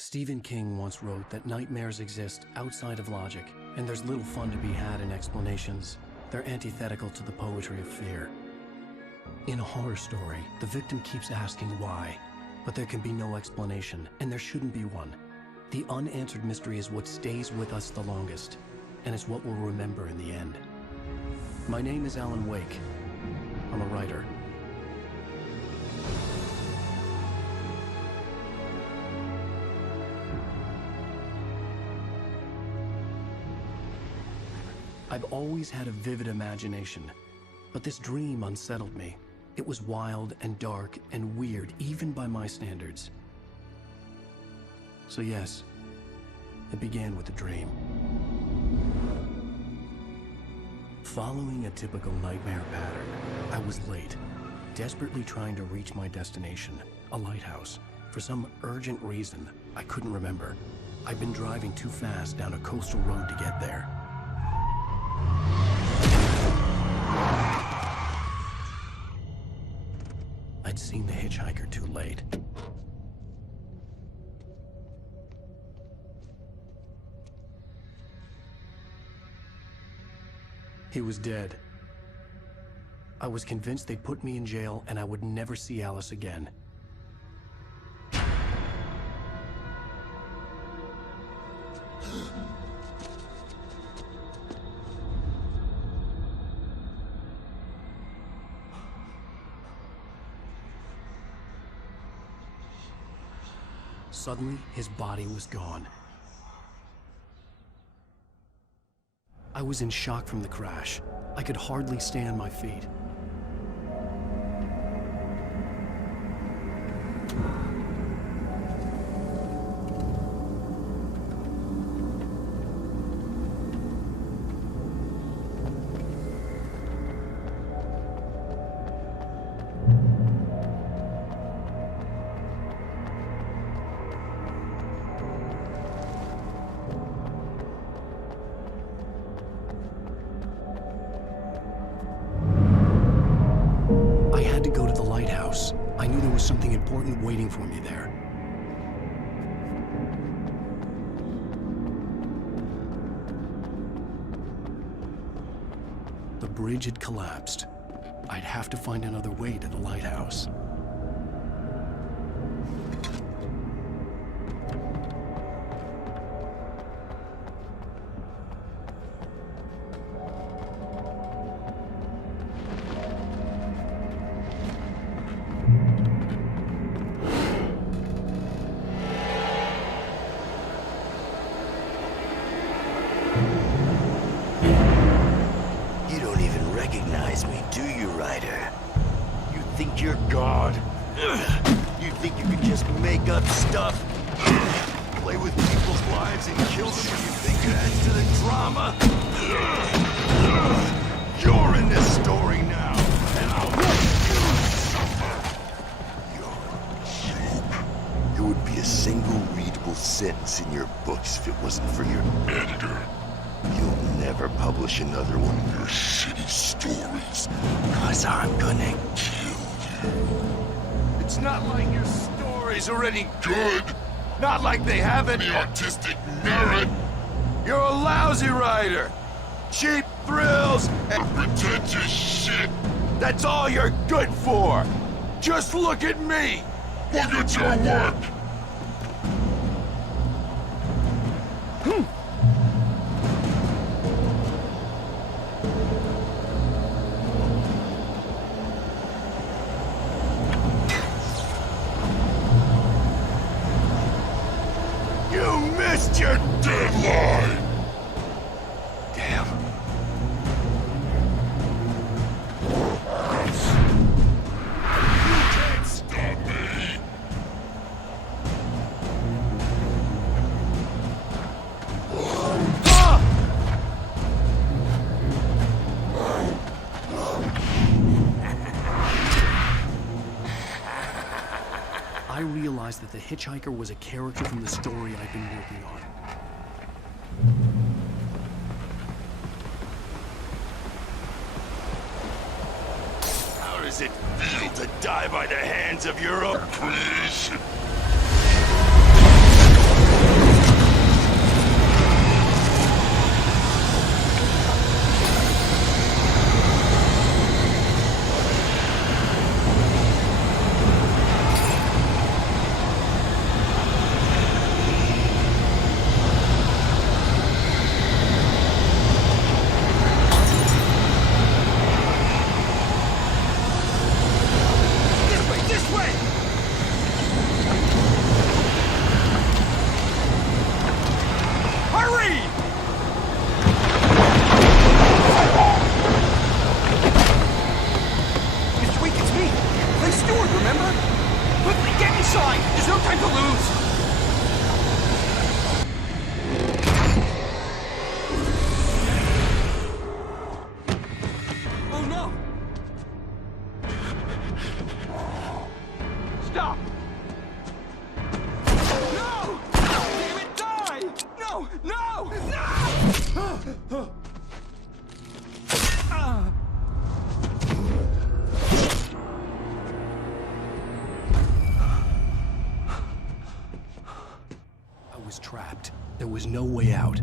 Stephen King once wrote that nightmares exist outside of logic, and there's little fun to be had in explanations. They're antithetical to the poetry of fear. In a horror story, the victim keeps asking why, but there can be no explanation, and there shouldn't be one. The unanswered mystery is what stays with us the longest, and it's what we'll remember in the end. My name is Alan Wake. I'm a writer. I've always had a vivid imagination, but this dream unsettled me. It was wild and dark and weird, even by my standards. So yes, it began with a dream. Following a typical nightmare pattern, I was late, desperately trying to reach my destination, a lighthouse. For some urgent reason, I couldn't remember. I'd been driving too fast down a coastal road to get there. I'd seen the hitchhiker too late. He was dead. I was convinced they'd put me in jail and I would never see Alice again. Suddenly, his body was gone. I was in shock from the crash. I could hardly stay on my feet. I had to go to the lighthouse. I knew there was something important waiting for me there. The bridge had collapsed. I'd have to find another way to the lighthouse. Me, do you, Ryder? You think you're God? You think you can just make up stuff? Play with people's lives and kill them when you think it adds to the drama? You're in this story now, and I'll make you suffer. You're a joke. It would be a single readable sentence in your books if it wasn't for your editor. You'll never publish another one of your shitty stories, cause I'm gonna kill you. It's not like your story's already good. Not like they have any artistic merit. You're a lousy writer. Cheap thrills and pretentious shit. That's all you're good for. Just look at me. Look at your work. Your deadline! Damn. You can't stop me! I realized that the hitchhiker was a character from the story I'd been working on. How does it feel to die by the hands of your own creation? Quickly, get inside! There's no time to lose! Oh no! Stop! No! Damn it, die! No! No! No! I was trapped. There was no way out.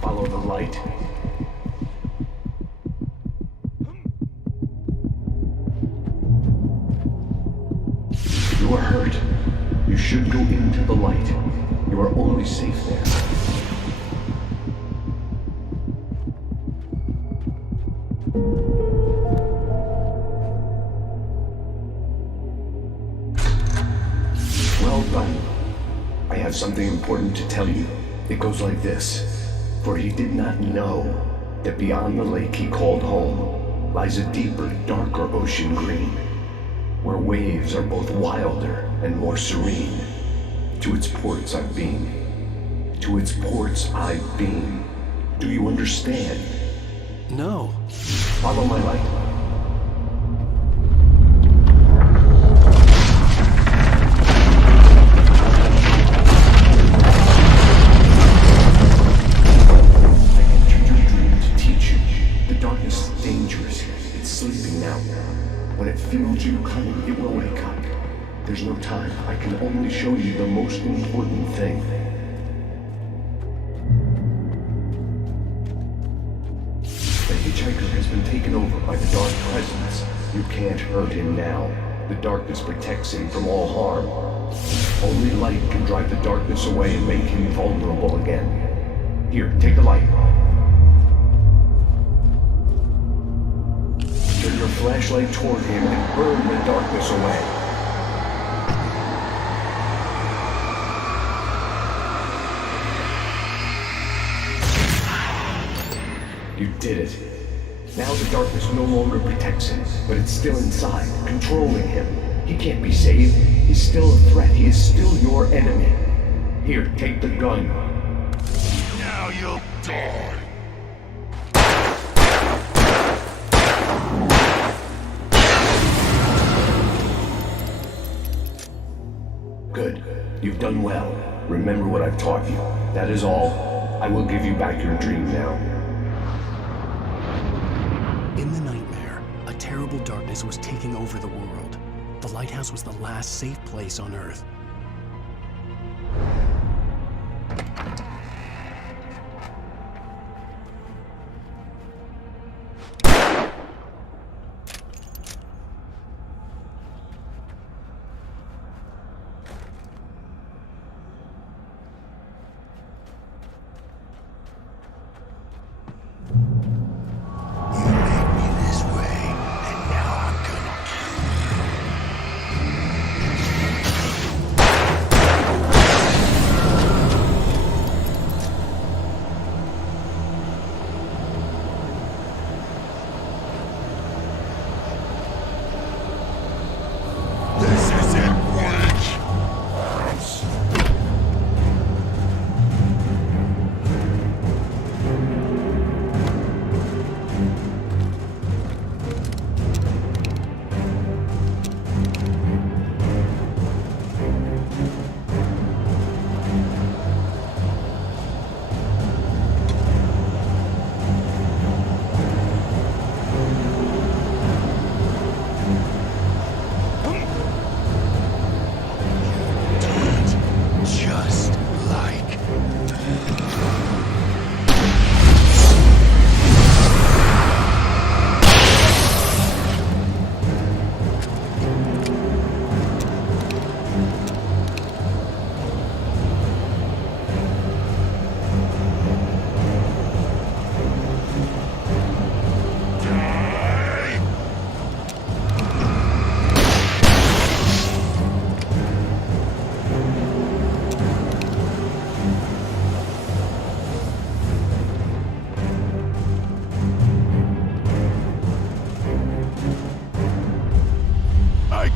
Follow the light. You are hurt. You should go into the light. You are only safe there. Well done. I have something important to tell you. It goes like this. For he did not know that beyond the lake he called home lies a deeper, darker ocean green, where waves are both wilder and more serene. To its ports I've been. To its ports I've been. Do you understand? No. Follow my light. When it feels you coming, it will wake up. There's no time. I can only show you the most important thing. The hitchhiker has been taken over by the dark presence. You can't hurt him now. The darkness protects him from all harm. Only light can drive the darkness away and make him vulnerable again. Here, take the light. Turn your flashlight toward him and burn the darkness away. You did it. Now the darkness no longer protects him, but it's still inside, controlling him. He can't be saved. He's still a threat. He is still your enemy. Here, take the gun. Now you'll die. Good. You've done well. Remember what I've taught you. That is all. I will give you back your dream now. In the nightmare, a terrible darkness was taking over the world. The lighthouse was the last safe place on Earth.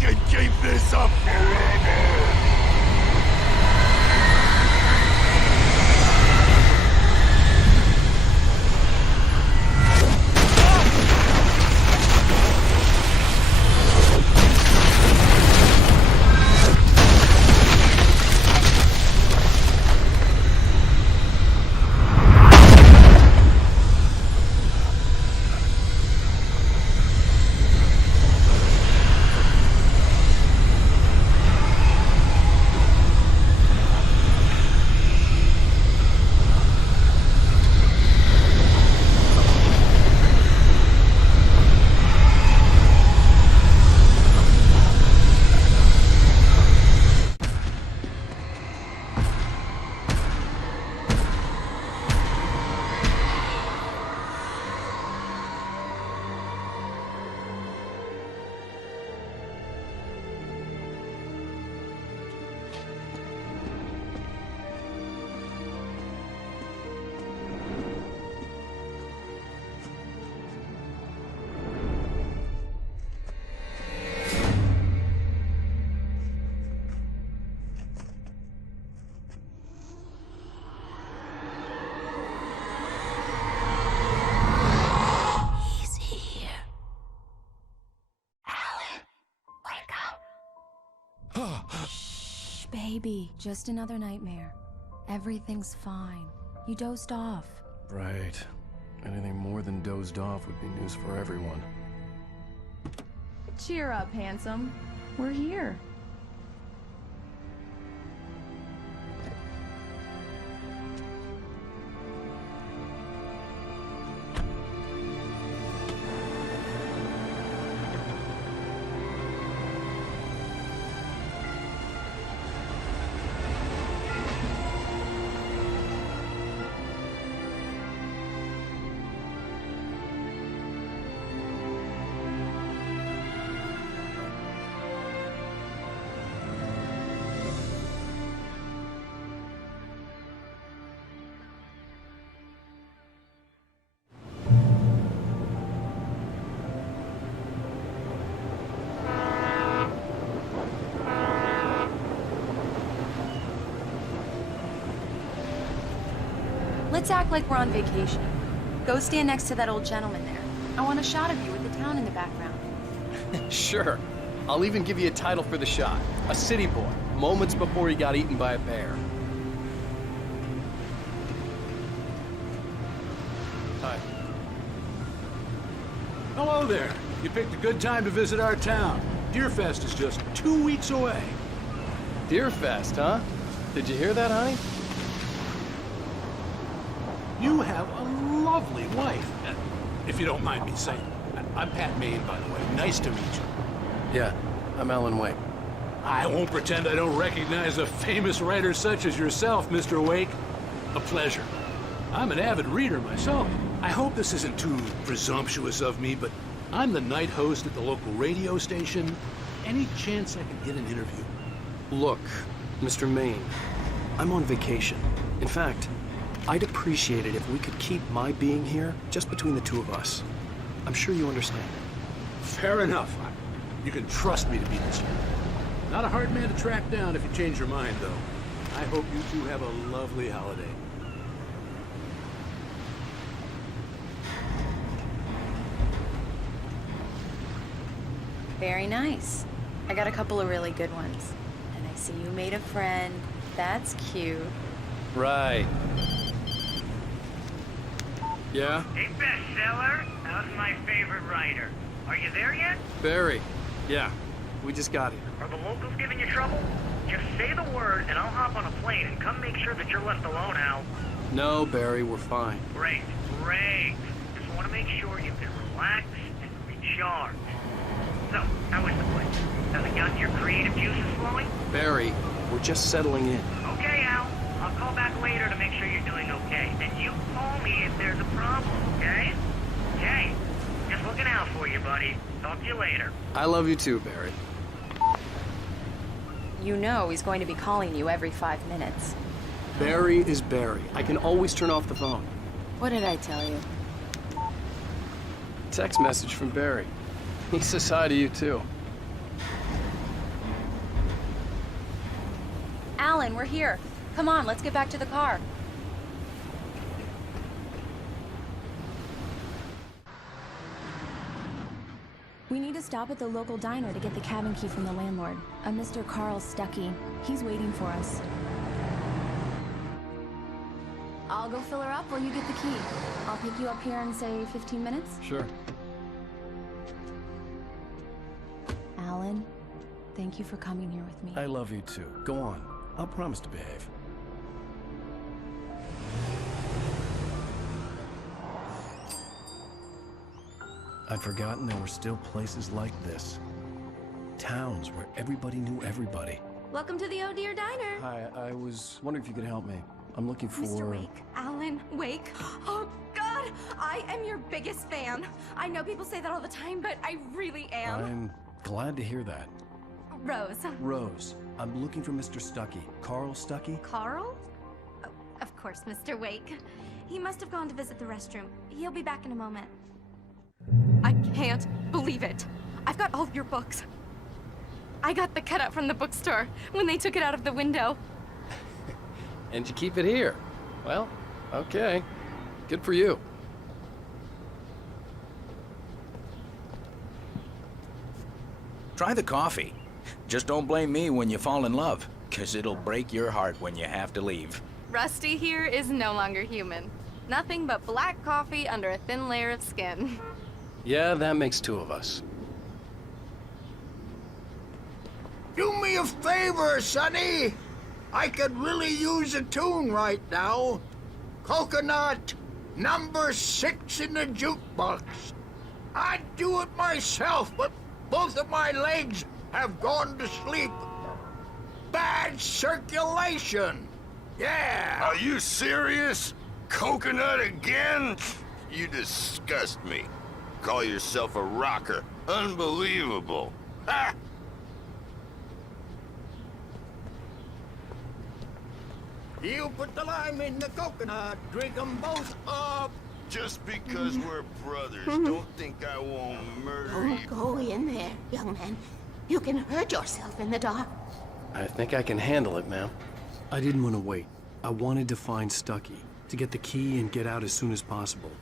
can keep this up forever! Shh, baby. Just another nightmare. Everything's fine. You dozed off. Right. Anything more than dozed off would be news for everyone. Cheer up, handsome. We're here. Let's act like we're on vacation. Go stand next to that old gentleman there. I want a shot of you with the town in the background. Sure. I'll even give you a title for the shot. A city boy, moments before he got eaten by a bear. Hi. Hello there. You picked a good time to visit our town. Deerfest is just 2 weeks away. Deerfest, huh? Did you hear that, honey? You have a lovely wife, if you don't mind me saying. I'm Pat Maine, by the way. Nice to meet you. Yeah, I'm Alan Wake. I won't pretend I don't recognize a famous writer such as yourself, Mr. Wake. A pleasure. I'm an avid reader myself. I hope this isn't too presumptuous of me, but I'm the night host at the local radio station. Any chance I could get an interview? Look, Mr. Maine, I'm on vacation. In fact, I'd appreciate it if we could keep my being here just between the two of us. I'm sure you understand. Fair enough. You can trust me to be this. Not a hard man to track down if you change your mind, though. I hope you two have a lovely holiday. Very nice. I got a couple of really good ones. And I see you made a friend. That's cute. Right. Yeah? Hey, bestseller. How's my favorite writer? Are you there yet? Barry. Yeah. We just got here. Are the locals giving you trouble? Just say the word and I'll hop on a plane and come make sure that you're left alone, Al. No, Barry, we're fine. Great, great. Just want to make sure you can relax and recharge. So, how is the place? Has it gotten your creative juices flowing? Barry, we're just settling in. Okay, Al. I'll call back later to make sure you're doing okay. And you call me if there's a problem, okay? Okay. Just looking out for you, buddy. Talk to you later. I love you too, Barry. You know he's going to be calling you every 5 minutes. Barry is Barry. I can always turn off the phone. What did I tell you? Text message from Barry. He says hi to you too. Alan, we're here. Come on, let's get back to the car. We need to stop at the local diner to get the cabin key from the landlord, a Mr. Carl Stucky. He's waiting for us. I'll go fill her up while you get the key. I'll pick you up here in, say, 15 minutes? Sure. Alan, thank you for coming here with me. I love you too. Go on. I'll promise to behave. I'd forgotten there were still places like this. Towns where everybody knew everybody. Welcome to the Oh Dear Diner. Hi, I was wondering if you could help me. I'm looking for... Mr. Wake. Alan Wake. Oh, God! I am your biggest fan. I know people say that all the time, but I really am. I'm glad to hear that. Rose. Rose, I'm looking for Mr. Stucky. Carl Stucky? Carl? Oh, of course, Mr. Wake. He must have gone to visit the restroom. He'll be back in a moment. I can't believe it. I've got all of your books. I got the cutout from the bookstore when they took it out of the window. And you keep it here. Well, okay. Good for you. Try the coffee. Just don't blame me when you fall in love, 'cause it'll break your heart when you have to leave. Rusty here is no longer human. Nothing but black coffee under a thin layer of skin. Yeah, that makes two of us. Do me a favor, Sonny. I could really use a tune right now. Coconut, number 6 in the jukebox. I'd do it myself, but both of my legs have gone to sleep. Bad circulation. Yeah. Are you serious? Coconut again? You disgust me. Call yourself a rocker. Unbelievable. Ha! You put the lime in the coconut, drink them both up. Just because we're brothers, don't think I won't murder you. Go in there, young man. You can hurt yourself in the dark. I think I can handle it, ma'am. I didn't want to wait. I wanted to find Stucky, to get the key and get out as soon as possible.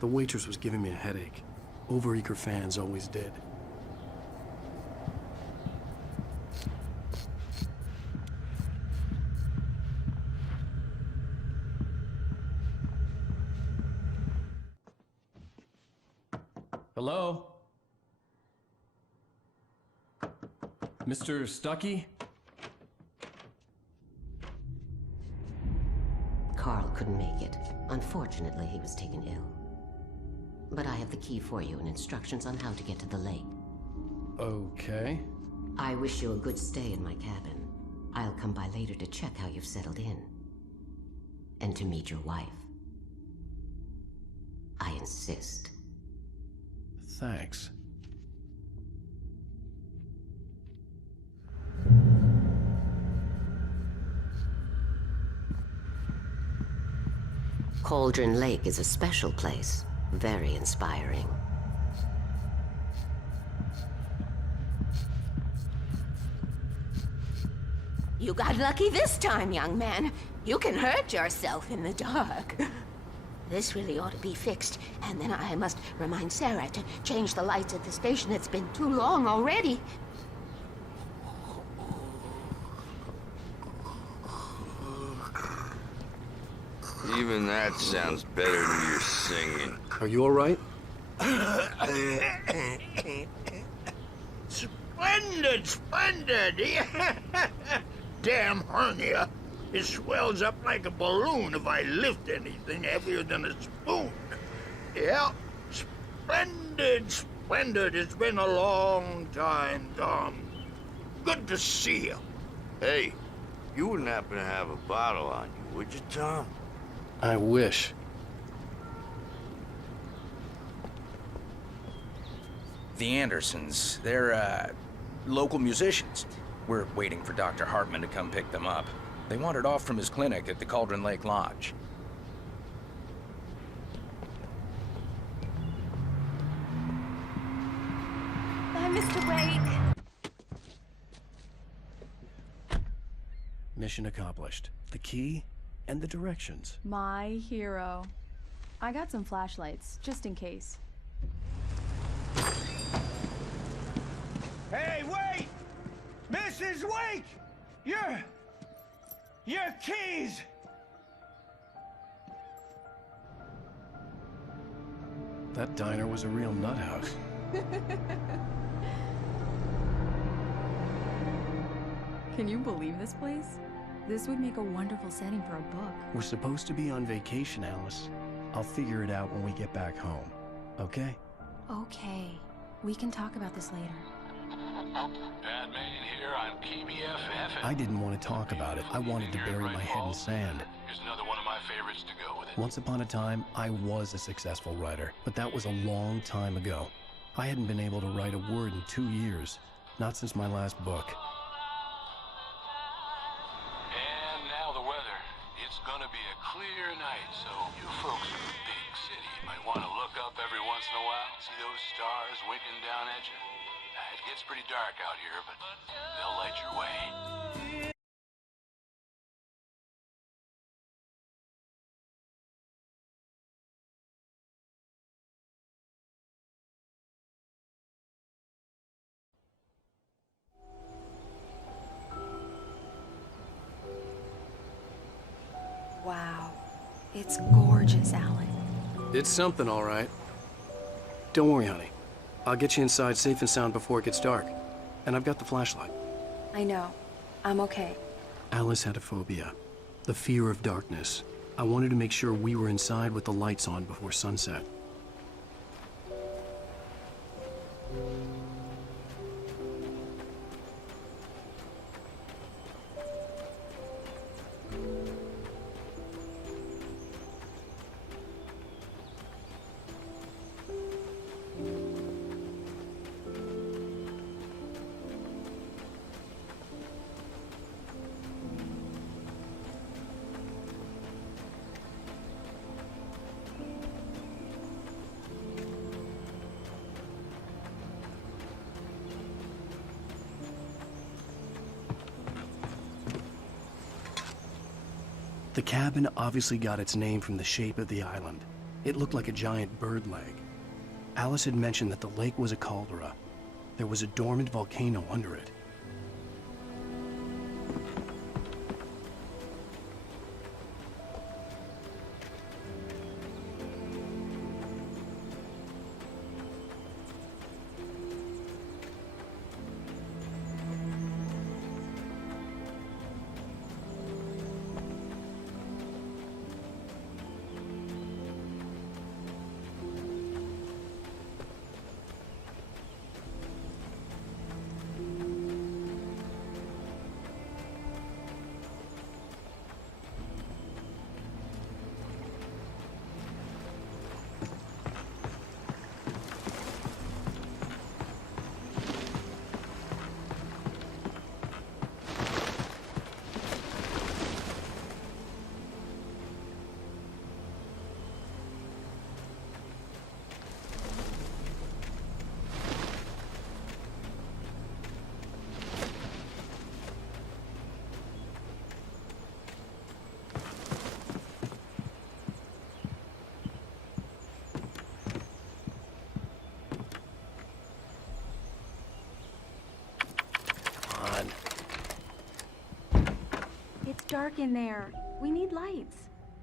The waitress was giving me a headache. Overeager fans always did. Hello? Mr. Stucky? Carl couldn't make it. Unfortunately, he was taken ill. But I have the key for you and instructions on how to get to the lake. Okay. I wish you a good stay in my cabin. I'll come by later to check how you've settled in. And to meet your wife. I insist. Thanks. Cauldron Lake is a special place. Very inspiring. You got lucky this time, young man. You can hurt yourself in the dark. This really ought to be fixed, and then I must remind Sarah to change the lights at the station. It's been too long already. Even that sounds better than your singing. Are you all right? Splendid, splendid! Damn hernia. It swells up like a balloon if I lift anything heavier than a spoon. Yeah, splendid, splendid. It's been a long time, Tom. Good to see you. Hey, you wouldn't happen to have a bottle on you, would you, Tom? I wish. The Andersons, they're, local musicians. We're waiting for Dr. Hartman to come pick them up. They wandered off from his clinic at the Cauldron Lake Lodge. Bye, Mr. Wake. Mission accomplished. The key and the directions. My hero. I got some flashlights, just in case. Hey, wait! Mrs. Wake! Your keys! That diner was a real nut house. Can you believe this place? This would make a wonderful setting for a book. We're supposed to be on vacation, Alice. I'll figure it out when we get back home, okay? Okay. We can talk about this later. Batman here on KBFF. I didn't want to talk about it. I wanted to bury my head in sand. Here's another one of my favorites to go with it. Once upon a time, I was a successful writer, but that was a long time ago. I hadn't been able to write a word in 2 years, not since my last book. And now the weather. It's gonna be a clear night, so you folks in the big city might want to look up every once in a while, see those stars winking down at you. It gets pretty dark out here, but they'll light your way. Wow. It's gorgeous, Alan. It's something, all right. Don't worry, honey. I'll get you inside safe and sound before it gets dark. And I've got the flashlight. I know. I'm okay. Alice had a phobia, the fear of darkness. I wanted to make sure we were inside with the lights on before sunset. The cabin obviously got its name from the shape of the island. It looked like a giant bird leg. Alice had mentioned that the lake was a caldera. There was a dormant volcano under it. It's dark in there. We need lights.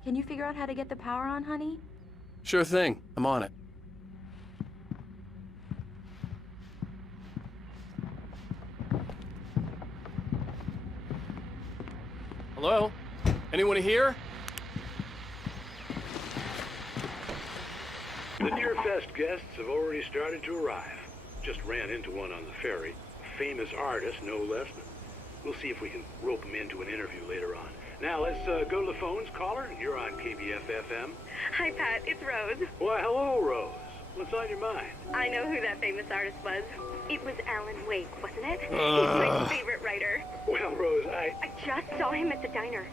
Can you figure out how to get the power on, honey? Sure thing. I'm on it. Hello? Anyone here? The Deer Fest guests have already started to arrive. Just ran into one on the ferry. A famous artist, no less. We'll see if we can rope him into an interview later on. Now, let's go to the phones. Caller, you're on KBFFM. Hi, Pat. It's Rose. Why, hello, Rose. What's on your mind? I know who that famous artist was. It was Alan Wake, wasn't it? He's my favorite writer. Well, Rose, I just saw him at the diner.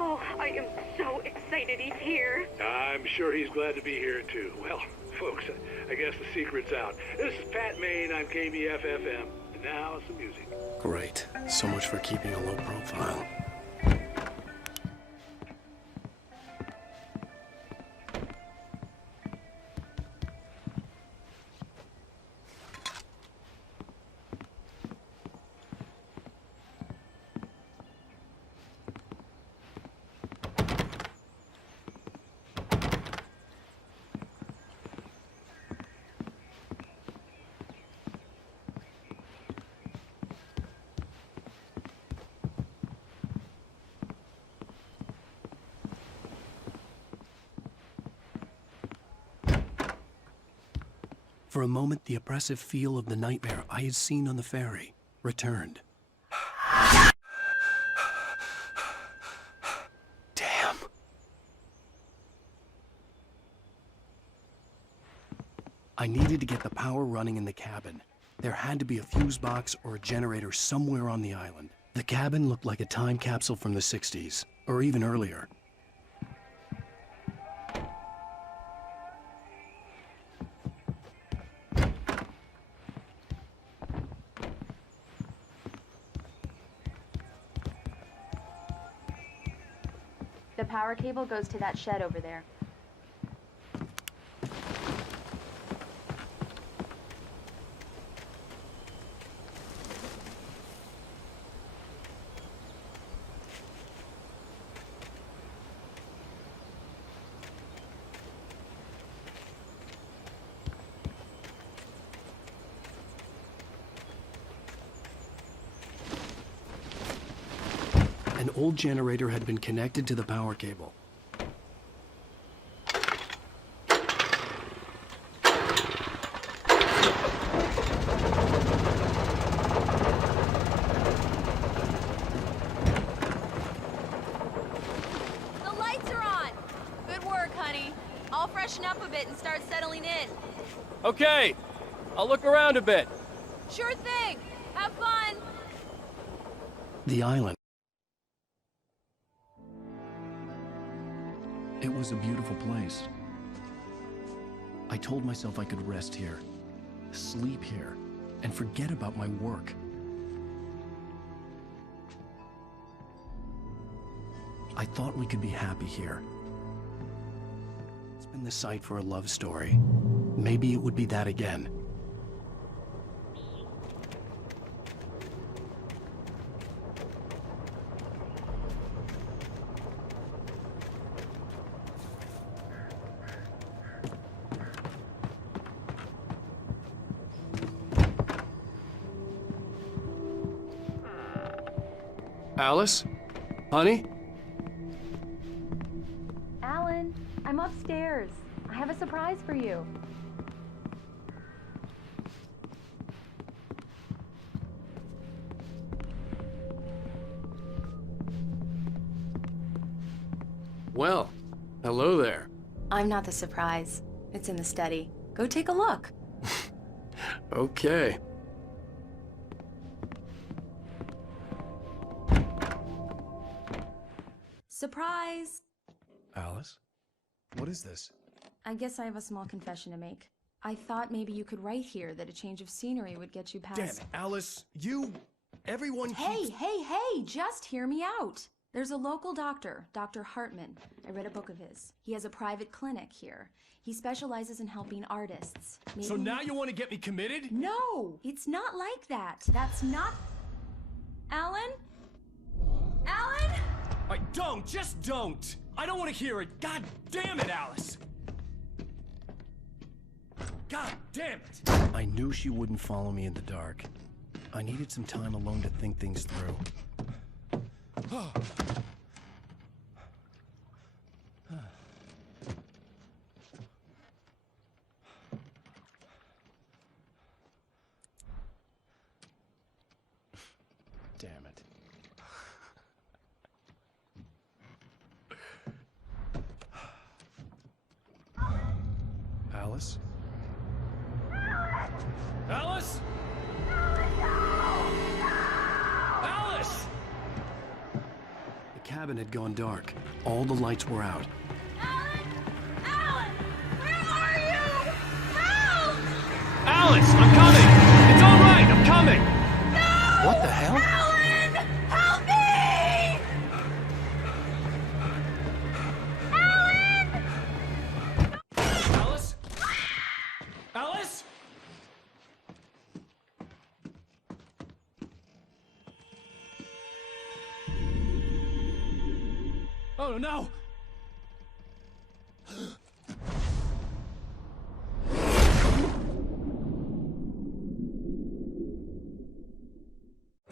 Oh, I am so excited he's here. I'm sure he's glad to be here, too. Well, folks, I guess the secret's out. This is Pat Maine on KBFFM. And now, some music. Great. So much for keeping a low profile. For a moment, the oppressive feel of the nightmare I had seen on the ferry returned. Damn. I needed to get the power running in the cabin. There had to be a fuse box or a generator somewhere on the island. The cabin looked like a time capsule from the 60s, or even earlier. The power cable goes to that shed over there. An old generator had been connected to the power cable. The lights are on! Good work, honey. I'll freshen up a bit and start settling in. Okay, I'll look around a bit. Sure thing! Have fun! The island. It was a beautiful place. I told myself I could rest here, sleep here, and forget about my work. I thought we could be happy here. It's been the site for a love story. Maybe it would be that again. Alice? Honey? Alan, I'm upstairs. I have a surprise for you. Well, hello there. I'm not the surprise. It's in the study. Go take a look. Okay. Surprise! Alice? What is this? I guess I have a small confession to make. I thought maybe you could write here that a change of scenery would get you past... Damn it, Alice, everyone keeps... Hey, just hear me out. There's a local doctor, Dr. Hartman. I read a book of his. He has a private clinic here. He specializes in helping artists. So now you want to get me committed? No, it's not like that. That's not... Alan? Alan? Just don't! I don't want to hear it! God damn it, Alice! God damn it! I knew she wouldn't follow me in the dark. I needed some time alone to think things through. Damn it. Alice? Alice? Alice! The cabin had gone dark. All the lights were out. Alan! Where are you? Help! Alice, I'm coming! It's all right, I'm coming! No! What the hell? Alan! Help me! Alan! Alice? Alice? Oh no!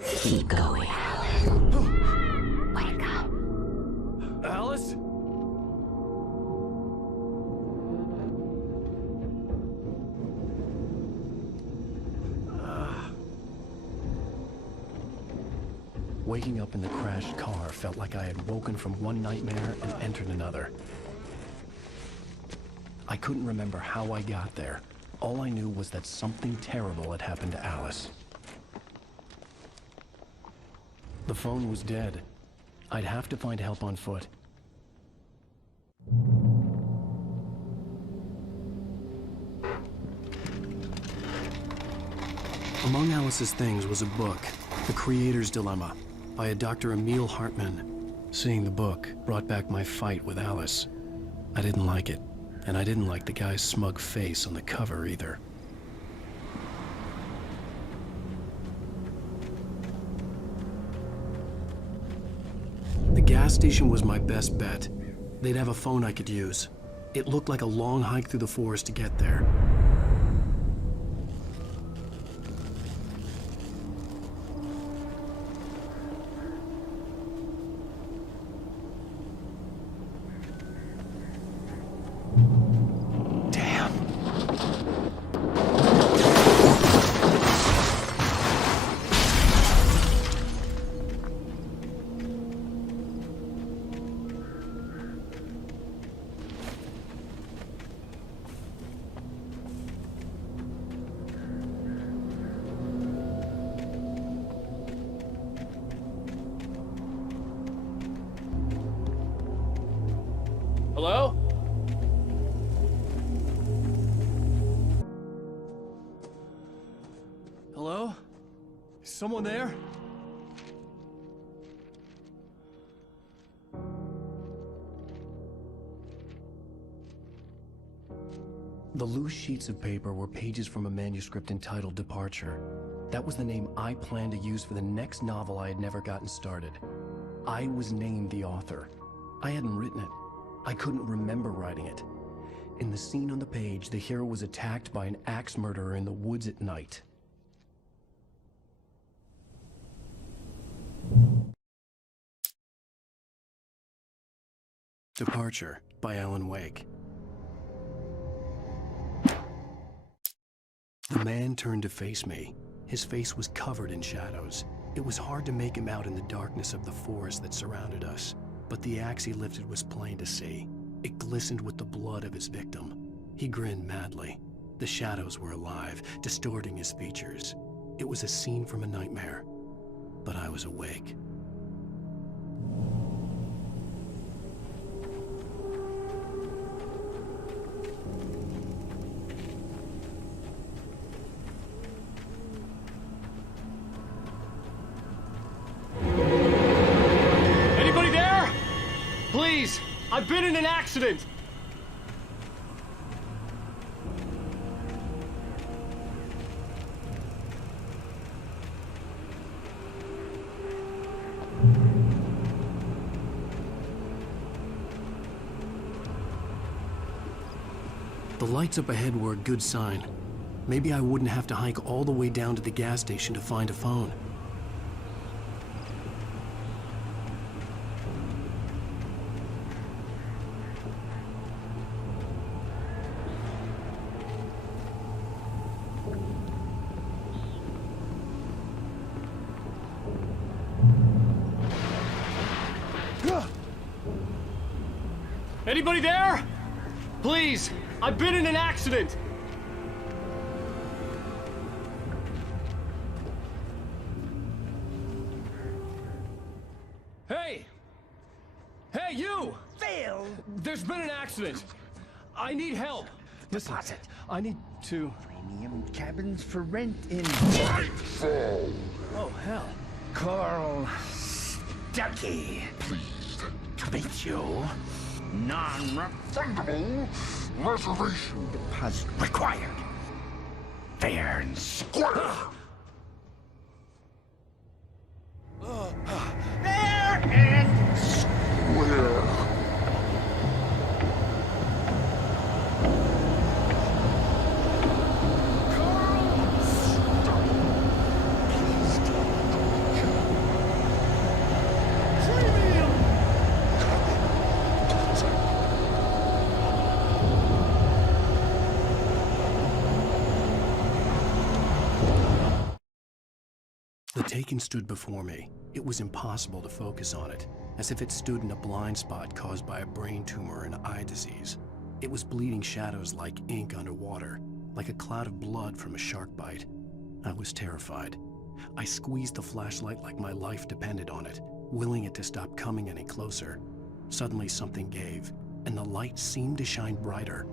Keep going, Alan. Wake up. Alice? Waking up in the crashed car felt like I had woken from one nightmare and entered another. I couldn't remember how I got there. All I knew was that something terrible had happened to Alice. The phone was dead. I'd have to find help on foot. Among Alice's things was a book, The Creator's Dilemma, by a Dr. Emil Hartman. Seeing the book brought back my fight with Alice. I didn't like it, and I didn't like the guy's smug face on the cover either. The gas station was my best bet. They'd have a phone I could use. It looked like a long hike through the forest to get there. Hello? Hello? Is someone there? The loose sheets of paper were pages from a manuscript entitled Departure. That was the name I planned to use for the next novel I had never gotten started. I was named the author. I hadn't written it. I couldn't remember writing it. In the scene on the page, the hero was attacked by an axe murderer in the woods at night. Departure by Alan Wake. The man turned to face me. His face was covered in shadows. It was hard to make him out in the darkness of the forest that surrounded us, but the axe he lifted was plain to see. It glistened with the blood of his victim. He grinned madly. The shadows were alive, distorting his features. It was a scene from a nightmare, but I was awake. Anybody there? Please, I've been in an accident. The lights up ahead were a good sign. Maybe I wouldn't have to hike all the way down to the gas station to find a phone. Anybody there? Please, I've been in an accident. Hey! Hey, you! Phil! There's been an accident. I need help. Listen, I need to... Premium cabins for rent in... Nightfall! Oh, hell. Carl Stucky. Pleased To meet you. Non-refundable reservation deposit required. Fair and square. Fair and square. taken stood before me. It was impossible to focus on it, as if it stood in a blind spot caused by a brain tumor and eye disease. It was bleeding shadows like ink underwater, like a cloud of blood from a shark bite. I was terrified. I squeezed the flashlight like my life depended on it, willing it to stop coming any closer. Suddenly something gave, and the light seemed to shine brighter.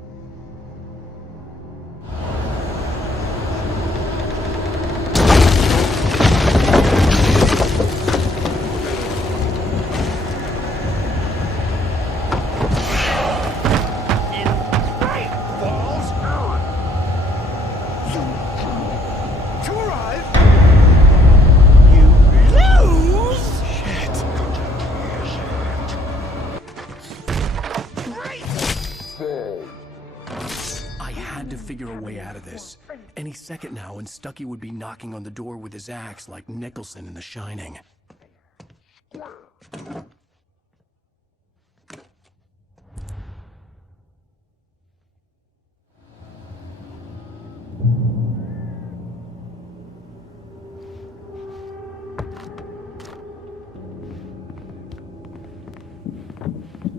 Figure a way out of this. Any second now, and Stucky would be knocking on the door with his axe like Nicholson in The Shining.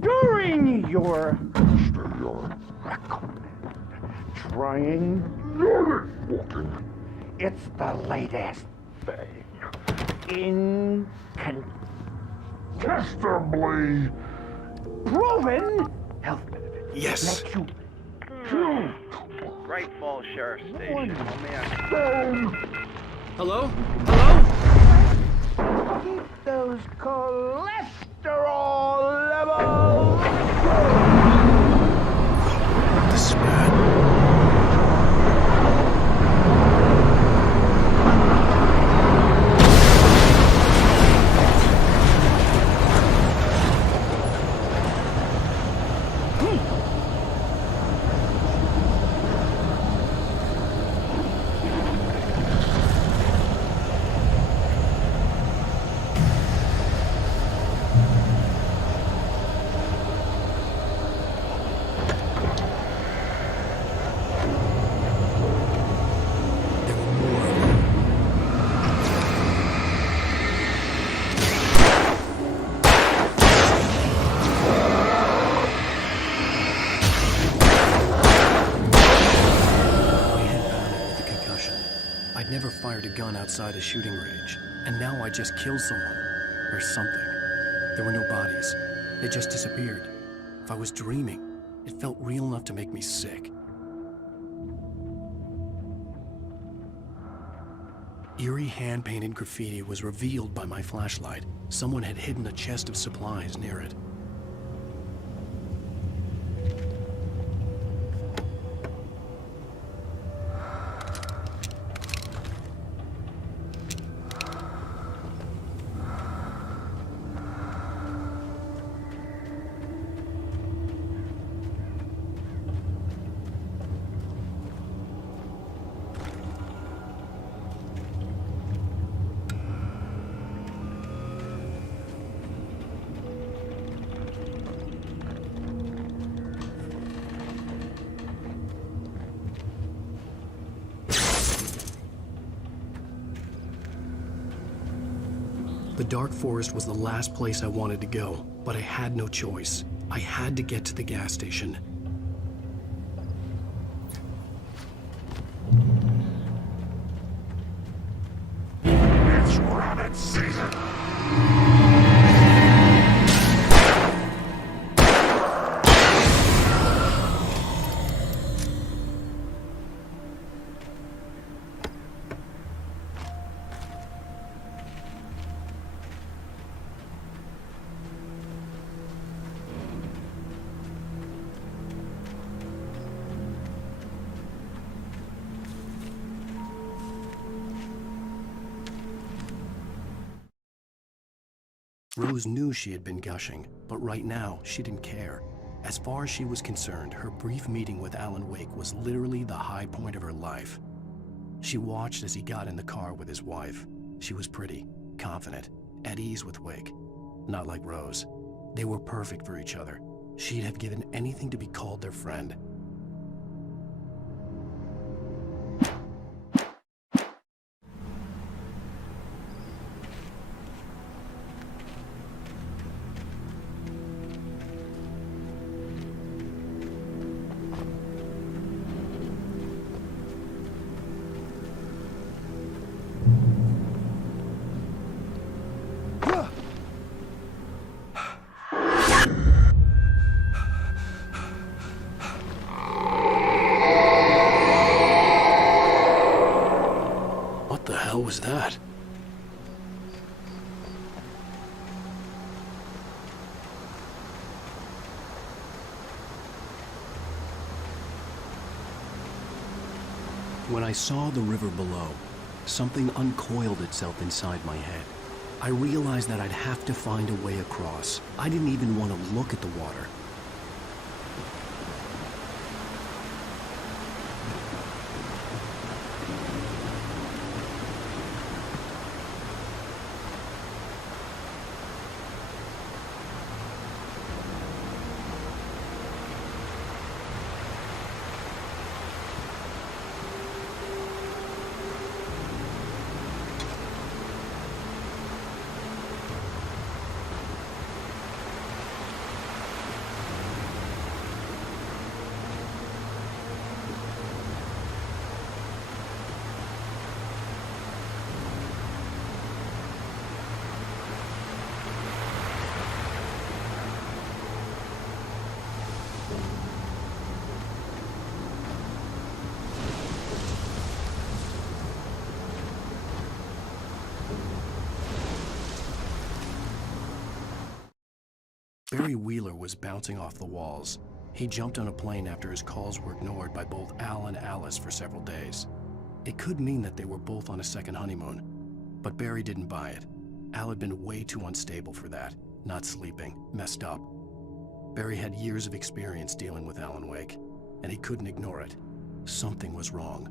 During your trying, it's the latest thing. Incontestably proven health benefits. Yes. Let you Great Falls Sheriff Station. Hello? Hello? keep those cholesterol levels. This is bad. Fired a gun outside a shooting range, and now I just killed someone, or something. There were no bodies. They just disappeared. If I was dreaming, it felt real enough to make me sick. Eerie hand-painted graffiti was revealed by my flashlight. Someone had hidden a chest of supplies near it. The dark forest was the last place I wanted to go, but I had no choice. I had to get to the gas station. It's rabbit season. Rose knew she had been gushing, but right now, she didn't care. As far as she was concerned, her brief meeting with Alan Wake was literally the high point of her life. She watched as he got in the car with his wife. She was pretty, confident, at ease with Wake. Not like Rose. They were perfect for each other. She'd have given anything to be called their friend. When I saw the river below, something uncoiled itself inside my head. I realized that I'd have to find a way across. I didn't even want to look at the water. Barry Wheeler was bouncing off the walls. He jumped on a plane after his calls were ignored by both Al and Alice for several days. It could mean that they were both on a second honeymoon, but Barry didn't buy it. Al had been way too unstable for that, not sleeping, messed up. Barry had years of experience dealing with Alan Wake, and he couldn't ignore it. Something was wrong.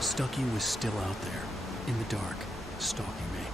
Stucky was still out there, in the dark, stalking me.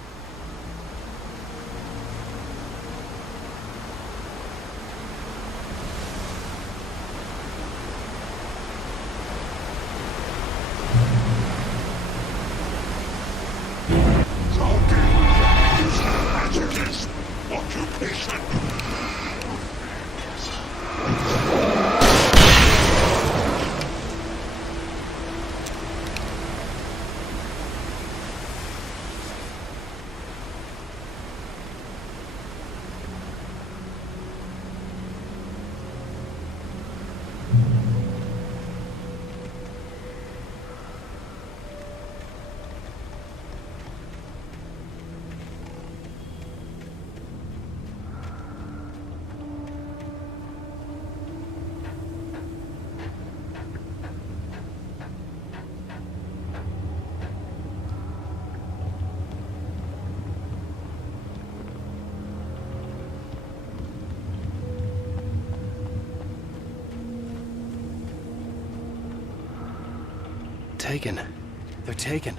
Taken. They're taken.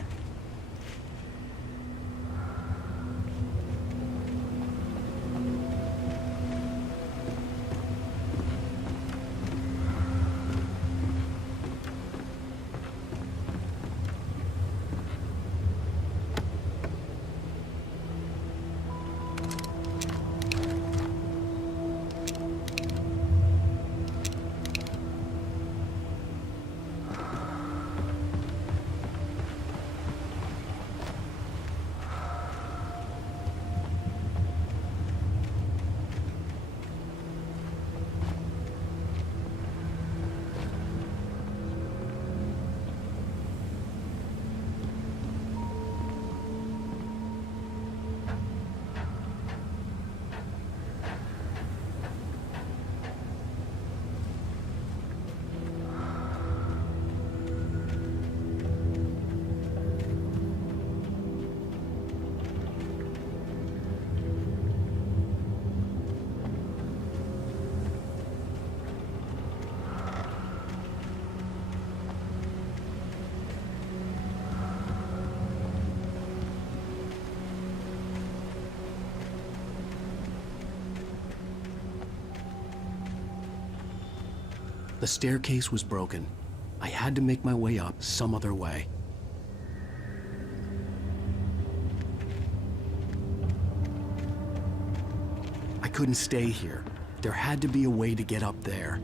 The staircase was broken. I had to make my way up some other way. I couldn't stay here. There had to be a way to get up there.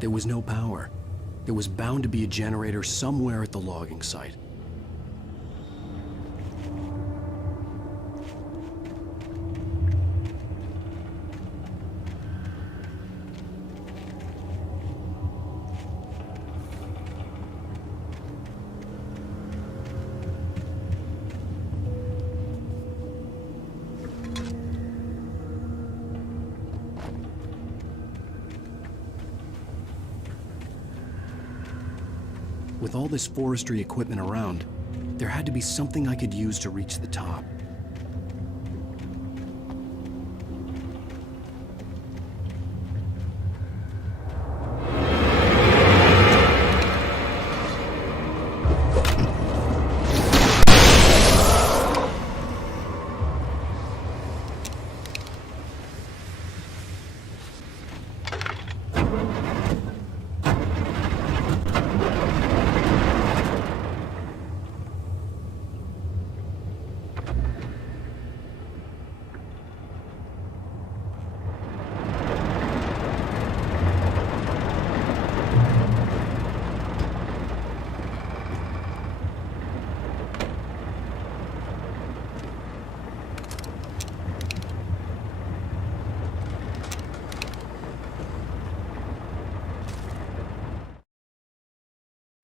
There was no power. There was bound to be a generator somewhere at the logging site. With all this forestry equipment around, there had to be something I could use to reach the top.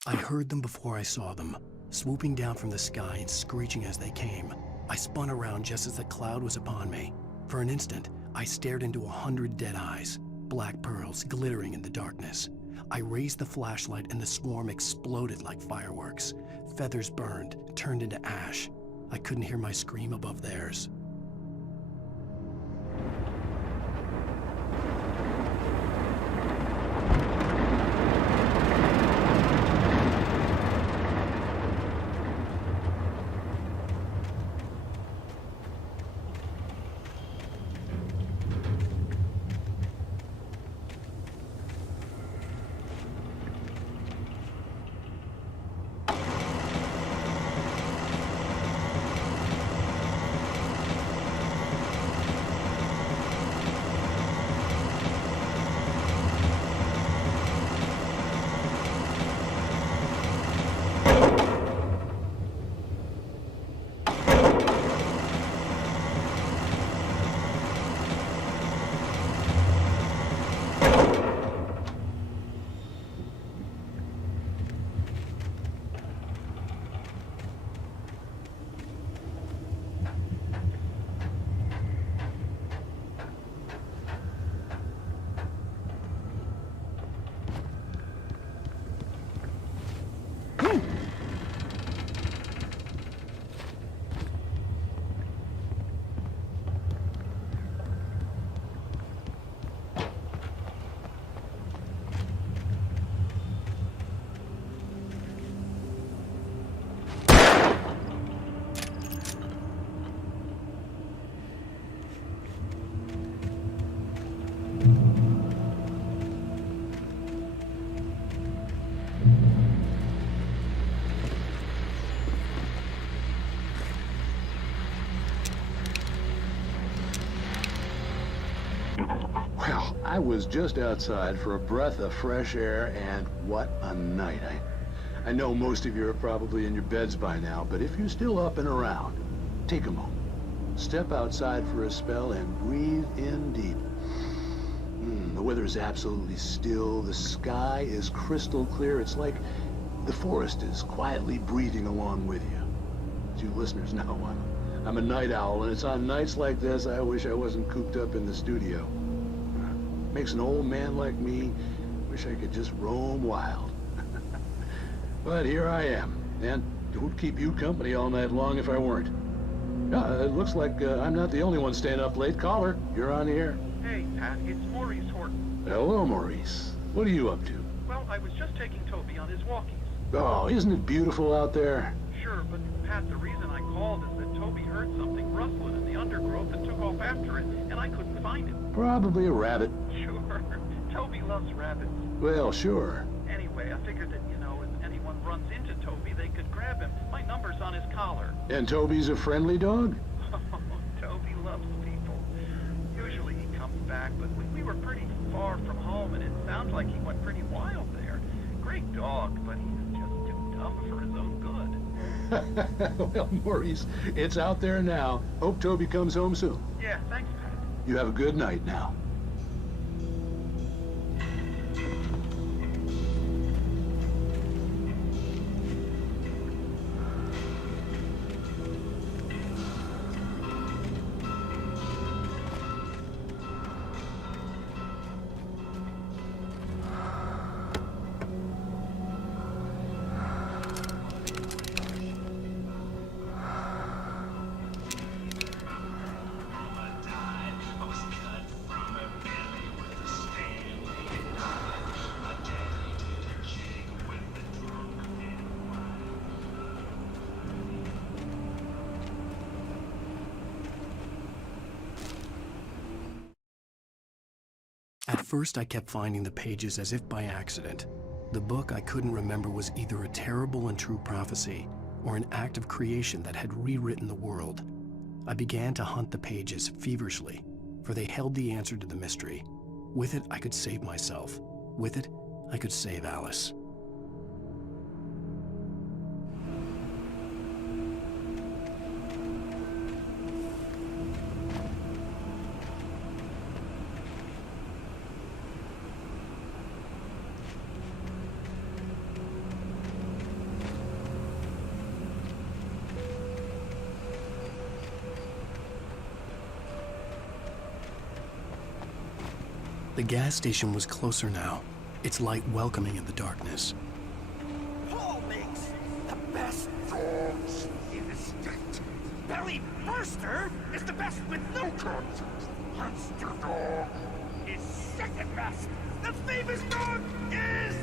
I heard them before I saw them, swooping down from the sky and screeching as they came. I spun around just as the cloud was upon me. For an instant, I stared into 100 dead eyes, black pearls glittering in the darkness. I raised the flashlight and the swarm exploded like fireworks. Feathers burned, turned into ash. I couldn't hear my scream above theirs. Well, I was just outside for a breath of fresh air, and what a night. I know most of you are probably in your beds by now, but if you're still up and around, take a moment. Step outside for a spell and breathe in deep. The weather is absolutely still. The sky is crystal clear. It's like the forest is quietly breathing along with you. As you listeners know, I'm a night owl, and it's on nights like this I wish I wasn't cooped up in the studio. Makes an old man like me wish I could just roam wild. But here I am, and it would keep you company all night long if I weren't. It looks like I'm not the only one staying up late. Caller, you're on the air. Hey, Pat, it's Maurice Horton. Hello, Maurice. What are you up to? Well, I was just taking Toby on his walkies. Oh, isn't it beautiful out there? Sure, but Pat, the reason I called is that Toby heard something rustling in the undergrowth and took off after it, and I couldn't find it. Probably a rabbit. Sure. Toby loves rabbits. Well, sure. Anyway, I figured that, if anyone runs into Toby, they could grab him. My number's on his collar. And Toby's a friendly dog? Toby loves people. Usually he comes back, but we were pretty far from home, and it sounds like he went pretty wild there. Great dog, but he's just too dumb for his own good. Well, Maurice, it's out there now. Hope Toby comes home soon. Yeah, thanks, Pat. You have a good night now. At first, I kept finding the pages as if by accident. The book I couldn't remember was either a terrible and true prophecy or an act of creation that had rewritten the world. I began to hunt the pages feverishly, for they held the answer to the mystery. With it, I could save myself. With it, I could save Alice. The gas station was closer now, its light welcoming in the darkness. Paul makes the best dogs in the state. Belly Burster is the best with no content. Monster Dog is second best. The famous dog is...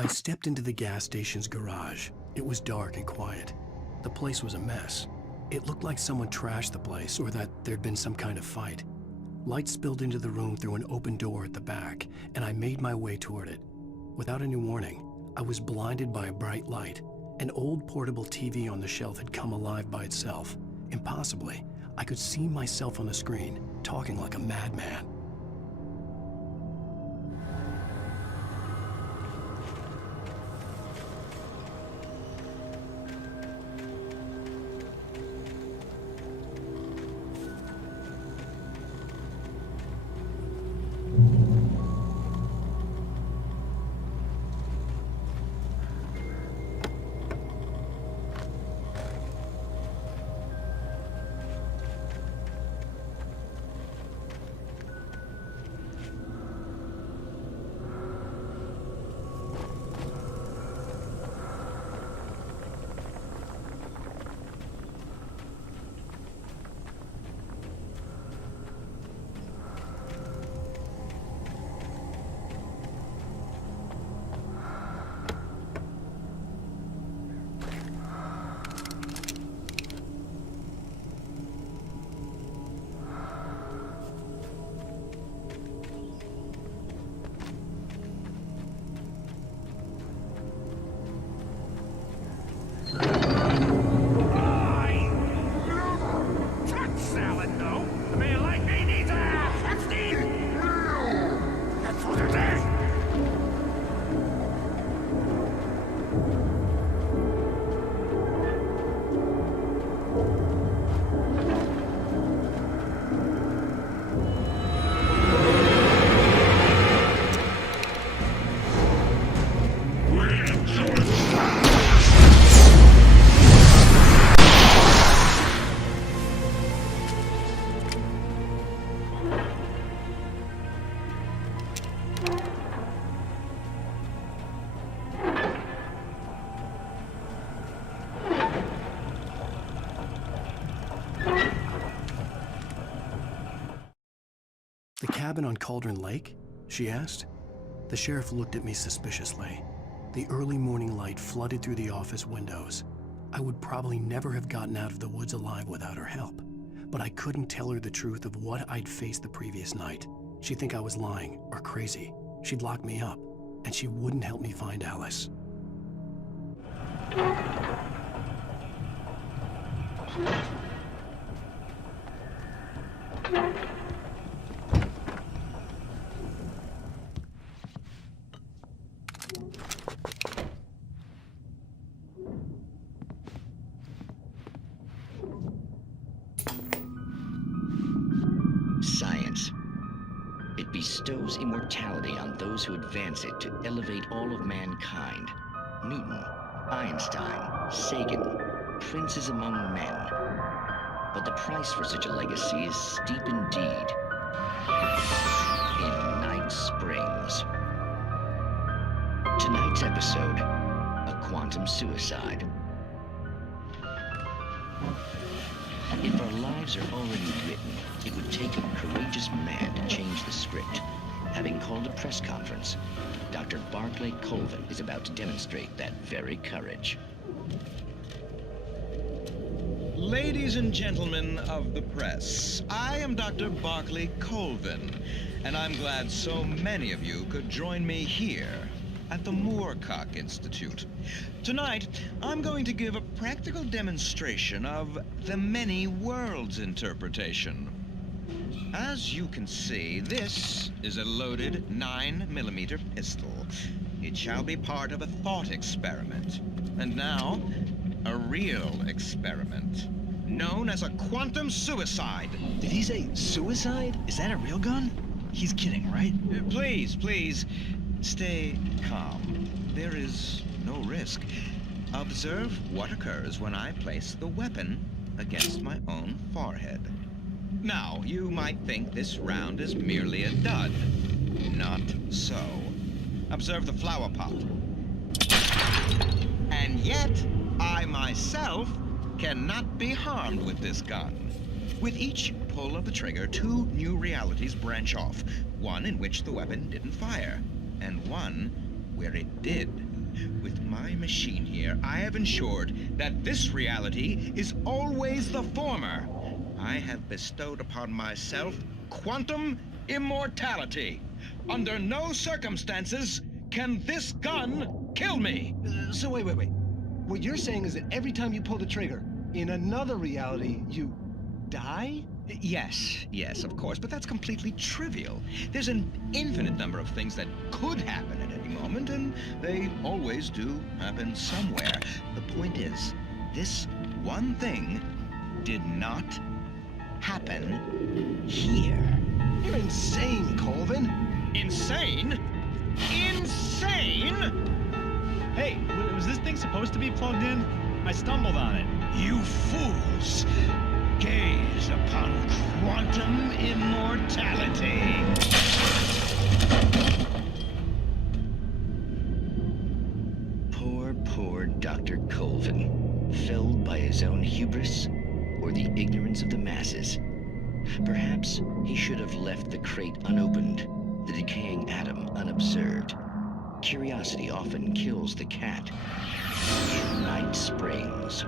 I stepped into the gas station's garage. It was dark and quiet. The place was a mess. It looked like someone trashed the place or that there'd been some kind of fight. Light spilled into the room through an open door at the back, and I made my way toward it. Without any warning, I was blinded by a bright light. An old portable TV on the shelf had come alive by itself. Impossibly, I could see myself on the screen, talking like a madman. The cabin on Cauldron Lake? She asked. The sheriff looked at me suspiciously. The early morning light flooded through the office windows. I would probably never have gotten out of the woods alive without her help, but I couldn't tell her the truth of what I'd faced the previous night. She'd think I was lying or crazy. She'd lock me up, and she wouldn't help me find Alice. Science. It bestows immortality on those who advance it to elevate all of mankind. Newton, Einstein, Sagan, princes among men. But the price for such a legacy is steep indeed. In Night Springs. Tonight's episode, a quantum suicide. If our lives are already written, it would take a courageous man to change the script. Having called a press conference, Dr. Barclay Colvin is about to demonstrate that very courage. Ladies and gentlemen of the press, I am Dr. Barclay Colvin, and I'm glad so many of you could join me here at the Moorcock Institute. Tonight, I'm going to give a practical demonstration of the many worlds interpretation. As you can see, this is a loaded 9mm pistol. It shall be part of a thought experiment. And now, a real experiment, known as a quantum suicide. Did he say suicide? Is that a real gun? He's kidding, right? Please, stay calm. There is no risk. Observe what occurs when I place the weapon against my own forehead. Now, you might think this round is merely a dud. Not so. Observe the flower pot. And yet, I myself cannot be harmed with this gun. With each pull of the trigger, two new realities branch off. One in which the weapon didn't fire, and one where it did. With my machine here, I have ensured that this reality is always the former. I have bestowed upon myself quantum immortality. Under no circumstances can this gun kill me. So wait. What you're saying is that every time you pull the trigger, in another reality, you die? Yes, of course, but that's completely trivial. There's an infinite number of things that could happen at any moment, and they always do happen somewhere. The point is, this one thing did not happen here. You're insane, Colvin. Insane? Insane? Hey, was this thing supposed to be plugged in? I stumbled on it. You fools! Gaze upon quantum immortality. Poor Dr. Colvin, felled by his own hubris or the ignorance of the masses. Perhaps he should have left the crate unopened, the decaying atom unobserved. Curiosity often kills the cat. Night Springs.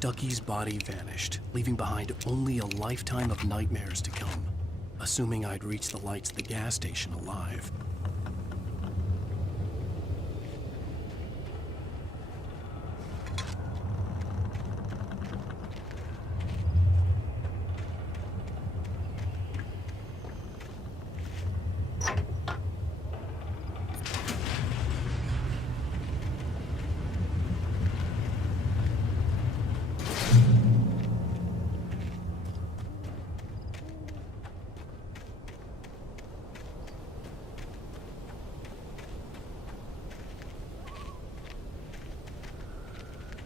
Stucky's body vanished, leaving behind only a lifetime of nightmares to come. Assuming I'd reached the lights at the gas station alive.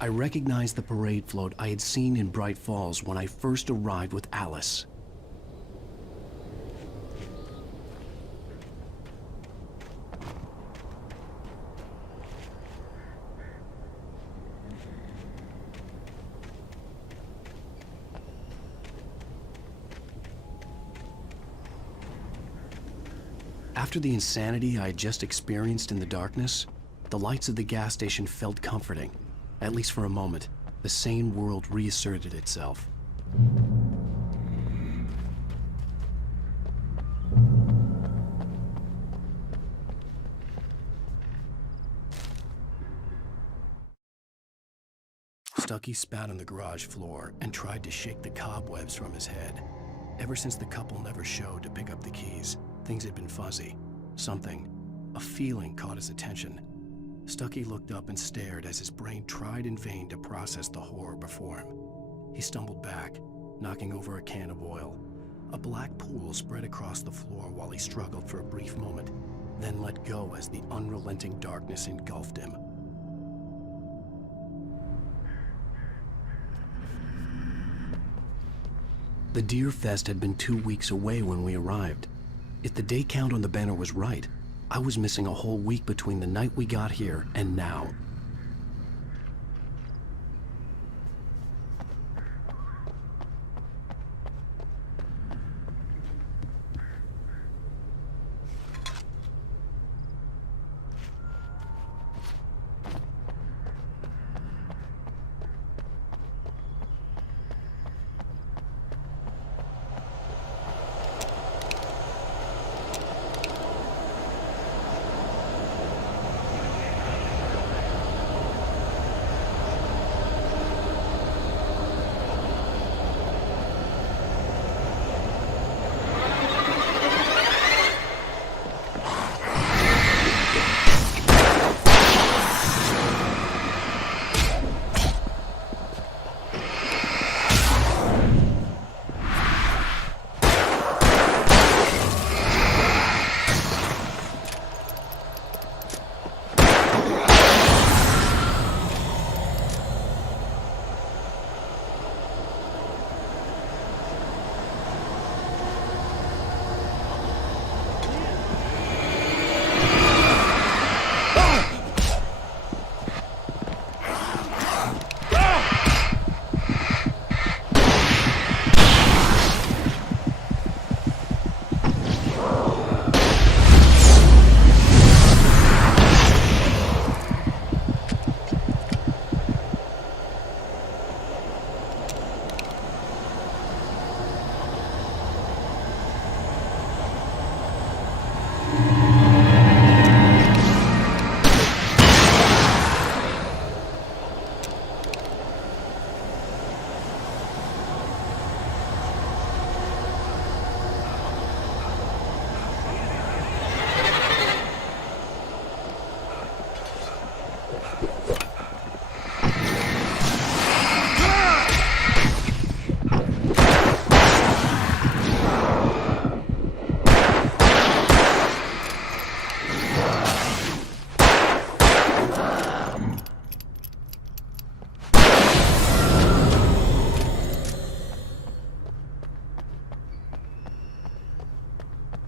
I recognized the parade float I had seen in Bright Falls when I first arrived with Alice. After the insanity I had just experienced in the darkness, the lights of the gas station felt comforting. At least for a moment, the sane world reasserted itself. Stucky spat on the garage floor and tried to shake the cobwebs from his head. Ever since the couple never showed to pick up the keys, things had been fuzzy. Something, a feeling caught his attention. Stucky looked up and stared as his brain tried in vain to process the horror before him. He stumbled back, knocking over a can of oil. A black pool spread across the floor while he struggled for a brief moment, then let go as the unrelenting darkness engulfed him. The Deer Fest had been 2 weeks away when we arrived. If the day count on the banner was right, I was missing a whole week between the night we got here and now.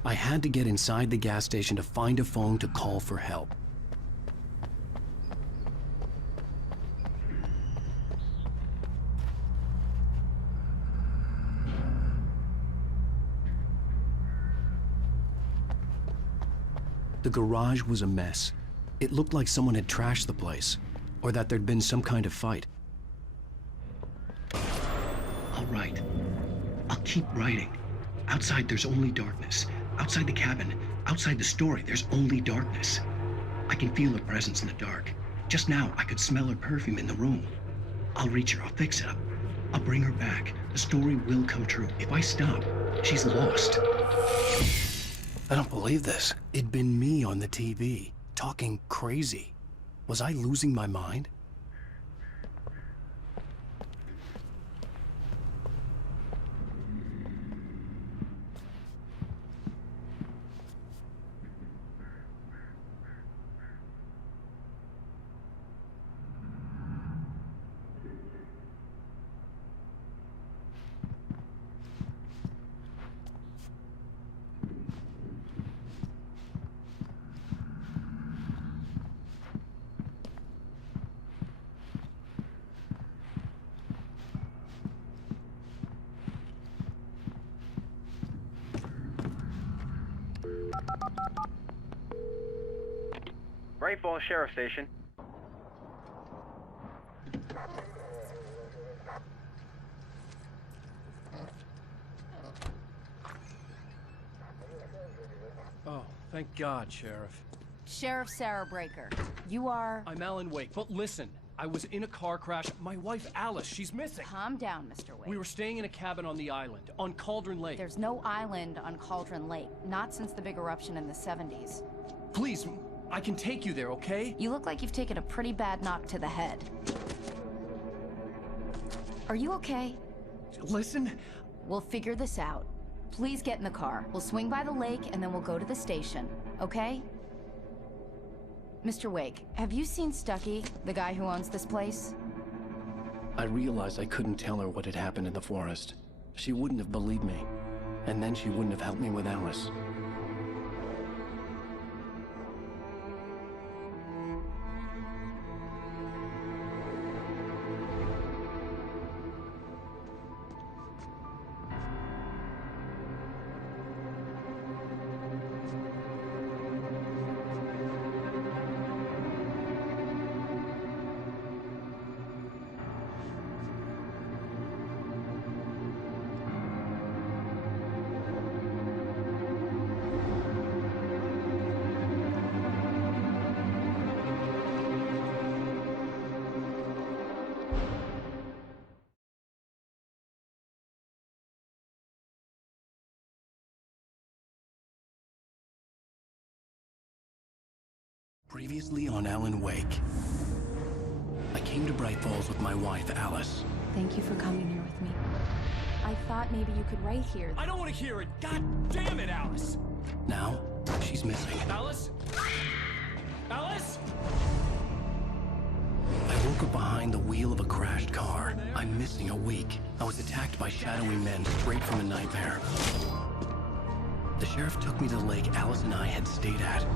I had to get inside the gas station to find a phone to call for help. The garage was a mess. It looked like someone had trashed the place, or that there'd been some kind of fight. All right. I'll keep writing. Outside, there's only darkness. Outside the cabin, outside the story, there's only darkness. I can feel her presence in the dark. Just now, I could smell her perfume in the room. I'll reach her, I'll fix it up. I'll bring her back. The story will come true. If I stop, she's lost. I don't believe this. It'd been me on the TV, talking crazy. Was I losing my mind? Great Falls Sheriff Station. Oh, thank God, Sheriff. Sheriff Sarah Breaker. You are... I'm Alan Wake, but listen. I was in a car crash. My wife, Alice, she's missing. Calm down, Mr. Wake. We were staying in a cabin on the island, on Cauldron Lake. There's no island on Cauldron Lake, not since the big eruption in the 70s. Please, I can take you there, okay? You look like you've taken a pretty bad knock to the head. Are you okay? Listen. We'll figure this out. Please get in the car. We'll swing by the lake and then we'll go to the station, okay? Mr. Wake, have you seen Stucky, the guy who owns this place? I realized I couldn't tell her what had happened in the forest. She wouldn't have believed me. And then she wouldn't have helped me with Alice. Previously on Alan Wake. I came to Bright Falls with my wife, Alice. Thank you for coming here with me. I thought maybe you could write here. I don't want to hear it! God damn it, Alice! Now, she's missing. Alice? Alice? I woke up behind the wheel of a crashed car. I'm missing a week. I was attacked by shadowy men straight from a nightmare. The sheriff took me to the lake Alice and I had stayed at.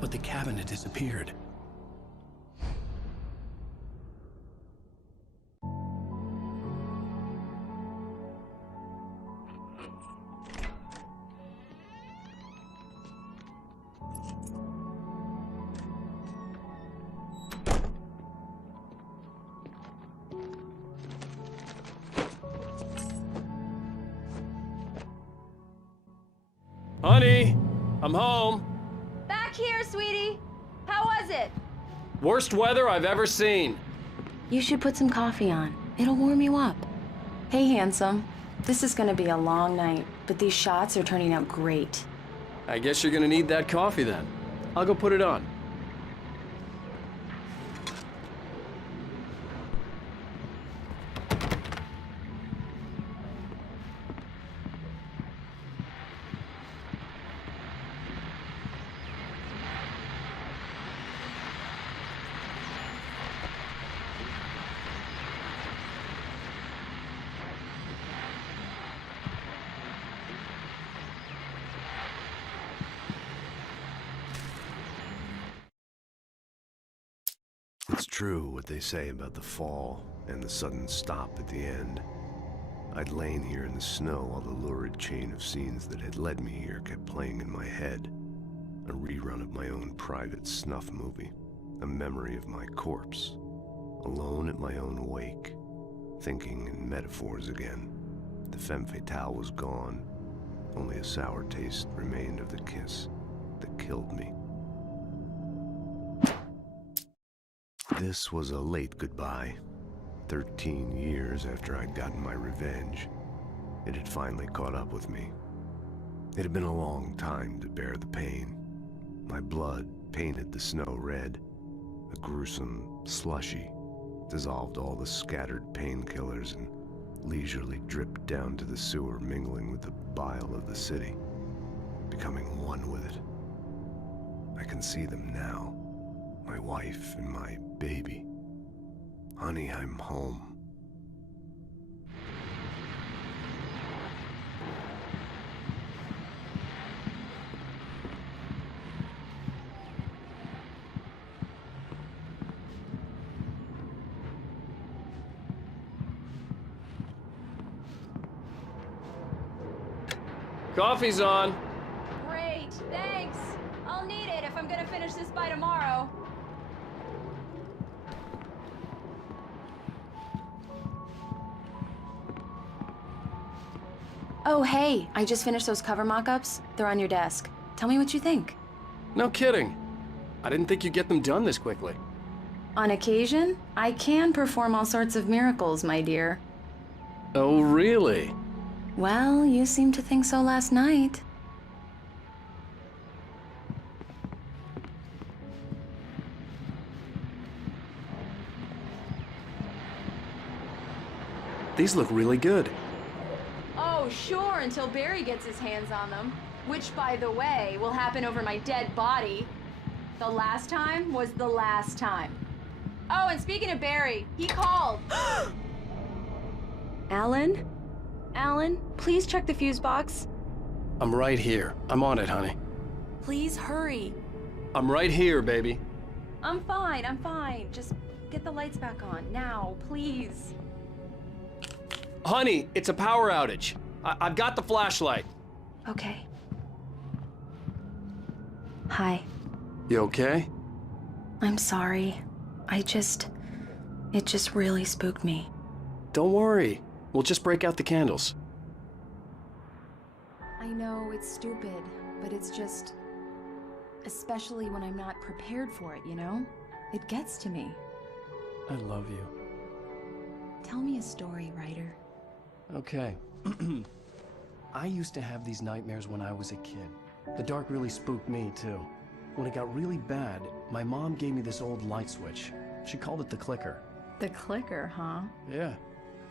But the cabin had disappeared. Honey, I'm home. Back here, sweetie. How was it? Worst weather I've ever seen. You should put some coffee on. It'll warm you up. Hey, handsome. This is gonna be a long night, but these shots are turning out great. I guess you're gonna need that coffee then. I'll go put it on. It's true what they say about the fall and the sudden stop at the end. I'd lain here in the snow while the lurid chain of scenes that had led me here kept playing in my head. A rerun of my own private snuff movie. A memory of my corpse. Alone at my own wake. Thinking in metaphors again. The femme fatale was gone. Only a sour taste remained of the kiss that killed me. This was a late goodbye. 13 years after I'd gotten my revenge. It had finally caught up with me. It had been a long time to bear the pain. My blood painted the snow red. A gruesome slushy dissolved all the scattered painkillers and leisurely dripped down to the sewer, mingling with the bile of the city, becoming one with it. I can see them now. My wife and my baby. Honey, I'm home. Coffee's on. Great, thanks. I'll need it if I'm gonna finish this by tomorrow. Oh, hey, I just finished those cover mock-ups. They're on your desk. Tell me what you think. No kidding. I didn't think you'd get them done this quickly. On occasion, I can perform all sorts of miracles, my dear. Oh, really? Well, you seemed to think so last night. These look really good. Oh, sure, until Barry gets his hands on them. Which, by the way, will happen over my dead body. The last time was the last time. Oh, and speaking of Barry, he called. Alan? Alan, please check the fuse box. I'm right here. I'm on it, honey. Please hurry. I'm right here, baby. I'm fine, I'm fine. Just get the lights back on, now, please. Honey, it's a power outage. I've got the flashlight. Okay. Hi. You okay? I'm sorry. It just really spooked me. Don't worry. We'll just break out the candles. I know it's stupid, but it's just... Especially when I'm not prepared for it, you know? It gets to me. I love you. Tell me a story, writer. Okay. I used to have these nightmares when I was a kid. The dark really spooked me, too. When it got really bad, my mom gave me this old light switch. She called it the clicker. The clicker, huh? Yeah.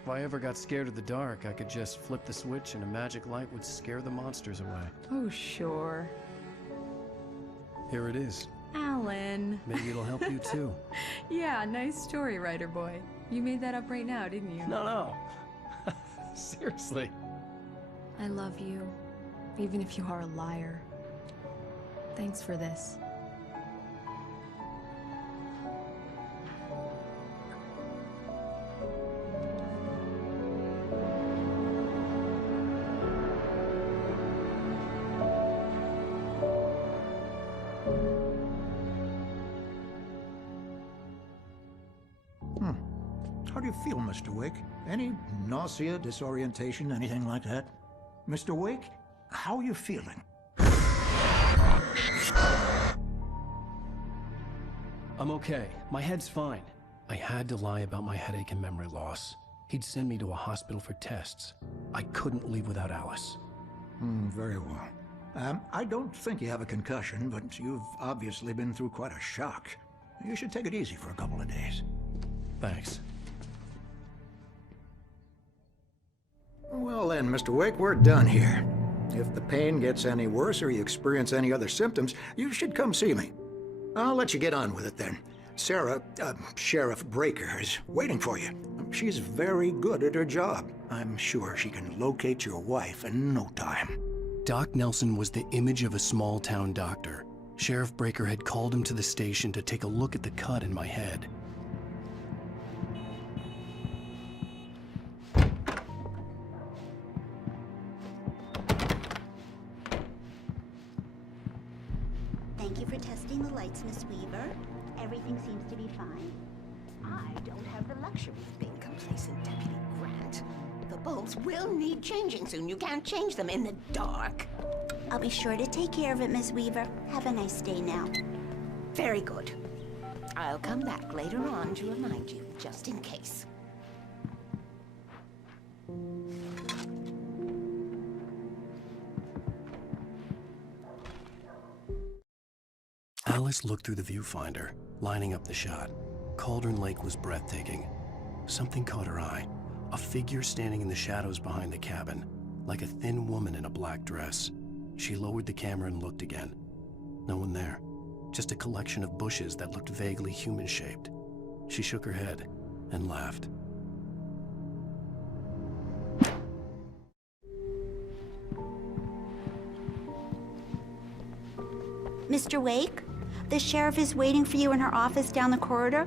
If I ever got scared of the dark, I could just flip the switch and a magic light would scare the monsters away. Oh, sure. Here it is. Alan. Maybe it'll help you, too. Yeah, nice story, writer boy. You made that up right now, didn't you? No. Seriously. I love you, even if you are a liar. Thanks for this. How do you feel, Mr. Wake? Any nausea, disorientation, anything like that? Mr. Wake, how are you feeling? I'm okay. My head's fine. I had to lie about my headache and memory loss. He'd send me to a hospital for tests. I couldn't leave without Alice. Very well. I don't think you have a concussion, but you've obviously been through quite a shock. You should take it easy for a couple of days. Thanks. Well then, Mr. Wake, we're done here. If the pain gets any worse or you experience any other symptoms, you should come see me. I'll let you get on with it then. Sarah, Sheriff Breaker, is waiting for you. She's very good at her job. I'm sure she can locate your wife in no time. Doc Nelson was the image of a small-town doctor. Sheriff Breaker had called him to the station to take a look at the cut in my head. Thank you for testing the lights, Miss Weaver. Everything seems to be fine. I don't have the luxury of being complacent, Deputy Grant. The bulbs will need changing soon. You can't change them in the dark. I'll be sure to take care of it, Miss Weaver. Have a nice day now. Very good. I'll come back later on to remind you, just in case. Alice looked through the viewfinder, lining up the shot. Cauldron Lake was breathtaking. Something caught her eye. A figure standing in the shadows behind the cabin, like a thin woman in a black dress. She lowered the camera and looked again. No one there. Just a collection of bushes that looked vaguely human-shaped. She shook her head and laughed. Mr. Wake, the sheriff is waiting for you in her office down the corridor.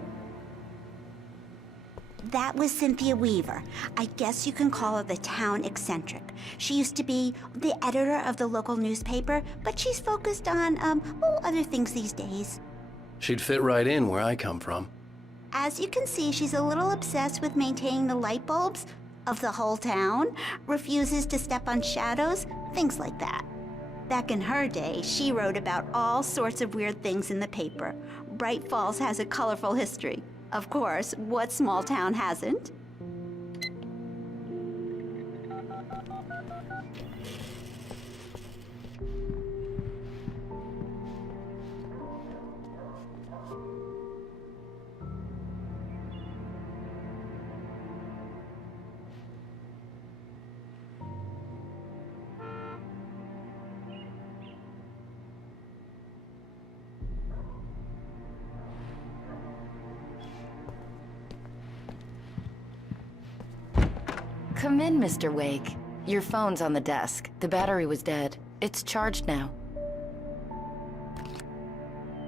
That was Cynthia Weaver. I guess you can call her the town eccentric. She used to be the editor of the local newspaper, but she's focused on, other things these days. She'd fit right in where I come from. As you can see, she's a little obsessed with maintaining the light bulbs of the whole town, refuses to step on shadows, things like that. Back in her day, she wrote about all sorts of weird things in the paper. Bright Falls has a colorful history. Of course, what small town hasn't? Come in, Mr. Wake. Your phone's on the desk. The battery was dead. It's charged now.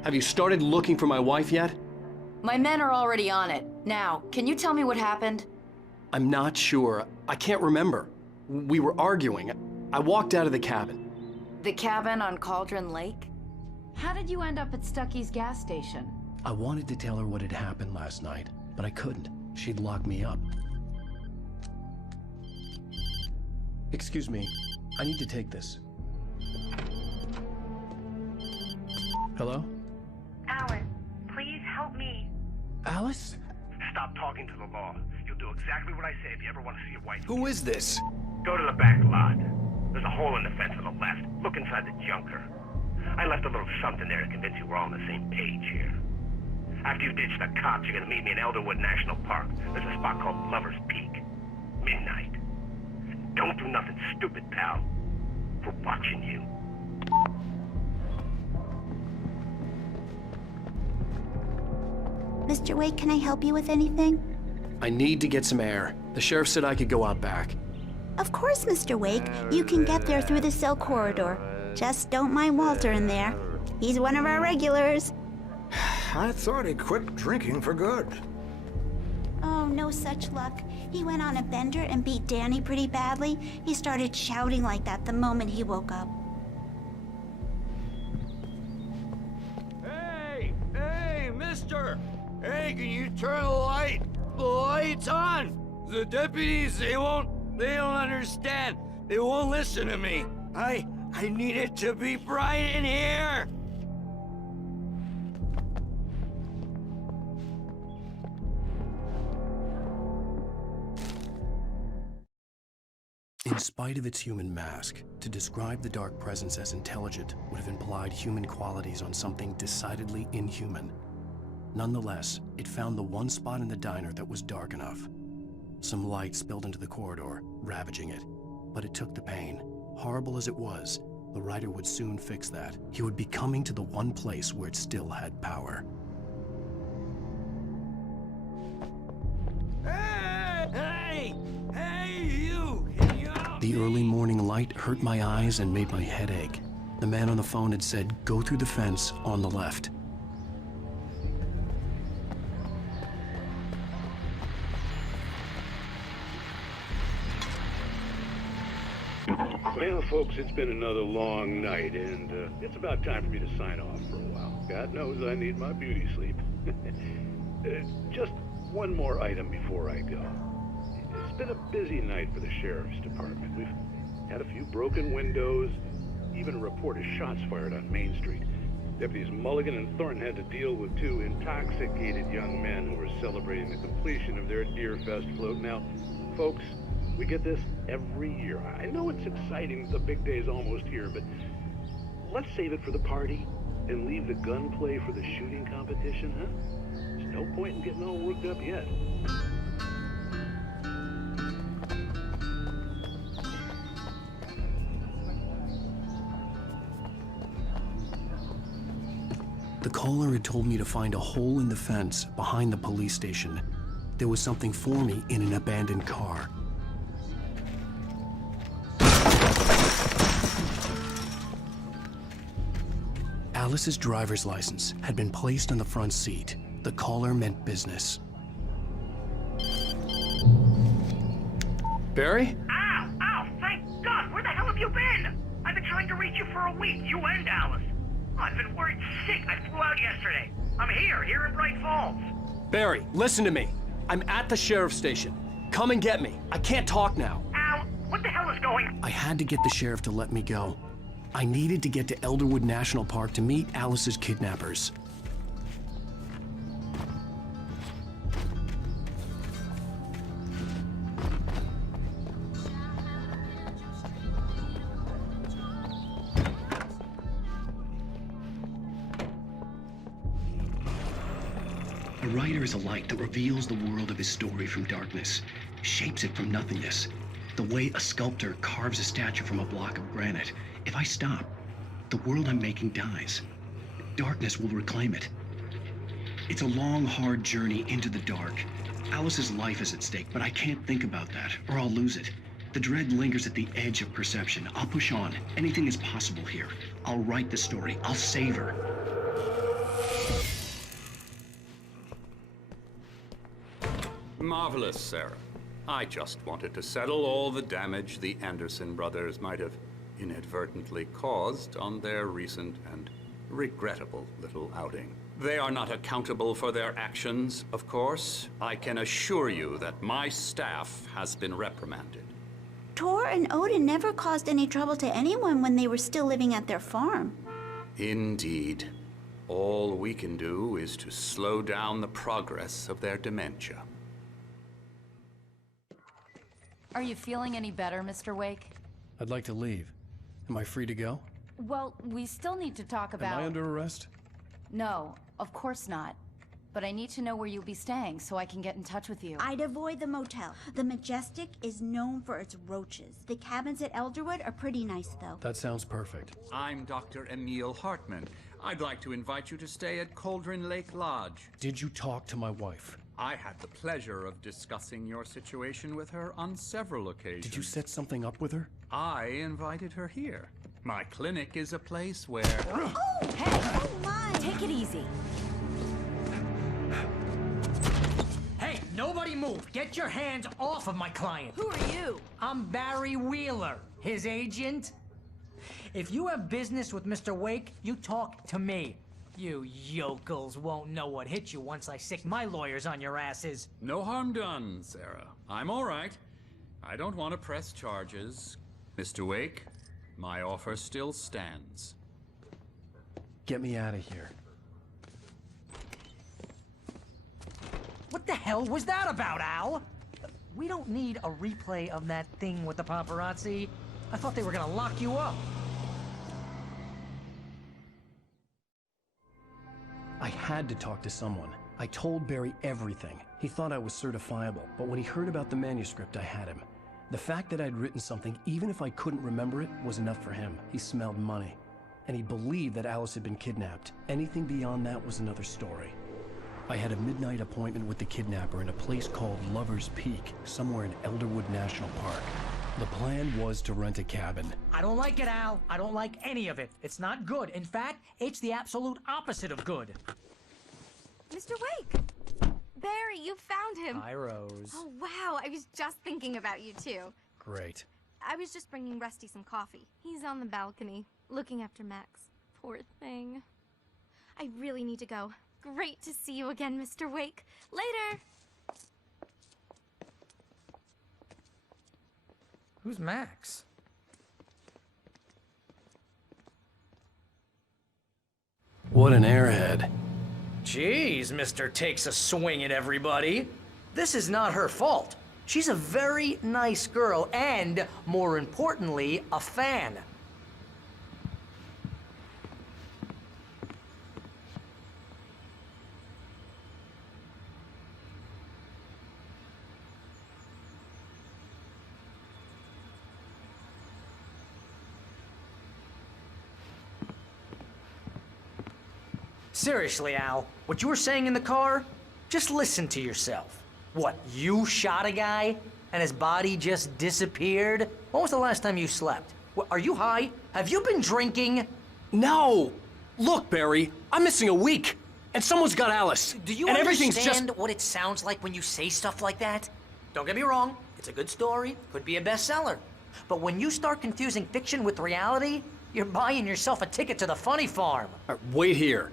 Have you started looking for my wife yet? My men are already on it. Now, can you tell me what happened? I'm not sure. I can't remember. We were arguing. I walked out of the cabin. The cabin on Cauldron Lake? How did you end up at Stucky's gas station? I wanted to tell her what had happened last night, but I couldn't. She'd lock me up. Excuse me, I need to take this. Hello? Alan, please help me. Alice? Stop talking to the law. You'll do exactly what I say if you ever want to see your wife. Who is this? Go to the back lot. There's a hole in the fence on the left. Look inside the junker. I left a little something there to convince you we're all on the same page here. After you ditch the cops, you're gonna meet me in Elderwood National Park. There's a spot called Lover's Peak. Midnight. Don't do nothing stupid, pal. We're watching you. Mr. Wake, can I help you with anything? I need to get some air. The sheriff said I could go out back. Of course, Mr. Wake. You can get there through the cell corridor. Just don't mind Walter in there. He's one of our regulars. I thought he quit drinking for good. Oh, no such luck. He went on a bender and beat Danny pretty badly. He started shouting like that the moment he woke up. Hey! Hey, mister! Hey, can you turn the light? The light's on! The deputies, they don't understand. They won't listen to me. I need it to be bright in here! In spite of its human mask, to describe the dark presence as intelligent would have implied human qualities on something decidedly inhuman. Nonetheless, it found the one spot in the diner that was dark enough. Some light spilled into the corridor, ravaging it. But it took the pain. Horrible as it was, the writer would soon fix that. He would be coming to the one place where it still had power. Hey, you! The early morning light hurt my eyes and made my head ache. The man on the phone had said, "Go through the fence on the left." Well, folks, it's been another long night, and it's about time for me to sign off for a while. God knows I need my beauty sleep. Just one more item before I go. It's been a busy night for the sheriff's department. We've had a few broken windows, even a report of shots fired on Main Street. Deputies Mulligan and Thornton had to deal with two intoxicated young men who were celebrating the completion of their Deer Fest float. Now, folks, we get this every year. I know it's exciting, the big day's almost here, but let's save it for the party and leave the gunplay for the shooting competition, huh? There's no point in getting all worked up yet. The caller had told me to find a hole in the fence behind the police station. There was something for me in an abandoned car. Alice's driver's license had been placed on the front seat. The caller meant business. Barry? Ow! Ow! Thank God! Where the hell have you been? I've been trying to reach you for a week, you and Alice. I've been worried sick. I flew out yesterday. I'm here in Bright Falls. Barry, listen to me. I'm at the sheriff's station. Come and get me. I can't talk now. Al, what the hell is going on? I had to get the sheriff to let me go. I needed to get to Elderwood National Park to meet Alice's kidnappers. A writer is a light that reveals the world of his story from darkness, shapes it from nothingness. The way a sculptor carves a statue from a block of granite. If I stop, the world I'm making dies. Darkness will reclaim it. It's a long, hard journey into the dark. Alice's life is at stake, but I can't think about that, or I'll lose it. The dread lingers at the edge of perception. I'll push on. Anything is possible here. I'll write the story. I'll save her. Marvelous, Sarah. I just wanted to settle all the damage the Anderson brothers might have inadvertently caused on their recent and regrettable little outing. They are not accountable for their actions, of course. I can assure you that my staff has been reprimanded. Tor and Odin never caused any trouble to anyone when they were still living at their farm. Indeed. All we can do is to slow down the progress of their dementia. Are you feeling any better, Mr. Wake? I'd like to leave. Am I free to go? Well, we still need to talk about... Am I under arrest? No, of course not. But I need to know where you'll be staying so I can get in touch with you. I'd avoid the motel. The Majestic is known for its roaches. The cabins at Elderwood are pretty nice, though. That sounds perfect. I'm Dr. Emil Hartman. I'd like to invite you to stay at Cauldron Lake Lodge. Did you talk to my wife? I had the pleasure of discussing your situation with her on several occasions. Did you set something up with her? I invited her here. My clinic is a place where... Oh, hey! Oh, my! Take it easy. Hey, nobody move! Get your hands off of my client! Who are you? I'm Barry Wheeler, his agent. If you have business with Mr. Wake, you talk to me. You yokels won't know what hit you once I sick my lawyers on your asses. No harm done, Sarah. I'm all right. I don't want to press charges. Mr. Wake, my offer still stands. Get me out of here. What the hell was that about, Al? We don't need a replay of that thing with the paparazzi. I thought they were gonna lock you up. I had to talk to someone. I told Barry everything. He thought I was certifiable, but when he heard about the manuscript, I had him. The fact that I'd written something, even if I couldn't remember it, was enough for him. He smelled money. And he believed that Alice had been kidnapped. Anything beyond that was another story. I had a midnight appointment with the kidnapper in a place called Lover's Peak, somewhere in Elderwood National Park. The plan was to rent a cabin. I don't like it, Al. I don't like any of it. It's not good. In fact, it's the absolute opposite of good. Mr. Wake! Barry, you found him! Hi, Rose. Oh, wow. I was just thinking about you, too. Great. I was just bringing Rusty some coffee. He's on the balcony, looking after Max. Poor thing. I really need to go. Great to see you again, Mr. Wake. Later! Who's Max? What an airhead. Jeez, Mr. Takes a swing at everybody. This is not her fault. She's a very nice girl and, more importantly, a fan. Seriously, Al, what you were saying in the car? Just listen to yourself. What, you shot a guy and his body just disappeared? When was the last time you slept? What, are you high? Have you been drinking? No! Look, Barry, I'm missing a week, and someone's got Alice. Do you and understand what it sounds like when you say stuff like that? Don't get me wrong, it's a good story, could be a bestseller. But when you start confusing fiction with reality, you're buying yourself a ticket to the funny farm. All right, wait here.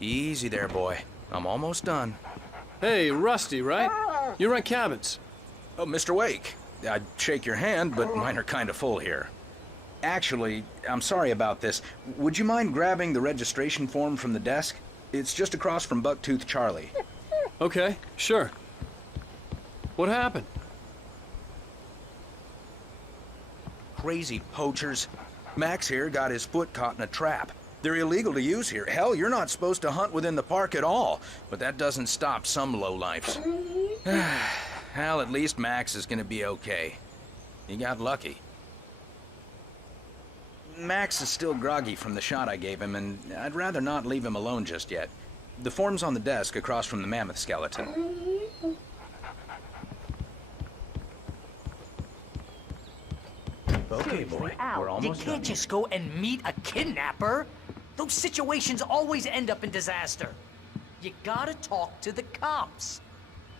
Easy there, boy. I'm almost done. Hey, Rusty, right? You rent cabins. Oh, Mr. Wake. I'd shake your hand, but mine are kind of full here. Actually, I'm sorry about this. Would you mind grabbing the registration form from the desk? It's just across from Bucktooth Charlie. Okay, sure. What happened? Crazy poachers. Max here got his foot caught in a trap. They're illegal to use here. Hell, you're not supposed to hunt within the park at all. But that doesn't stop some lowlifes. Hell, at least Max is gonna be okay. He got lucky. Max is still groggy from the shot I gave him, and I'd rather not leave him alone just yet. The form's on the desk across from the mammoth skeleton. Okay, boy, Al, we're almost you can't done. just go and meet a kidnapper. Those situations always end up in disaster. You gotta talk to the cops.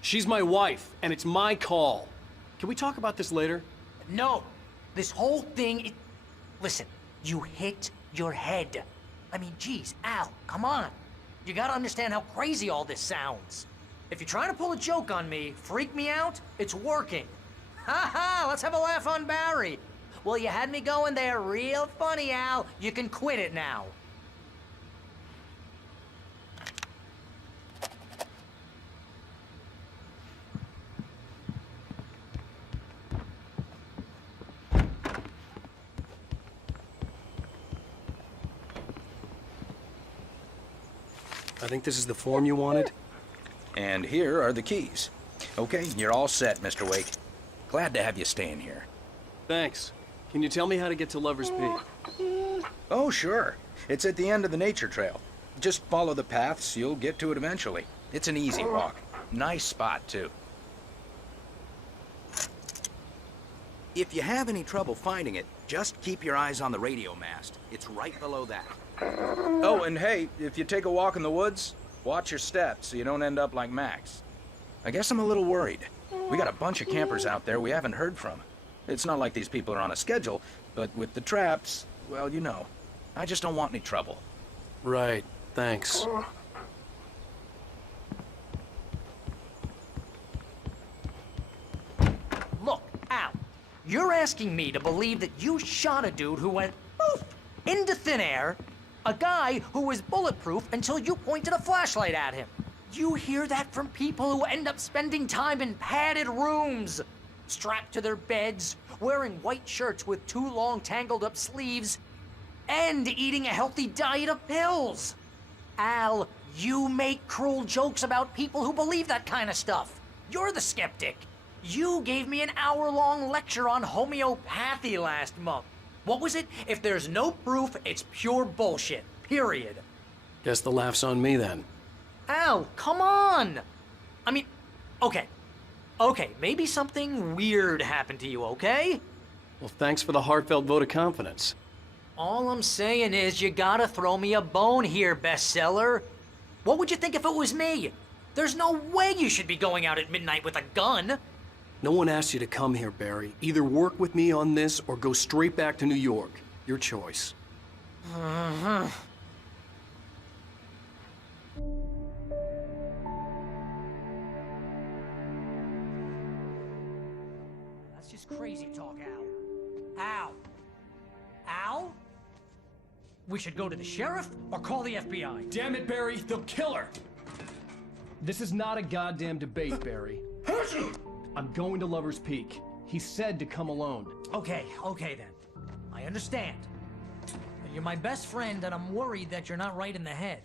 She's my wife, and it's my call. Can we talk about this later? No, this whole thing, listen, you hit your head. I mean, geez, Al, come on. You gotta understand how crazy all this sounds. If you're trying to pull a joke on me, freak me out, it's working. Ha ha, let's have a laugh on Barry. Well, you had me going there real funny, Al. You can quit it now. I think this is the form you wanted. And here are the keys. Okay, you're all set, Mr. Wake. Glad to have you staying here. Thanks. Can you tell me how to get to Lover's Peak? Oh, sure. It's at the end of the nature trail. Just follow the paths, you'll get to it eventually. It's an easy walk. Nice spot, too. If you have any trouble finding it, just keep your eyes on the radio mast. It's right below that. Oh, and hey, if you take a walk in the woods, watch your steps so you don't end up like Max. I guess I'm a little worried. We got a bunch of campers out there we haven't heard from. It's not like these people are on a schedule, but with the traps, well, you know. I just don't want any trouble. Right, thanks. Look, Al, you're asking me to believe that you shot a dude who went poof into thin air, a guy who was bulletproof until you pointed a flashlight at him. You hear that from people who end up spending time in padded rooms, strapped to their beds, wearing white shirts with too long tangled up sleeves, and eating a healthy diet of pills. Al, you make cruel jokes about people who believe that kind of stuff. You're the skeptic. You gave me an hour-long lecture on homeopathy last month. What was it? If there's no proof, it's pure bullshit. Period. Guess the laugh's on me then. Al, come on! I mean, okay. Okay, maybe something weird happened to you, okay? Well, thanks for the heartfelt vote of confidence. All I'm saying is you gotta throw me a bone here, bestseller. What would you think if it was me? There's no way you should be going out at midnight with a gun. No one asked you to come here, Barry. Either work with me on this or go straight back to New York. Your choice. That's just crazy talk, Al. Al? Al? We should go to the sheriff or call the FBI. Damn it, Barry, they'll kill her! This is not a goddamn debate, Barry. I'm going to Lover's Peak. He said to come alone. Okay then. I understand. You're my best friend, and I'm worried that you're not right in the head.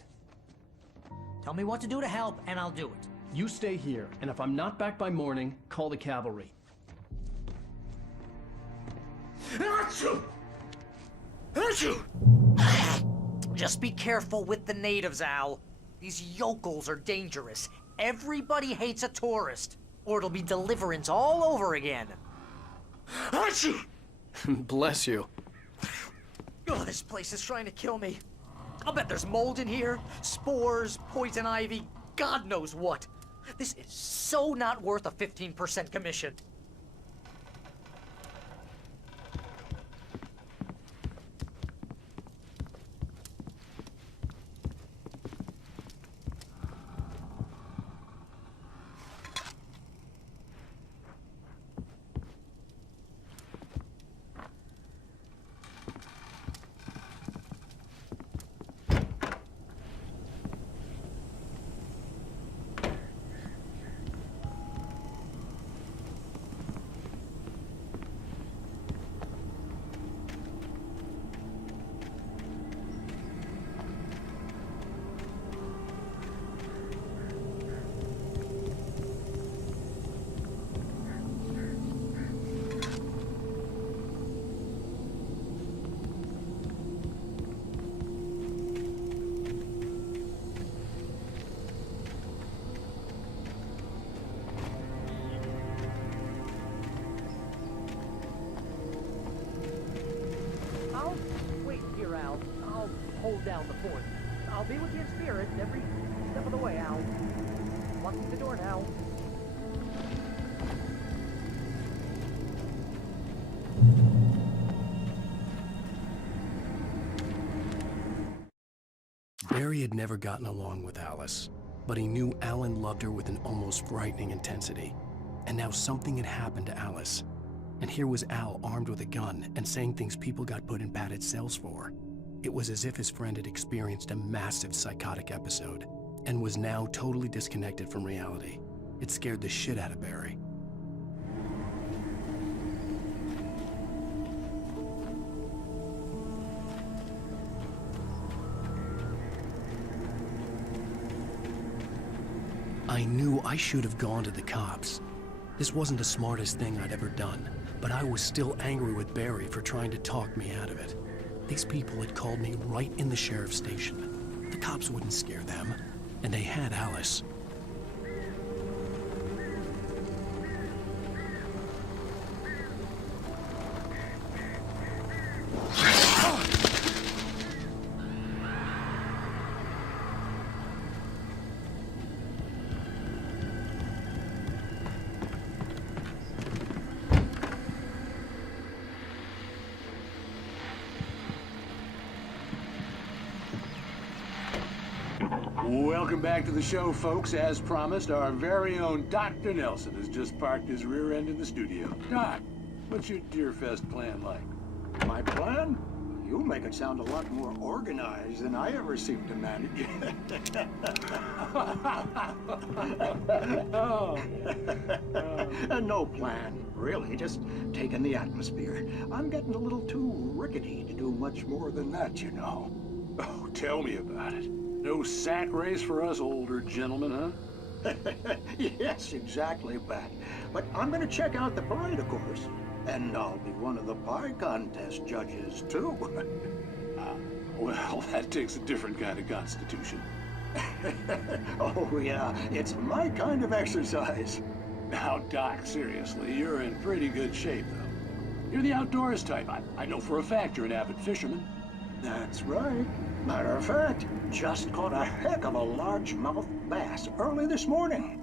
Tell me what to do to help, and I'll do it. You stay here, and if I'm not back by morning, call the cavalry. Just be careful with the natives, Al. These yokels are dangerous. Everybody hates a tourist, or it'll be deliverance all over again. Bless you. Oh, this place is trying to kill me. I'll bet there's mold in here, spores, poison ivy, God knows what. This is so not worth a 15% commission. down the fort. I'll be with you in spirit every step of the way, Al. Locking the door now. Barry had never gotten along with Alice, but he knew Alan loved her with an almost frightening intensity. And now something had happened to Alice. And here was Al armed with a gun and saying things people got put in padded cells for. It was as if his friend had experienced a massive psychotic episode and was now totally disconnected from reality. It scared the shit out of Barry. I knew I should have gone to the cops. This wasn't the smartest thing I'd ever done, but I was still angry with Barry for trying to talk me out of it. These people had called me right in the sheriff's station. The cops wouldn't scare them, and they had Alice. Welcome back to the show, folks. As promised, our very own Dr. Nelson has just parked his rear end in the studio. Doc, what's your Deerfest plan like? My plan? You make it sound a lot more organized than I ever seem to manage. No plan, really. Just taking the atmosphere. I'm getting a little too rickety to do much more than that, you know. Oh, tell me about it. No sack race for us older gentlemen, huh? Yes, exactly, Pat. But I'm gonna check out the parade, of course. And I'll be one of the pie contest judges, too. Well, that takes a different kind of constitution. Oh, yeah. It's my kind of exercise. Now, Doc, seriously, you're in pretty good shape, though. You're the outdoors type. I know for a fact you're an avid fisherman. That's right. Matter of fact, just caught a heck of a largemouth bass early this morning.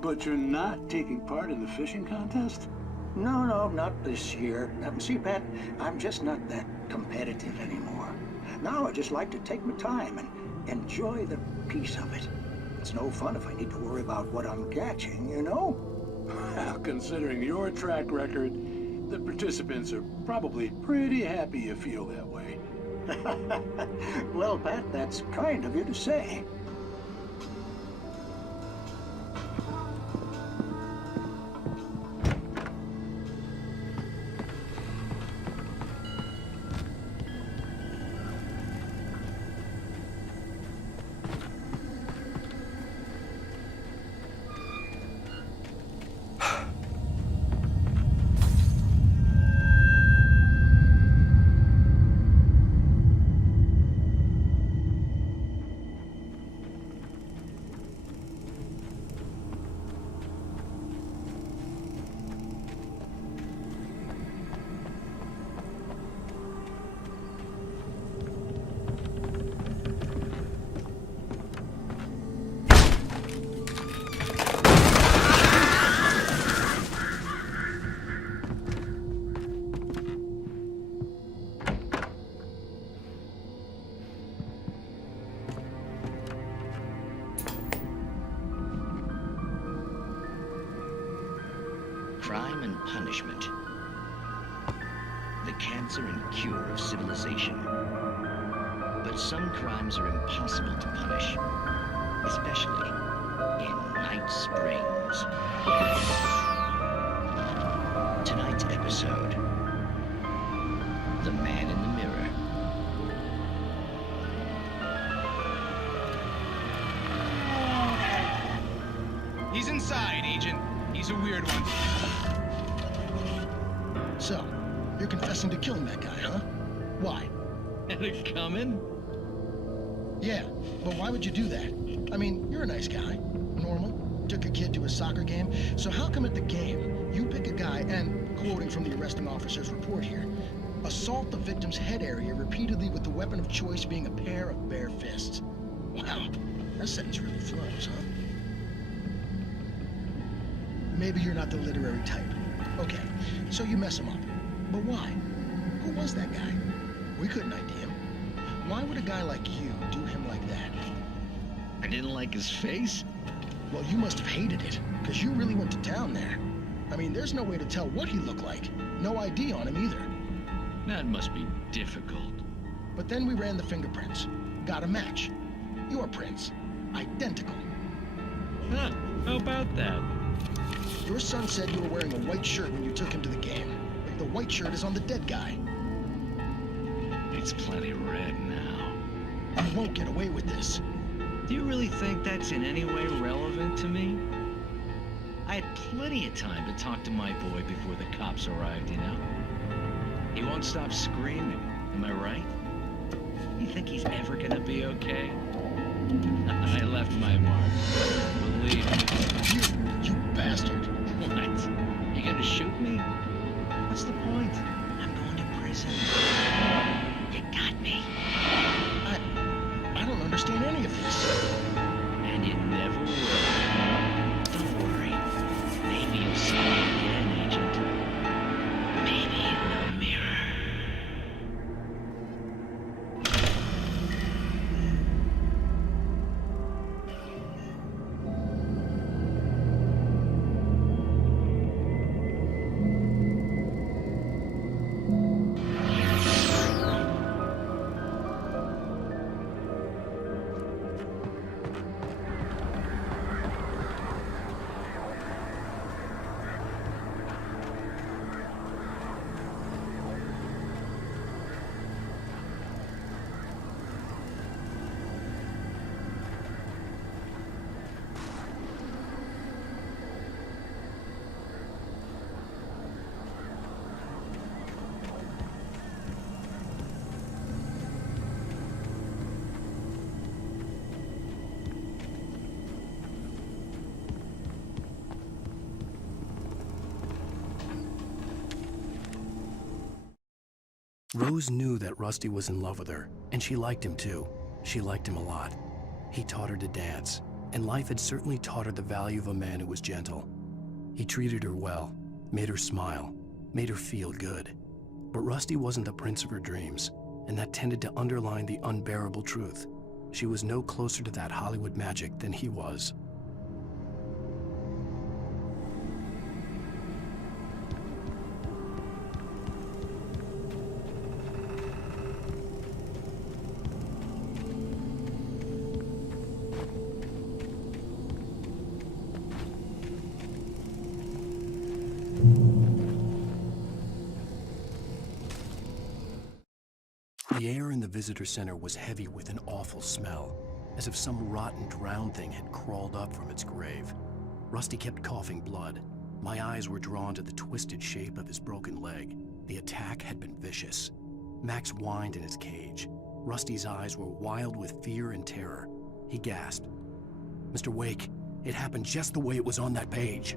But you're not taking part in the fishing contest? No, not this year. See, Pat, I'm just not that competitive anymore. Now I just like to take my time and enjoy the peace of it. It's no fun if I need to worry about what I'm catching, you know? Well, considering your track record, the participants are probably pretty happy you feel that way. Well, Pat, that's kind of you to say. Crime and punishment. The cancer and cure of civilization. But some crimes are impossible to punish, especially in Night Springs. Tonight's episode, The Man in the Mirror. He's inside, Agent. He's a weird one. So, you're confessing to killing that guy, huh? Why? Had it coming? Yeah, but why would you do that? I mean, you're a nice guy. Normal. Took a kid to a soccer game. So how come at the game, you pick a guy and, quoting from the arresting officer's report here, Assault the victim's head area repeatedly with the weapon of choice being a pair of bare fists. Wow, that sentence really flows, huh? Maybe you're not the literary type. Okay, so you mess him up. But why? Who was that guy? We couldn't ID him. Why would a guy like you do him like that? I didn't like his face? Well, you must have hated it, because you really went to town there. I mean, there's no way to tell what he looked like. No ID on him either. That must be difficult. But then we ran the fingerprints. Got a match. Your prints. Identical. Huh, how about that? Your son said you were wearing a white shirt when you took him to the game. The white shirt is on the dead guy. It's plenty red now. You won't get away with this. Do you really think that's in any way relevant to me? I had plenty of time to talk to my boy before the cops arrived, you know? He won't stop screaming, am I right? You think he's ever gonna be okay? I left my mark. Believe me. You bastard. What? You gonna shoot me? What's the point? I'm going to prison. You got me. I don't understand any of this. And you never will. Don't worry. Maybe you'll see me again, Agent. Maybe in the mirror. Rose knew that Rusty was in love with her, and she liked him too. She liked him a lot. He taught her to dance, and life had certainly taught her the value of a man who was gentle. He treated her well, made her smile, made her feel good. But Rusty wasn't the prince of her dreams, and that tended to underline the unbearable truth. She was no closer to that Hollywood magic than he was. The air in the visitor center was heavy with an awful smell, as if some rotten drowned thing had crawled up from its grave. Rusty kept coughing blood. My eyes were drawn to the twisted shape of his broken leg. The attack had been vicious. Max whined in his cage. Rusty's eyes were wild with fear and terror. He gasped. "Mr. Wake, it happened just the way it was on that page."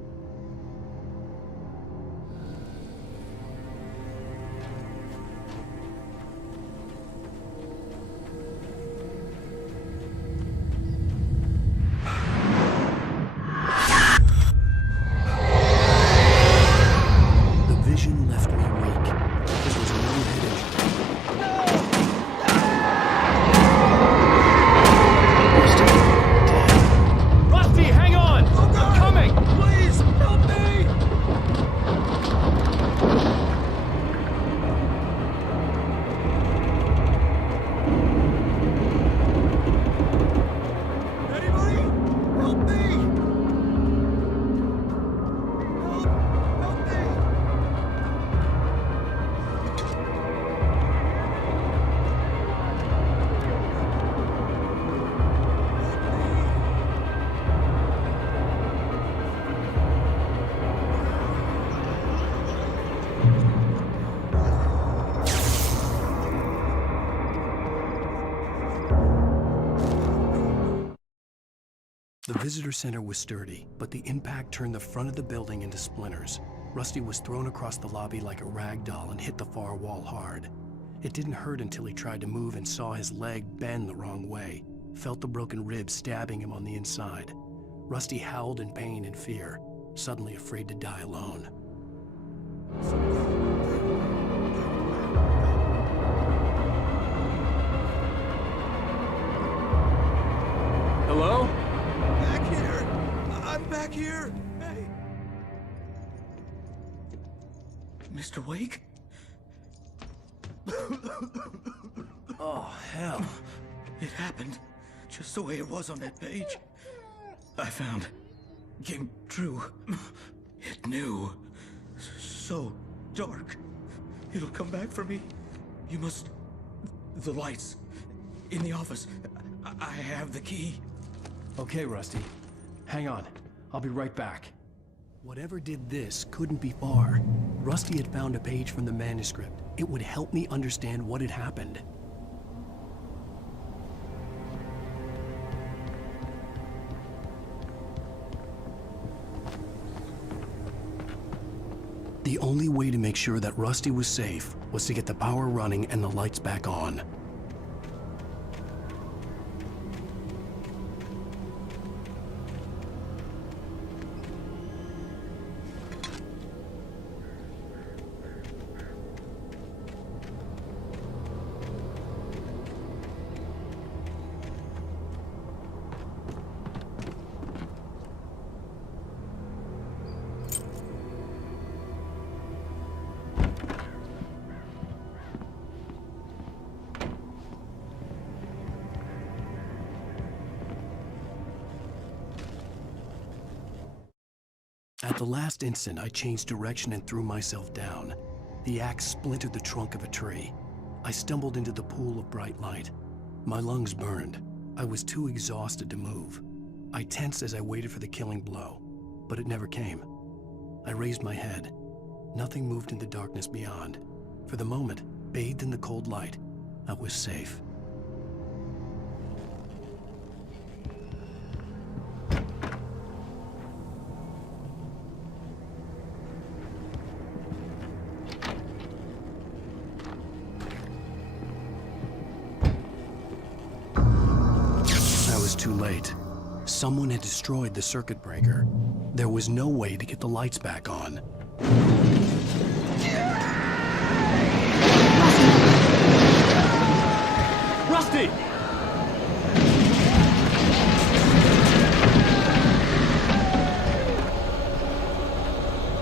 The visitor center was sturdy, but the impact turned the front of the building into splinters. Rusty was thrown across the lobby like a rag doll and hit the far wall hard. It didn't hurt until he tried to move and saw his leg bend the wrong way, felt the broken rib stabbing him on the inside. Rusty howled in pain and fear, suddenly afraid to die alone. Hello? Back here! I'm back here! Hey! Mr. Wake? Oh, hell. It happened just the way it was on that page. I found. Came true. It knew. So dark. It'll come back for me. You must... The lights. In the office. I have the key. Okay, Rusty. Hang on. I'll be right back. Whatever did this couldn't be far. Rusty had found a page from the manuscript. It would help me understand what had happened. The only way to make sure that Rusty was safe was to get the power running and the lights back on. At the last instant, I changed direction and threw myself down. The axe splintered the trunk of a tree. I stumbled into the pool of bright light. My lungs burned. I was too exhausted to move. I tensed as I waited for the killing blow, but it never came. I raised my head. Nothing moved in the darkness beyond. For the moment, bathed in the cold light, I was safe. Too late. Someone had destroyed the circuit breaker. There was no way to get the lights back on. Rusty!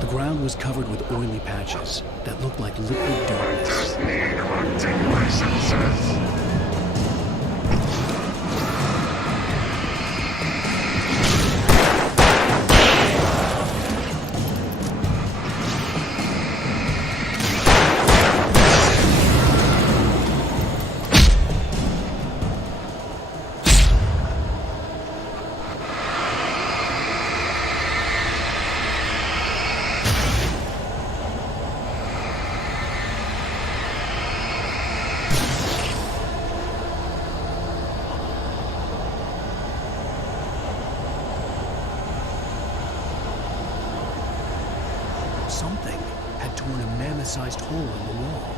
The ground was covered with oily patches that looked like liquid darkness. Something had torn a mammoth-sized hole in the wall.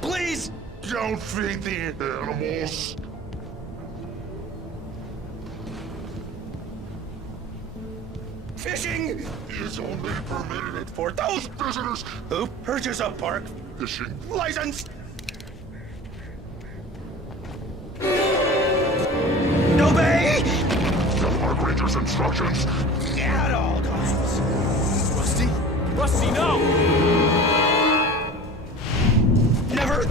Please don't feed the animals. Fishing is only permitted for those visitors who purchase a park fishing license. Obey! The park ranger's instructions. At all costs. Rusty? Rusty, no! Never!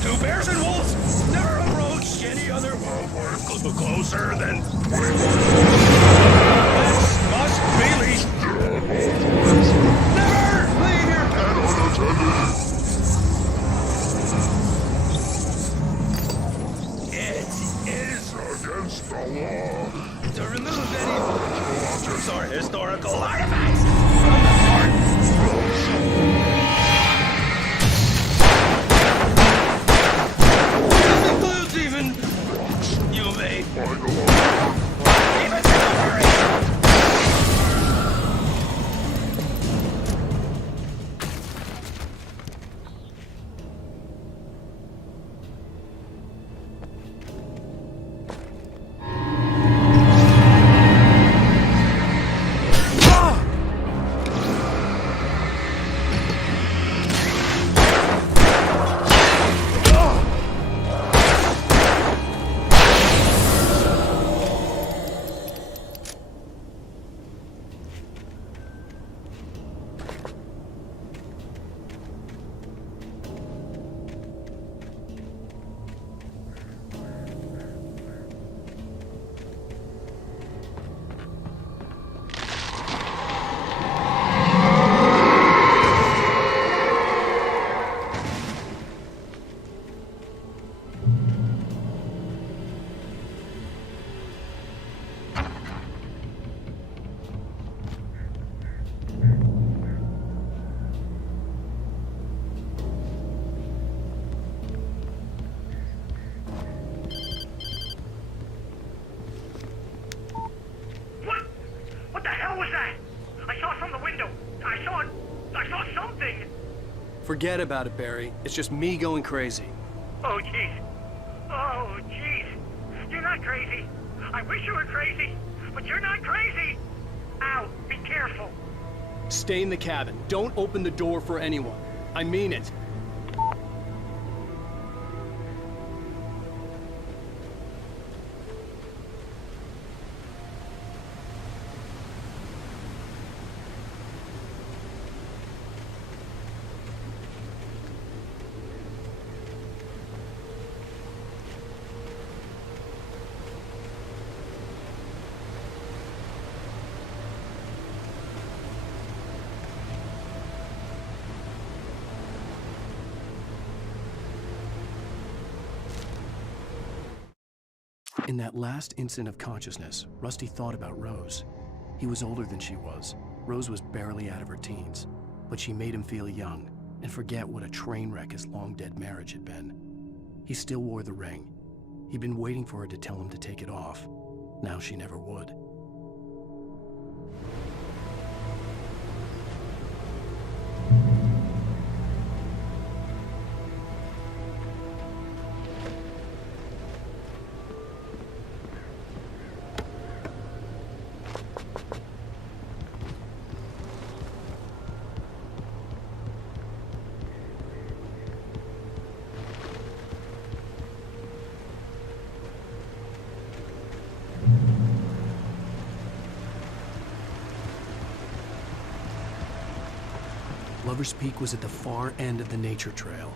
Two bears and wolves never approach any other wildlife closer than... This must be leashed. Never leave your pet unattended. It is against the law to remove any objects or historical artifacts from the park. This includes even you may Forget about it, Barry. It's just me going crazy. Oh, jeez. Oh, jeez. You're not crazy. I wish you were crazy, but you're not crazy. Ow, be careful. Stay in the cabin. Don't open the door for anyone. I mean it. In that last instant of consciousness, Rusty thought about Rose. He was older than she was. Rose was barely out of her teens, but she made him feel young and forget what a train wreck his long-dead marriage had been. He still wore the ring. He'd been waiting for her to tell him to take it off. Now she never would. Lover's Peak was at the far end of the nature trail.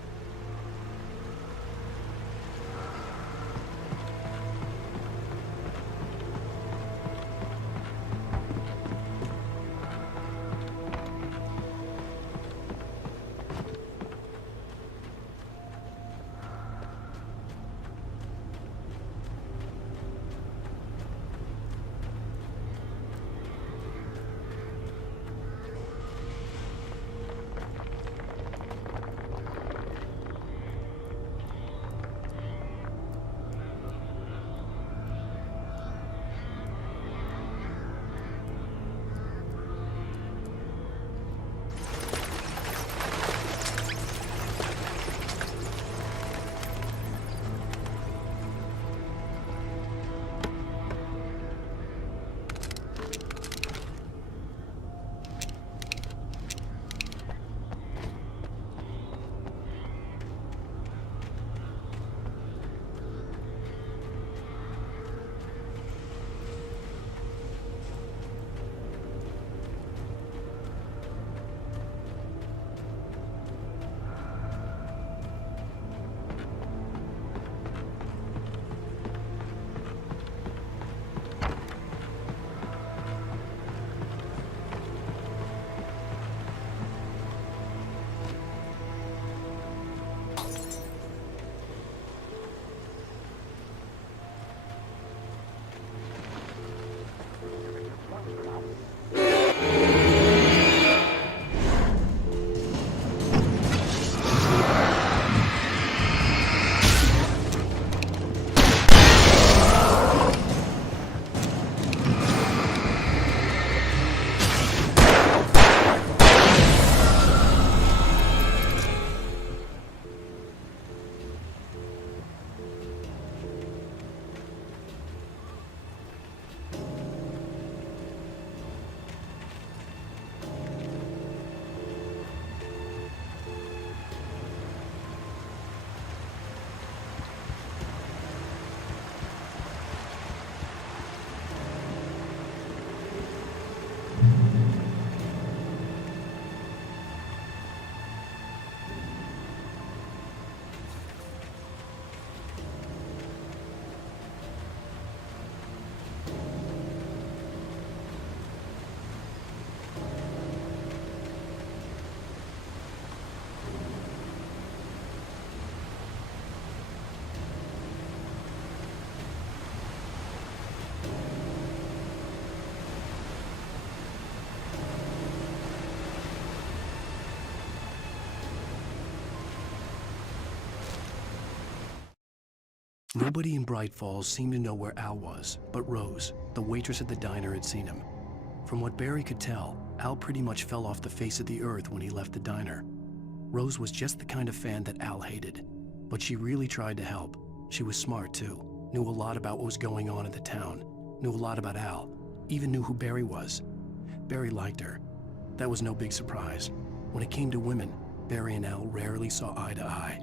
Nobody in Bright Falls seemed to know where Al was, but Rose, the waitress at the diner, had seen him. From what Barry could tell, Al pretty much fell off the face of the earth when he left the diner. Rose was just the kind of fan that Al hated, but she really tried to help. She was smart too, knew a lot about what was going on in the town, knew a lot about Al, even knew who Barry was. Barry liked her. That was no big surprise. When it came to women, Barry and Al rarely saw eye to eye.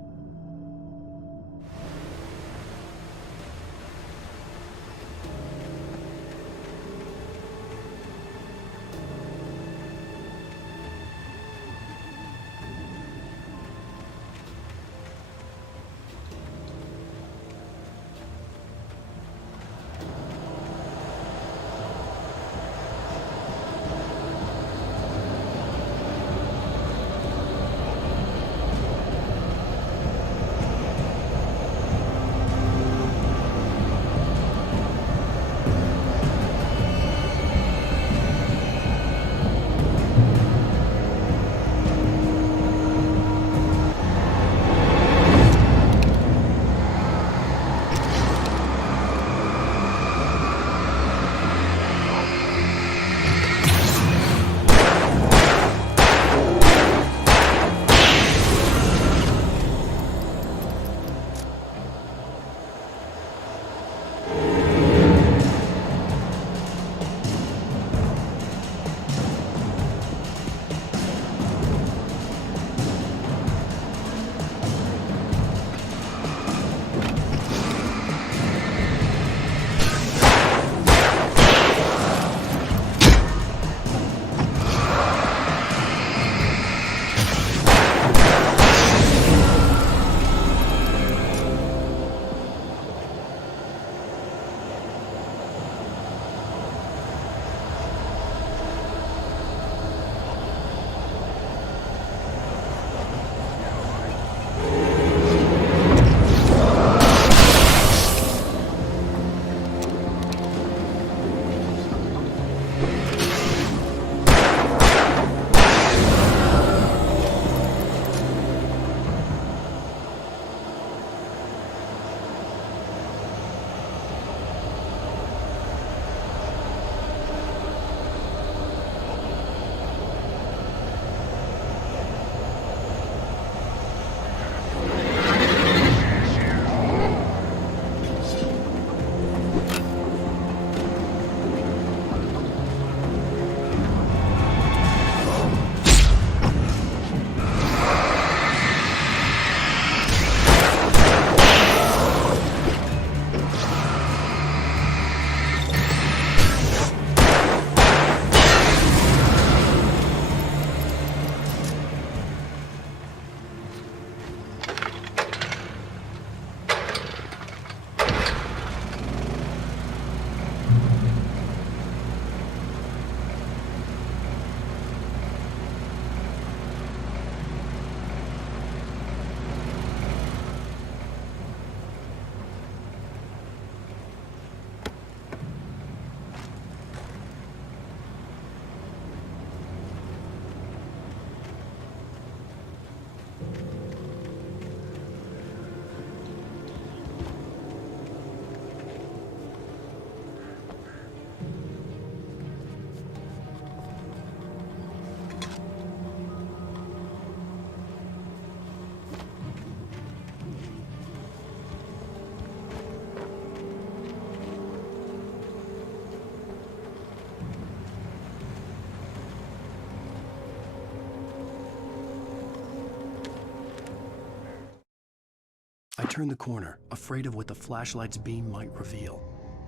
I turned the corner, afraid of what the flashlight's beam might reveal.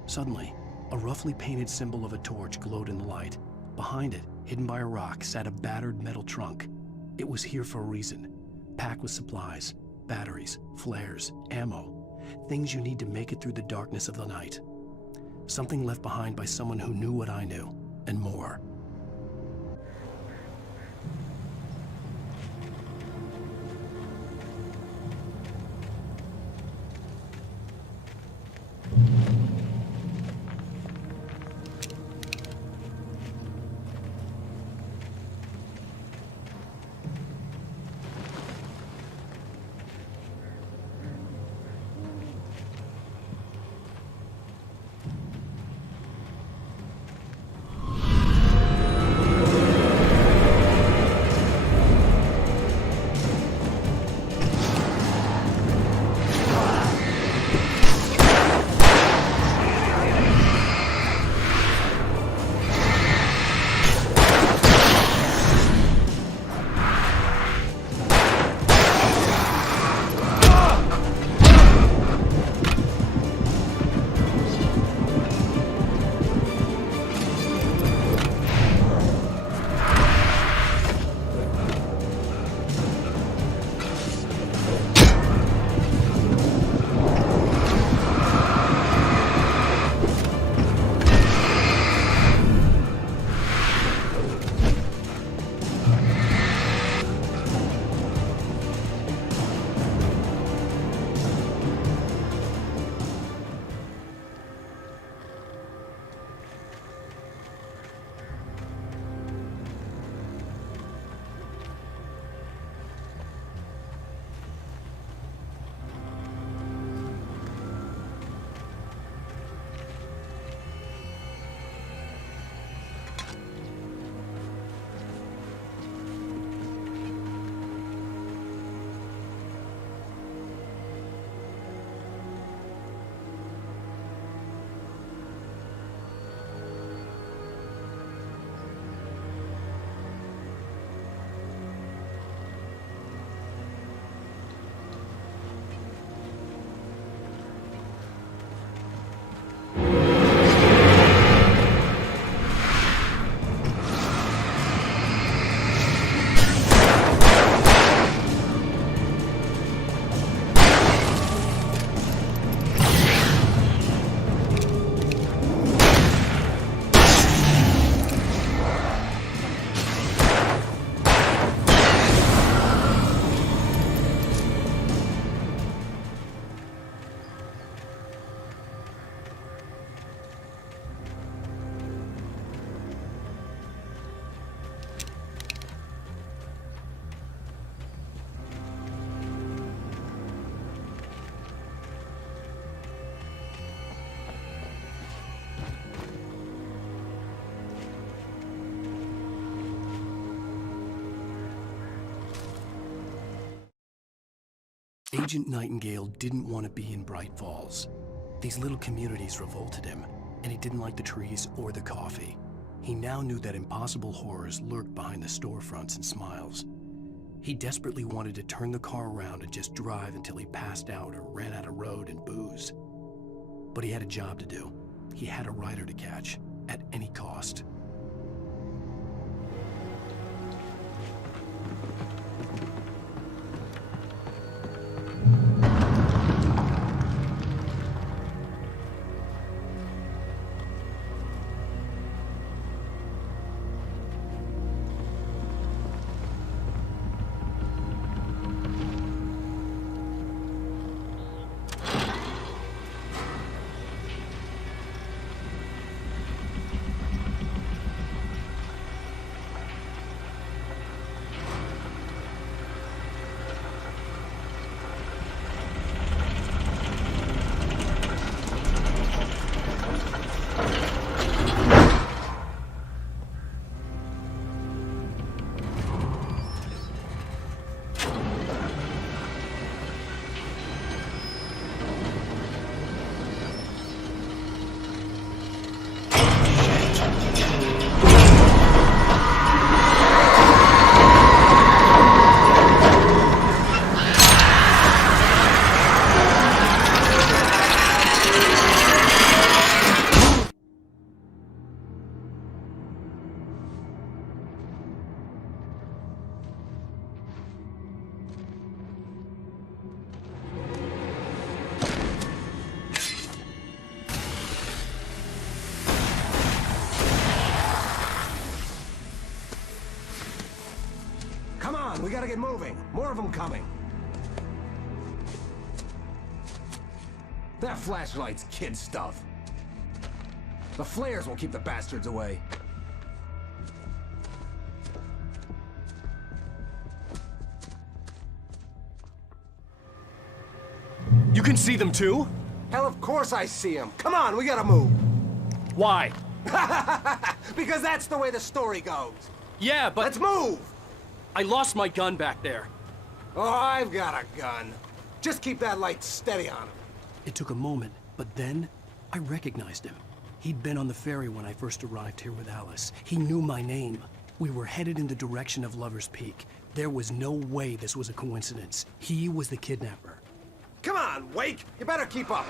Suddenly, a roughly painted symbol of a torch glowed in the light. Behind it, hidden by a rock, sat a battered metal trunk. It was here for a reason. Packed with supplies, batteries, flares, ammo. Things you need to make it through the darkness of the night. Something left behind by someone who knew what I knew, and more. Agent Nightingale didn't want to be in Bright Falls. These little communities revolted him, and he didn't like the trees or the coffee. He now knew that impossible horrors lurked behind the storefronts and smiles. He desperately wanted to turn the car around and just drive until he passed out or ran out of road and booze. But he had a job to do. He had a rider to catch, at any cost. We gotta get moving. More of them coming. That flashlight's kid stuff. The flares will keep the bastards away. You can see them too? Hell, of course I see them. Come on, we gotta move. Why? Because that's the way the story goes. Yeah, but... Let's move! I lost my gun back there. Oh, I've got a gun. Just keep that light steady on him. It took a moment, but then I recognized him. He'd been on the ferry when I first arrived here with Alice. He knew my name. We were headed in the direction of Lover's Peak. There was no way this was a coincidence. He was the kidnapper. Come on, Wake! You better keep up.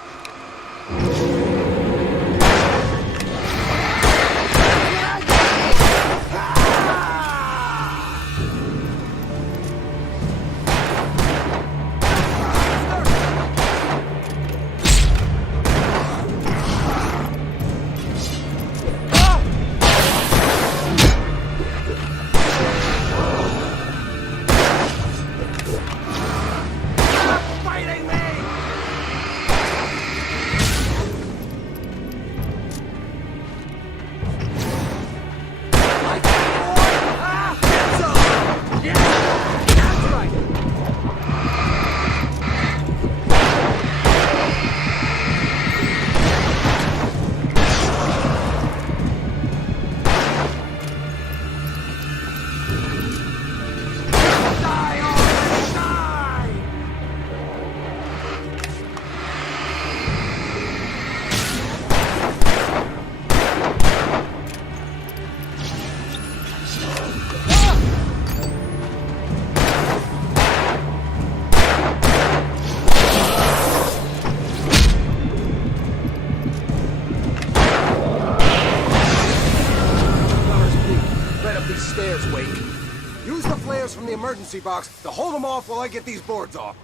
From the emergency box to hold them off while I get these boards off.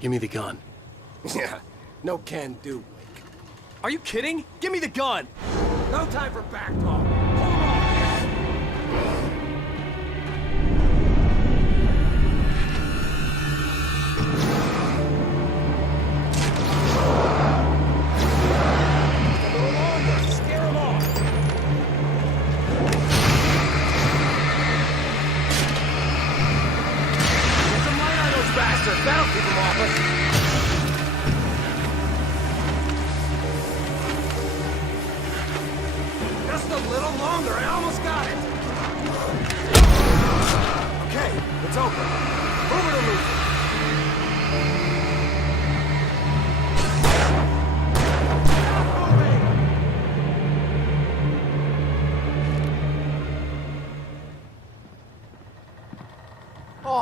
Give me the gun. Yeah, no can do. Are you kidding? Give me the gun! No time for back talk. Hold them off. A little longer. Scare them off. Bastards, that'll keep them off us. Just a little longer, I almost got it. Okay, it's open. Move it or lose it.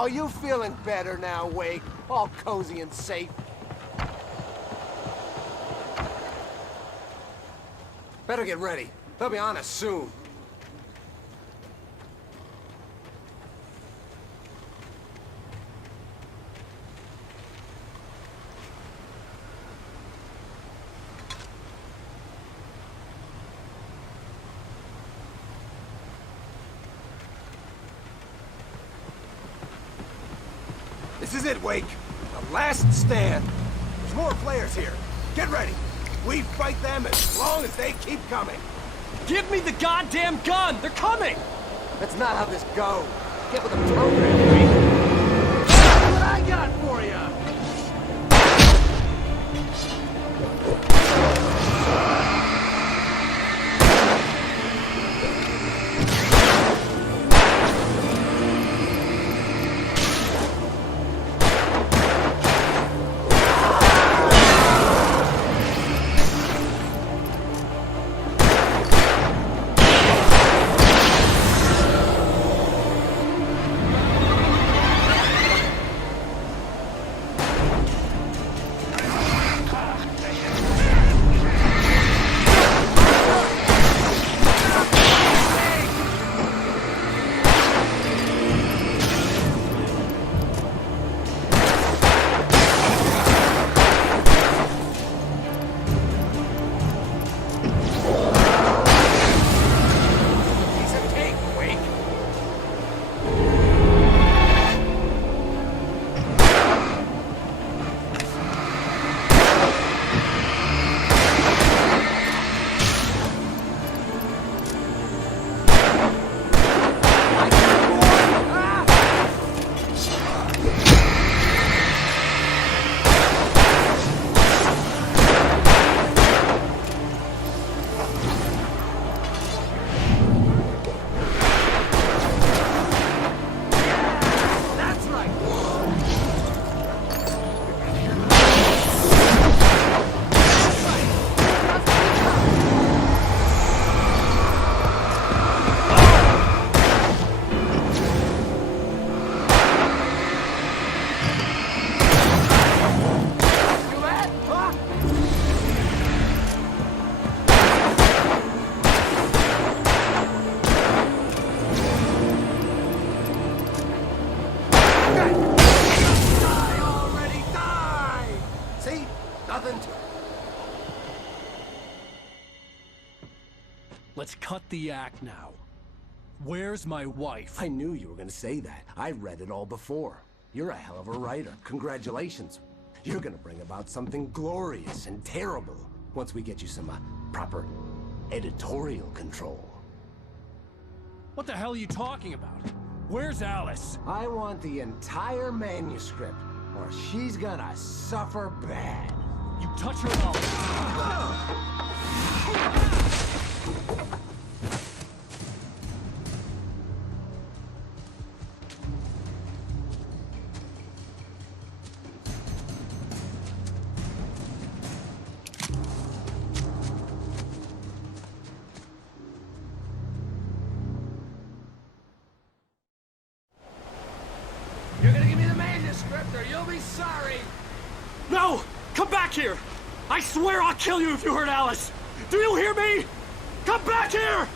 Oh, you feeling better now, Wake? All cozy and safe? Better get ready. They'll be on us soon. This is it, Wake. The last stand. There's more players here. Get ready. We fight them as long as they keep coming. Give me the goddamn gun! They're coming! That's not how this goes. Get with the program, Wake. That's what I got for you! Let's cut the act now. Where's my wife? I knew you were gonna say that. I read it all before. You're a hell of a writer. Congratulations. You're gonna bring about something glorious and terrible once we get you some proper editorial control. What the hell are you talking about? Where's Alice? I want the entire manuscript, or she's gonna suffer bad. You touch her up. You're gonna give me the manuscript or you'll be sorry! No! Come back here! I swear I'll kill you if you hurt Alice! Do you hear me? Come back here!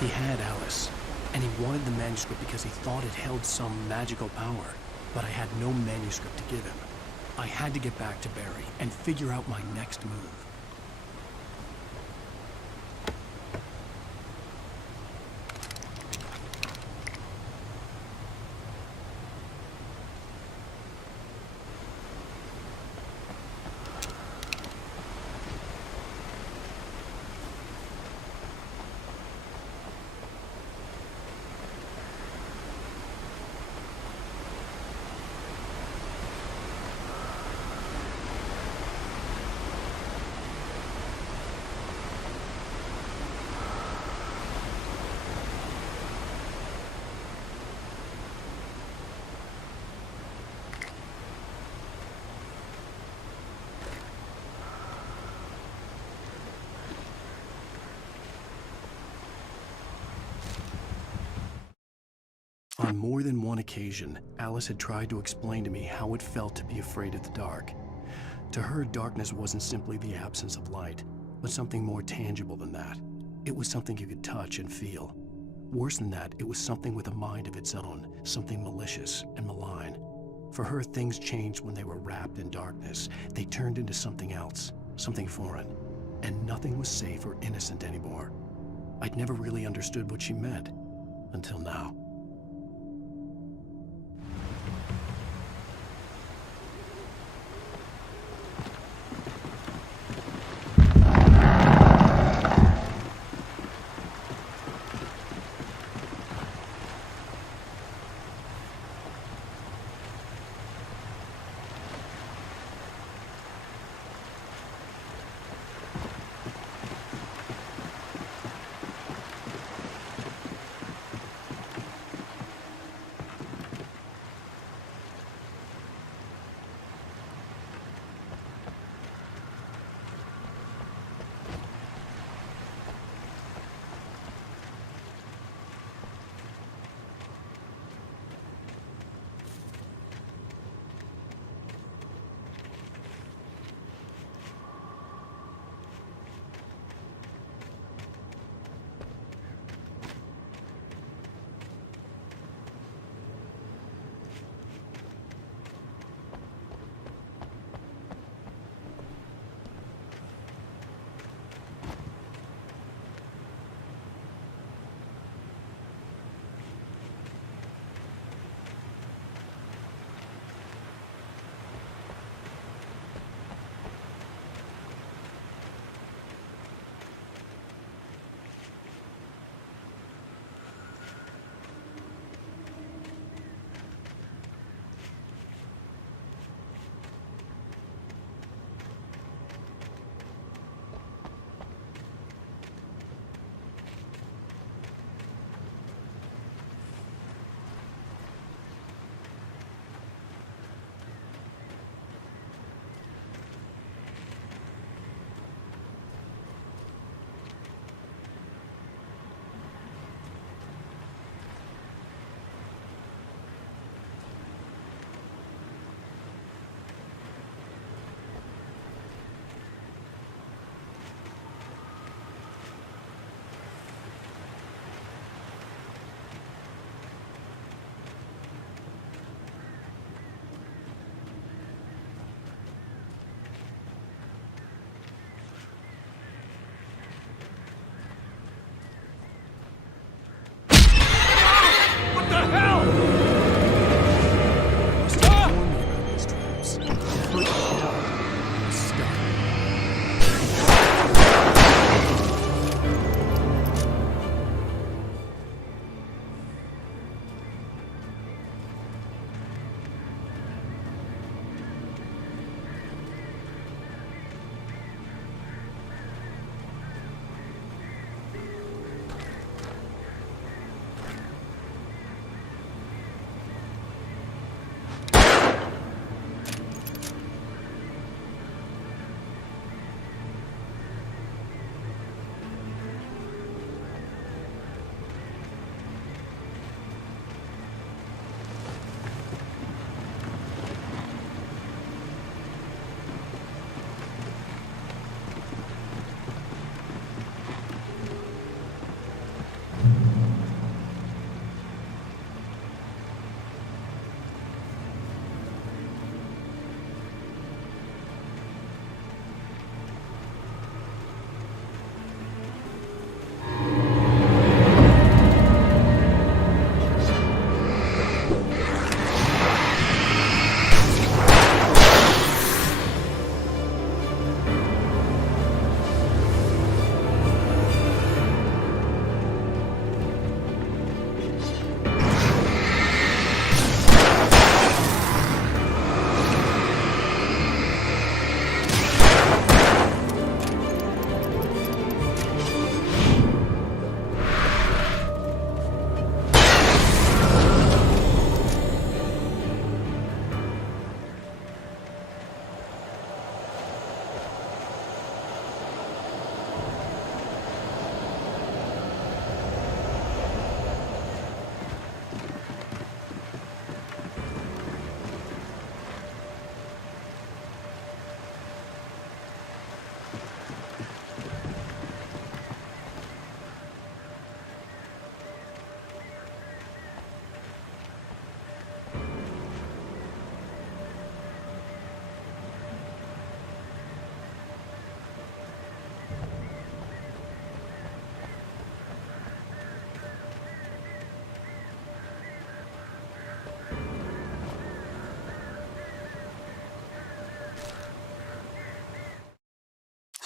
He had Alice, and he wanted the manuscript because he thought it held some magical power. But I had no manuscript to give him. I had to get back to Barry and figure out my next move. On more than one occasion, Alice had tried to explain to me how it felt to be afraid of the dark. To her, darkness wasn't simply the absence of light, but something more tangible than that. It was something you could touch and feel. Worse than that, it was something with a mind of its own, something malicious and malign. For her, things changed when they were wrapped in darkness. They turned into something else, something foreign, and nothing was safe or innocent anymore. I'd never really understood what she meant, until now.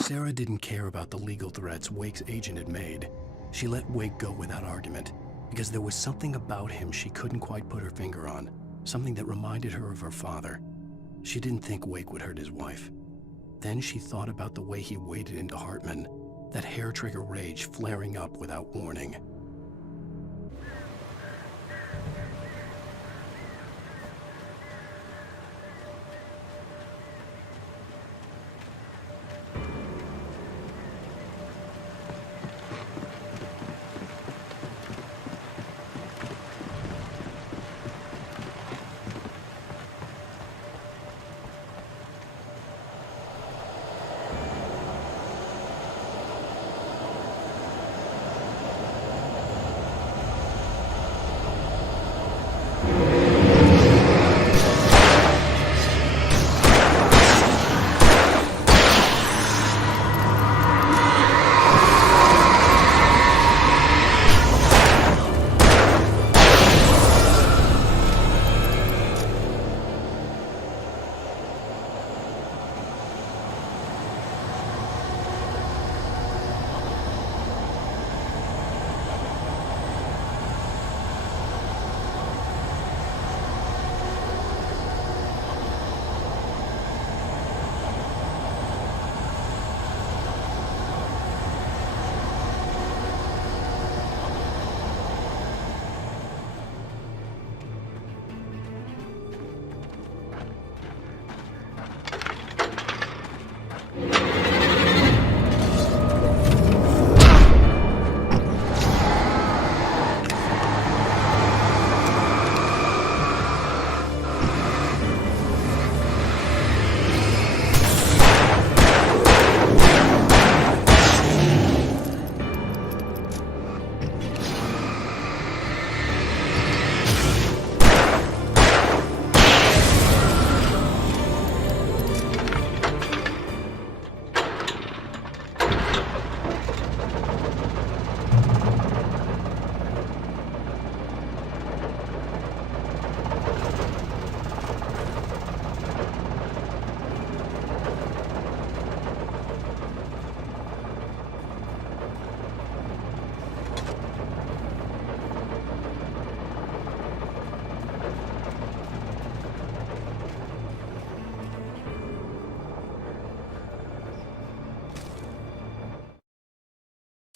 Sarah didn't care about the legal threats Wake's agent had made. She let Wake go without argument, because there was something about him she couldn't quite put her finger on, something that reminded her of her father. She didn't think Wake would hurt his wife. Then she thought about the way he waded into Hartman, that hair-trigger rage flaring up without warning.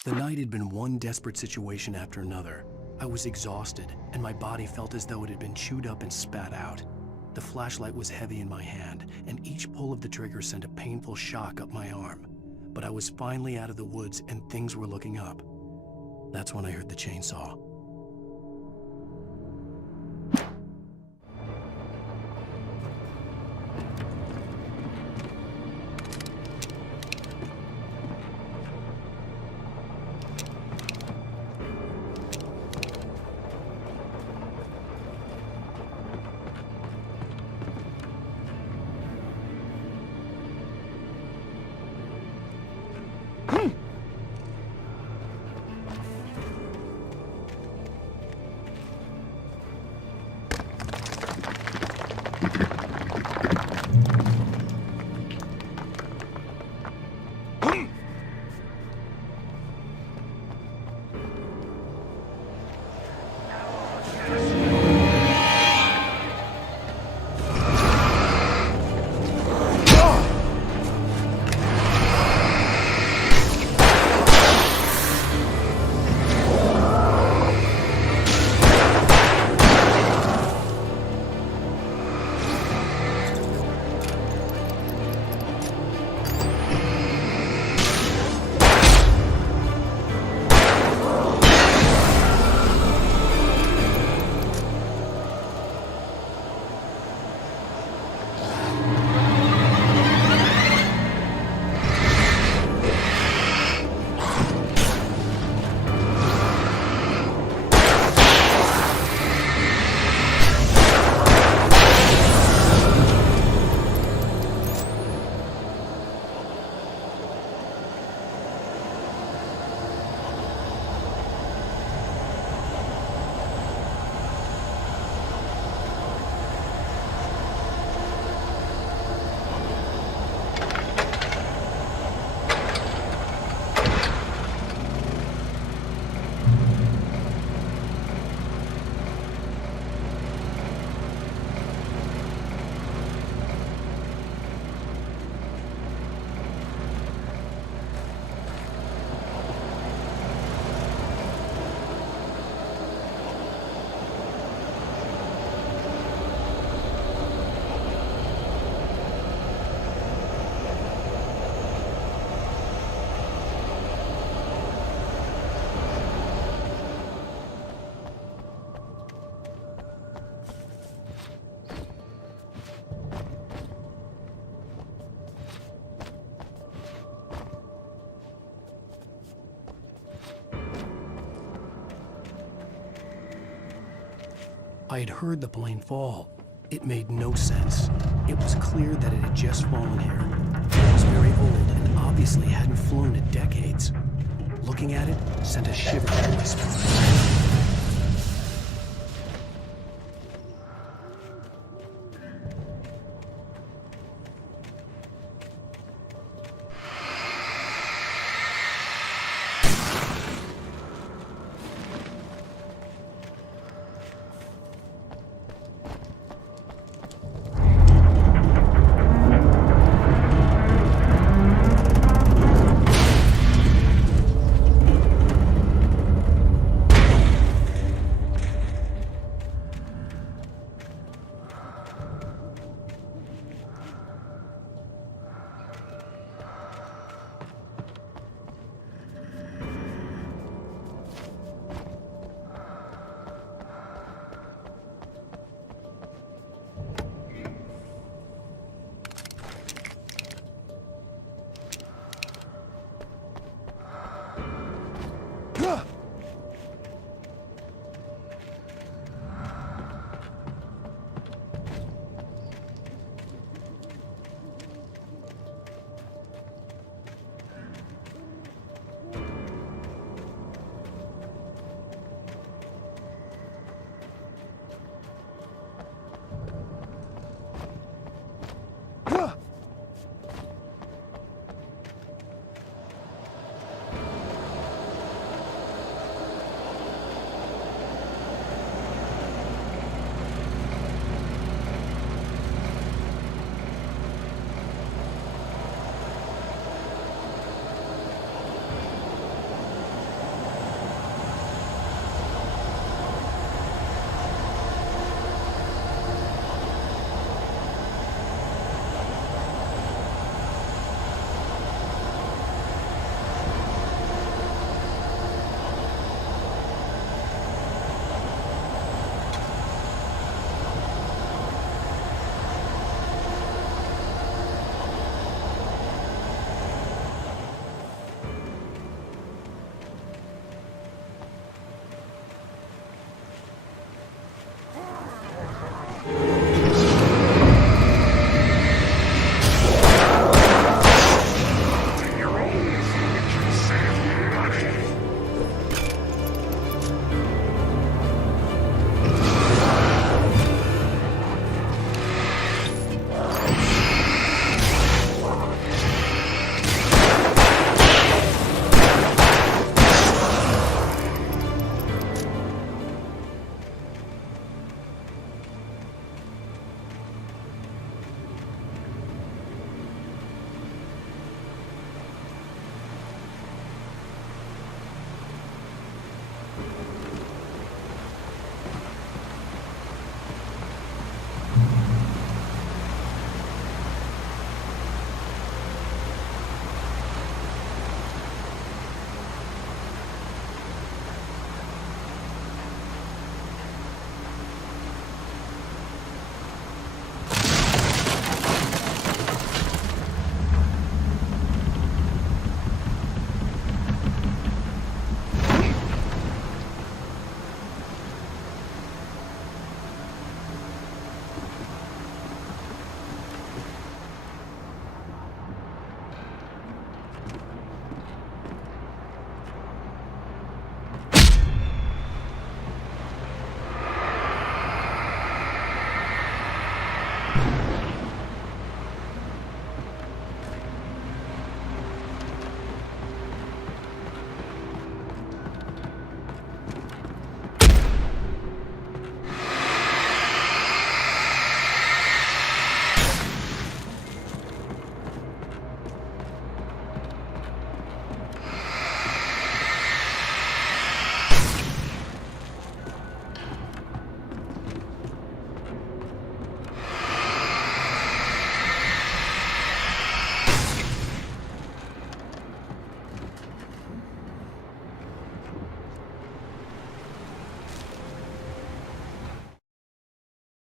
The night had been one desperate situation after another. I was exhausted, and my body felt as though it had been chewed up and spat out. The flashlight was heavy in my hand, and each pull of the trigger sent a painful shock up my arm. But I was finally out of the woods, and things were looking up. That's when I heard the chainsaw. I had heard the plane fall. It made no sense. It was clear that it had just fallen here. It was very old and obviously hadn't flown in decades. Looking at it sent a shiver through my spine.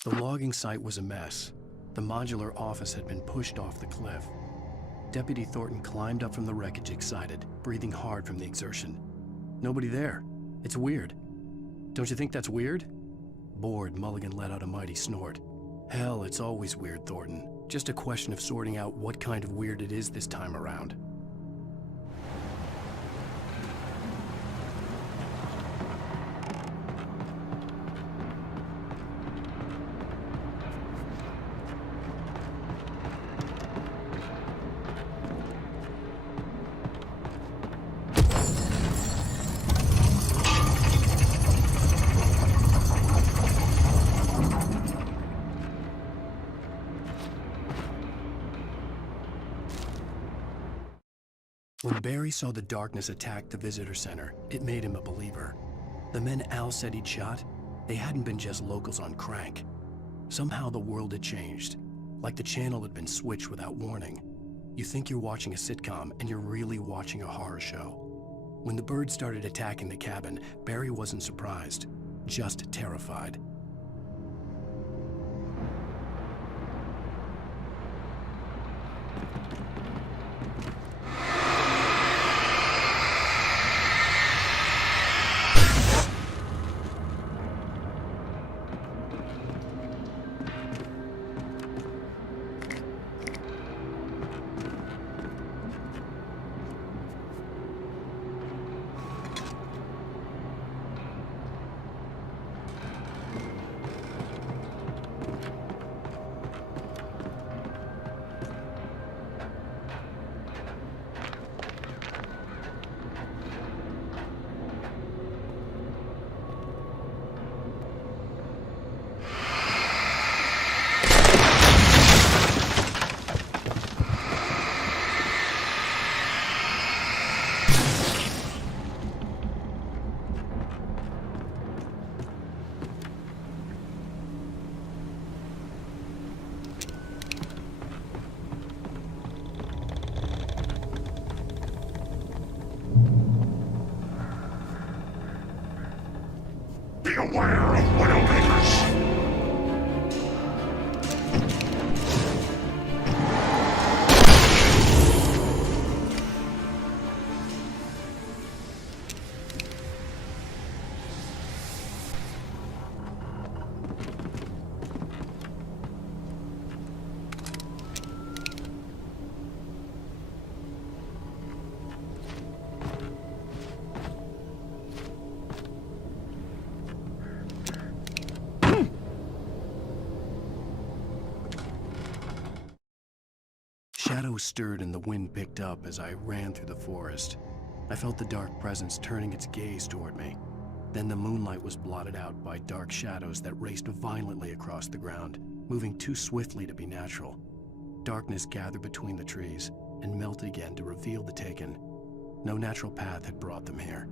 The logging site was a mess. The modular office had been pushed off the cliff. Deputy Thornton climbed up from the wreckage excited, breathing hard from the exertion. Nobody there. It's weird. Don't you think that's weird? bored, Mulligan let out a mighty snort. Hell, it's always weird, Thornton. Just a question of sorting out what kind of weird it is this time around. When Barry saw the darkness attack the visitor center, it made him a believer. The men Al said he'd shot, they hadn't been just locals on crank. Somehow the world had changed, like the channel had been switched without warning. You think you're watching a sitcom, and you're really watching a horror show. When the birds started attacking the cabin, Barry wasn't surprised, just terrified. Beware of Widowmakers! Shadows stirred and the wind picked up as I ran through the forest. I felt the dark presence turning its gaze toward me. Then the moonlight was blotted out by dark shadows that raced violently across the ground, moving too swiftly to be natural. Darkness gathered between the trees and melted again to reveal the Taken. No natural path had brought them here.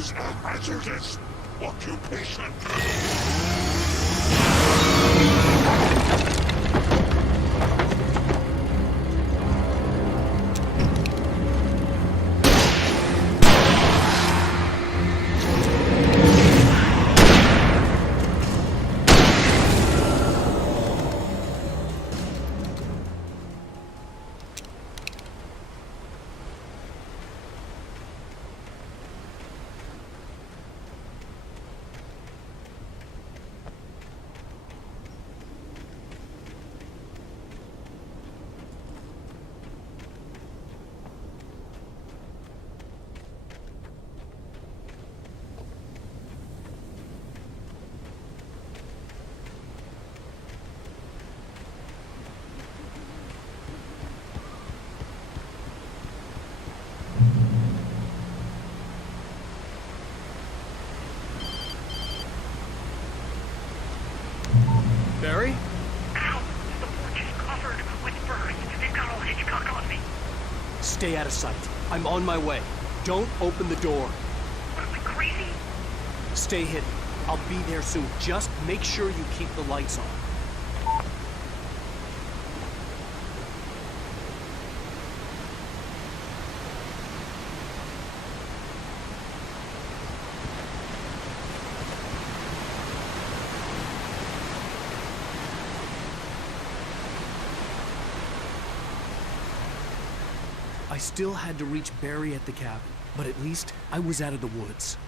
is a hazardous occupation. Barry? Ow! The porch is covered with birds. They've got all Hitchcock on me. Stay out of sight. I'm on my way. Don't open the door. What am I, crazy? Stay hidden. I'll be there soon. Just make sure you keep the lights on. I still had to reach Barry at the cabin, but at least I was out of the woods.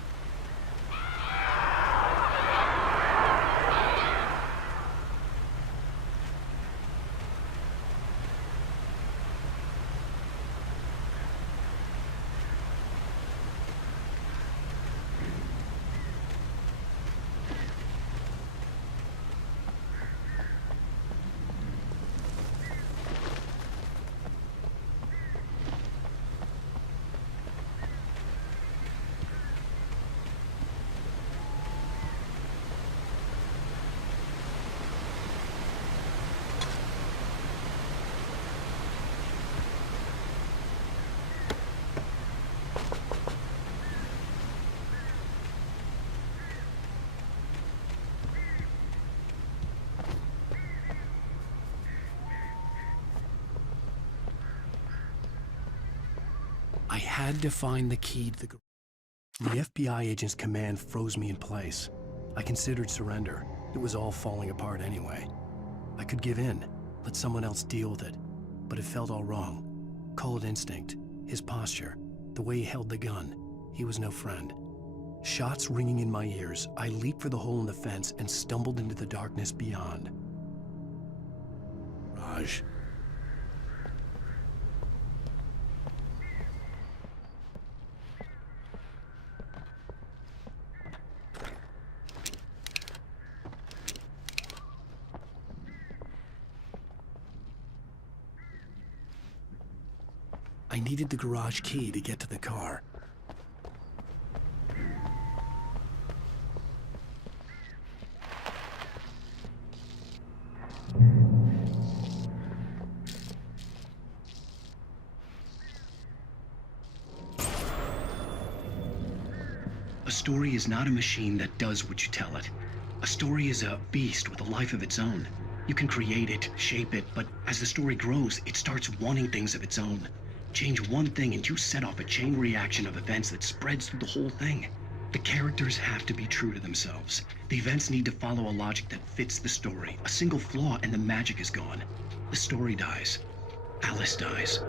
I had to find the key to the garage. The FBI agent's command froze me in place. I considered surrender. It was all falling apart anyway. I could give in, let someone else deal with it, but it felt all wrong. Call it instinct, his posture, the way he held the gun. He was no friend. Shots ringing in my ears, I leaped for the hole in the fence and stumbled into the darkness beyond. Raj. I needed the garage key to get to the car. A story is not a machine that does what you tell it. A story is a beast with a life of its own. You can create it, shape it, but as the story grows, it starts wanting things of its own. Change one thing and you set off a chain reaction of events that spreads through the whole thing. The characters have to be true to themselves. The events need to follow a logic that fits the story. A single flaw and the magic is gone. The story dies. Alice dies.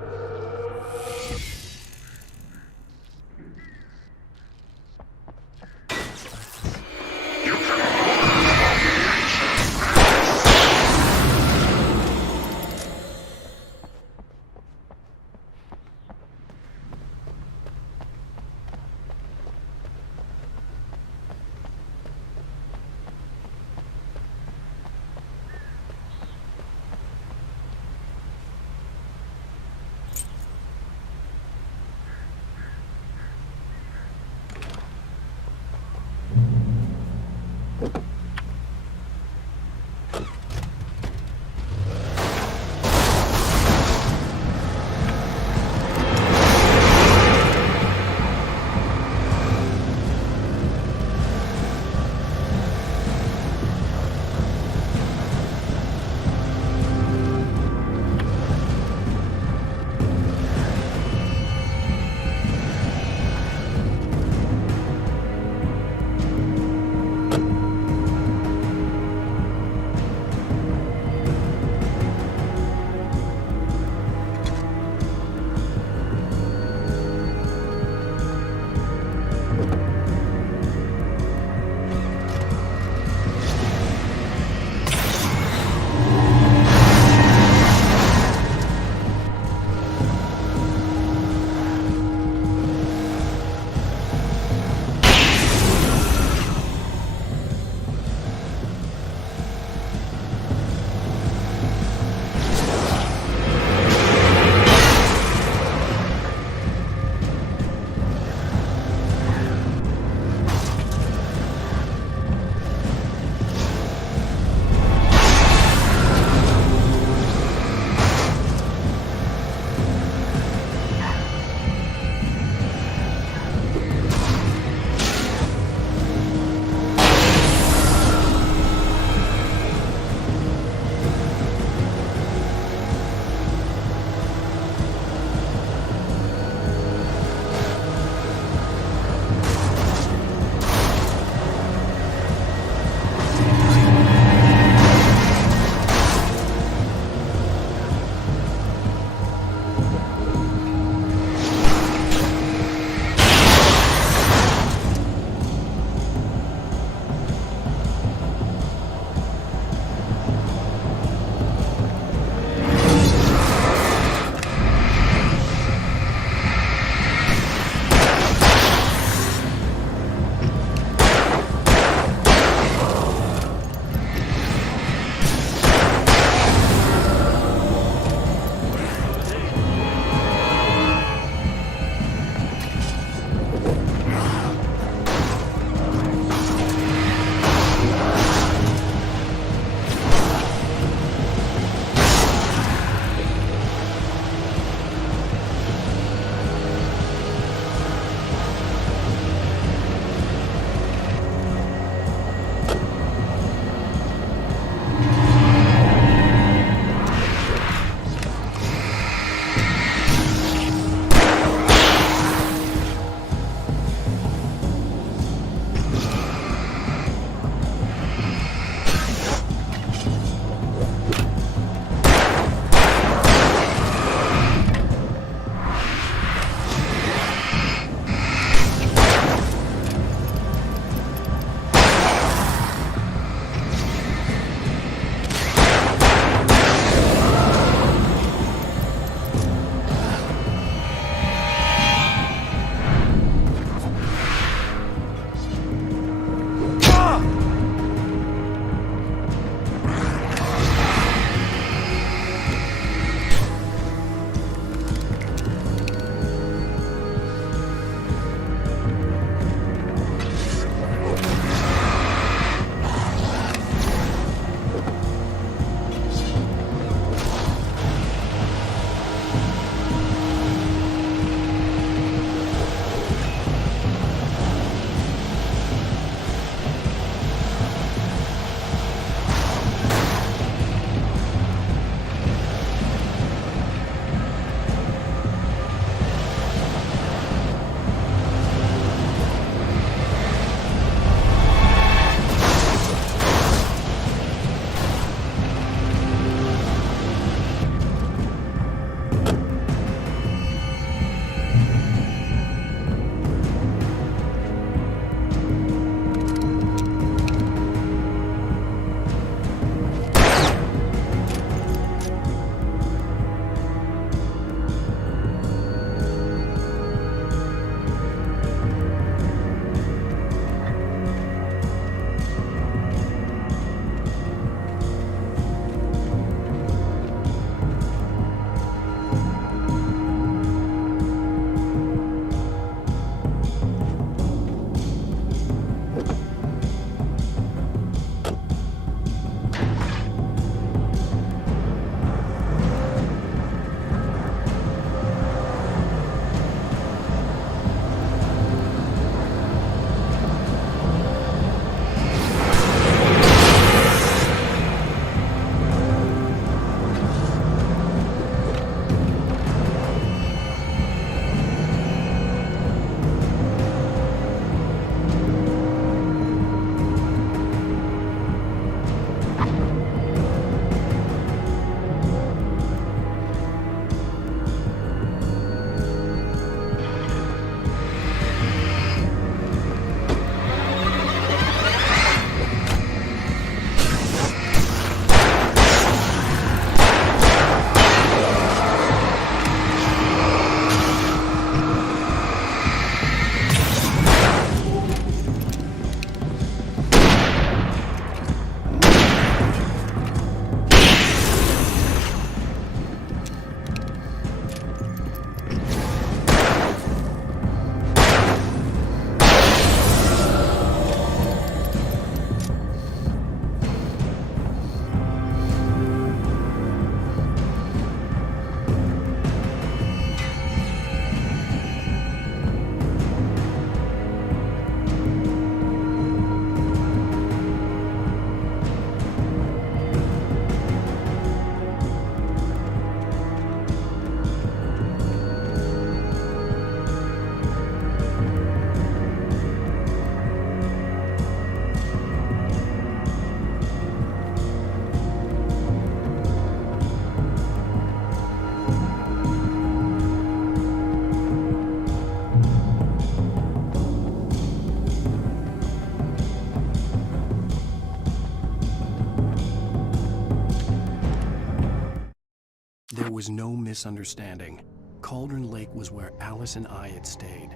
There was no misunderstanding. Cauldron Lake was where Alice and I had stayed,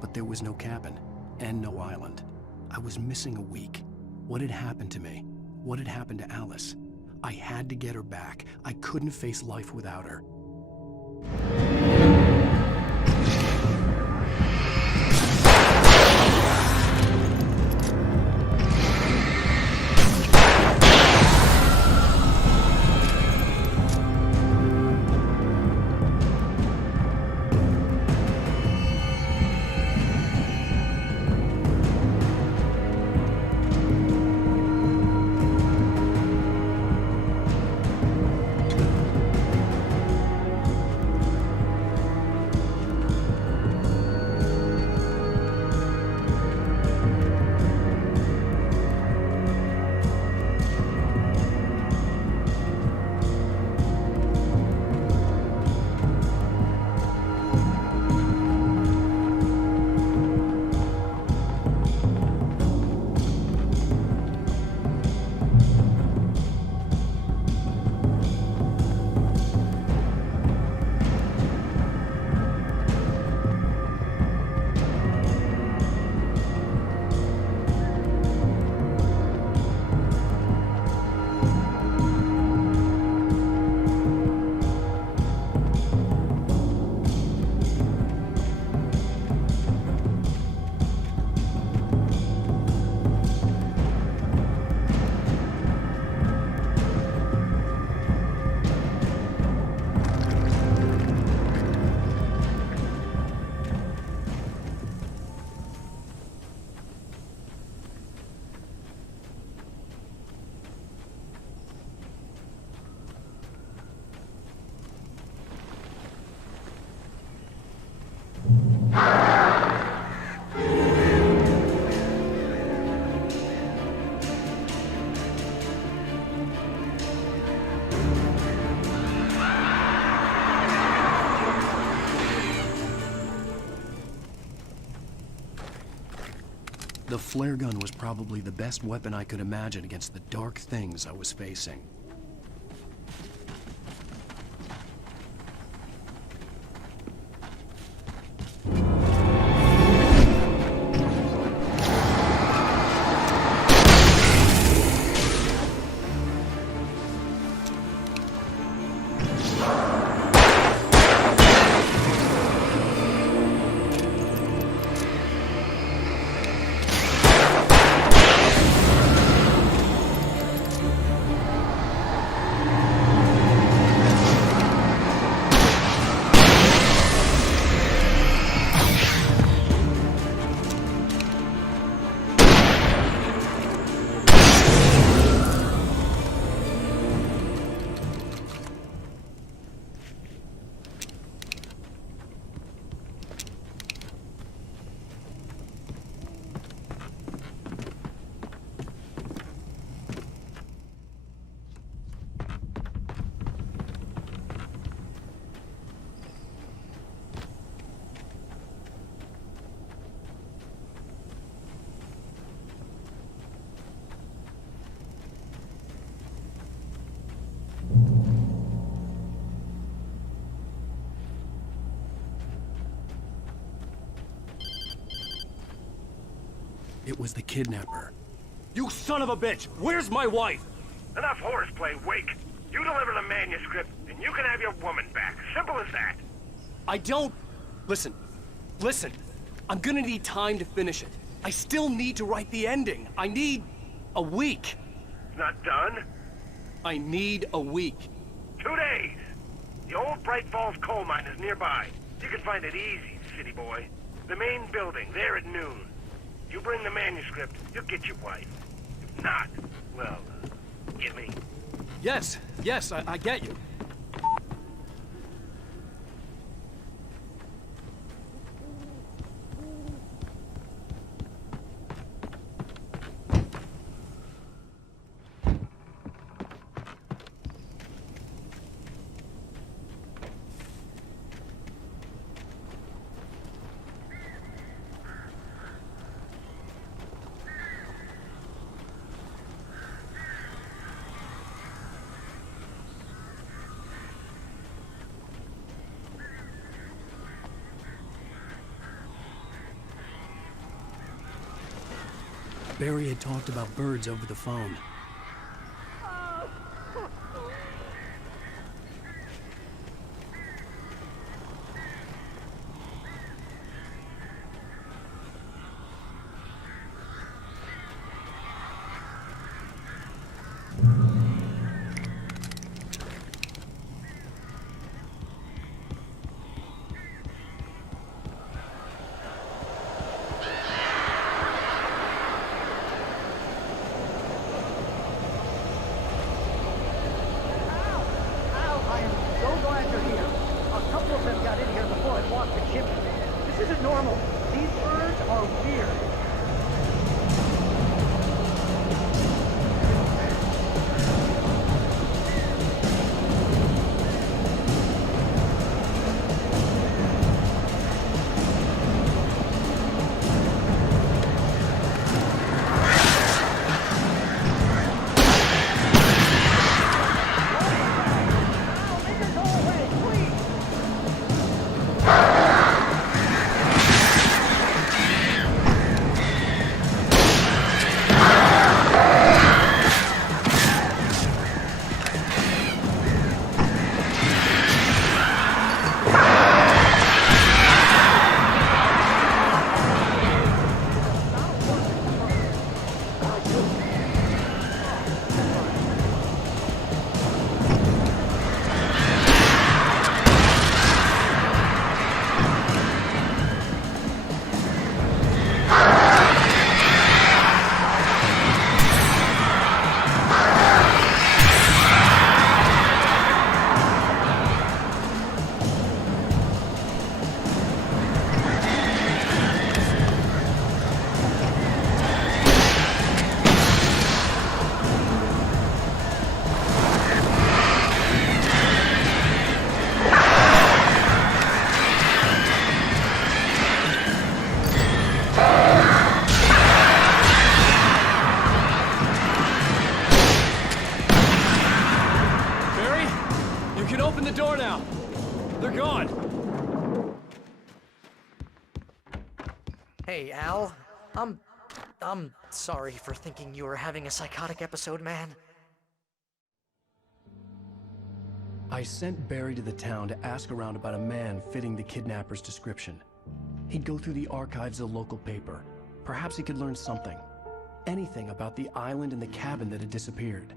but there was no cabin and no island. I was missing a week. What had happened to me? What had happened to Alice? I had to get her back. I couldn't face life without her. The flare gun was probably the best weapon I could imagine against the dark things I was facing. It was the kidnapper. You son of a bitch! Where's my wife? Enough horseplay, Wake. You deliver the manuscript, and you can have your woman back. Simple as that. I don't... Listen. I'm gonna need time to finish it. I still need to write the ending. I need... a week. It's not done? I need a week. 2 days. The old Bright Falls coal mine is nearby. You can find it easy, city boy. The main building, there at noon. You bring the manuscript, you'll get your wife. If not, well, get me. Yes, I get you. Barry had talked about birds over the phone. Hey, Al. I'm sorry for thinking you were having a psychotic episode, man. I sent Barry to the town to ask around about a man fitting the kidnapper's description. He'd go through the archives of the local paper. Perhaps he could learn something. Anything about the island and the cabin that had disappeared.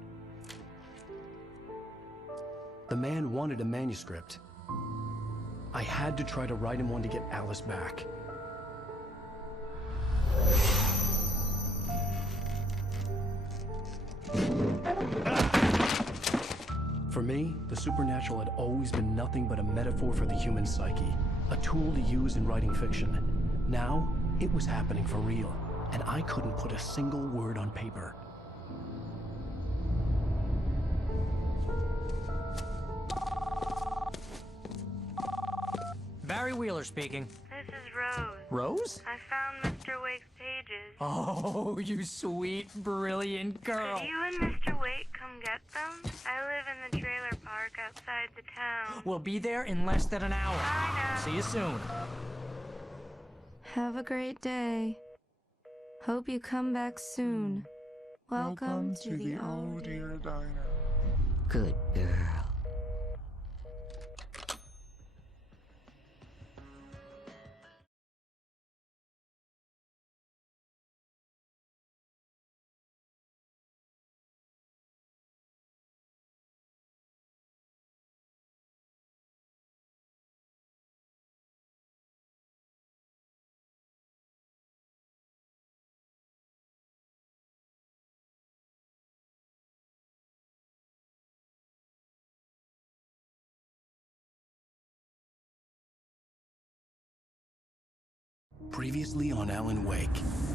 The man wanted a manuscript. I had to try to write him one to get Alice back. For me, the supernatural had always been nothing but a metaphor for the human psyche, a tool to use in writing fiction. Now, it was happening for real, and I couldn't put a single word on paper. Barry Wheeler speaking. This is Rose. Rose? I found Mr. Wake's pages. Oh, you sweet, brilliant girl. Could you and Mr. Wake come get them? I live in the trailer park outside the town. We'll be there in less than an hour. I know. See you soon. Have a great day. Hope you come back soon. Welcome to the Oh Dear Diner. Good girl. Previously on Alan Wake,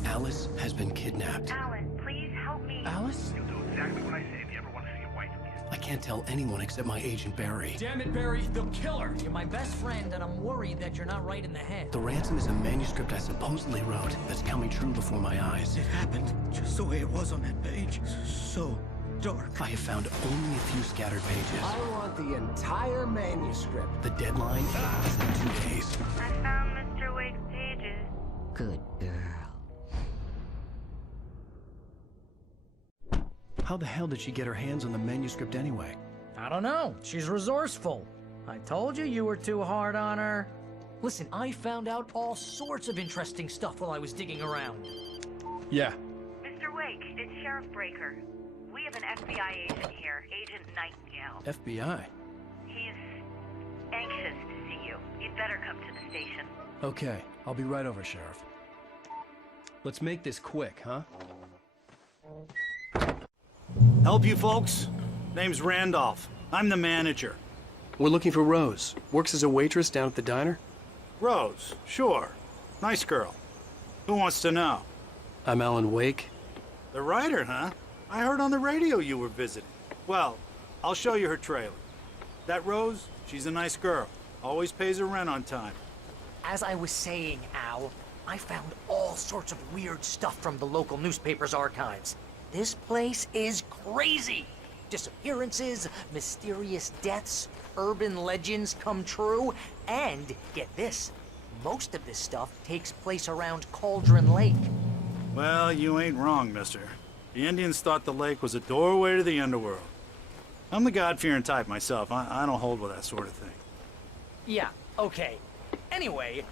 Alice has been kidnapped. Alan, please help me. Alice? You'll do exactly what I say if you ever want to see your wife again. I can't tell anyone except my agent Barry. Damn it, Barry, they'll kill her. You're my best friend, and I'm worried that you're not right in the head. The ransom is a manuscript I supposedly wrote that's coming true before my eyes. It happened just the way it was on that page. So dark. I have found only a few scattered pages. I want the entire manuscript. The deadline is in 2 days. I found Mr. Wake's pages. Good girl. How the hell did she get her hands on the manuscript anyway? I don't know. She's resourceful. I told you were too hard on her. Listen, I found out all sorts of interesting stuff while I was digging around. Yeah. Mr. Wake, it's Sheriff Breaker. We have an FBI agent here, Agent Nightingale. FBI? He's anxious to see you. You'd better come to the station. Okay, I'll be right over, Sheriff. Let's make this quick, huh? Help you folks? Name's Randolph. I'm the manager. We're looking for Rose. Works as a waitress down at the diner? Rose, sure. Nice girl. Who wants to know? I'm Alan Wake. The writer, huh? I heard on the radio you were visiting. Well, I'll show you her trailer. That Rose, she's a nice girl. Always pays her rent on time. As I was saying, Al, I found all sorts of weird stuff from the local newspaper's archives. This place is crazy. Disappearances, mysterious deaths, urban legends come true, and get this, most of this stuff takes place around Cauldron Lake. Well, you ain't wrong, mister. The Indians thought the lake was a doorway to the underworld. I'm the God-fearing type myself. I don't hold with that sort of thing. Yeah, okay. Anyway,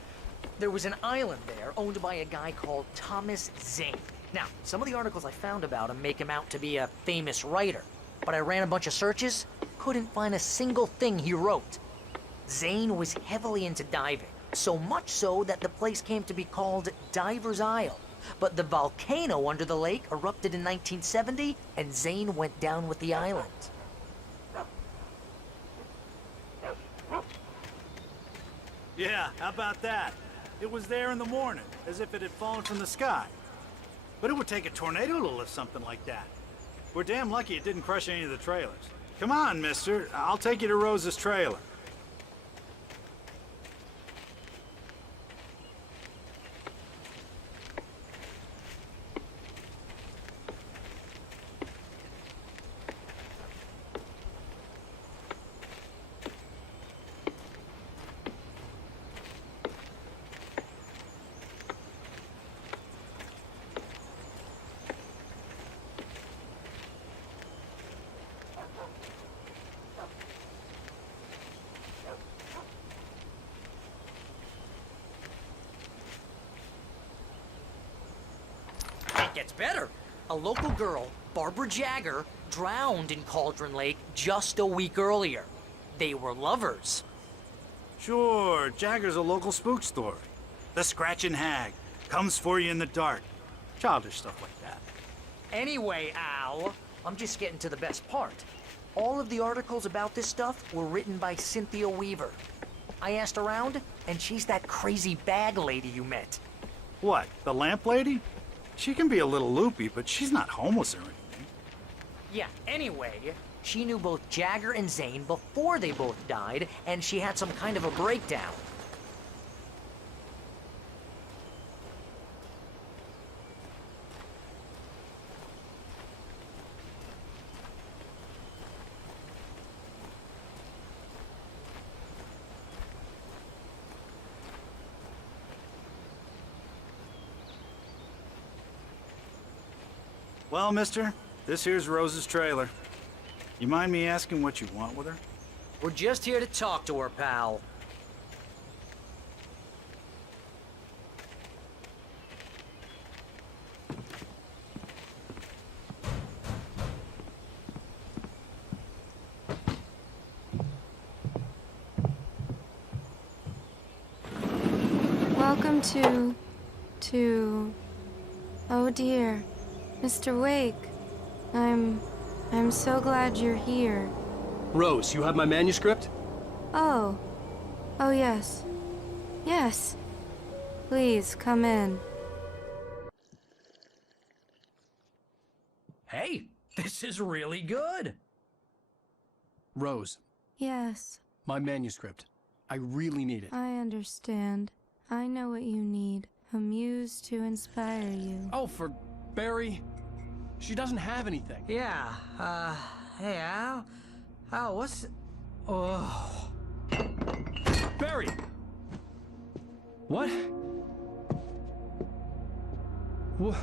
there was an island there owned by a guy called Thomas Zane. Now, some of the articles I found about him make him out to be a famous writer, but I ran a bunch of searches, couldn't find a single thing he wrote. Zane was heavily into diving, so much so that the place came to be called Diver's Isle. But the volcano under the lake erupted in 1970, and Zane went down with the island. Yeah, how about that? It was there in the morning, as if it had fallen from the sky. But it would take a tornado to lift something like that. We're damn lucky it didn't crush any of the trailers. Come on, mister. I'll take you to Rose's trailer. Gets better. A local girl, Barbara Jagger, drowned in Cauldron Lake just a week earlier. They were lovers. Sure, Jagger's a local spook story. The Scratching Hag comes for you in the dark. Childish stuff like that. Anyway, Al, I'm just getting to the best part. All of the articles about this stuff were written by Cynthia Weaver. I asked around, and she's that crazy bag lady you met. What, the lamp lady? She can be a little loopy, but she's not homeless or anything. Yeah, anyway, she knew both Jagger and Zane before they both died, and she had some kind of a breakdown. Well, mister, this here's Rose's trailer. You mind me asking what you want with her? We're just here to talk to her, pal. Welcome to... Oh dear. Mr. Wake, I'm so glad you're here. Rose, you have my manuscript? Oh. Oh, yes. Yes. Please, come in. Hey, this is really good. Rose, Yes, my manuscript. I really need it. I understand. I know what you need. A muse to inspire you. Oh, for Barry. She doesn't have anything. Yeah, hey, Al? Al, what's... Oh... Barry! What? What?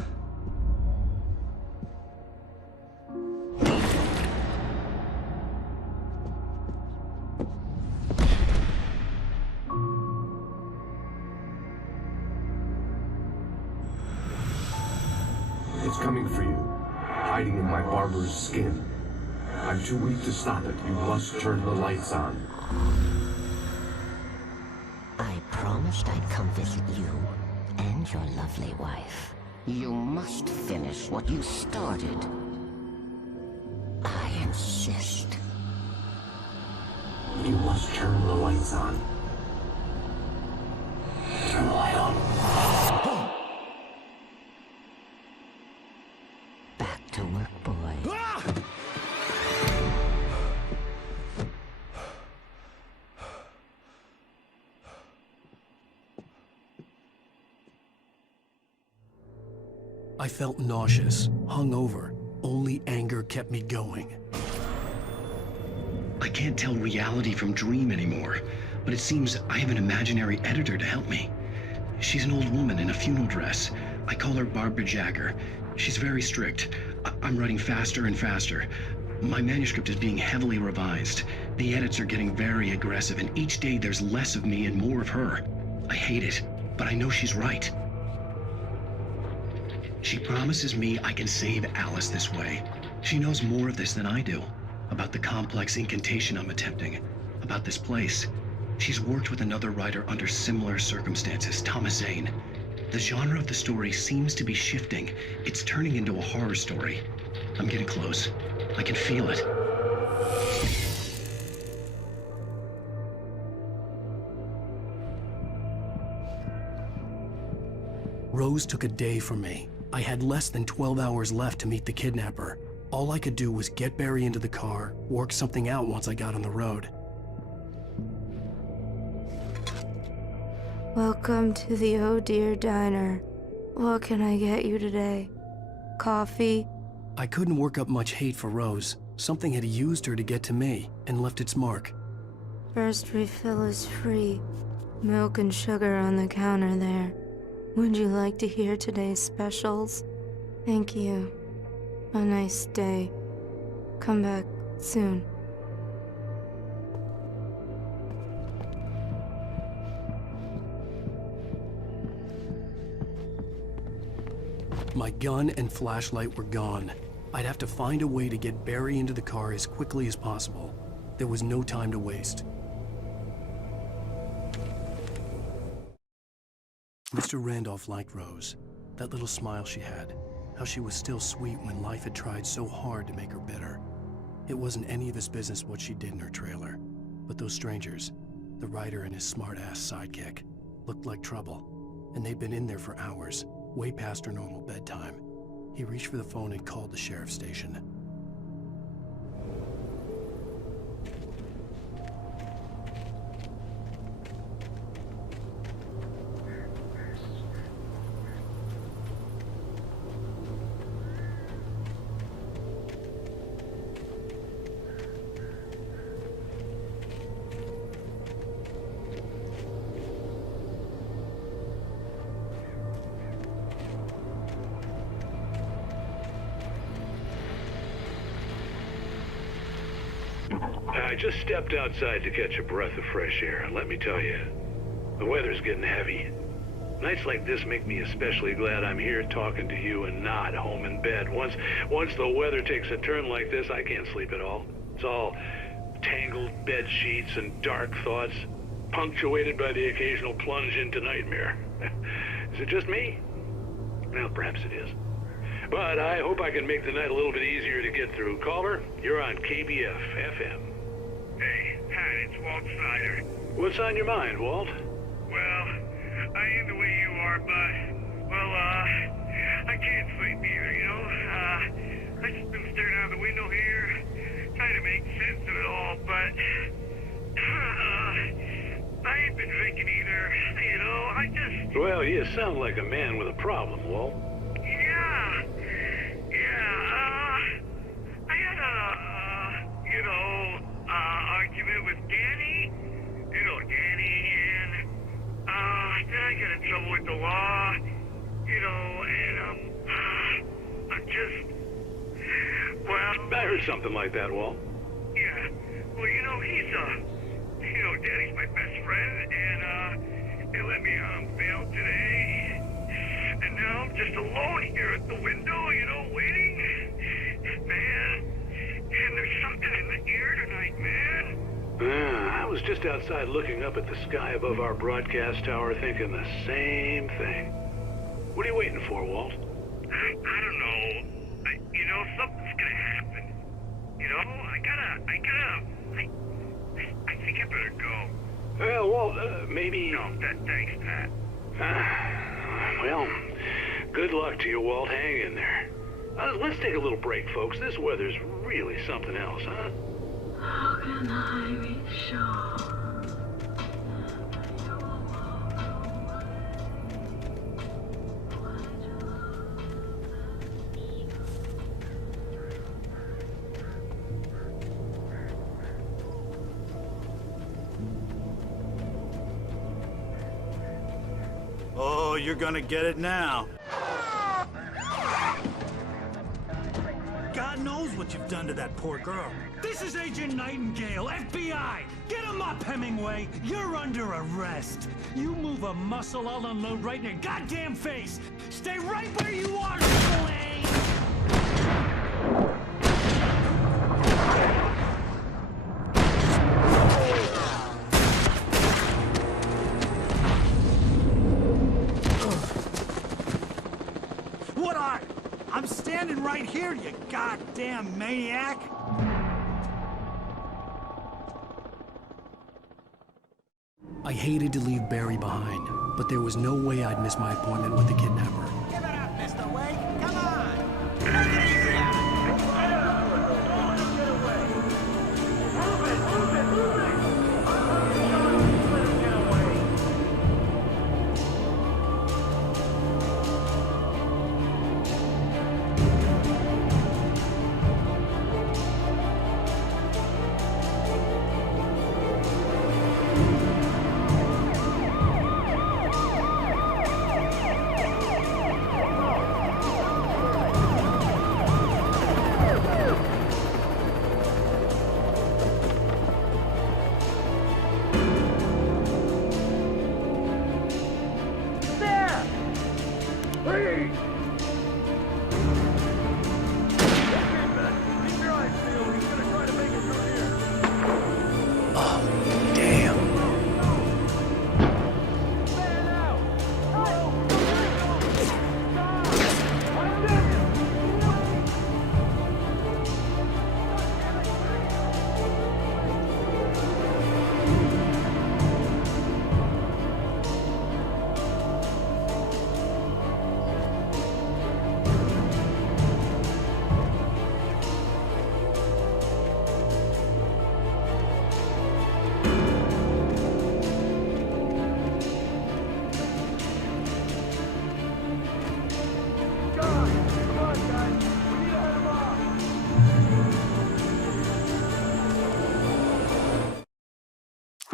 for you, hiding in my barber's skin. I'm too weak to stop it. You must turn the lights on. I promised I'd come visit you and your lovely wife. You must finish what you started. I insist. You must turn the lights on. Turn the light on. Back to work, boy. I felt nauseous, hungover. Only anger kept me going. I can't tell reality from dream anymore, but it seems I have an imaginary editor to help me. She's an old woman in a funeral dress. I call her Barbara Jagger. She's very strict. I'm writing faster and faster. My manuscript is being heavily revised. The edits are getting very aggressive, and each day there's less of me and more of her. I hate it, but I know she's right. She promises me I can save Alice this way. She knows more of this than I do. About the complex incantation I'm attempting. About this place. She's worked with another writer under similar circumstances, Thomas Zane. The genre of the story seems to be shifting. It's turning into a horror story. I'm getting close. I can feel it. Rose took a day from me. I had less than 12 hours left to meet the kidnapper. All I could do was get Barry into the car, work something out once I got on the road. Welcome to the Oh Dear Diner. What can I get you today? Coffee? I couldn't work up much hate for Rose. Something had used her to get to me and left its mark. First refill is free. Milk and sugar on the counter there. Would you like to hear today's specials? Thank you. A nice day. Come back soon. My gun and flashlight were gone. I'd have to find a way to get Barry into the car as quickly as possible. There was no time to waste. Mr. Randolph liked Rose. That little smile she had. How she was still sweet when life had tried so hard to make her bitter. It wasn't any of his business what she did in her trailer. But those strangers, the writer and his smart-ass sidekick, looked like trouble. And they'd been in there for hours, way past her normal bedtime. He reached for the phone and called the sheriff's station. I just stepped outside to catch a breath of fresh air, and let me tell you, the weather's getting heavy. Nights like this make me especially glad I'm here talking to you and not home in bed. Once the weather takes a turn like this, I can't sleep at all. It's all tangled bed sheets and dark thoughts, punctuated by the occasional plunge into nightmare. Is it just me? Well, perhaps it is. But I hope I can make the night a little bit easier to get through. Caller, you're on KBF FM. Hey, Pat, it's Walt Snyder. What's on your mind, Walt? Well, I ain't the way you are, but, well, I can't sleep either, you know? I just been staring out the window here, trying to make sense of it all, but, I ain't been drinking either, you know? I just... Well, you sound like a man with a problem, Walt. I had argument with Danny, and, then I got in trouble with the law, and, I'm just, well... I heard something like that, Walt. Yeah, well, Danny's my best friend, and, they let me on bail today, and now I'm just alone here at the window, was just outside looking up at the sky above our broadcast tower thinking the same thing. What are you waiting for, Walt? I don't know. You know, something's gonna happen. You know, I think I better go. Well, Walt, maybe... No, thanks, Pat. Well, good luck to you, Walt. Hang in there. Let's take a little break, folks. This weather's really something else, huh? How can I be sure? Oh, you're gonna get it now. God knows what you've done to that poor girl. This is Agent Nightingale, FBI! Get him up, Hemingway! You're under arrest! You move a muscle, I'll unload right in your goddamn face! Stay right where you are, Slade! What are you? I'm standing right here, you goddamn maniac! I hated to leave Barry behind, but there was no way I'd miss my appointment with the kidnapper. Give it up, Mr. Wake. Come on. Take it easy.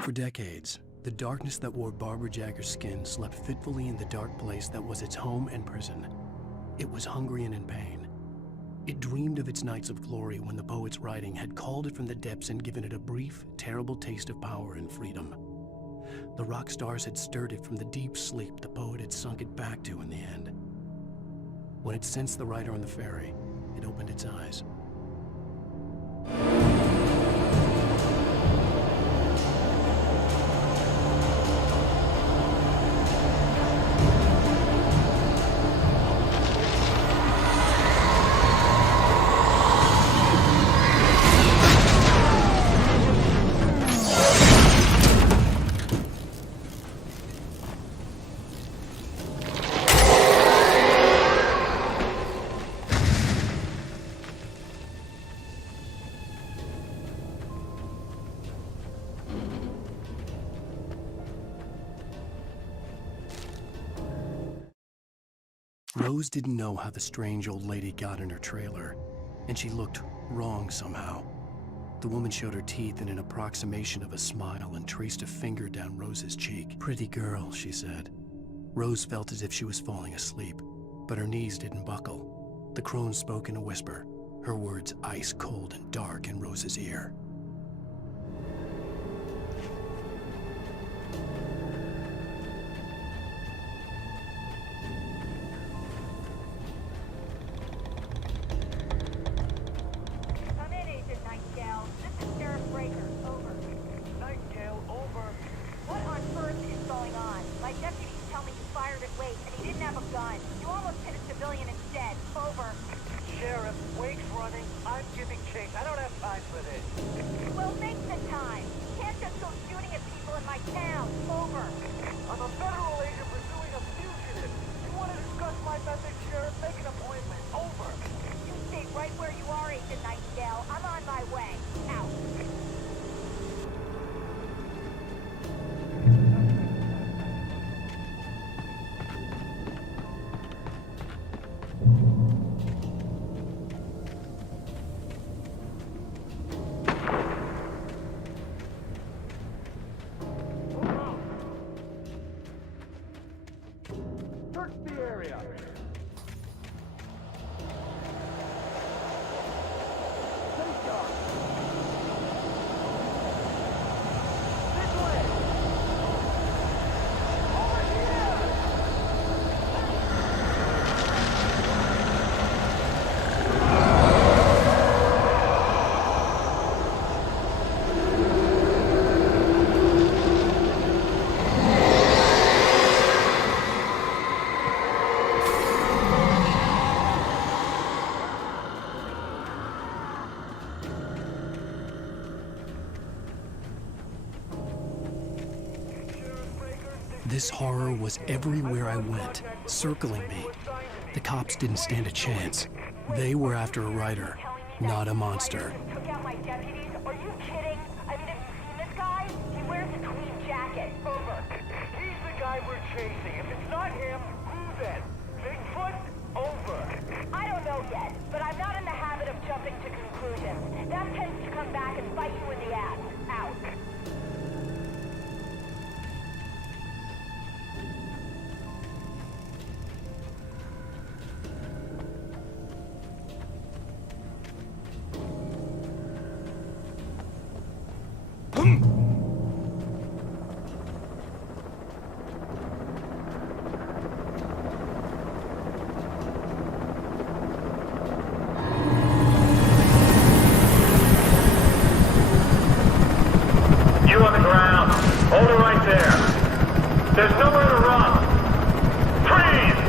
For decades, the darkness that wore Barbara Jagger's skin slept fitfully in the dark place that was its home and prison. It was hungry and in pain. It dreamed of its nights of glory when the poet's writing had called it from the depths and given it a brief, terrible taste of power and freedom. The rock stars had stirred it from the deep sleep the poet had sunk it back to in the end. When it sensed the writer on the ferry, it opened its eyes. Rose didn't know how the strange old lady got in her trailer, and she looked wrong somehow. The woman showed her teeth in an approximation of a smile and traced a finger down Rose's cheek. "Pretty girl," she said. Rose felt as if she was falling asleep, but her knees didn't buckle. The crone spoke in a whisper, her words ice cold and dark in Rose's ear. Come in, Agent Nightingale. This is Sheriff Breaker. Over. Nightingale, my town. Over. I'm a federal agent pursuing a fugitive. You want to discuss my methods, Sheriff? Make an appointment. Over. You stay right where you are, Agent Nightingale. I'm on my way. Out. Search the area. Stay sharp. This way. Over here. This horror was everywhere I went, circling me. The cops didn't stand a chance. They were after a writer, not a monster. Took out my deputies? Are you kidding? I mean, have you seen this guy? He wears a tweed jacket. Over. He's the guy we're chasing. If it's not him, who then? Bigfoot? Over. I don't know yet, but I'm not in the habit of jumping to conclusions. That tends to come back and bite you in the ass. Out. You on the ground. Hold it right there. There's nowhere to run. Freeze!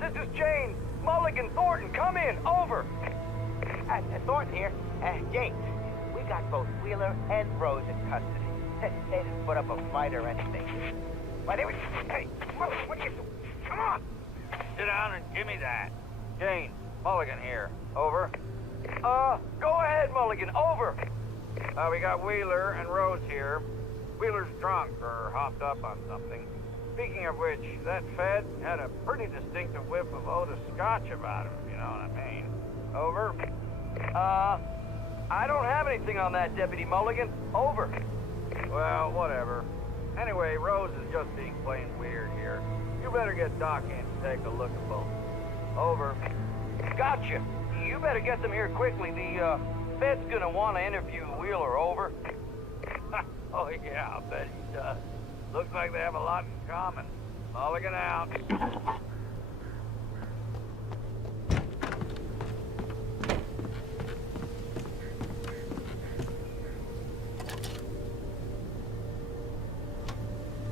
This is Jane. Mulligan, Thornton, come in. Over. Thornton here. Jane, we got both Wheeler and Rose in custody. They didn't put up a fight or anything. Why, they were... Hey, what are you doing? Come on! Sit down and give me that. Jane, Mulligan here. Over. Go ahead, Mulligan. Over. We got Wheeler and Rose here. Wheeler's drunk or hopped up on something. Speaking of which, that Fed had a pretty distinctive whiff of Otis Scotch about him, if you know what I mean. Over. I don't have anything on that, Deputy Mulligan. Over. Well, whatever. Anyway, Rose is just being plain weird here. You better get Doc in to take a look at both. Over. Gotcha. You better get them here quickly. The Fed's gonna want to interview Wheeler. Over. Oh, yeah, I'll bet he does. Looks like they have a lot in common. Mulligan out.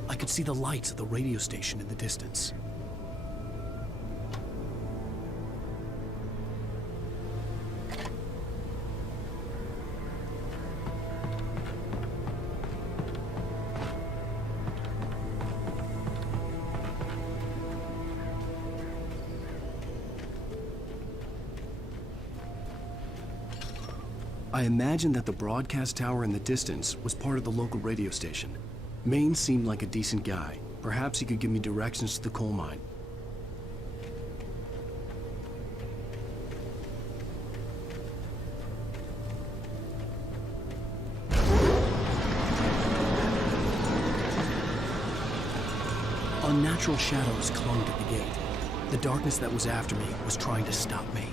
I could see the lights of the radio station in the distance. I imagined that the broadcast tower in the distance was part of the local radio station. Maine seemed like a decent guy. Perhaps he could give me directions to the coal mine. Unnatural shadows clung to the gate. The darkness that was after me was trying to stop me.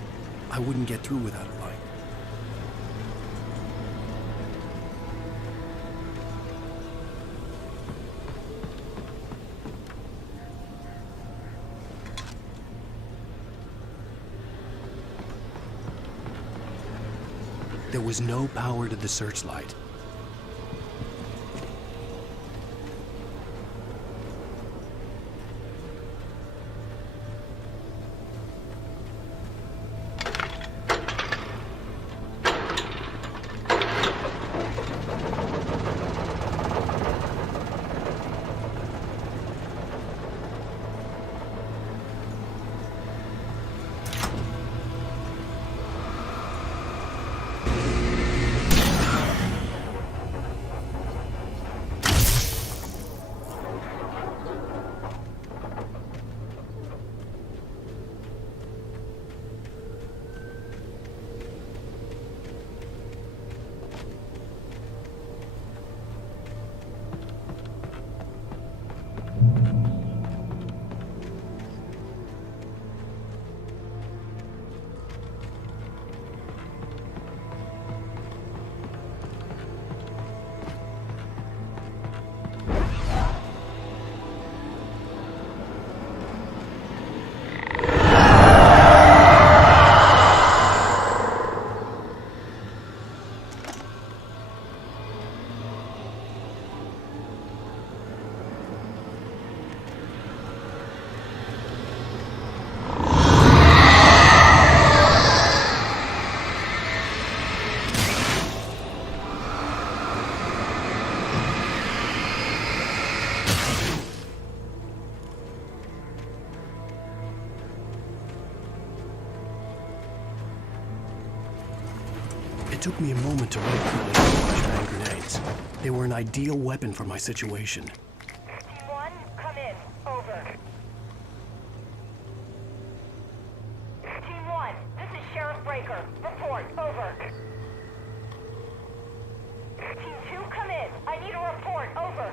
I wouldn't get through without a light. There was no power to the searchlight. It took me a moment to recreate the flashbang grenades. They were an ideal weapon for my situation. Team 1, come in. Over. Team 1, this is Sheriff Breaker. Report. Over. Team 2, come in. I need a report. Over.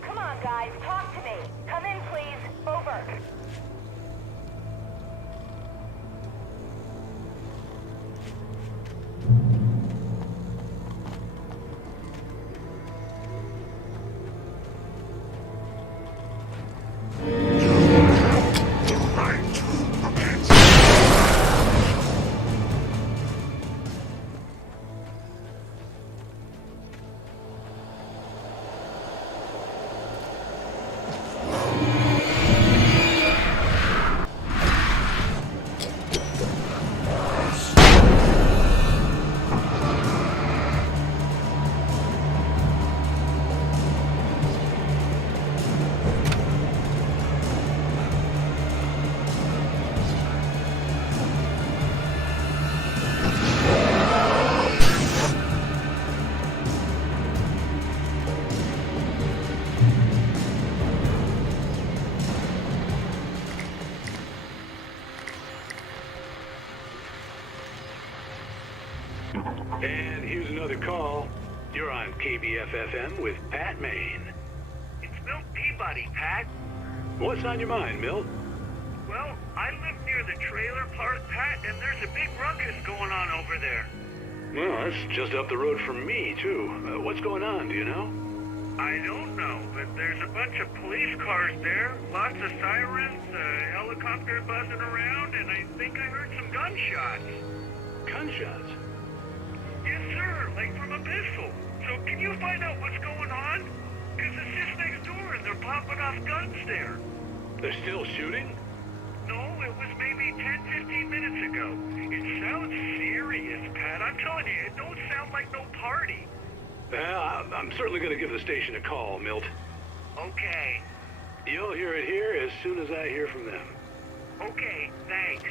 Come on, guys. Talk to me. Come in, please. Over. And here's another call. You're on KBF-FM with Pat Maine. It's Milt Peabody, Pat. What's on your mind, Milt? Well, I live near the trailer park, Pat, and there's a big ruckus going on over there. Well, that's just up the road from me, too. What's going on, do you know? I don't know, but there's a bunch of police cars there, lots of sirens, a helicopter buzzing around, and I think I heard some gunshots. Gunshots? Yes, sir, like from a pistol. So can you find out what's going on? Because it's just next door and they're popping off guns there. They're still shooting? No, it was maybe 10, 15 minutes ago. It sounds serious, Pat. I'm telling you, it don't sound like no party. I'm certainly going to give the station a call, Milt. Okay. You'll hear it here as soon as I hear from them. Okay, thanks.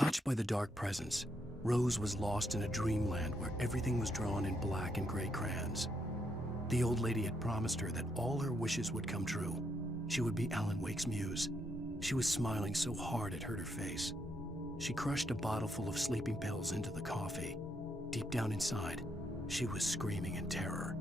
Touched by the dark presence, Rose was lost in a dreamland where everything was drawn in black and gray crayons. The old lady had promised her that all her wishes would come true. She would be Alan Wake's muse. She was smiling so hard it hurt her face. She crushed a bottle full of sleeping pills into the coffee. Deep down inside, she was screaming in terror.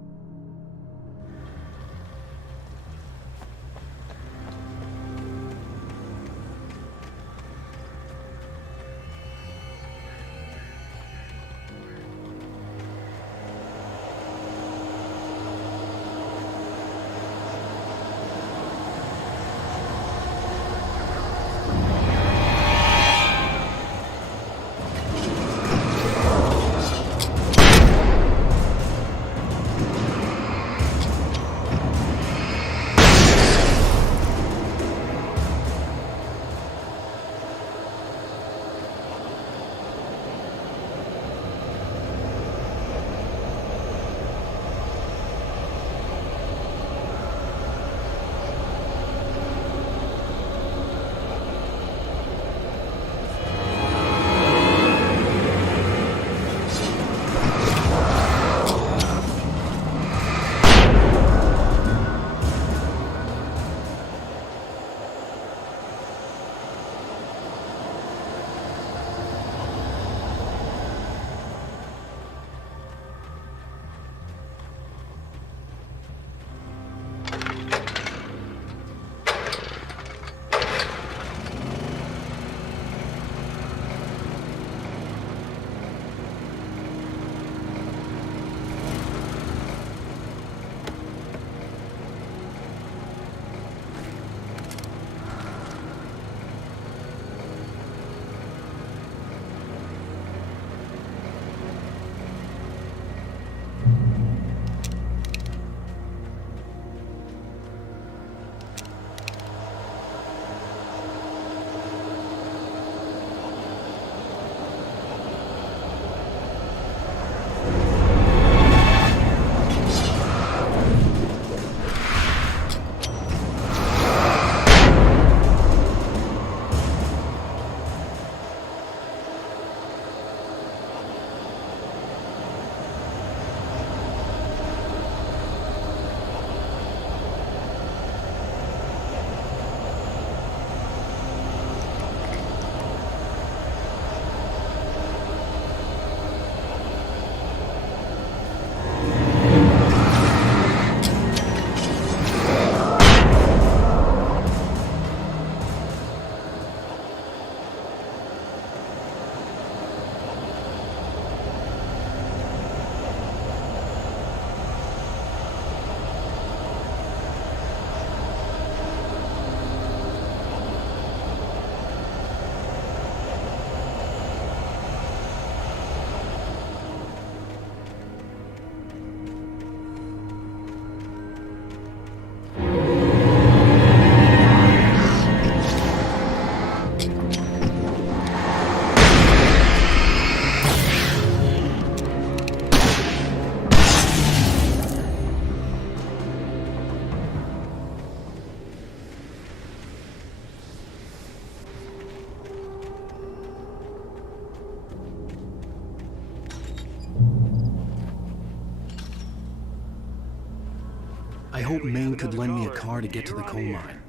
I hope Maine could lend me a car to get to the coal mine.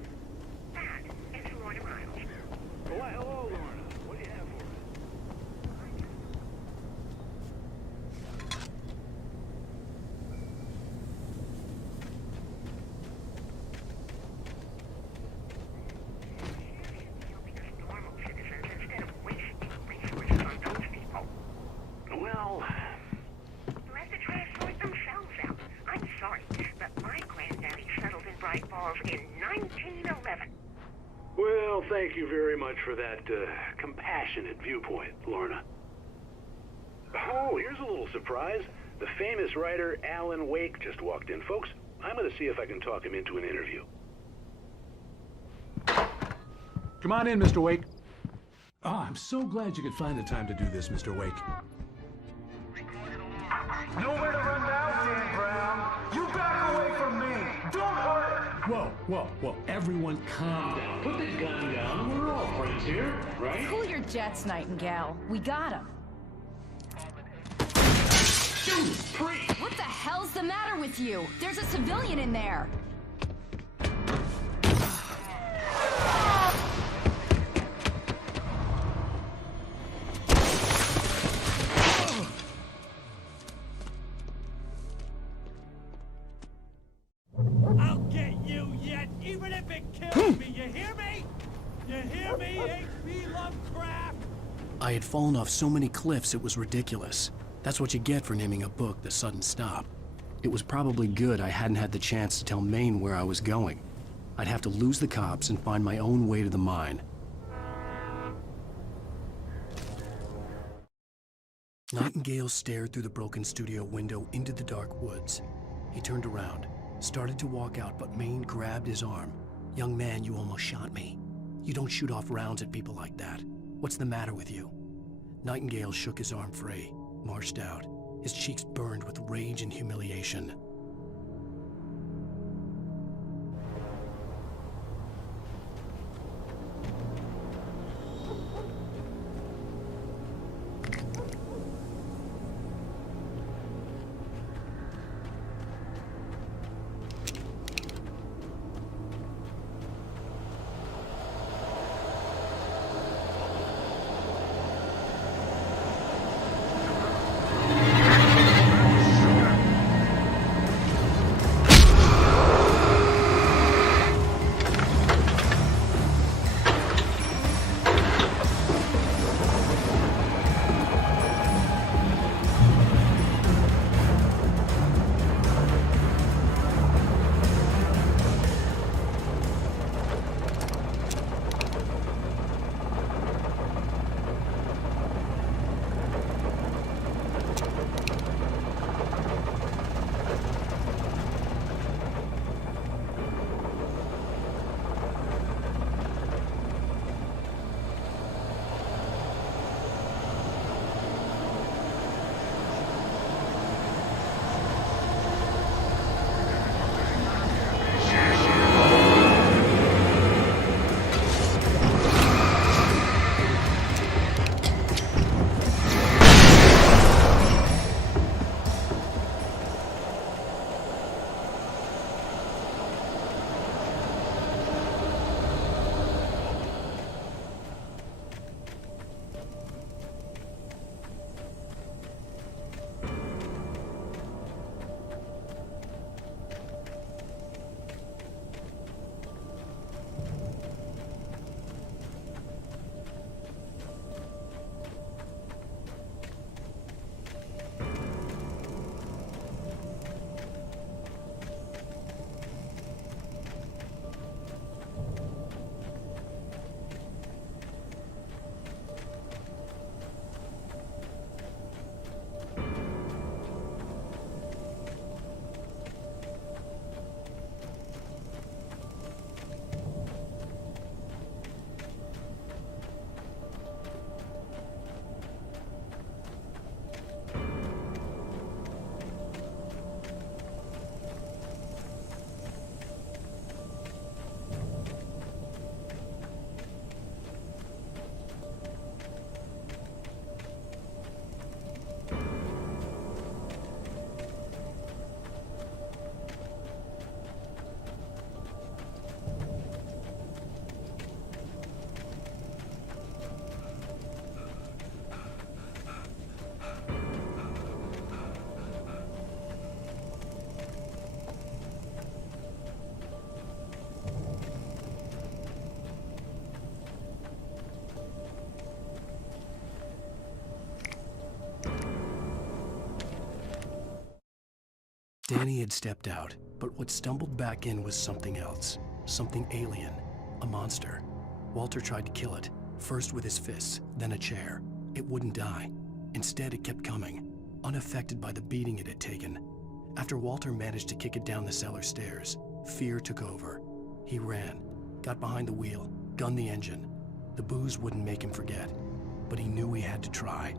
Well, thank you very much for that compassionate viewpoint, Lorna. Oh, here's a little surprise. The famous writer Alan Wake just walked in. Folks, I'm going to see if I can talk him into an interview. Come on in, Mr. Wake. Oh, I'm so glad you could find the time to do this, Mr. Wake. Nowhere to run now, Dan Brown. You back away from me. Don't hurt. Whoa. Whoa, everyone calm down. Put the gun down. We're all friends here, right? Cool your jets, Nightingale. We got him. What the hell's the matter with you? There's a civilian in there. I'll get you yet, even if it kills me. You hear me? You hear me, H.P. Lovecraft? I had fallen off so many cliffs it was ridiculous. That's what you get for naming a book The Sudden Stop. It was probably good I hadn't had the chance to tell Maine where I was going. I'd have to lose the cops and find my own way to the mine. Nightingale stared through the broken studio window into the dark woods. He turned around, started to walk out, but Maine grabbed his arm. "Young man, you almost shot me. You don't shoot off rounds at people like that. What's the matter with you?" Nightingale shook his arm free, marched out. His cheeks burned with rage and humiliation. Danny had stepped out, but what stumbled back in was something else. Something alien. A monster. Walter tried to kill it, first with his fists, then a chair. It wouldn't die. Instead, it kept coming, unaffected by the beating it had taken. After Walter managed to kick it down the cellar stairs, fear took over. He ran, got behind the wheel, gunned the engine. The booze wouldn't make him forget, but he knew he had to try.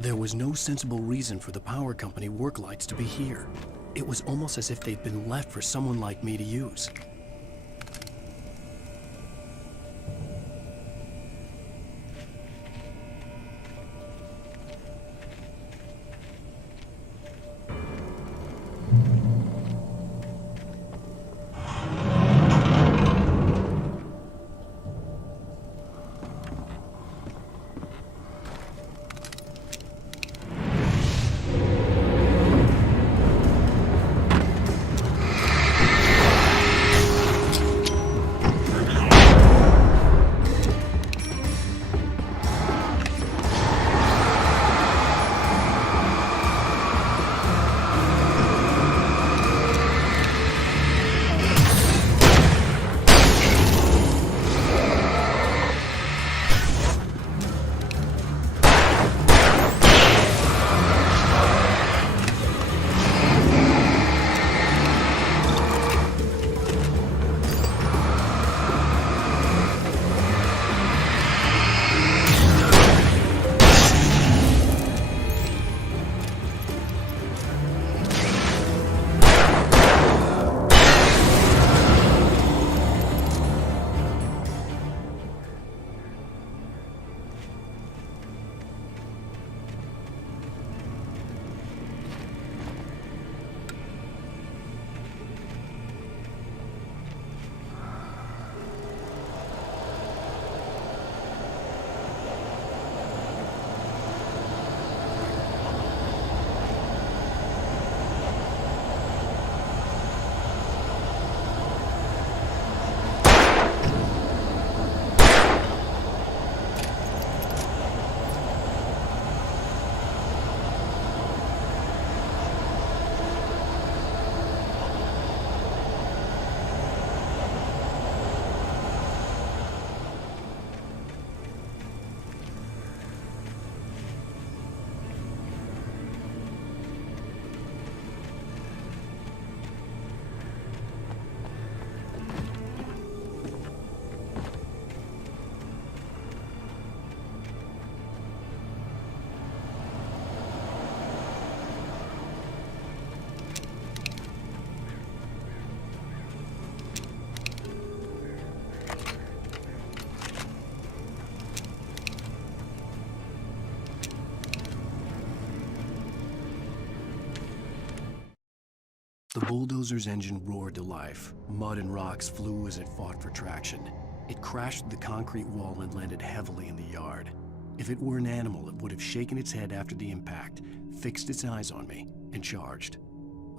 There was no sensible reason for the power company work lights to be here. It was almost as if they'd been left for someone like me to use. The bulldozer's engine roared to life. Mud and rocks flew as it fought for traction. It crashed through the concrete wall and landed heavily in the yard. If it were an animal, it would have shaken its head after the impact, fixed its eyes on me, and charged.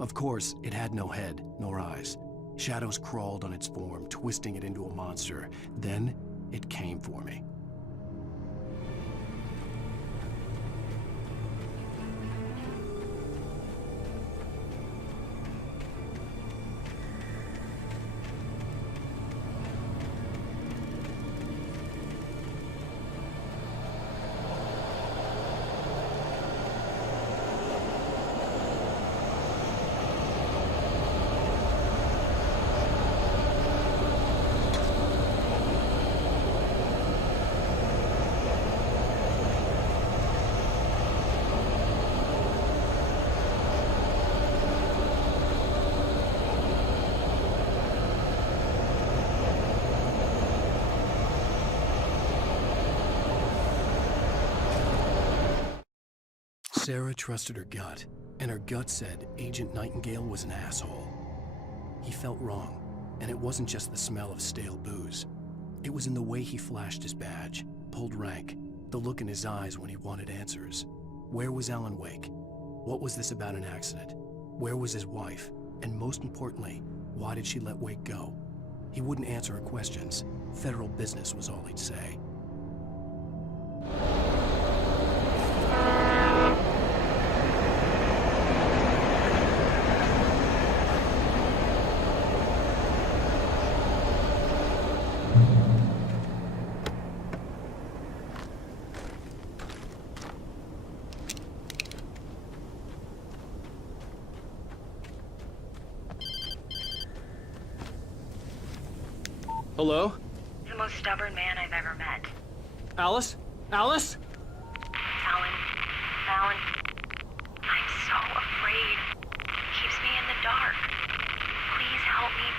Of course, it had no head, nor eyes. Shadows crawled on its form, twisting it into a monster. Then, it came for me. Sarah trusted her gut, and her gut said Agent Nightingale was an asshole. He felt wrong, and it wasn't just the smell of stale booze. It was in the way he flashed his badge, pulled rank, the look in his eyes when he wanted answers. Where was Alan Wake? What was this about an accident? Where was his wife? And most importantly, why did she let Wake go? He wouldn't answer her questions. Federal business was all he'd say. Hello? The most stubborn man I've ever met. Alice? Alice? Alan, Alan. I'm so afraid. It keeps me in the dark. Please help me.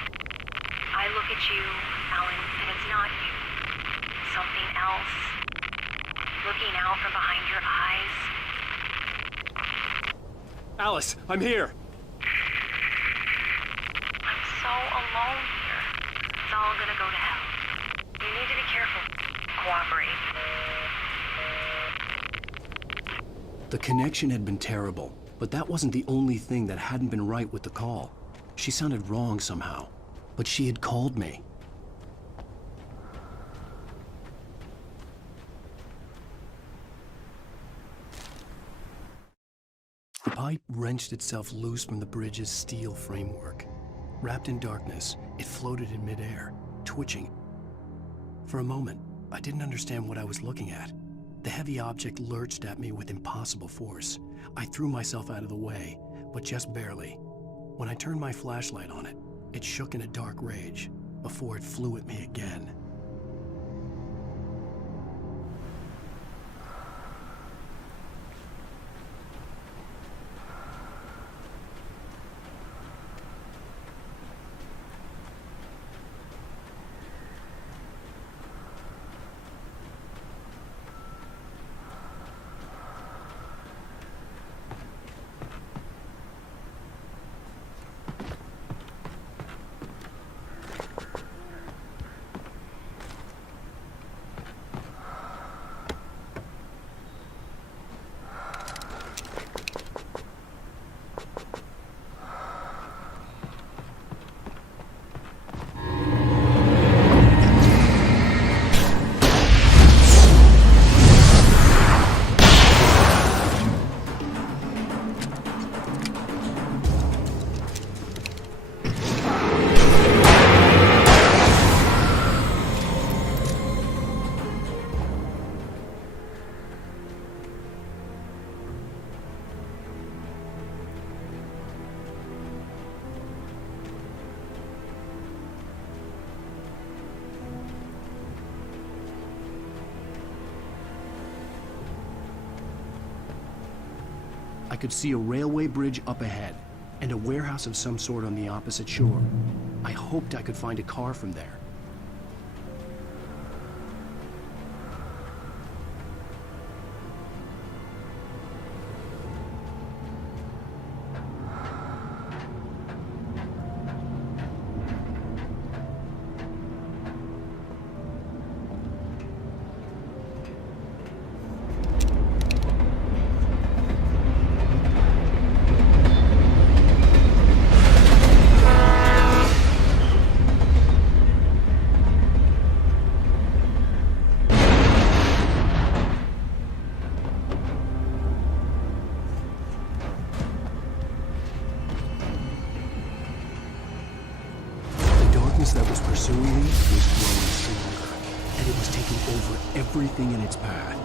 I look at you, Alan, and it's not you. Something else. Looking out from behind your eyes. Alice, I'm here. I'm so alone here. It's all gonna go to hell. You need to be careful. Cooperate. The connection had been terrible, but that wasn't the only thing that hadn't been right with the call. She sounded wrong somehow, but she had called me. The pipe wrenched itself loose from the bridge's steel framework. Wrapped in darkness, it floated in midair, twitching. For a moment, I didn't understand what I was looking at. The heavy object lurched at me with impossible force. I threw myself out of the way, but just barely. When I turned my flashlight on it, it shook in a dark rage before it flew at me again. I could see a railway bridge up ahead, and a warehouse of some sort on the opposite shore. I hoped I could find a car from there. That was pursuing me was growing stronger, and it was taking over everything in its path.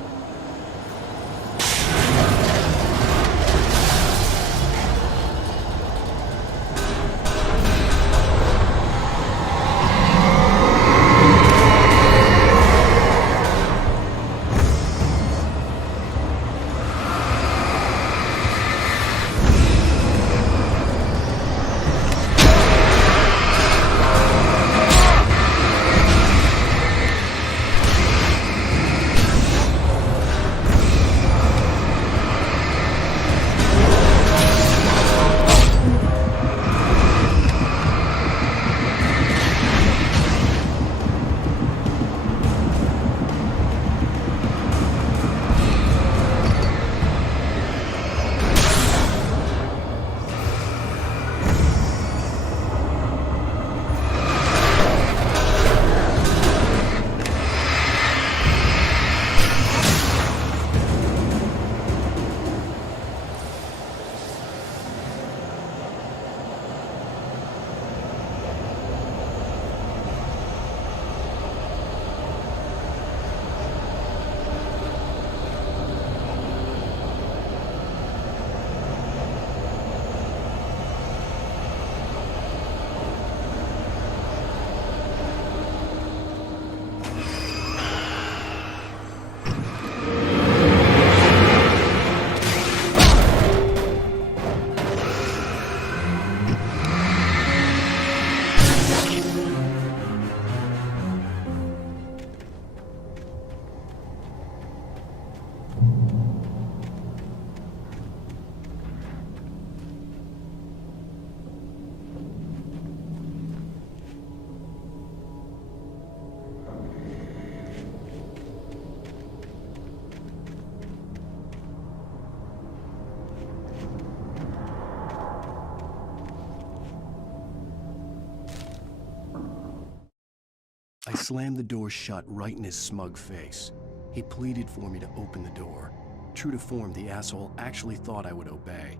slammed the door shut right in his smug face. He pleaded for me to open the door. True to form, the asshole actually thought I would obey.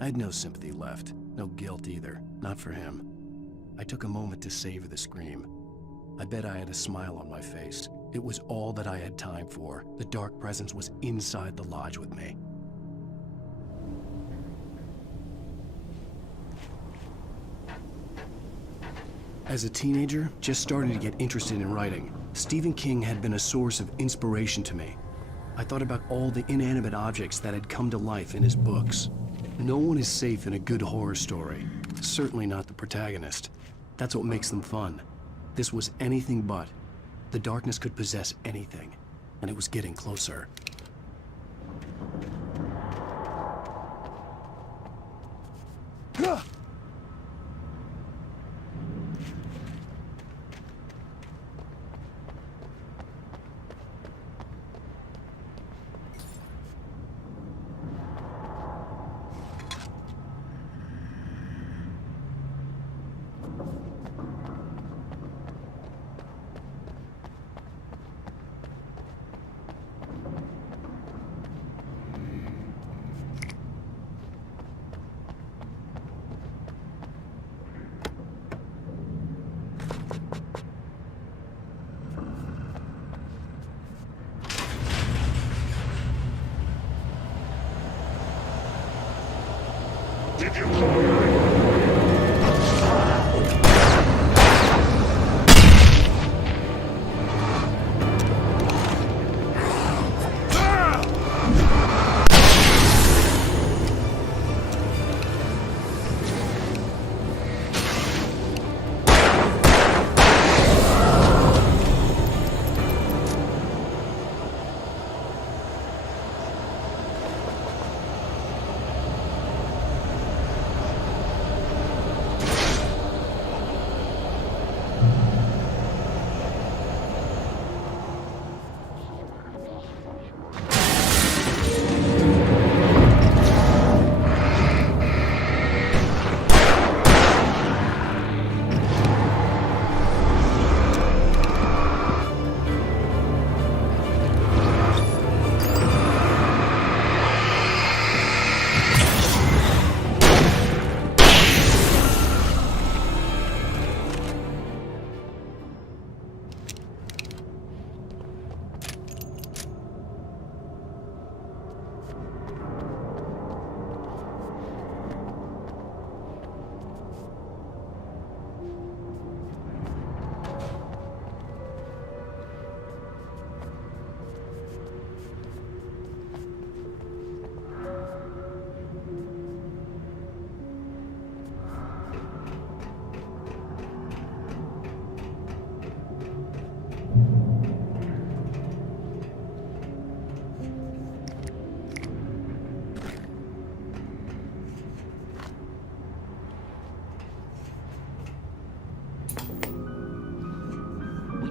I had no sympathy left, no guilt either, not for him. I took a moment to savor the scream. I bet I had a smile on my face. It was all that I had time for. The dark presence was inside the lodge with me. As a teenager, just starting to get interested in writing, Stephen King had been a source of inspiration to me. I thought about all the inanimate objects that had come to life in his books. No one is safe in a good horror story, certainly not the protagonist. That's what makes them fun. This was anything but. The darkness could possess anything, and it was getting closer. Did you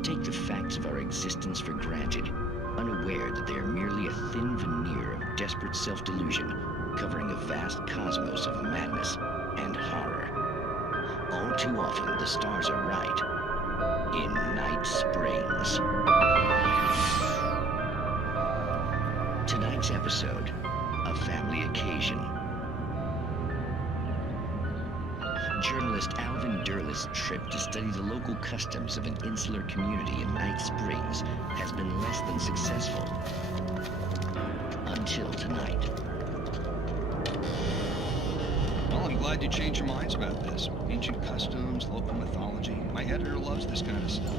take the facts of our existence for granted, unaware that they are merely a thin veneer of desperate self-delusion, covering a vast cosmos of madness and horror. All too often, the stars are right. In Night Springs. Tonight's episode, a family occasion. Journalist Alvin Derleth's trip to study the local customs of an insular community in Night Springs has been less than successful. Until tonight. Well, I'm glad you changed your minds about this. Ancient customs, local mythology. My editor loves this kind of stuff.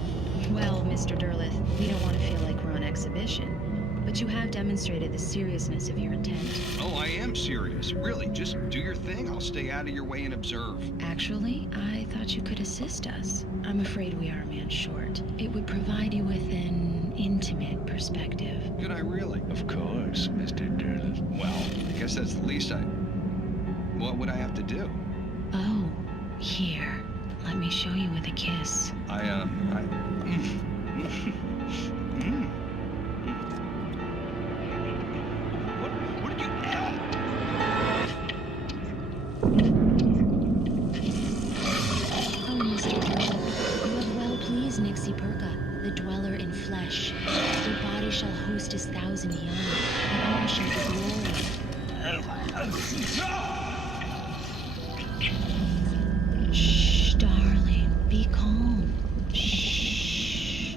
Well, Mr. Derleth, we don't want to feel like we're on exhibition. But you have demonstrated the seriousness of your intent. Oh, I am serious. Really, just do your thing. I'll stay out of your way and observe. Actually, I thought you could assist us. I'm afraid we are a man short. It would provide you with an intimate perspective. Could I really? Of course, Mr. Derleth. Well, I guess that's the least I... What would I have to do? Oh, here. Let me show you with a kiss. Oh, Mr. Derleth, you have well pleased Nixie Perka. shall host his 1,000 young, and all shall be glory. Shh, darling, be calm. Shh.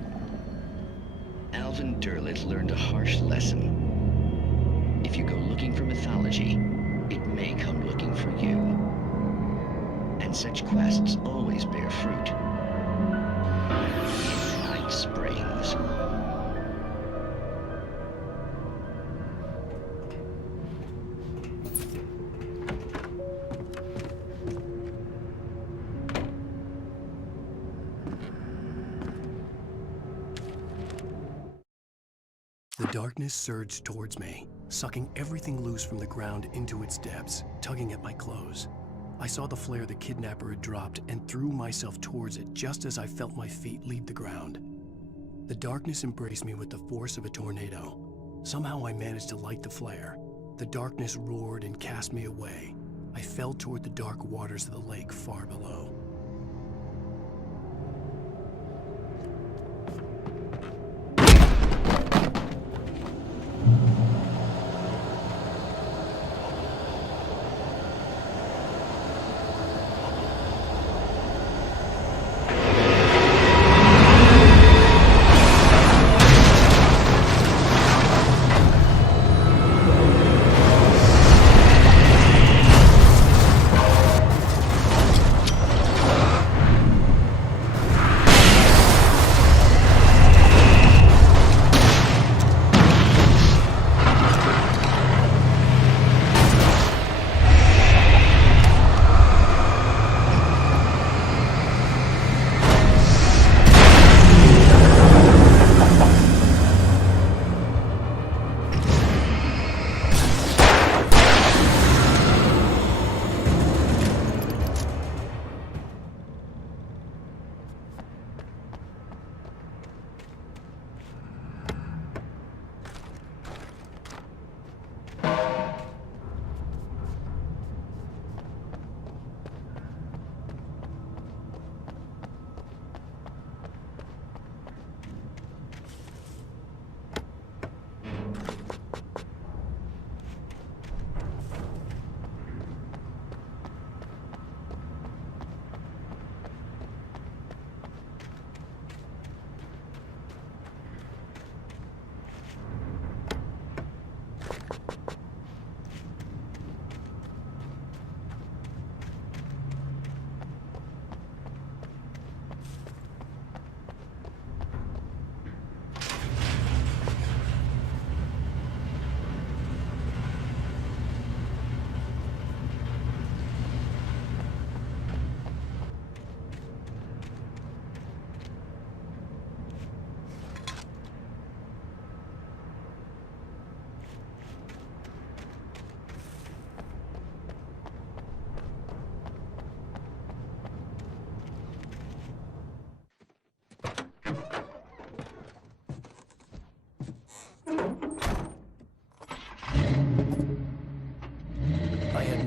Alvin Derleth learned a harsh lesson. If you go looking for mythology, it may come looking for you. And such quests always bear fruit. In Night Springs. The darkness surged towards me, sucking everything loose from the ground into its depths, tugging at my clothes. I saw the flare the kidnapper had dropped and threw myself towards it just as I felt my feet leave the ground. The darkness embraced me with the force of a tornado. Somehow I managed to light the flare. The darkness roared and cast me away. I fell toward the dark waters of the lake far below.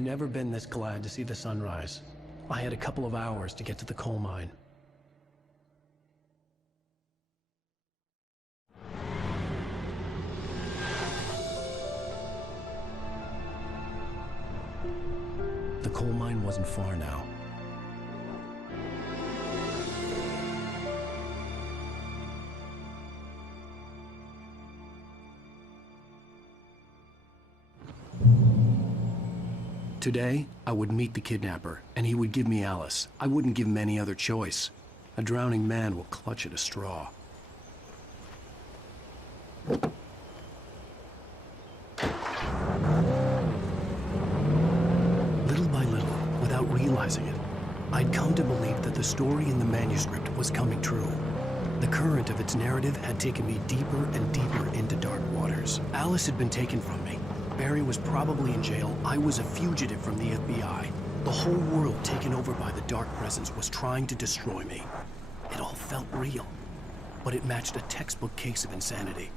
Never been this glad to see the sunrise. I had a couple of hours to get to the coal mine. The coal mine wasn't far now. Today, I would meet the kidnapper, and he would give me Alice. I wouldn't give him any other choice. A drowning man will clutch at a straw. Little by little, without realizing it, I'd come to believe that the story in the manuscript was coming true. The current of its narrative had taken me deeper and deeper into dark waters. Alice had been taken from me. Barry was probably in jail. I was a fugitive from the FBI. The whole world taken over by the dark presence was trying to destroy me. It all felt real, but it matched a textbook case of insanity.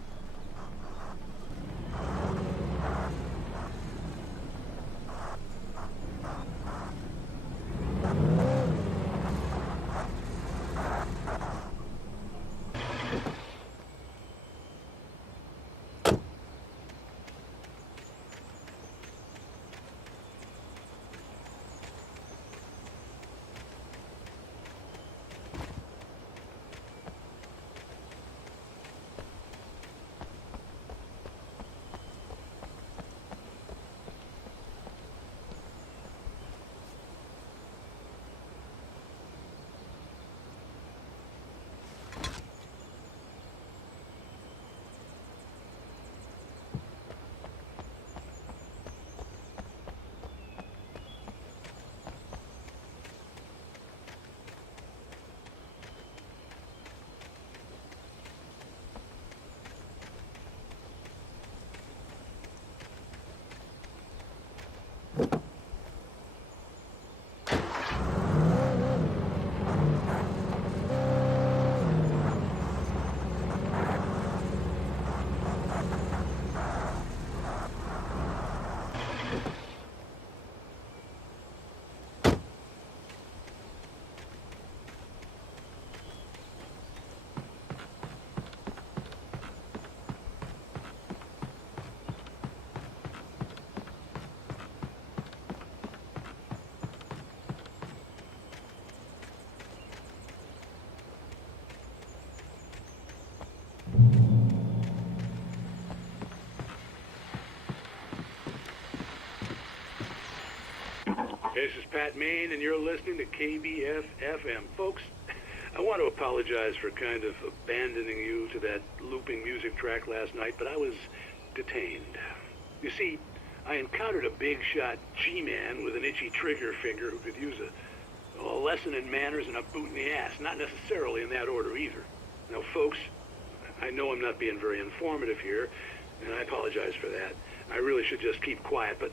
This is Pat Maine, and you're listening to KBF-FM. Folks, I want to apologize for kind of abandoning you to that looping music track last night, but I was detained. You see, I encountered a big-shot G-man with an itchy trigger finger who could use a lesson in manners and a boot in the ass, not necessarily in that order either. Now, folks, I know I'm not being very informative here, and I apologize for that. I really should just keep quiet, but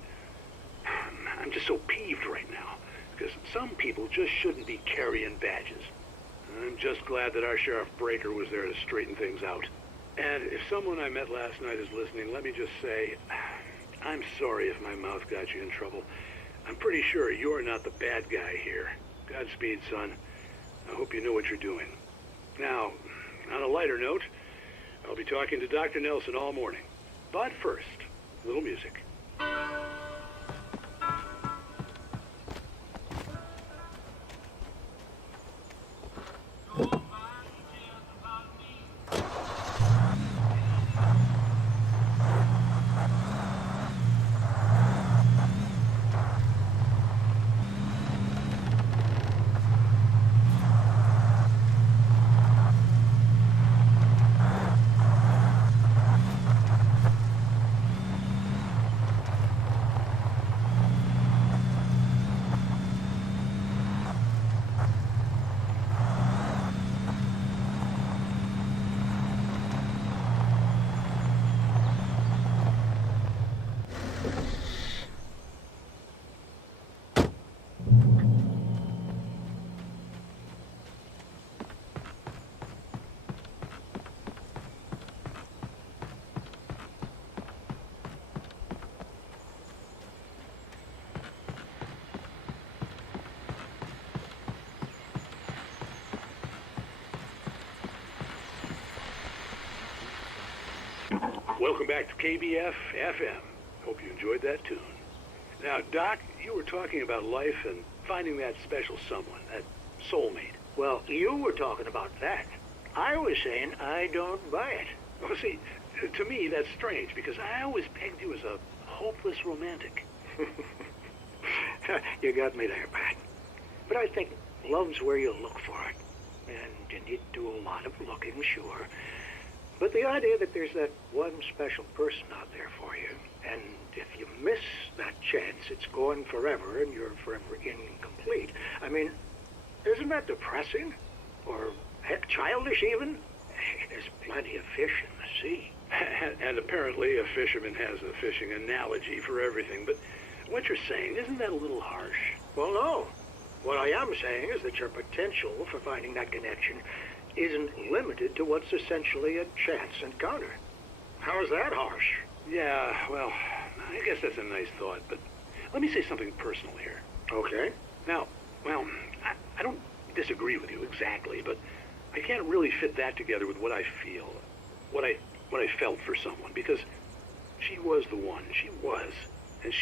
I'm just so peeved right now, because some people just shouldn't be carrying badges. I'm just glad that our Sheriff Breaker was there to straighten things out. And if someone I met last night is listening, let me just say, I'm sorry if my mouth got you in trouble. I'm pretty sure you're not the bad guy here. Godspeed, son. I hope you know what you're doing. Now, on a lighter note, I'll be talking to Dr. Nelson all morning. But first, a little music. Welcome back to KBF-FM. Hope you enjoyed that tune. Now, Doc, you were talking about life and finding that special someone, that soulmate. Well, you were talking about that. I was saying I don't buy it. Well, see, to me, that's strange, because I always pegged you as a hopeless romantic. You got me there, Pat. But I think love's where you look for it. And you need to do a lot of looking, sure. But the idea that there's that one special person out there for you, and if you miss that chance, it's gone forever, and you're forever incomplete. I mean, isn't that depressing? Or, heck, childish even? There's plenty of fish in the sea. And apparently a fisherman has a fishing analogy for everything, but what you're saying, isn't that a little harsh? Well, no. What I am saying is that your potential for finding that connection isn't limited to what's essentially a chance encounter. How is that harsh? Yeah, well, I guess that's a nice thought, but let me say something personal here. Okay. Now, well, I don't disagree with you exactly, but I can't really fit that together with what I feel, what I felt for someone, because she was the one. She was. And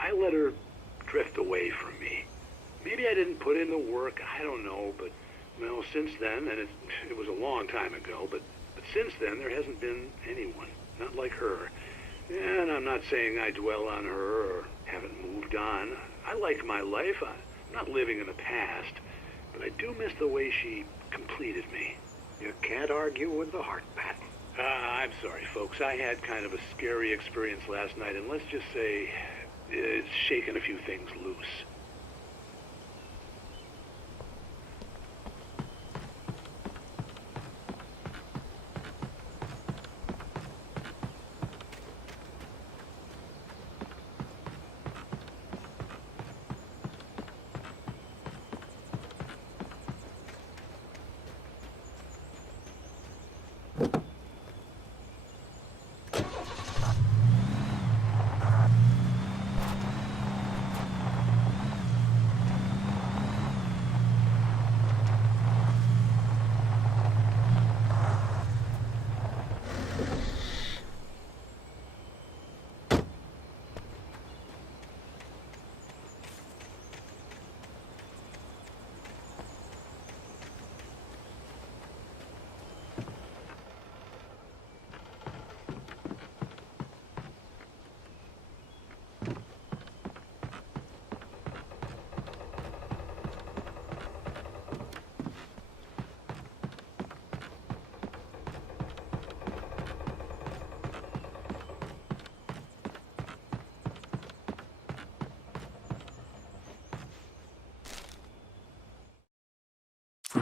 I let her drift away from me. Maybe I didn't put in the work, I don't know, but well, since then, and it was a long time ago, but since then, there hasn't been anyone, not like her. And I'm not saying I dwell on her or haven't moved on. I like my life. I'm not living in the past, but I do miss the way she completed me. You can't argue with the heart, Pat. I'm sorry, folks. I had kind of a scary experience last night, and let's just say it's shaken a few things loose.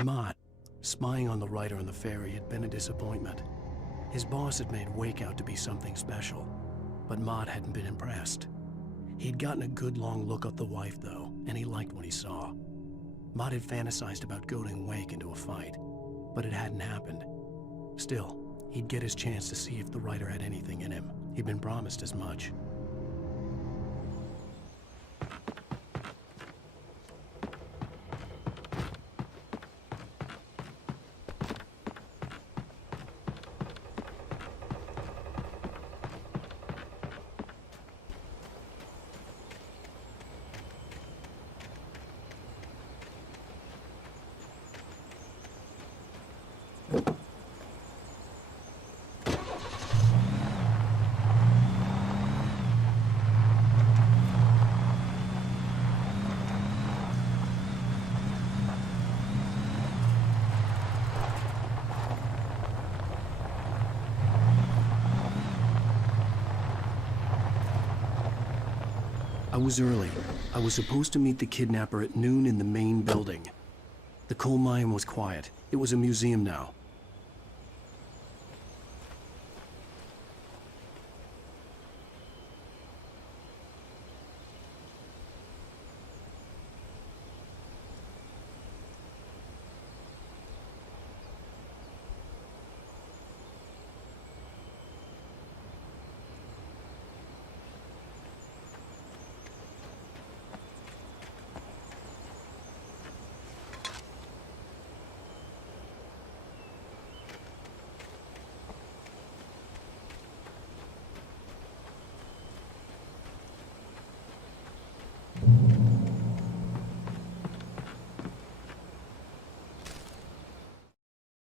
For Mott, spying on the writer on the ferry had been a disappointment. His boss had made Wake out to be something special, but Mott hadn't been impressed. He'd gotten a good long look at the wife, though, and he liked what he saw. Mott had fantasized about goading Wake into a fight, but it hadn't happened. Still, he'd get his chance to see if the writer had anything in him. He'd been promised as much. I was early. I was supposed to meet the kidnapper at noon in the main building. The coal mine was quiet. It was a museum now.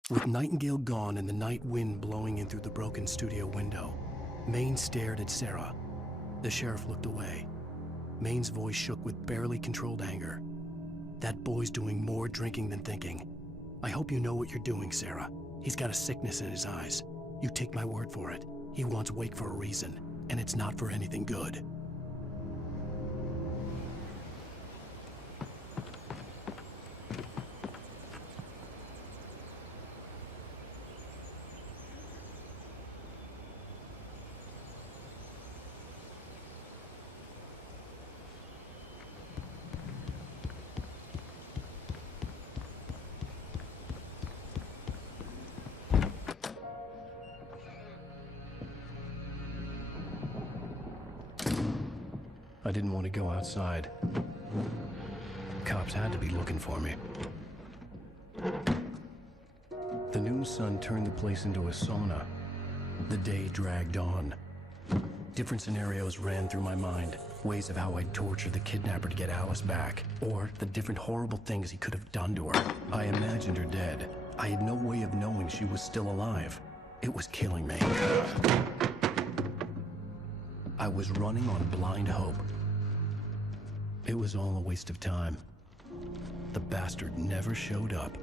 With Nightingale gone and the night wind blowing in through the broken studio window, Maine stared at Sarah. The sheriff looked away. Maine's voice shook with barely controlled anger. That boy's doing more drinking than thinking. I hope you know what you're doing, Sarah. He's got a sickness in his eyes. You take my word for it. He wants Wake for a reason, and it's not for anything good. I didn't want to go outside. Cops had to be looking for me. The noon sun turned the place into a sauna. The day dragged on. Different scenarios ran through my mind. Ways of how I'd torture the kidnapper to get Alice back. Or the different horrible things he could have done to her. I imagined her dead. I had no way of knowing she was still alive. It was killing me. I was running on blind hope. It was all a waste of time. The bastard never showed up.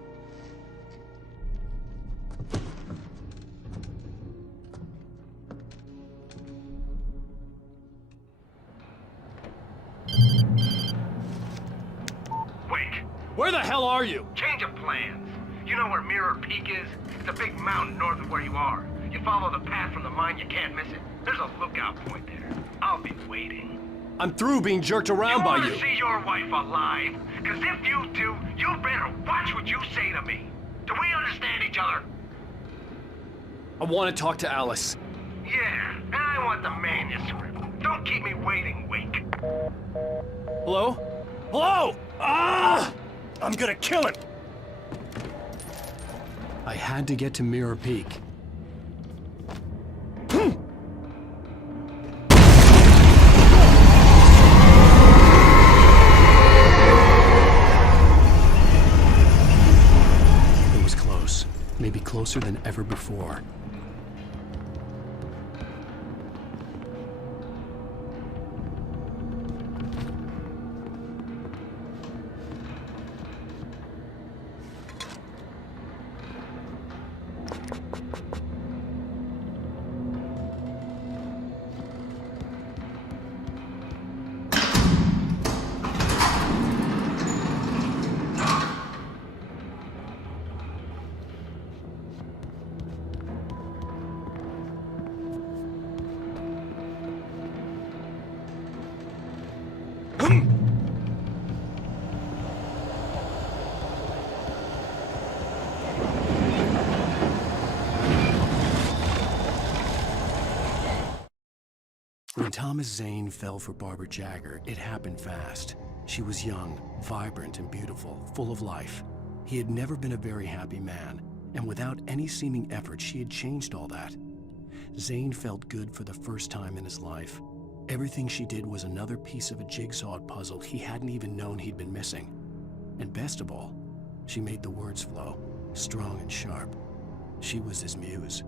Wake! Where the hell are you? Change of plans. You know where Mirror Peak is? It's a big mountain north of where you are. You follow the path from the mine, you can't miss it. There's a lookout point there. I'll be waiting. I'm through being jerked around by you. You want to see your wife alive? Because if you do, you better watch what you say to me. Do we understand each other? I want to talk to Alice. Yeah, and I want the manuscript. Don't keep me waiting, Wake. Hello? Hello? Ah! I'm gonna kill him! I had to get to Mirror Peak. Maybe closer than ever before. When Thomas Zane fell for Barbara Jagger, it happened fast. She was young, vibrant and beautiful, full of life. He had never been a very happy man, and without any seeming effort, she had changed all that. Zane felt good for the first time in his life. Everything she did was another piece of a jigsaw puzzle he hadn't even known he'd been missing. And best of all, she made the words flow, strong and sharp. She was his muse.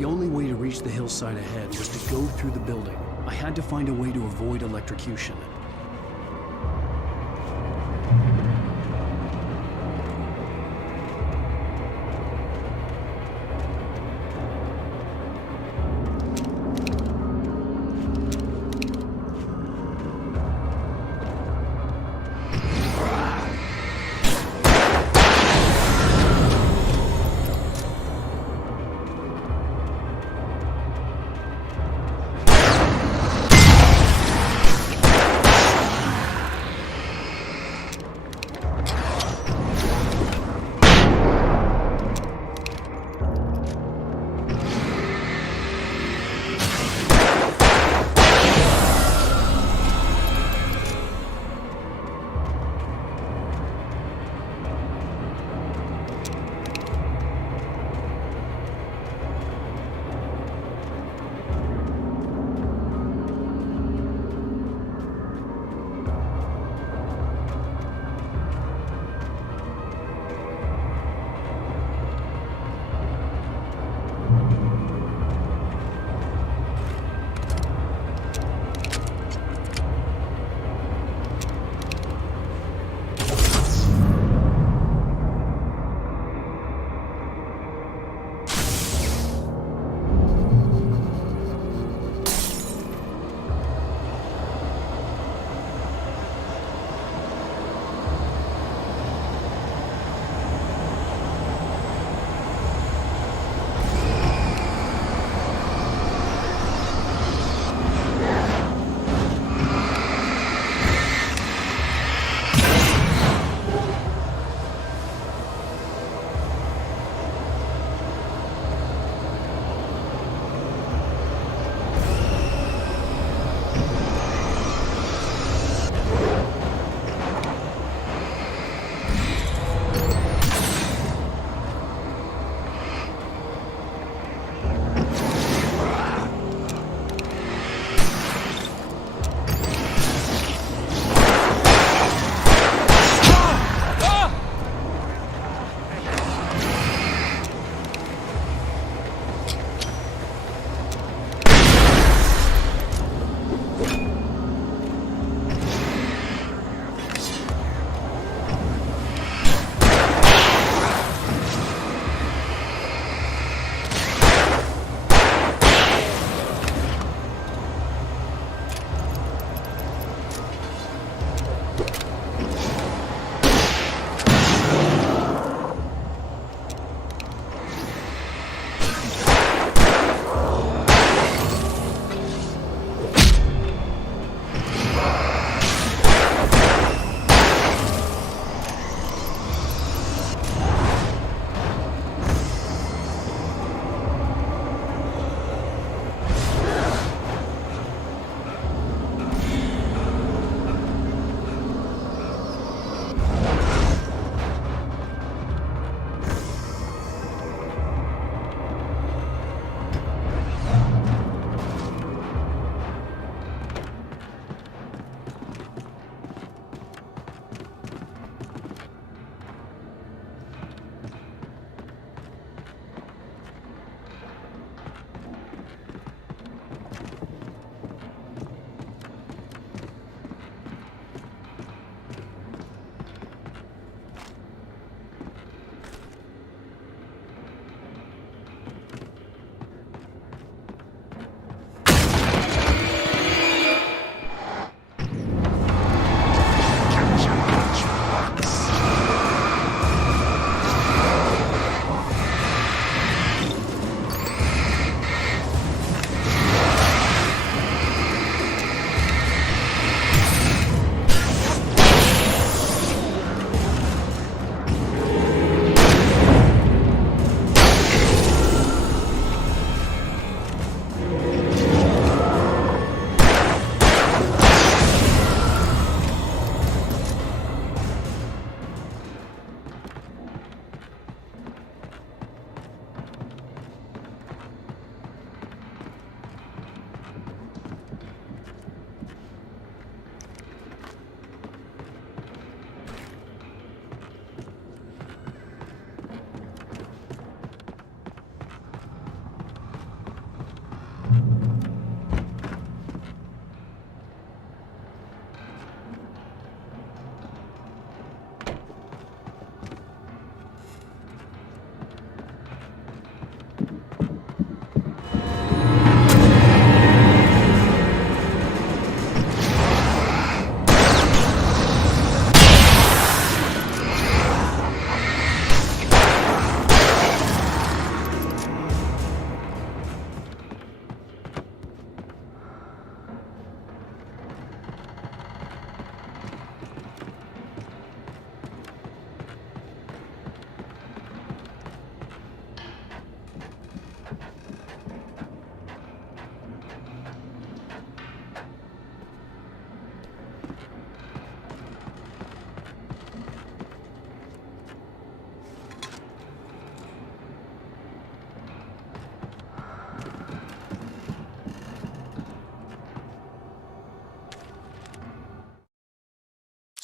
The only way to reach the hillside ahead was to go through the building. I had to find a way to avoid electrocution.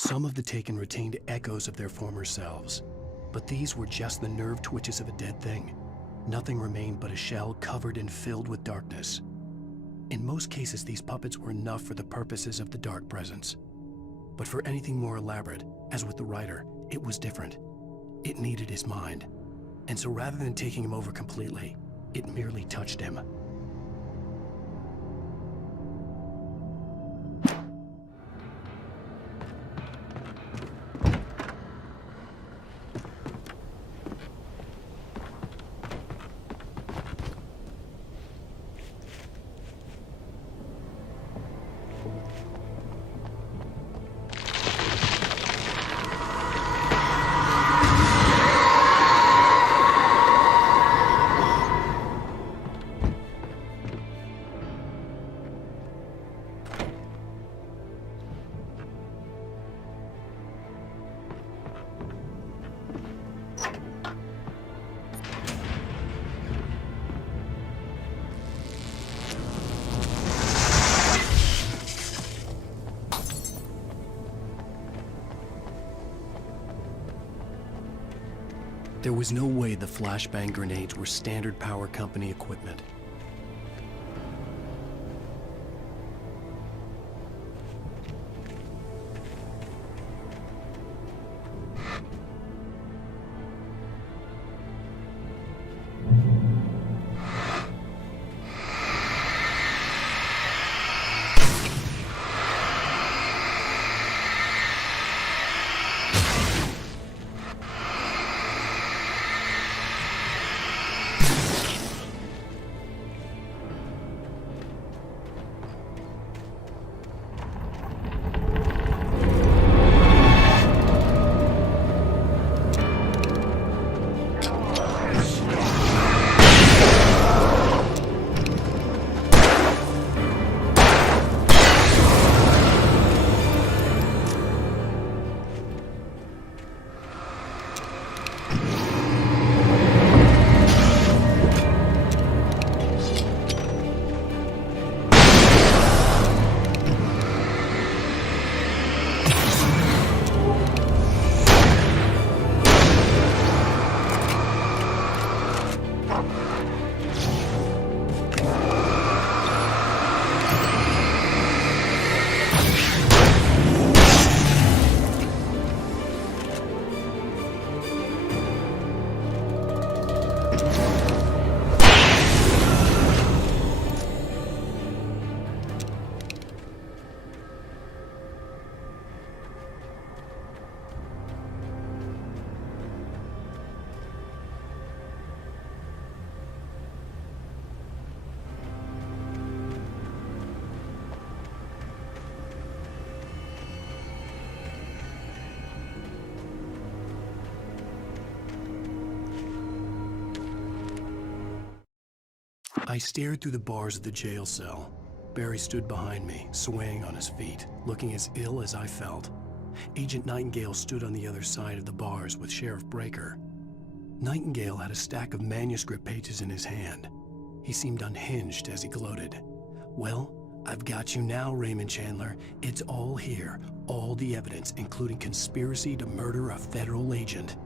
Some of the taken retained echoes of their former selves, but these were just the nerve twitches of a dead thing. Nothing remained but a shell covered and filled with darkness. In most cases, these puppets were enough for the purposes of the dark presence. But for anything more elaborate, as with the writer, it was different. It needed his mind. And so rather than taking him over completely, it merely touched him. There was no way the flashbang grenades were standard power company equipment. I stared through the bars of the jail cell. Barry stood behind me, swaying on his feet, looking as ill as I felt. Agent Nightingale stood on the other side of the bars with Sheriff Breaker. Nightingale had a stack of manuscript pages in his hand. He seemed unhinged as he gloated. "Well, I've got you now, Raymond Chandler. It's all here. All the evidence, including conspiracy to murder a federal agent."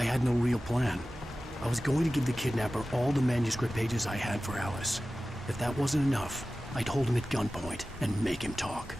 I had no real plan. I was going to give the kidnapper all the manuscript pages I had for Alice. If that wasn't enough, I'd hold him at gunpoint and make him talk.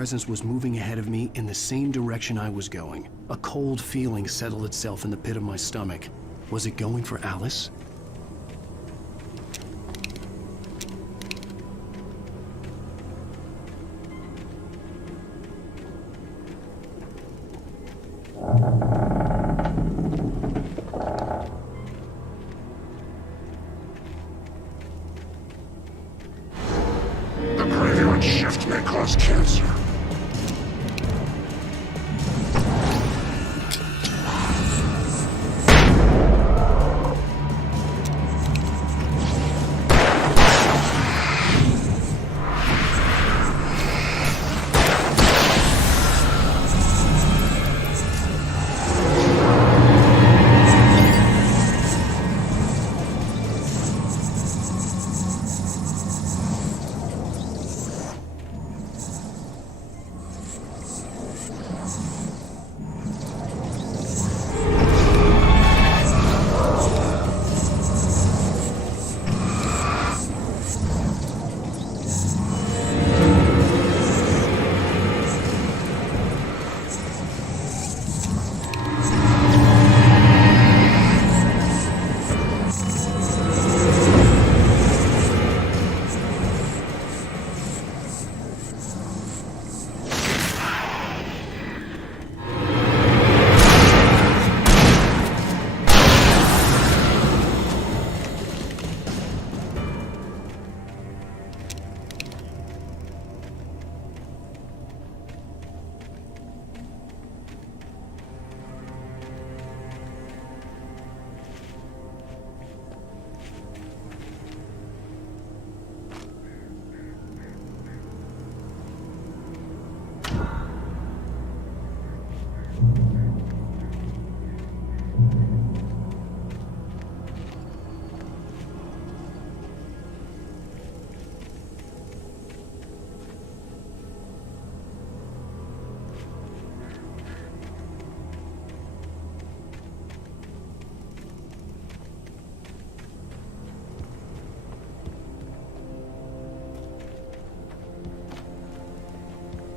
presence was moving ahead of me in the same direction I was going. A cold feeling settled itself in the pit of my stomach. Was it going for Alice? The graveyard shift may cause cancer.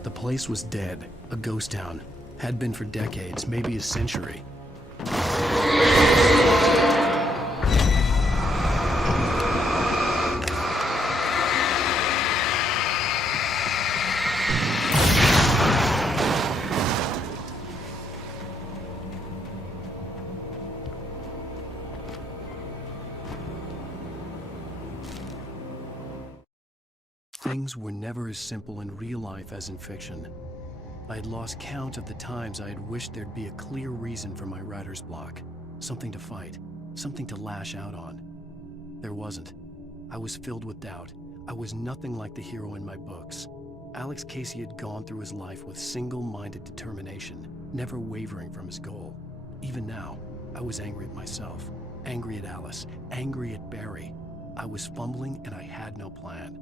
The place was dead, a ghost town. Had been for decades, maybe a century. Things were never as simple in real life as in fiction. I had lost count of the times I had wished there'd be a clear reason for my writer's block. Something to fight, something to lash out on. There wasn't. I was filled with doubt. I was nothing like the hero in my books. Alex Casey had gone through his life with single-minded determination, never wavering from his goal. Even now, I was angry at myself, angry at Alice, angry at Barry. I was fumbling and I had no plan.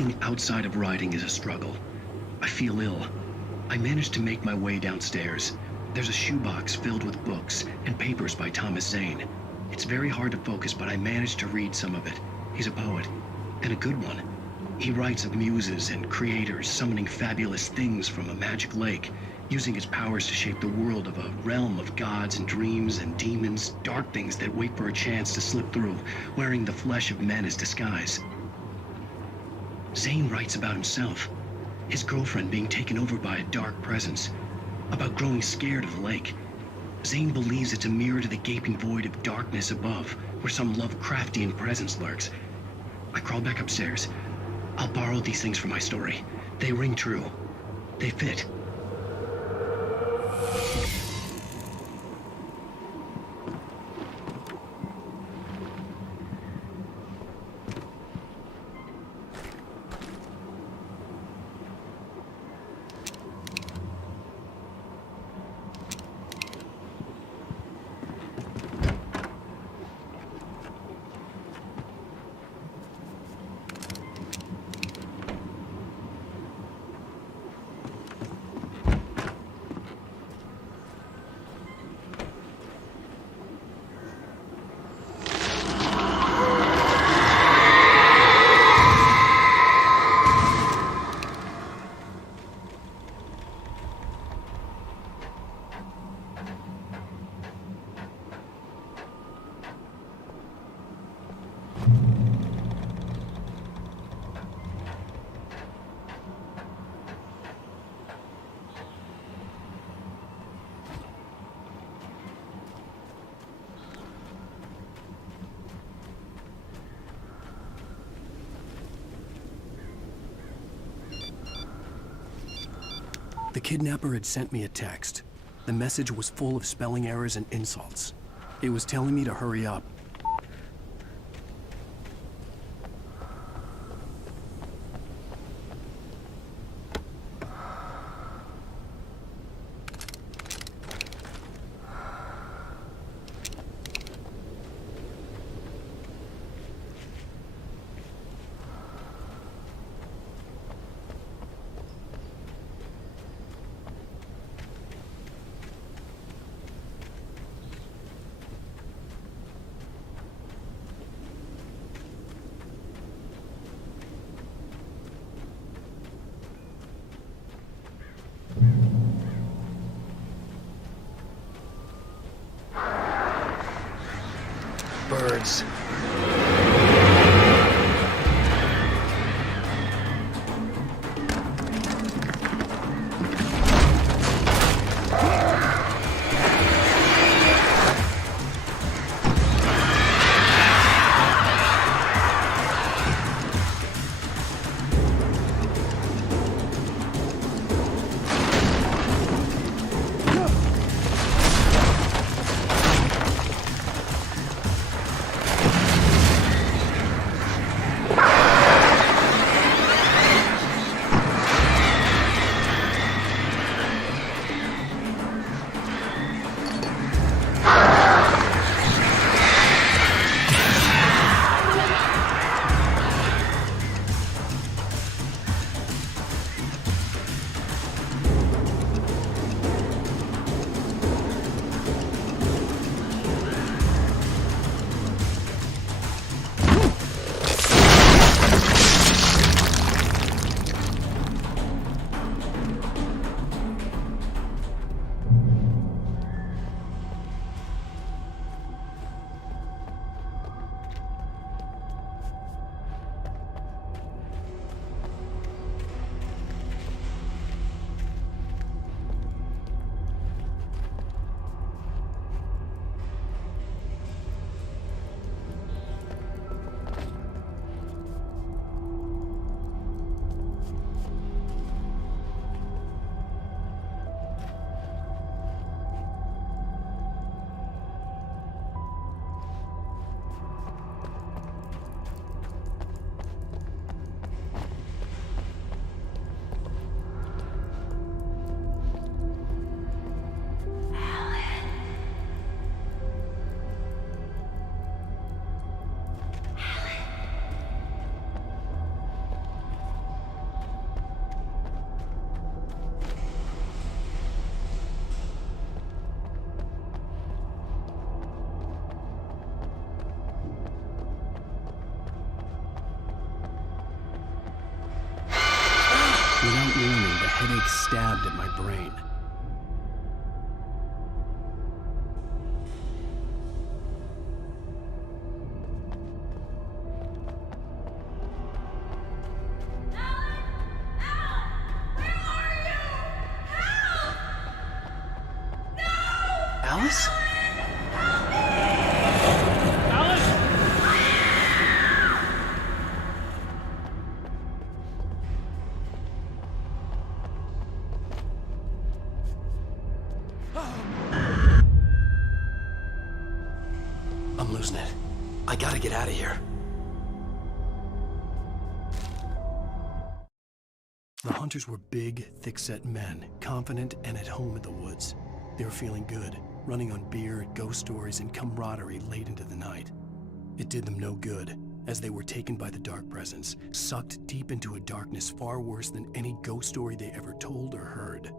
Anything outside of writing is a struggle. I feel ill. I managed to make my way downstairs. There's a shoebox filled with books and papers by Thomas Zane. It's very hard to focus, but I managed to read some of it. He's a poet, and a good one. He writes of muses and creators summoning fabulous things from a magic lake, using his powers to shape the world of a realm of gods and dreams and demons, dark things that wait for a chance to slip through, wearing the flesh of men as disguise. Zane writes about himself, his girlfriend being taken over by a dark presence, about growing scared of the lake. Zane believes it's a mirror to the gaping void of darkness above, where some Lovecraftian presence lurks. I crawl back upstairs. I'll borrow these things for my story. They ring true. They fit. The kidnapper had sent me a text. The message was full of spelling errors and insults. It was telling me to hurry up. Birds. headache stabbed at my brain. Alice? I'm losing it. I gotta get out of here. The hunters were big, thick-set men, confident and at home in the woods. They were feeling good, running on beer, ghost stories, and camaraderie late into the night. It did them no good, as they were taken by the dark presence, sucked deep into a darkness far worse than any ghost story they ever told or heard.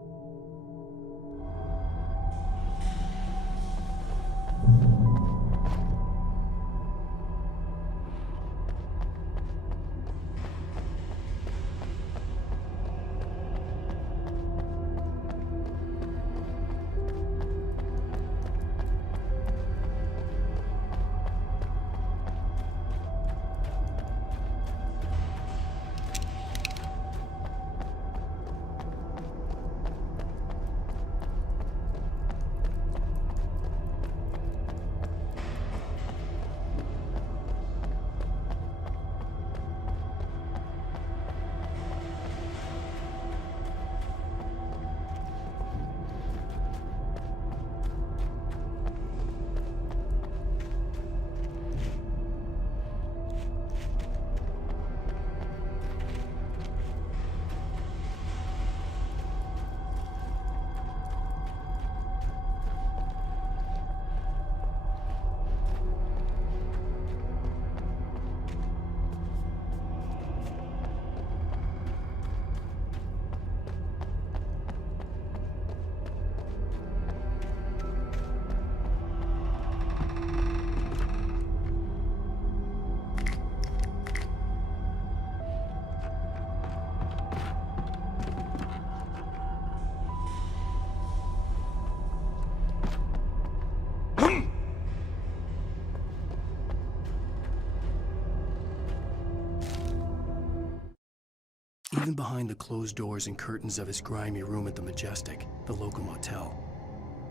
Even behind the closed doors and curtains of his grimy room at the Majestic, the local motel,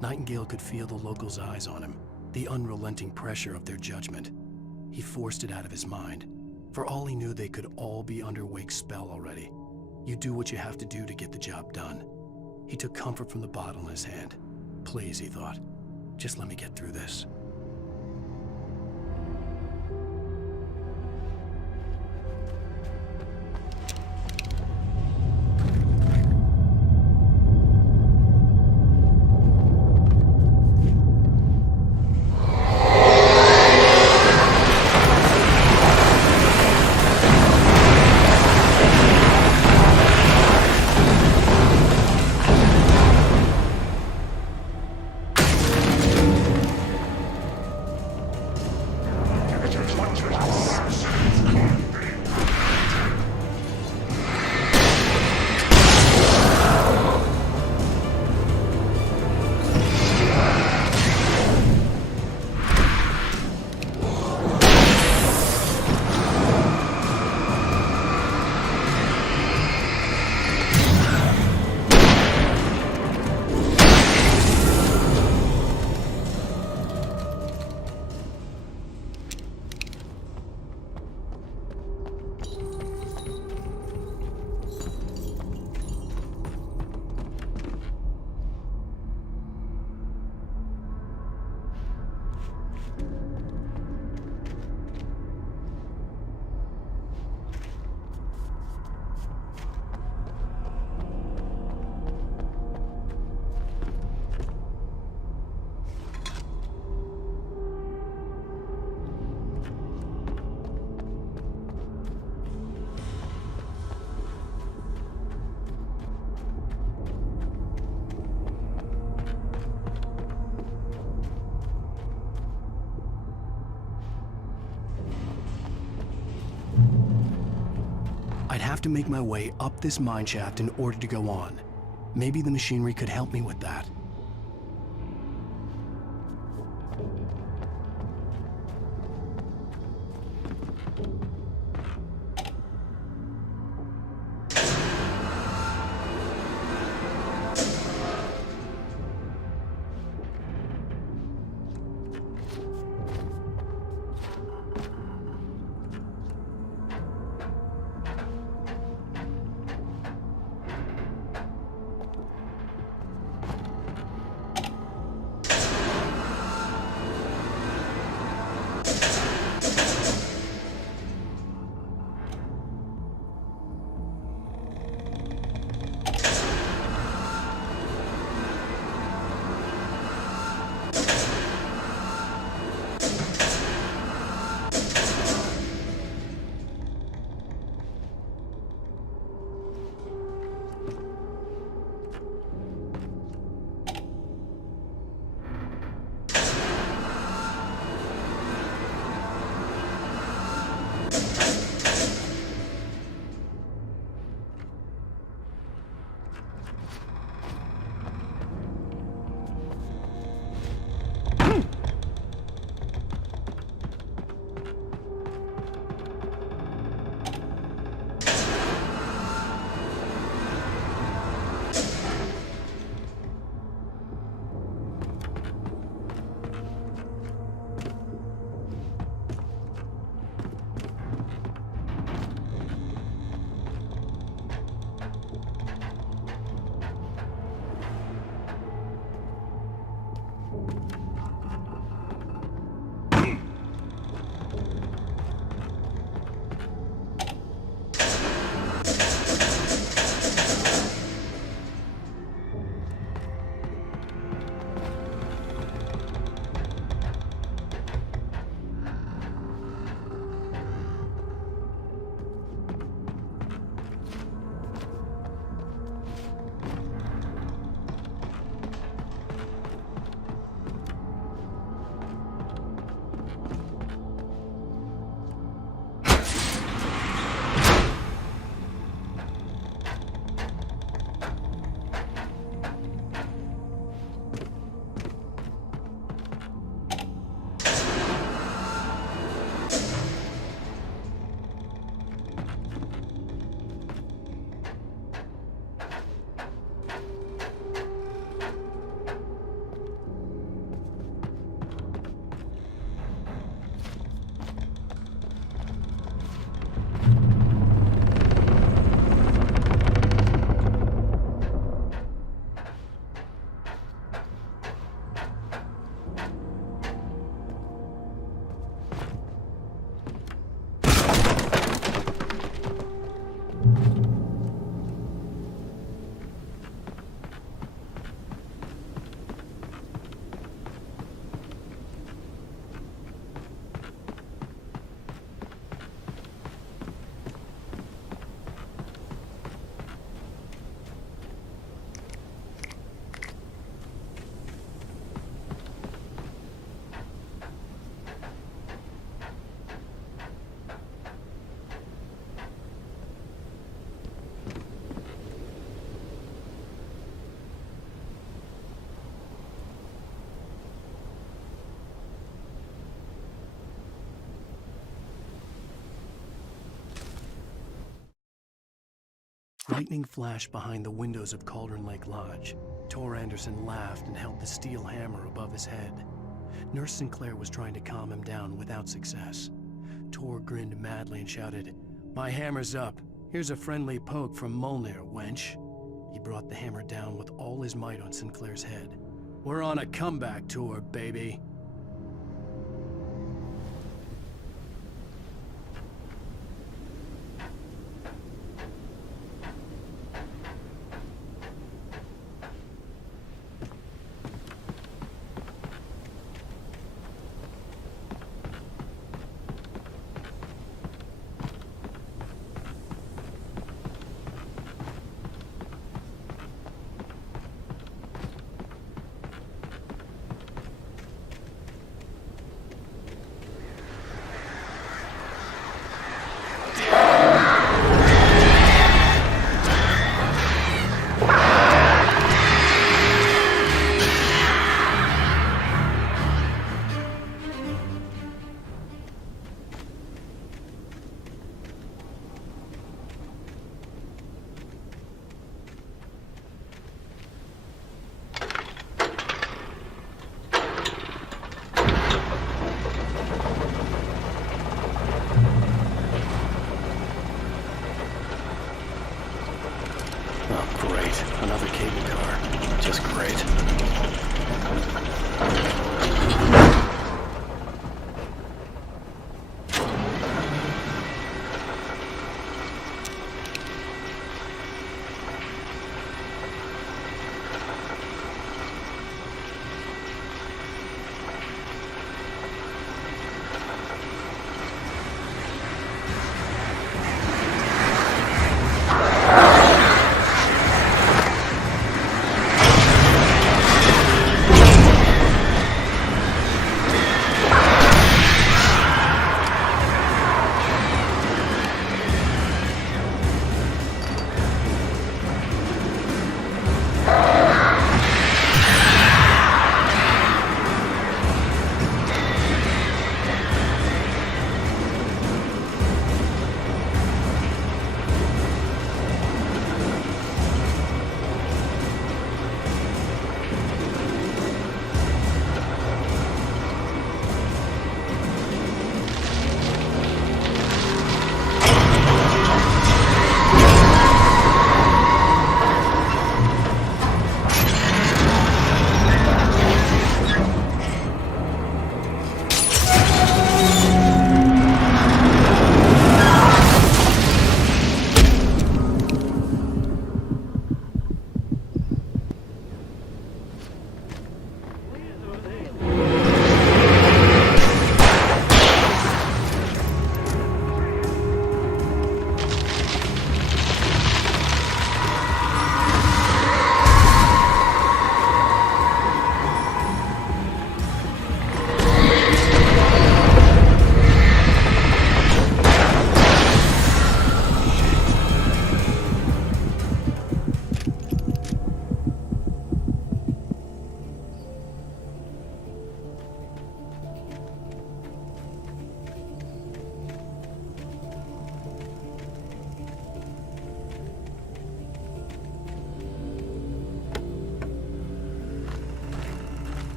Nightingale could feel the locals' eyes on him, the unrelenting pressure of their judgment. He forced it out of his mind. For all he knew, they could all be under Wake's spell already. You do what you have to do to get the job done. He took comfort from the bottle in his hand. Please, he thought, just let me get through this. have to make my way up this mine shaft in order to go on. Maybe the machinery could help me with that. Lightning flashed behind the windows of Cauldron Lake Lodge. Tor Anderson laughed and held the steel hammer above his head. Nurse Sinclair was trying to calm him down without success. Tor grinned madly and shouted, "My hammer's up. Here's a friendly poke from Molnir, wench." He brought the hammer down with all his might on Sinclair's head. "We're on a comeback tour, baby." Just great.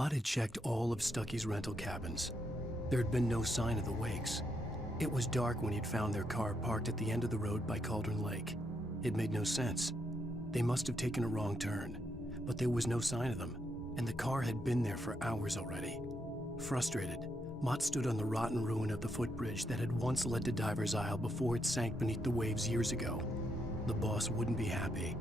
Mott had checked all of Stucky's rental cabins. There had been no sign of the wakes. It was dark when he'd found their car parked at the end of the road by Cauldron Lake. It made no sense. They must have taken a wrong turn, but there was no sign of them, and the car had been there for hours already. Frustrated, Mott stood on the rotten ruin of the footbridge that had once led to Diver's Isle before it sank beneath the waves years ago. The boss wouldn't be happy.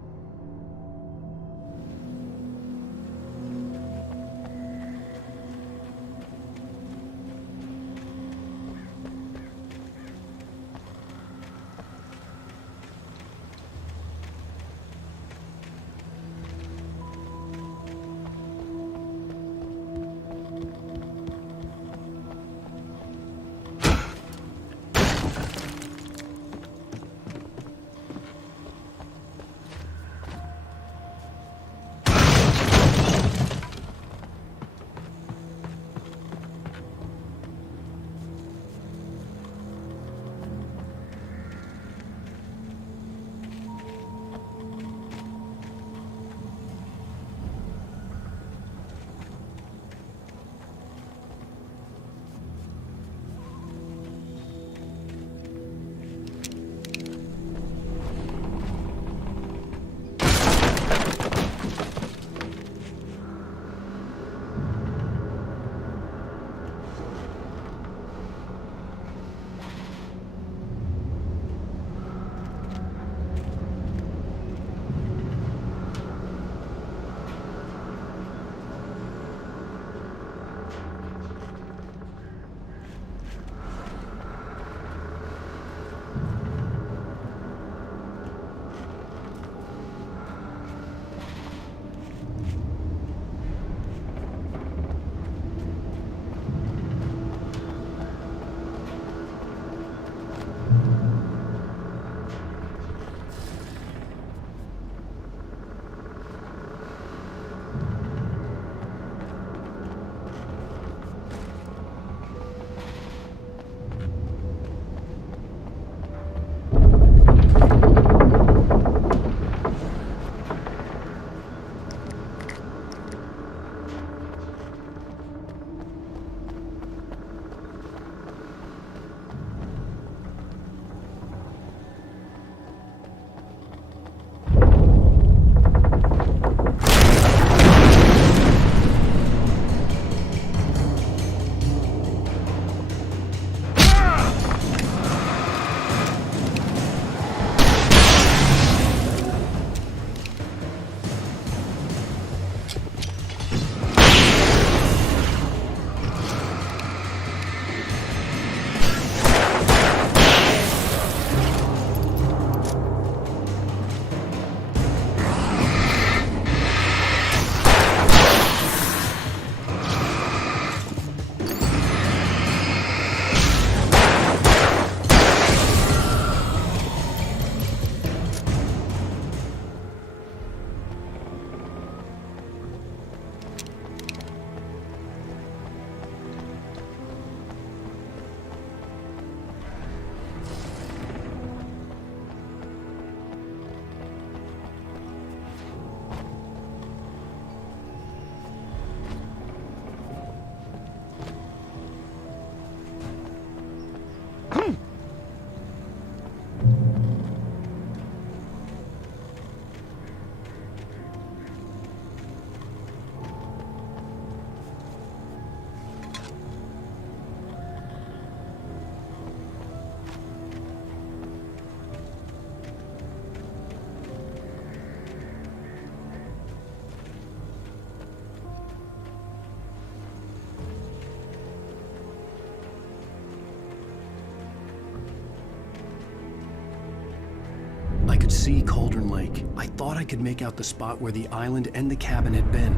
I could see Cauldron Lake. I thought I could make out the spot where the island and the cabin had been.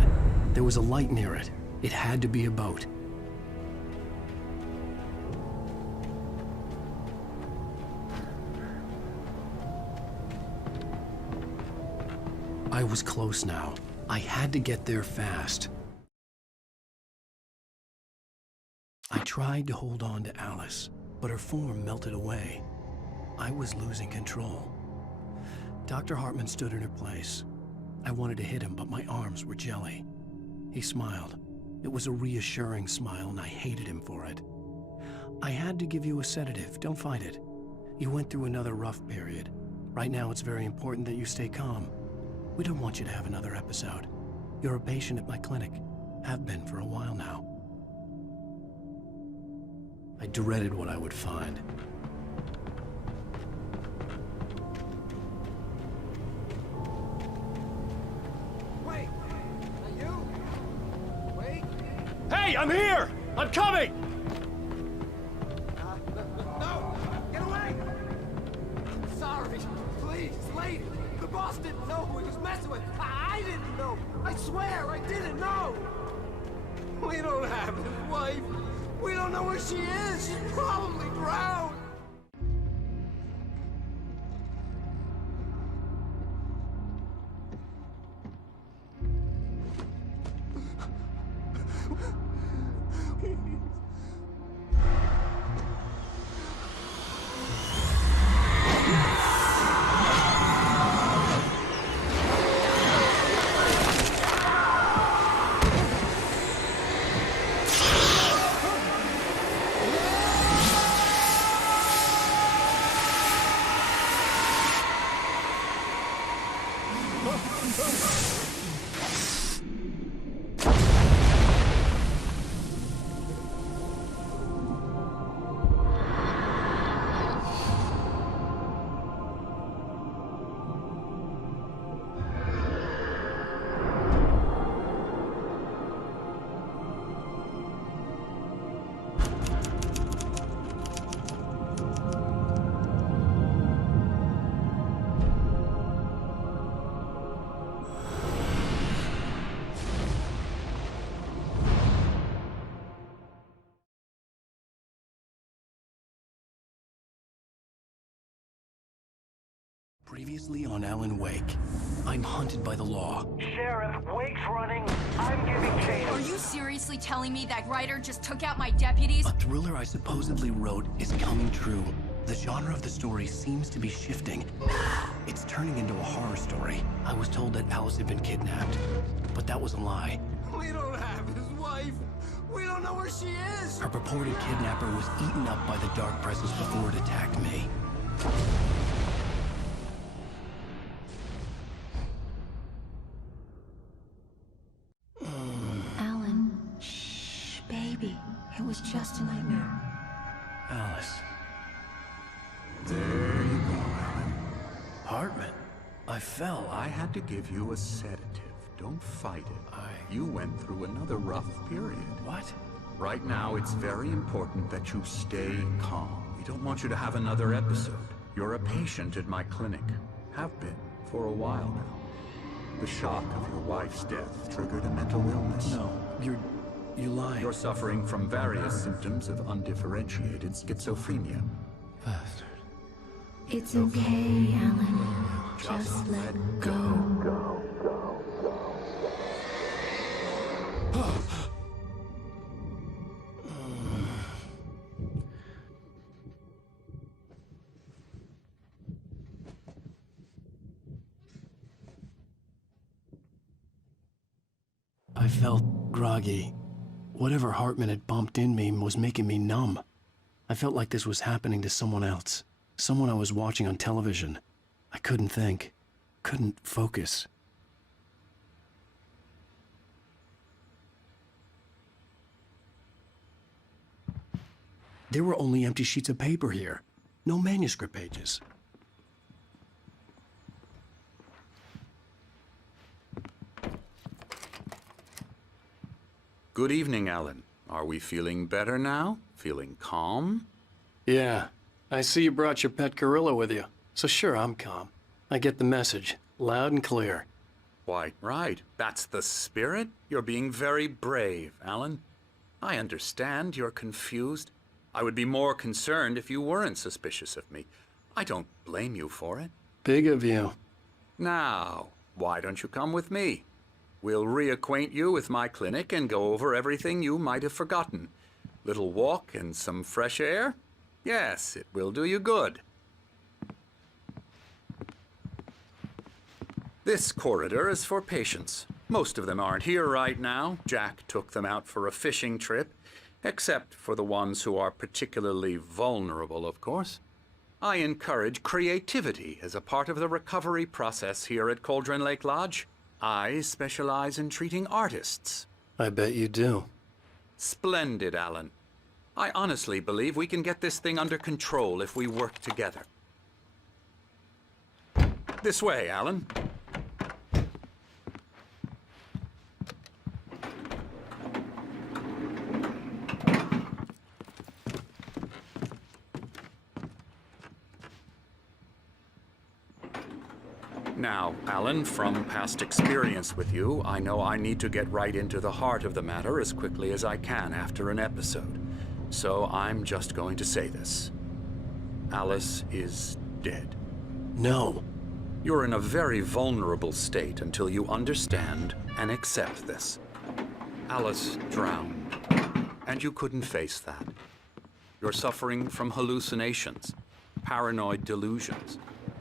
There was a light near it. It had to be a boat. I was close now. I had to get there fast. I tried to hold on to Alice, but her form melted away. I was losing control. Dr. Hartman stood in her place. I wanted to hit him, but my arms were jelly. He smiled. It was a reassuring smile, and I hated him for it. I had to give you a sedative. Don't fight it. You went through another rough period. Right now, it's very important that you stay calm. We don't want you to have another episode. You're a patient at my clinic. Have been for a while now. I dreaded what I would find. Wait! Are you? Wait! Hey, I'm here! I'm coming! No! Get away! Sorry. Please, lady. The boss didn't know who he was messing with. I didn't know. I swear I didn't know. We don't have his wife. We don't know where she is. She's probably drowned. Previously on Alan Wake, I'm hunted by the law. Sheriff, Wake's running. I'm giving chase. Are you seriously telling me that writer just took out my deputies? A thriller I supposedly wrote is coming true. The genre of the story seems to be shifting. It's turning into a horror story. I was told that Alice had been kidnapped, but that was a lie. We don't have his wife. We don't know where she is. Her purported kidnapper was eaten up by the dark presence before it attacked me. Alan, shh, baby. It was just a nightmare. Alice. There you go, Alan. Hartman. I fell. I had to give you a sedative. Don't fight it. You went through another rough period. What? Right now, it's very important that you stay calm. We don't want you to have another episode. You're a patient at my clinic. Have been for a while now. The shock of your wife's death triggered a mental illness. No, you lie. You're suffering from various symptoms of undifferentiated schizophrenia. Bastard. It's okay, Alan. Just let go. I felt groggy. Whatever Hartman had bumped in me was making me numb. I felt like this was happening to someone else. Someone I was watching on television. I couldn't think. Couldn't focus. There were only empty sheets of paper here. No manuscript pages. Good evening, Alan. Are we feeling better now? Feeling calm? Yeah. I see you brought your pet gorilla with you. So sure, I'm calm. I get the message. Loud and clear. Why, right. That's the spirit. You're being very brave, Alan. I understand you're confused. I would be more concerned if you weren't suspicious of me. I don't blame you for it. Big of you. Now, why don't you come with me? We'll reacquaint you with my clinic and go over everything you might have forgotten. Little walk and some fresh air? Yes, it will do you good. This corridor is for patients. Most of them aren't here right now. Jack took them out for a fishing trip, except for the ones who are particularly vulnerable, of course. I encourage creativity as a part of the recovery process here at Cauldron Lake Lodge. I specialize in treating artists. I bet you do. Splendid, Alan. I honestly believe we can get this thing under control if we work together. This way, Alan. Now, Alan, from past experience with you, I know I need to get right into the heart of the matter as quickly as I can after an episode. So I'm just going to say this. Alice is dead. No. You're in a very vulnerable state until you understand and accept this. Alice drowned, and you couldn't face that. You're suffering from hallucinations, paranoid delusions,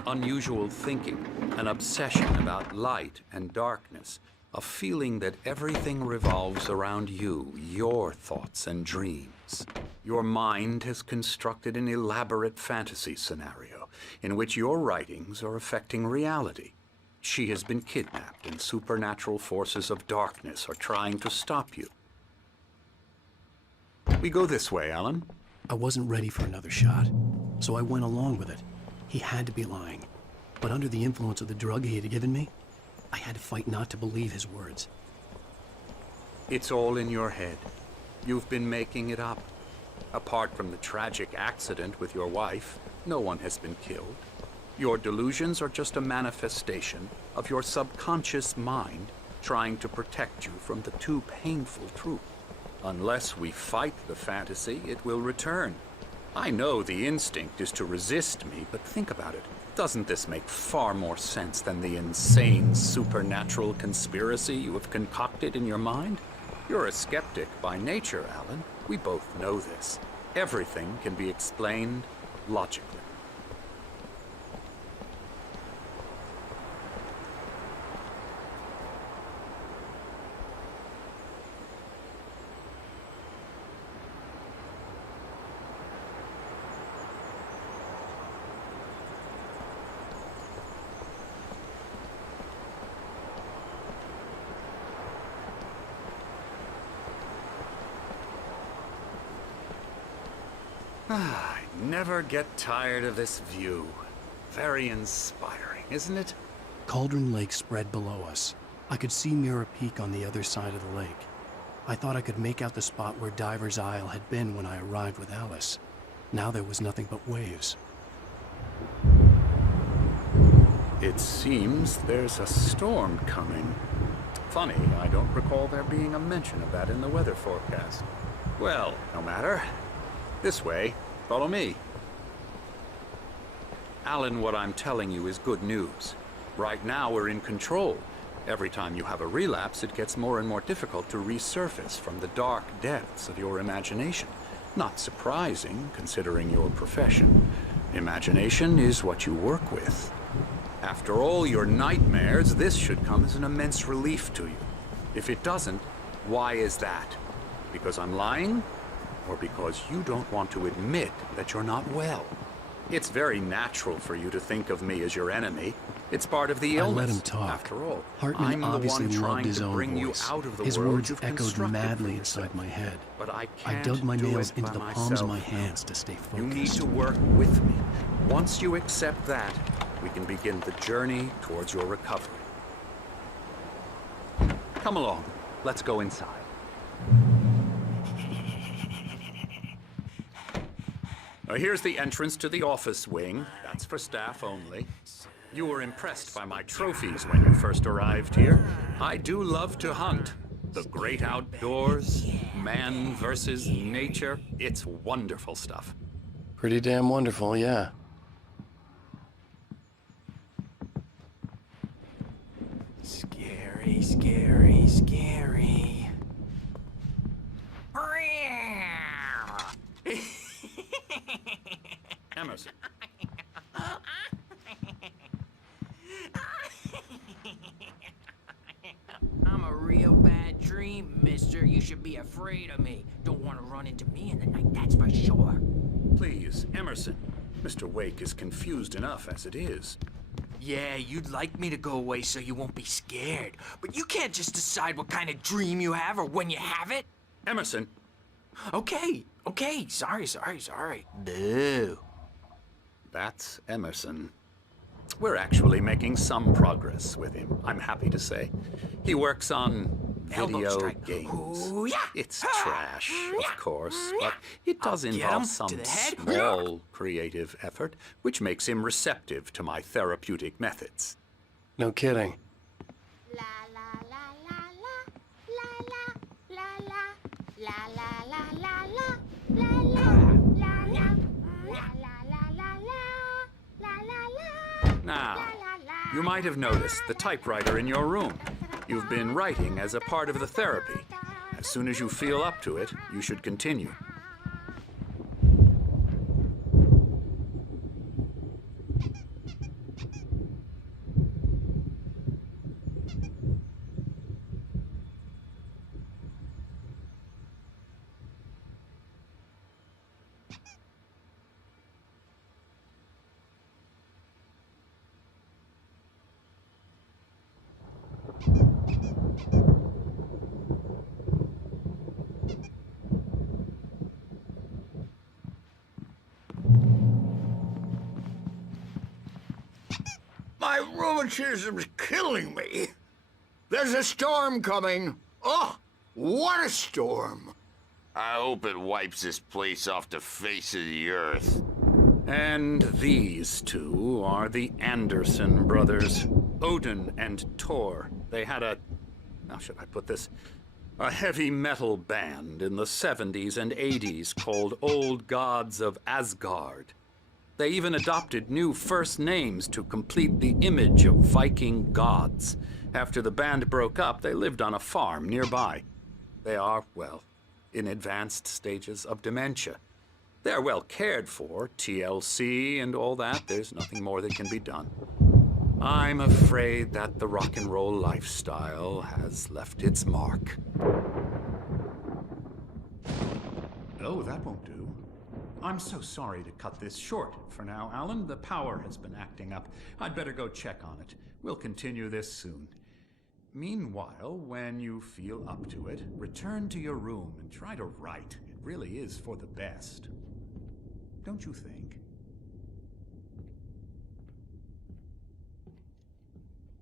unusual thinking, an obsession about light and darkness, a feeling that everything revolves around you, your thoughts and dreams. Your mind has constructed an elaborate fantasy scenario in which your writings are affecting reality. She has been kidnapped, and supernatural forces of darkness are trying to stop you. We go this way, Alan. I wasn't ready for another shot, so I went along with it. He had to be lying. But under the influence of the drug he had given me, I had to fight not to believe his words. It's all in your head. You've been making it up. Apart from the tragic accident with your wife, no one has been killed. Your delusions are just a manifestation of your subconscious mind trying to protect you from the too painful truth. Unless we fight the fantasy, it will return. I know the instinct is to resist me, but think about it. Doesn't this make far more sense than the insane supernatural conspiracy you have concocted in your mind? You're a skeptic by nature, Alan. We both know this. Everything can be explained logically. I never get tired of this view. Very inspiring, isn't it? Cauldron Lake spread below us. I could see Mirror Peak on the other side of the lake. I thought I could make out the spot where Diver's Isle had been when I arrived with Alice. Now there was nothing but waves. It seems there's a storm coming. Funny, I don't recall there being a mention of that in the weather forecast. Well, no matter. This way. Follow me. Alan, what I'm telling you is good news. Right now, we're in control. Every time you have a relapse, it gets more and more difficult to resurface from the dark depths of your imagination. Not surprising, considering your profession. Imagination is what you work with. After all your nightmares, this should come as an immense relief to you. If it doesn't, why is that? Because I'm lying? Or because you don't want to admit that you're not well? It's very natural for you to think of me as your enemy. It's part of the illness. I let him talk. After all, Hartman I'm obviously the one loved trying his to own bring voice. you out of the His world words you've echoed constructed madly for inside yourself. my head. But I I can't dug my do nails it into by the palms of my myself. hands to stay focused. You need to work with me. Once you accept that, we can begin the journey towards your recovery. Come along. Let's go inside. Now, here's the entrance to the office wing. That's for staff only. You were impressed by my trophies when you first arrived here. I do love to hunt. The great outdoors, man versus nature. It's wonderful stuff. Pretty damn wonderful, yeah. Scary, scary, scary. Emerson. I'm Buster, you should be afraid of me. Don't want to run into me in the night, that's for sure. Please, Emerson. Mr. Wake is confused enough as it is. Yeah, you'd like me to go away so you won't be scared. But you can't just decide what kind of dream you have or when you have it. Emerson! Okay. Sorry. Boo. That's Emerson. We're actually making some progress with him, I'm happy to say. He works on video games. Ooh, yeah. It's trash, of course, but it does involve some small creative effort, which makes him receptive to my therapeutic methods. No kidding. Now, you might have noticed the typewriter in your room. You've been writing as a part of the therapy. As soon as you feel up to it, you should continue. My rheumatism's killing me. There's a storm coming. Oh, what a storm. I hope it wipes this place off the face of the earth. And these two are the Anderson brothers, Odin and Thor. They had how should I put this? A heavy metal band in the 70s and 80s called Old Gods of Asgard. They even adopted new first names to complete the image of Viking gods. After the band broke up, they lived on a farm nearby. They are, well, in advanced stages of dementia. They're well cared for, TLC and all that. There's nothing more that can be done. I'm afraid that the rock and roll lifestyle has left its mark. Oh, that won't do. I'm so sorry to cut this short for now, Alan. The power has been acting up. I'd better go check on it. We'll continue this soon. Meanwhile, when you feel up to it, return to your room and try to write. It really is for the best. Don't you think?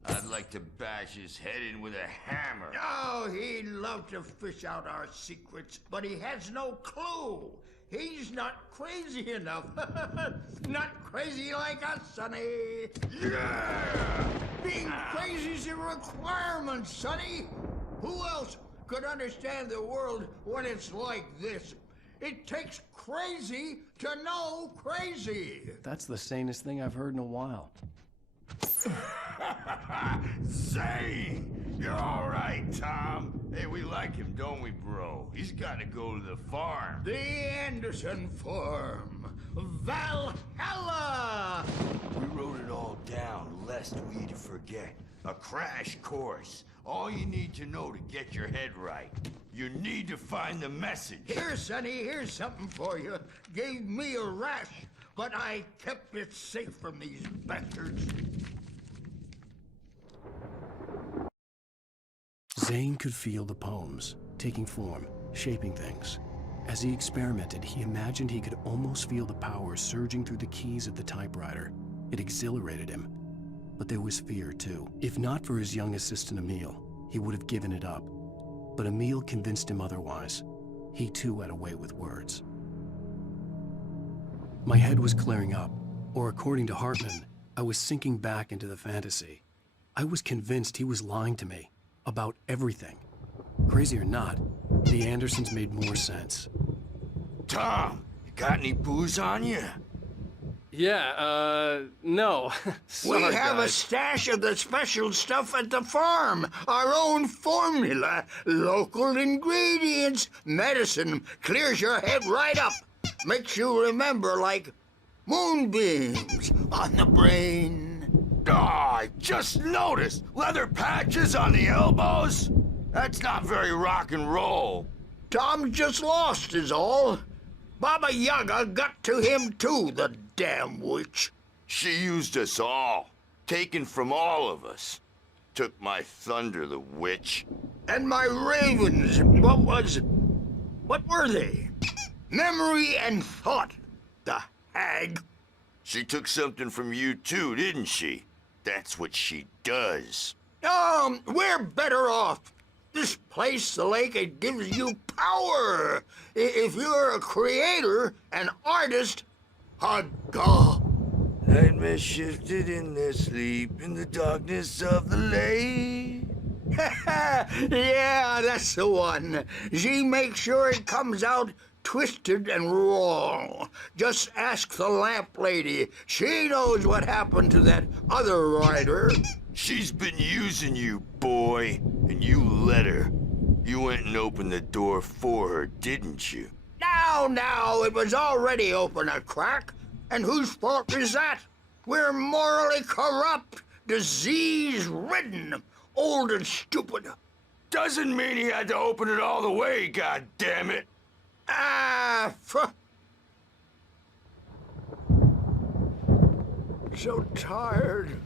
I'd like to bash his head in with a hammer. Oh, he'd love to fish out our secrets, but he has no clue. He's not crazy enough. Not crazy like us, Sonny. Yeah! Being crazy's a requirement, Sonny. Who else could understand the world when it's like this? It takes crazy to know crazy. That's the sanest thing I've heard in a while. Zane! You're all right, Tom. Hey, we like him, don't we, bro? He's got to go to the farm. The Anderson farm. Valhalla! We wrote it all down, lest we forget. A crash course. All you need to know to get your head right. You need to find the message. Here, Sonny, here's something for you. Gave me a rash, but I kept it safe from these bastards. Zane could feel the poems, taking form, shaping things. As he experimented, he imagined he could almost feel the power surging through the keys of the typewriter. It exhilarated him. But there was fear, too. If not for his young assistant Emil, he would have given it up. But Emil convinced him otherwise. He too had a way with words. My head was clearing up, or according to Hartman, I was sinking back into the fantasy. I was convinced he was lying to me. About everything. Crazy or not, the Andersons made more sense. Tom, you got any booze on you? Yeah, no. Sorry, we have guys. a stash of the special stuff at the farm. Our own formula. Local ingredients. Medicine clears your head right up. Makes you remember like moonbeams on the brain. Oh, I just noticed! Leather patches on the elbows? That's not very rock and roll. Tom's just lost is all. Baba Yaga got to him too, the damn witch. She used us all, taken from all of us. Took my thunder, the witch. And my ravens, what were they? Memory and thought, the hag. She took something from you too, didn't she? That's what she does. We're better off. This place, the lake, it gives you power. If you're a creator, an artist, haga. Nightmare shifted in their sleep in the darkness of the lake. Yeah, that's the one. She makes sure it comes out twisted and wrong. Just ask the lamp lady. She knows what happened to that other rider. She's been using you, boy, and you let her. You went and opened the door for her, didn't you? Now, it was already open a crack. And whose fault is that? We're morally corrupt, disease-ridden, old and stupid. Doesn't mean he had to open it all the way, goddammit. So tired.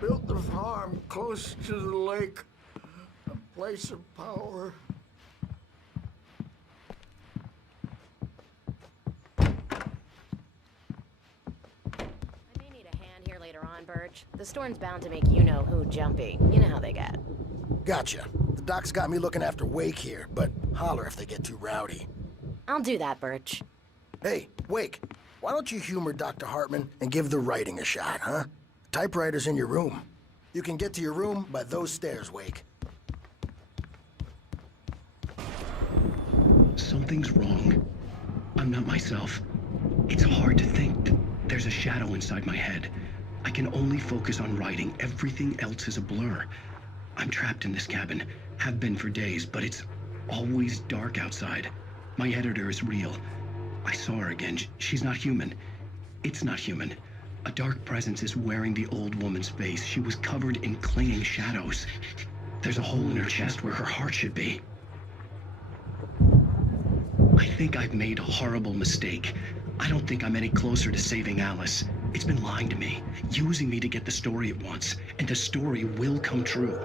Built the farm close to the lake, a place of power. Birch. The storm's bound to make you-know-who jumpy. You know how they get. Gotcha. The doc's got me looking after Wake here, but holler if they get too rowdy. I'll do that, Birch. Hey, Wake, why don't you humor Dr. Hartman and give the writing a shot, huh? Typewriter's in your room. You can get to your room by those stairs, Wake. Something's wrong. I'm not myself. It's hard to think. There's a shadow inside my head. I can only focus on writing. Everything else is a blur. I'm trapped in this cabin. Have been for days, but it's always dark outside. My editor is real. I saw her again. She's not human. It's not human. A dark presence is wearing the old woman's face. She was covered in clinging shadows. There's a hole in her chest where her heart should be. I think I've made a horrible mistake. I don't think I'm any closer to saving Alice. It's been lying to me, using me to get the story it wants, and the story will come true.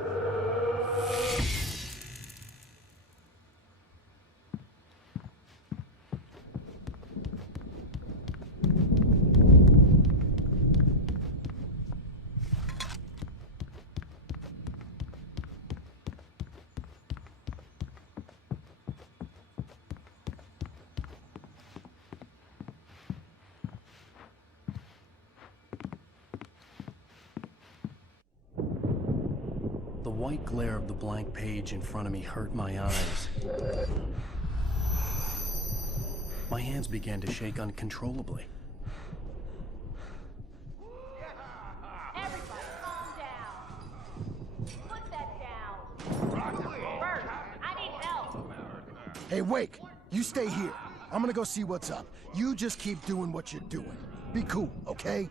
The white glare of the blank page in front of me hurt my eyes. My hands began to shake uncontrollably. Everybody calm down. Put that down. Bert, I need help. Hey, Wake, you stay here. I'm gonna go see what's up. You just keep doing what you're doing. Be cool, okay?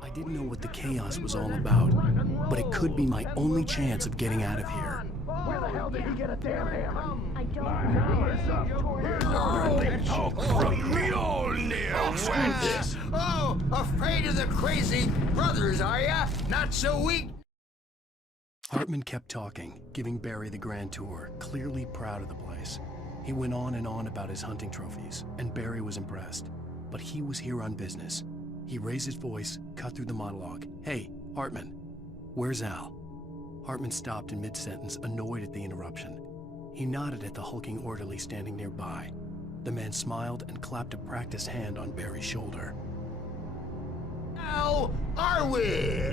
I didn't know what the chaos was all about, but it could be my only chance of getting out of here. Where the hell did he get a damn hammer? I don't know. Oh, afraid of the crazy brothers, are ya? Not so weak. Hartman kept talking, giving Barry the grand tour, clearly proud of the place. He went on and on about his hunting trophies, and Barry was impressed. But he was here on business. He raised his voice, cut through the monologue. Hey, Hartman, where's Al? Hartman stopped in mid-sentence, annoyed at the interruption. He nodded at the hulking orderly standing nearby. The man smiled and clapped a practiced hand on Barry's shoulder. How are we?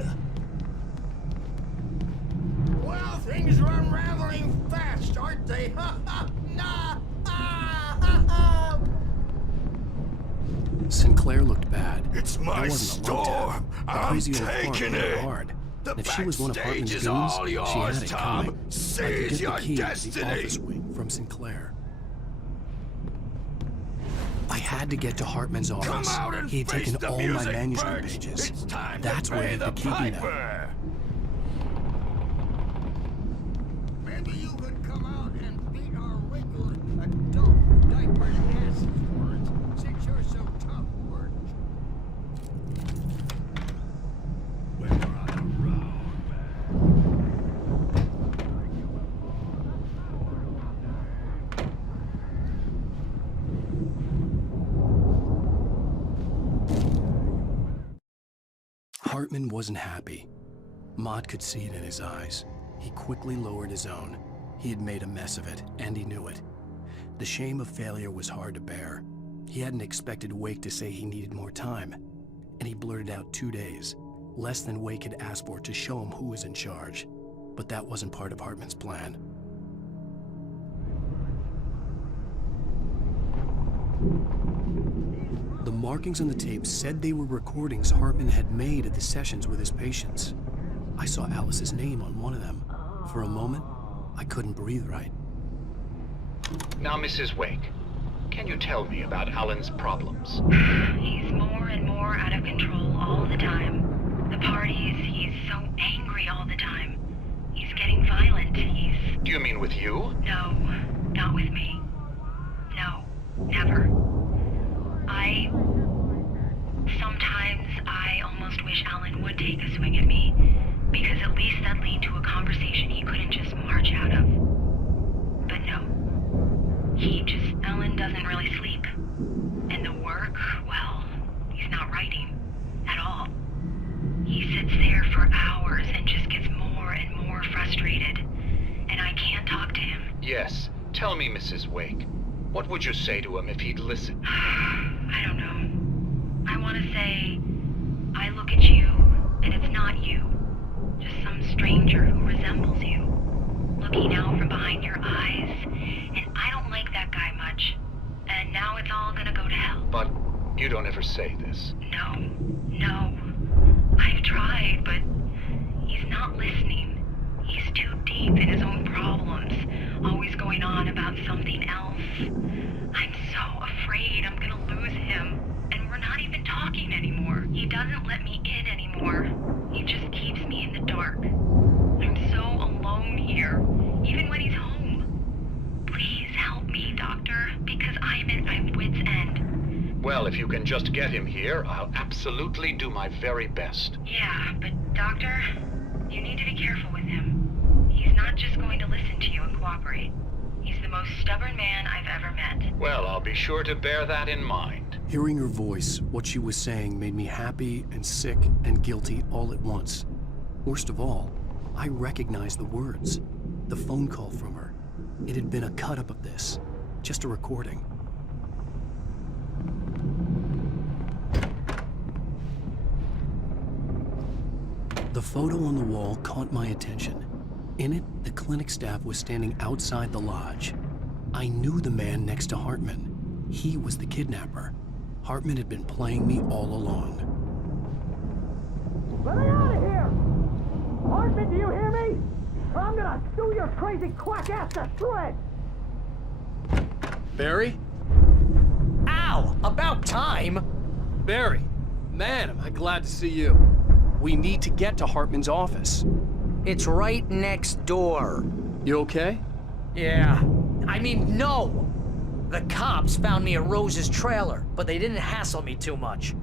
Well, things are unraveling fast, aren't they? Ha ha! Nah! Ha ha ha! Sinclair looked bad. It's my storm. I'm taking it. Hard. The And if she was one of Hartman's backstage is goons, all she yours, had it Tom. coming. I could Seize get your the key to the destiny. office wing from Sinclair. I had had to get to Hartman's office. Come out and He had face taken the all my music, manuscript Birch. pages. It's time That's to where pay he the could keep me now. piper. Maybe you could come out and beat our regular adult diapered asses for it, since you're so tough, Birch. We're on the road, Hartman wasn't happy. Mott could see it in his eyes. He quickly lowered his own. He had made a mess of it, and he knew it. The shame of failure was hard to bear. He hadn't expected Wake to say he needed more time, and he blurted out 2 days, less than Wake had asked for to show him who was in charge. But that wasn't part of Hartman's plan. The markings on the tape said they were recordings Hartman had made at the sessions with his patients. I saw Alice's name on one of them. For a moment, I couldn't breathe right. Now, Mrs. Wake, can you tell me about Alan's problems? He's more and more out of control all the time. The parties, he's so angry all the time. He's getting violent. Do you mean with you? No, not with me. No, never. Sometimes I almost wish Alan would take a swing at me, because at least that'd lead to a conversation he couldn't just march out of. But no. Alan doesn't really sleep. And the work, well, he's not writing at all. He sits there for hours and just gets more and more frustrated. And I can't talk to him. Yes. Tell me, Mrs. Wake. What would you say to him if he'd listen? I don't know. I want to say, I look at you, and it's not you. Just some stranger who resembles you. Looking out from behind your eyes, and I don't like that guy much. And now it's all gonna go to hell. But you don't ever say this. No. I've tried, but he's not listening. He's too deep in his own problems, always going on about something else. I'm so afraid I'm gonna lose him, and we're not even talking anymore. He doesn't let me in anymore. He just keeps me in the dark. I'm so alone here, even when he's home. Please help me, Doctor, because I'm at my wit's end. Well, if you can just get him here, I'll absolutely do my very best. Yeah, but Doctor, you need to be careful with him. He's not just going to listen to you and cooperate. He's the most stubborn man I've ever met. Well, I'll be sure to bear that in mind. Hearing her voice, what she was saying made me happy and sick and guilty all at once. Worst of all, I recognized the words. The phone call from her. It had been a cut-up of this. Just a recording. The photo on the wall caught my attention. In it, the clinic staff was standing outside the lodge. I knew the man next to Hartman. He was the kidnapper. Hartman had been playing me all along. Let me out of here! Hartman, do you hear me? Or I'm gonna sew your crazy quack ass to shreds! Barry? Ow! About time! Barry, man, am I glad to see you. We need to get to Hartman's office. It's right next door. You okay? Yeah. I mean, no! The cops found me at Rose's trailer, but they didn't hassle me too much.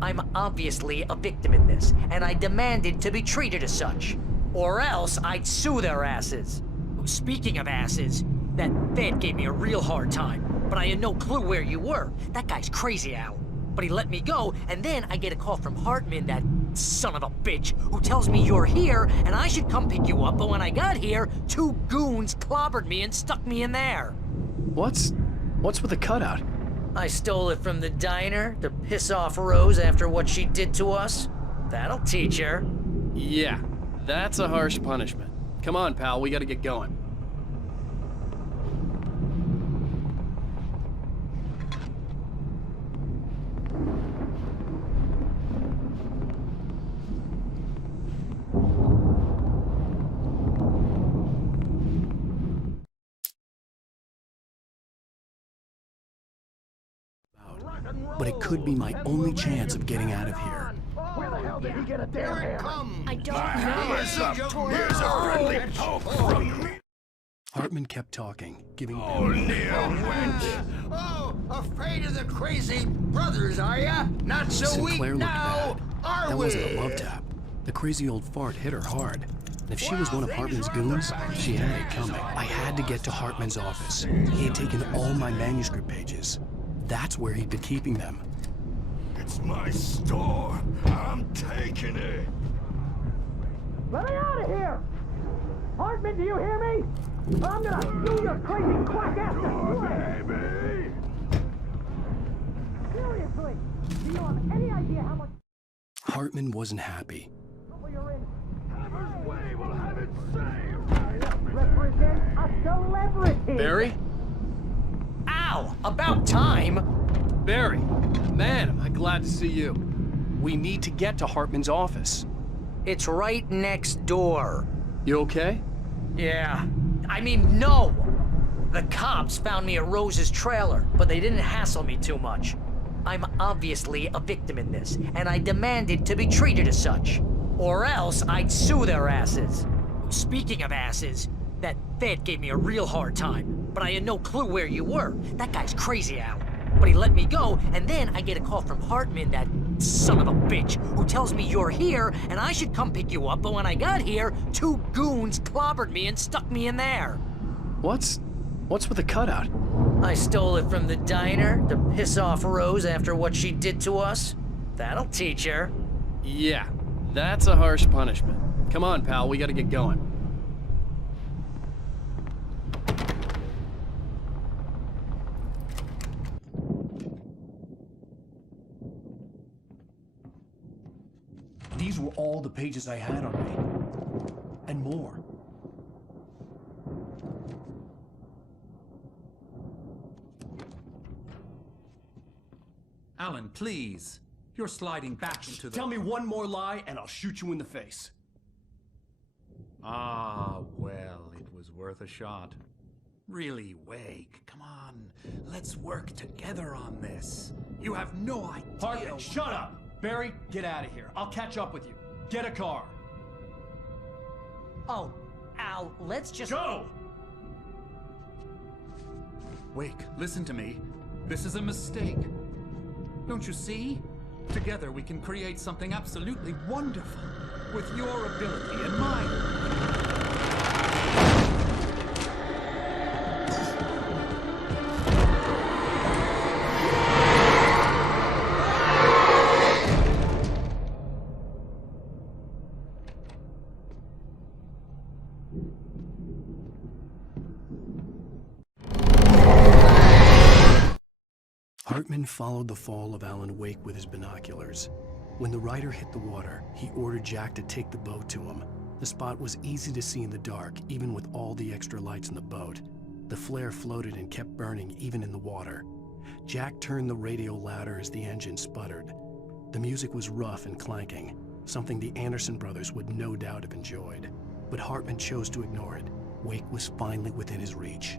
I'm obviously a victim in this, and I demanded to be treated as such. Or else I'd sue their asses. Speaking of asses, that Fed gave me a real hard time, but I had no clue where you were. That guy's crazy, Al. But he let me go, and then I get a call from Hartman, that son of a bitch, who tells me you're here, and I should come pick you up, but when I got here, 2 goons clobbered me and stuck me in there. What's with the cutout? I stole it from the diner to piss off Rose after what she did to us. That'll teach her. Yeah, that's a harsh punishment. Come on, pal, we gotta get going. but it could be my only chance of getting out of here. Where the hell did he get a damn hammer? I don't Here's a friendly poke from me. Hartman kept talking, giving... Oh, near went. Oh, afraid of the crazy brothers, are ya? Not so Sinclair weak looked now, bad. are That we? wasn't a love tap. The crazy old fart hit her hard. And if she was one of Hartman's goons, she had it coming. I had to get to Hartman's office. He had taken all my manuscript pages. That's where he'd been keeping them. It's my store. I'm taking it. Let me out of here! Hartman, do you hear me? I'm gonna do your crazy quack ass to Baby! Seriously, do you have any idea how much Hartman wasn't happy. trouble you're in? Hammer's Way will have it say. Represent a celebrity! Barry? Ow! About time! Barry, man, am I glad to see you. We need to get to Hartman's office. It's right next door. You okay? Yeah. I mean, no! The cops found me at Rose's trailer, but they didn't hassle me too much. I'm obviously a victim in this, and I demanded to be treated as such. Or else I'd sue their asses. Speaking of asses, that Fed gave me a real hard time, but I had no clue where you were. That guy's crazy, Al. But he let me go, and then I get a call from Hartman, that son of a bitch, who tells me you're here and I should come pick you up, but when I got here, 2 goons clobbered me and stuck me in there. What's with the cutout? I stole it from the diner to piss off Rose after what she did to us. That'll teach her. Yeah, that's a harsh punishment. Come on, pal, we gotta get going. These were all the pages I had on me. And more. Alan, please. You're sliding back into the... Tell me one more lie and I'll shoot you in the face. Ah, well, it was worth a shot. Really, Wake, come on. Let's work together on this. You have no idea... Hartman, shut up! Barry, get out of here. I'll catch up with you. Get a car. Oh, Al, let's just... Go! Wake, listen to me. This is a mistake. Don't you see? Together we can create something absolutely wonderful. With your ability and mine. Hartman followed the fall of Alan Wake with his binoculars. When the rider hit the water, he ordered Jack to take the boat to him. The spot was easy to see in the dark, even with all the extra lights in the boat. The flare floated and kept burning even in the water. Jack turned the radio louder as the engine sputtered. The music was rough and clanking, something the Anderson brothers would no doubt have enjoyed. But Hartman chose to ignore it. Wake was finally within his reach.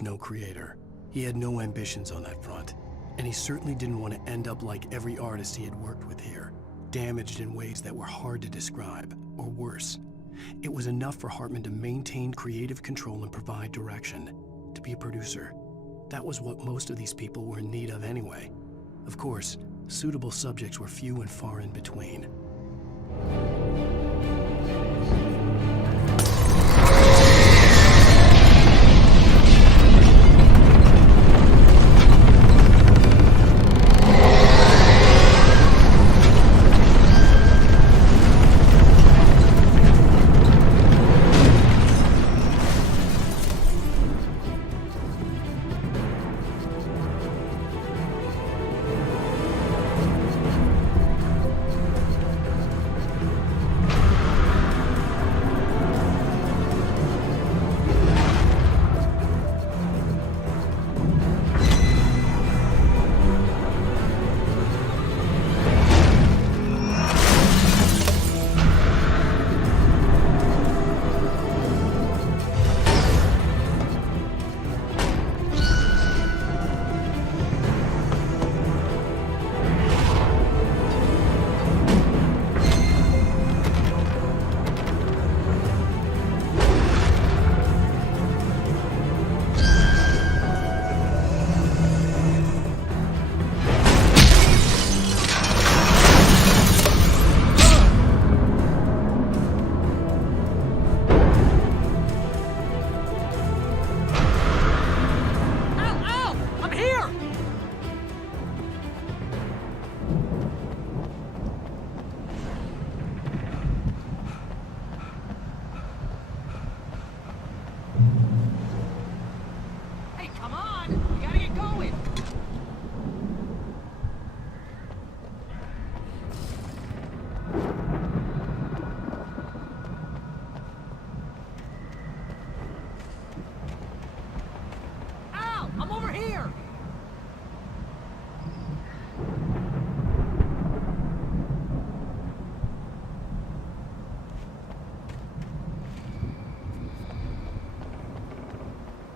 was no creator. He had no ambitions on that front. And he certainly didn't want to end up like every artist he had worked with here, damaged in ways that were hard to describe, or worse. It was enough for Hartman to maintain creative control and provide direction, to be a producer. That was what most of these people were in need of anyway. Of course, suitable subjects were few and far in between.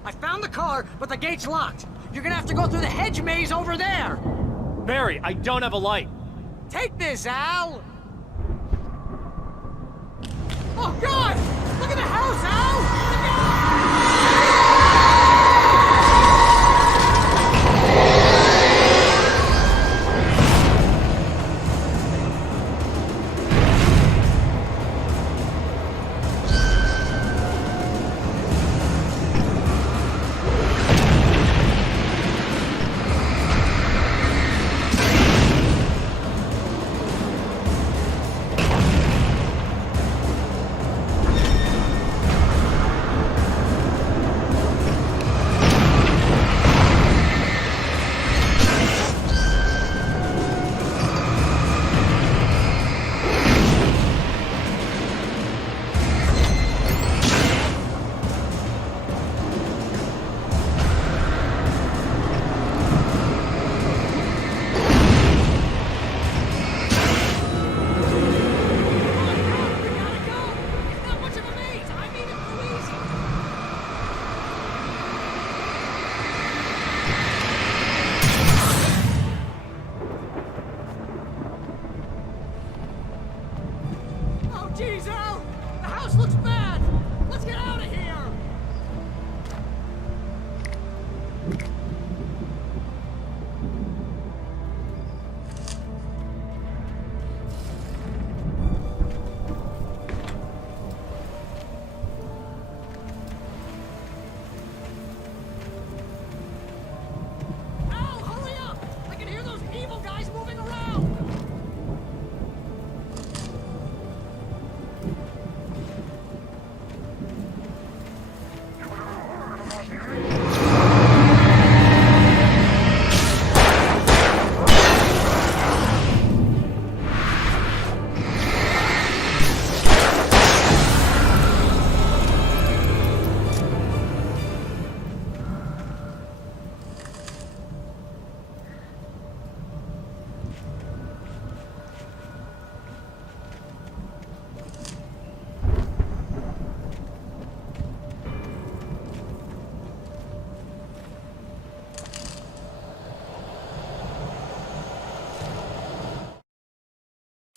I found the car, but the gate's locked. You're gonna have to go through the hedge maze over there. Barry, I don't have a light. Take this, Al! Oh, God! Look at the house, Al!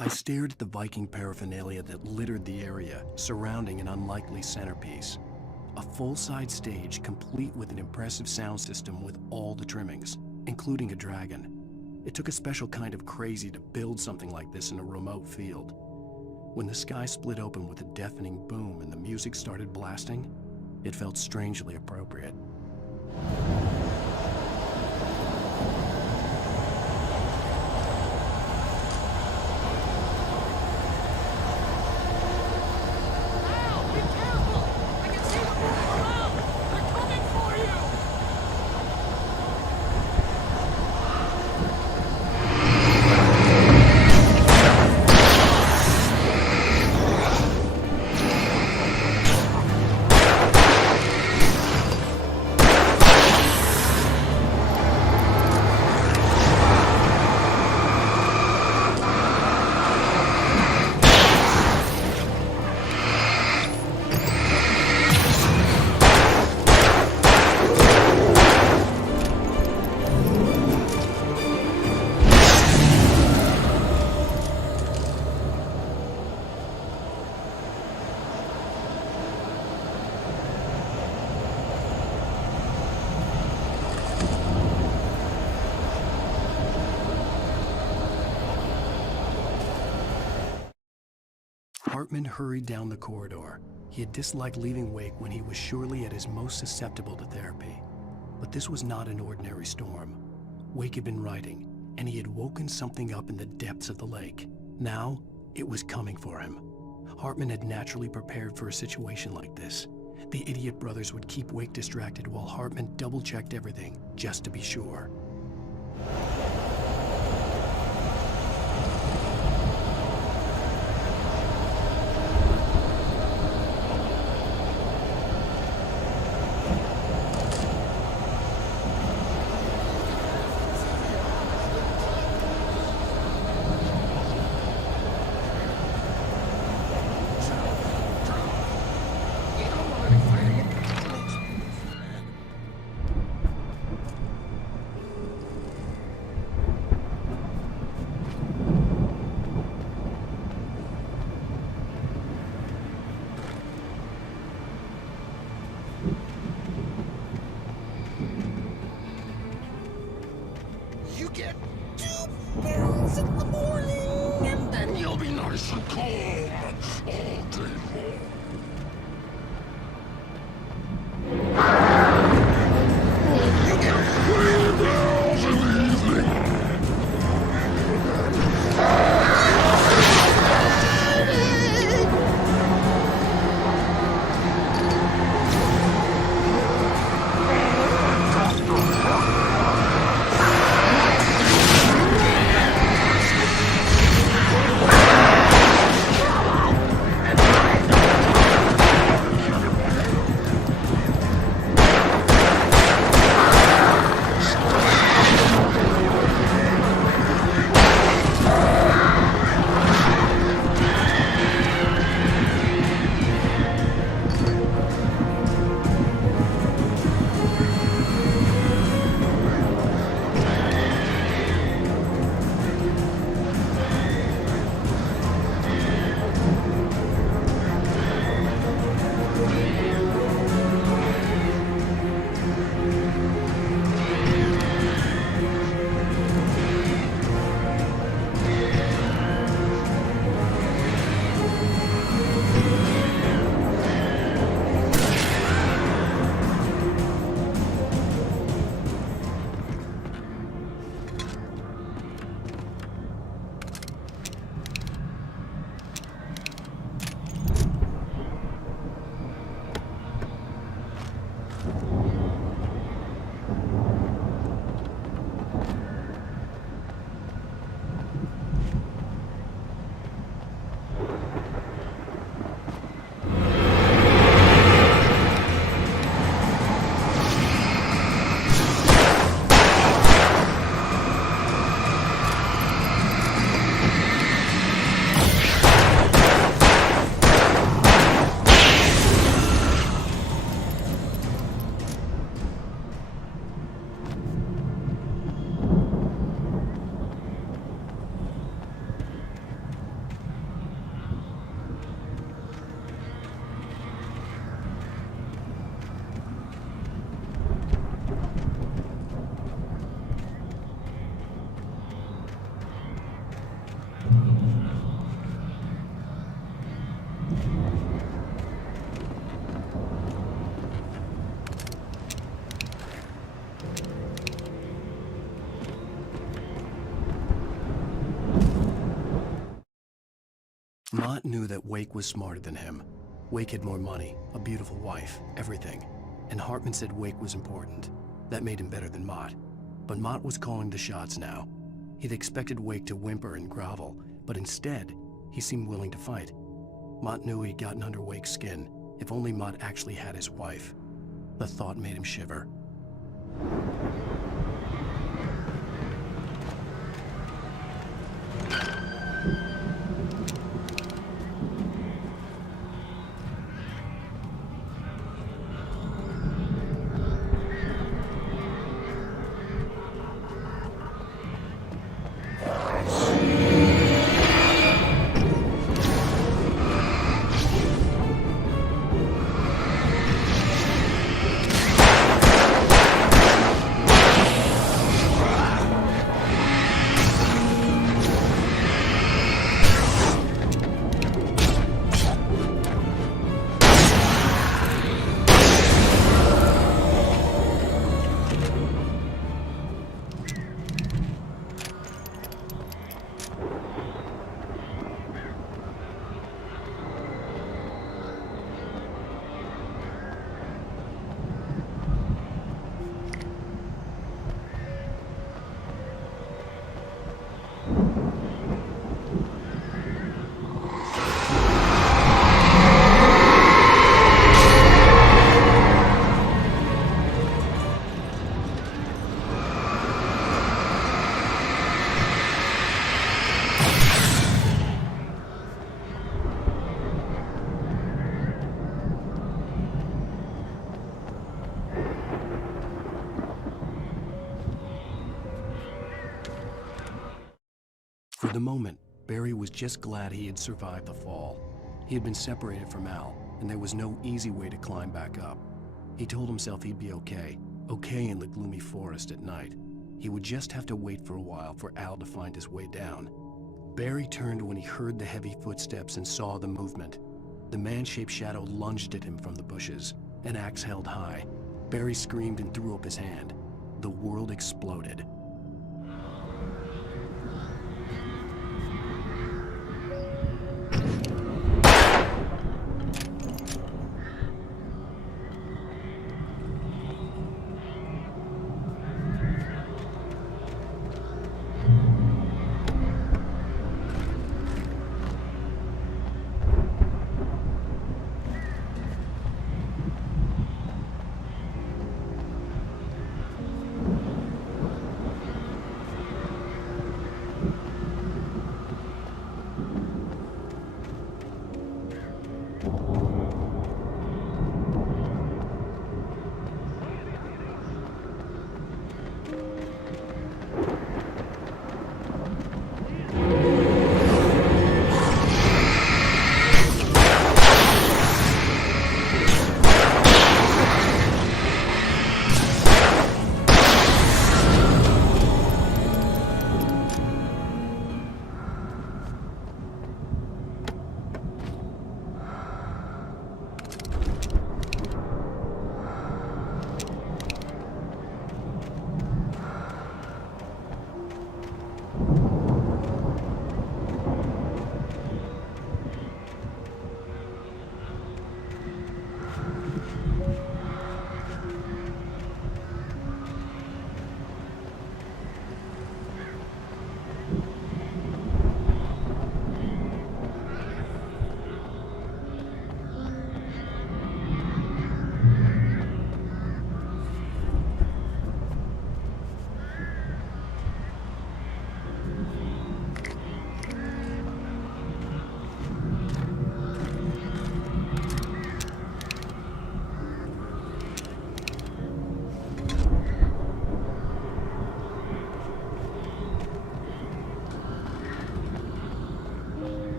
I stared at the Viking paraphernalia that littered the area surrounding an unlikely centerpiece. A full-size stage complete with an impressive sound system with all the trimmings, including a dragon. It took a special kind of crazy to build something like this in a remote field. When the sky split open with a deafening boom and the music started blasting, it felt strangely appropriate. Hartman hurried down the corridor. He had disliked leaving Wake when he was surely at his most susceptible to therapy. But this was not an ordinary storm. Wake had been writing, and he had woken something up in the depths of the lake. Now, it was coming for him. Hartman had naturally prepared for a situation like this. The idiot brothers would keep Wake distracted while Hartman double-checked everything, just to be sure. Get 2 pills in the morning, and then you'll be nice and calm all day long. You get 3 pills in the evening. Mott knew that Wake was smarter than him. Wake had more money, a beautiful wife, everything. And Hartman said Wake was important. That made him better than Mott. But Mott was calling the shots now. He'd expected Wake to whimper and grovel, but instead, he seemed willing to fight. Mott knew he'd gotten under Wake's skin. If only Mott actually had his wife. The thought made him shiver. For the moment, Barry was just glad he had survived the fall. He had been separated from Al, and there was no easy way to climb back up. He told himself he'd be okay in the gloomy forest at night. He would just have to wait for a while for Al to find his way down. Barry turned when he heard the heavy footsteps and saw the movement. The man-shaped shadow lunged at him from the bushes, an axe held high. Barry screamed and threw up his hand. The world exploded.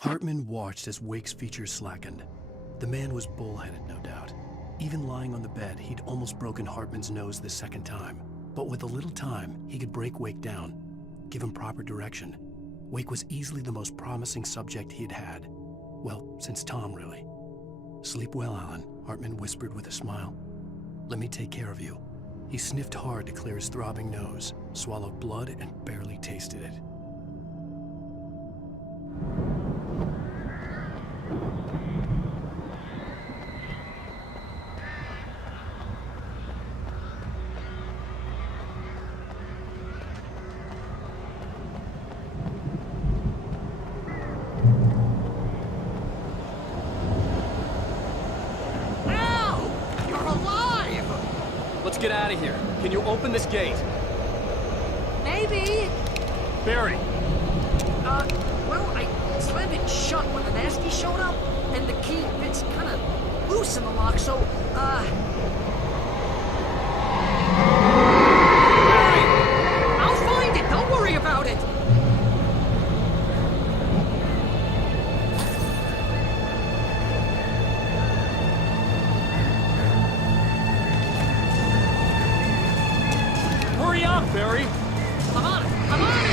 Hartman watched as Wake's features slackened. The man was bullheaded, no doubt. Even lying on the bed, he'd almost broken Hartman's nose the second time. But with a little time, he could break Wake down, give him proper direction. Wake was easily the most promising subject he'd had. Well, since Tom, really. "Sleep well, Alan," Hartman whispered with a smile. "Let me take care of you." He sniffed hard to clear his throbbing nose, swallowed blood, and barely tasted it. Let's get out of here. Can you open this gate? Maybe. Barry! Well, I slammed it shut when the nasty showed up, and the key fits kind of loose in the lock, so, Barry! I'll find it! Don't worry about it! Hurry up, Barry! I'm on it! I'm on it!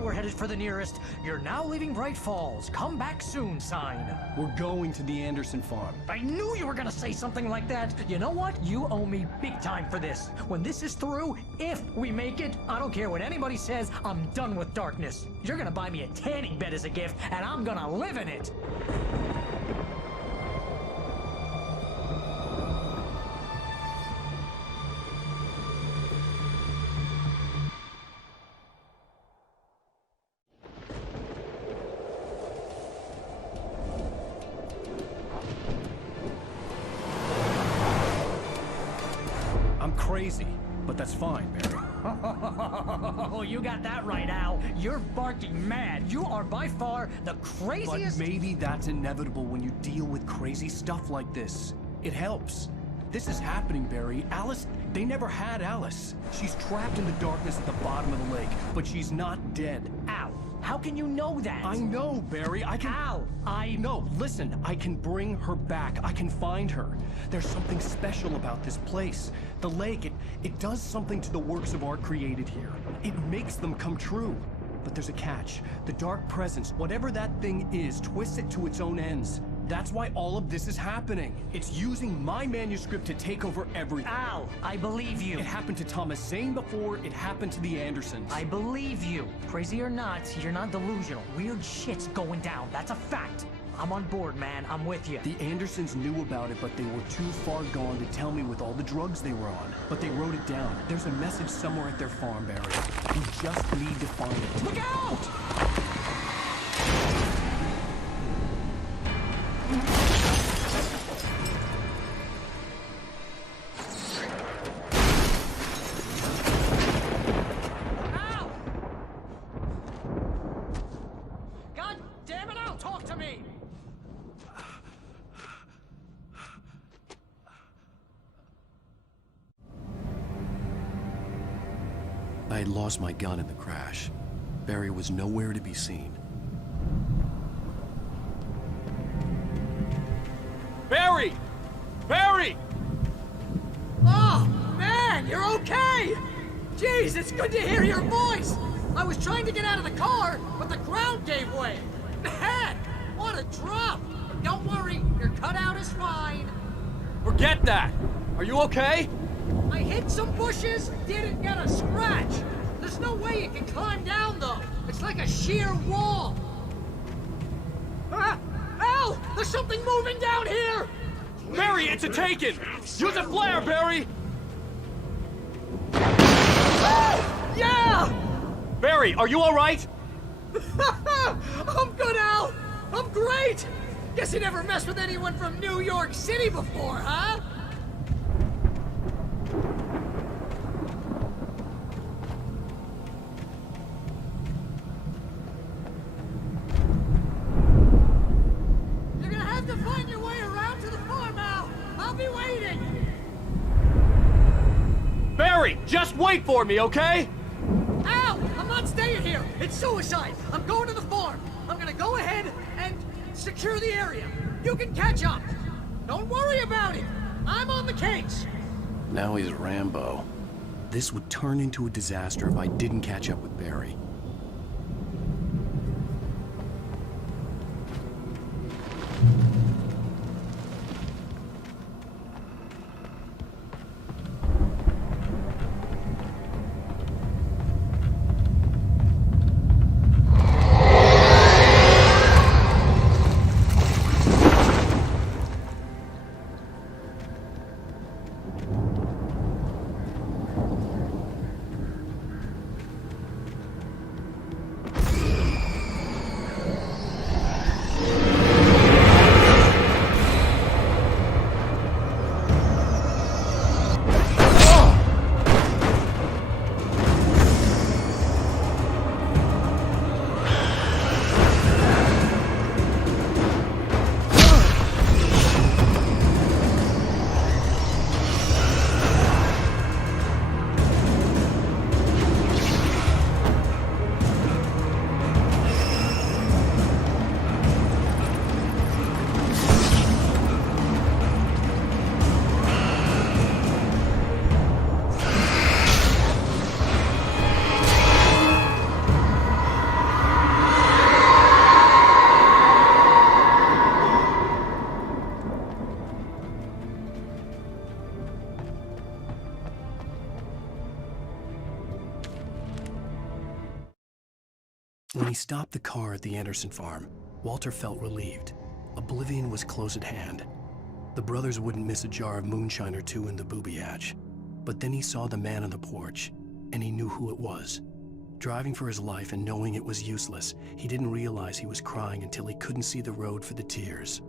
We're headed for the nearest "You're now leaving Bright Falls. Come back soon" sign. We're going to the Anderson farm. I knew you were gonna say something like that. You know what? You owe me big time for this. When this is through, if we make it, I don't care what anybody says, I'm done with darkness. You're gonna buy me a tanning bed as a gift, and I'm gonna live in it. Crazy, but that's fine, Barry. Oh, you got that right, Al. You're barking mad. You are by far the craziest... But maybe that's inevitable when you deal with crazy stuff like this. It helps. This is happening, Barry. Alice, they never had Alice. She's trapped in the darkness at the bottom of the lake, but she's not dead. Al, how can you know that? I know, Barry. I can... Al, No, listen. I can bring her back. I can find her. There's something special about this place. The lake, it does something to the works of art created here. It makes them come true. But there's a catch. The dark presence, whatever that thing is, twists it to its own ends. That's why all of this is happening. It's using my manuscript to take over everything. Al, I believe you. It happened to Thomas Zane before, it happened to the Andersons. I believe you. Crazy or not, you're not delusional. Weird shit's going down. That's a fact. I'm on board, man. I'm with you. The Andersons knew about it, but they were too far gone to tell me with all the drugs they were on. But they wrote it down. There's a message somewhere at their farm, Barry. We just need to find it. Look out! I had lost my gun in the crash. Barry was nowhere to be seen. Barry! Barry! Oh, man, you're okay! Jeez, it's good to hear your voice! I was trying to get out of the car, but the ground gave way. Man, what a drop! is fine. Forget that! Are you okay? I hit some bushes, didn't get a scratch. There's no way you can climb down, though. It's like a sheer wall. Ah! Al! There's something moving down here! Barry, it's a taken! Use a flare, Barry! Ah! Yeah! Barry, are you alright? I'm good, Al! I'm great! Guess you never messed with anyone from New York City before, huh? You're gonna have to find your way around to the farm, Al! I'll be waiting! Barry, just wait for me, okay? Al! I'm not staying here! It's suicide! I'm going to the farm! I'm gonna go ahead and secure the area. You can catch up. Don't worry about it. I'm on the case. Now he's Rambo. This would turn into a disaster if I didn't catch up with Barry. When he stopped the car at the Anderson farm, Walter felt relieved. Oblivion was close at hand. The brothers wouldn't miss a jar of moonshine or two in the booby hatch. But then he saw the man on the porch, and he knew who it was. Driving for his life and knowing it was useless, he didn't realize he was crying until he couldn't see the road for the tears.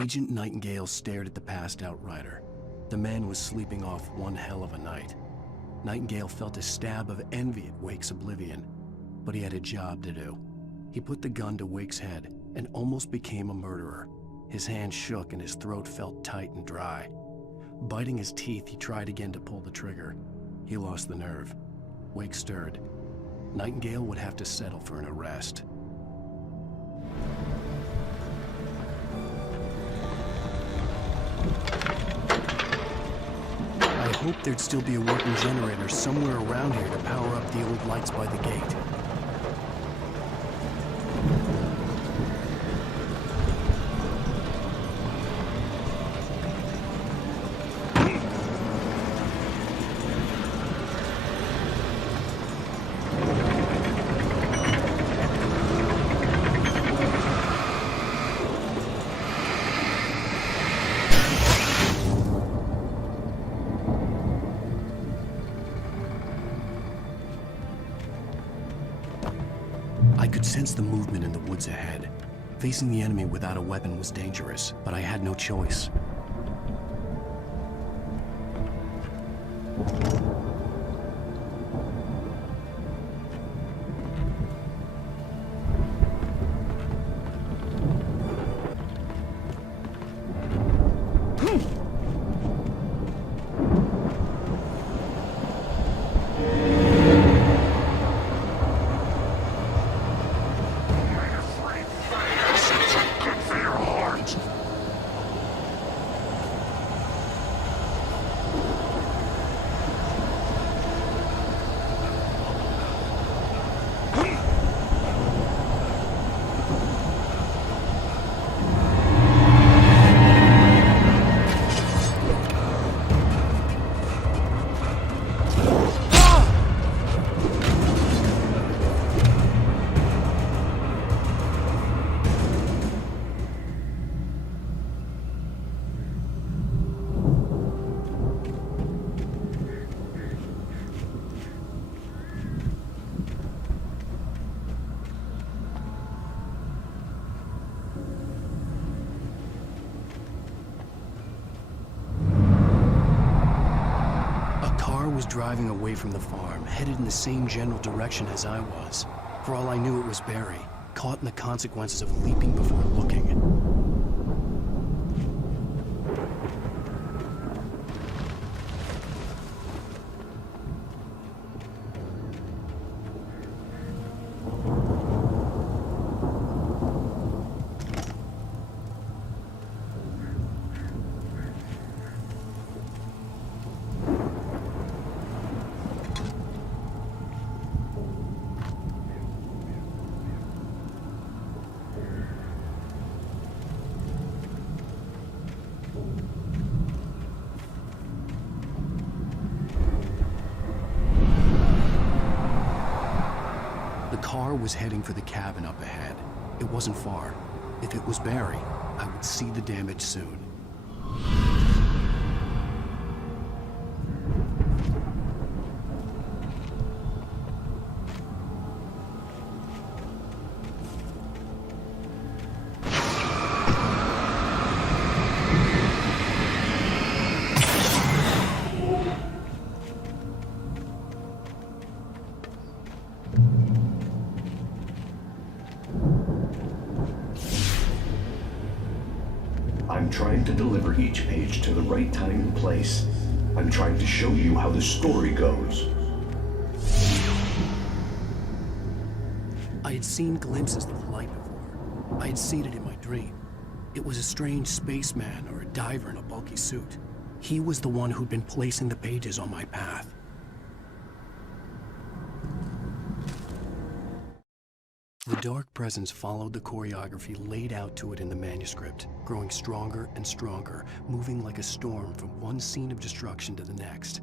Agent Nightingale stared at the passed-out rider. The man was sleeping off one hell of a night. Nightingale felt a stab of envy at Wake's oblivion, but he had a job to do. He put the gun to Wake's head and almost became a murderer. His hand shook and his throat felt tight and dry. Biting his teeth, he tried again to pull the trigger. He lost the nerve. Wake stirred. Nightingale would have to settle for an arrest. I hoped there'd still be a working generator somewhere around here to power up the old lights by the gate. I could sense the movement in the woods ahead. Facing the enemy without a weapon was dangerous, but I had no choice. Was driving away from the farm, headed in the same general direction as I was. For all I knew, it was Barry, caught in the consequences of leaping before looking. The car was heading for the cabin up ahead. It wasn't far. If it was Barry, I would see the damage soon. I'm trying to deliver each page to the right time and place. I'm trying to show you how the story goes. I had seen glimpses of the light before. I had seen it in my dream. It was a strange spaceman or a diver in a bulky suit. He was the one who'd been placing the pages on my path. The dark presence followed the choreography laid out to it in the manuscript, growing stronger and stronger, moving like a storm from one scene of destruction to the next.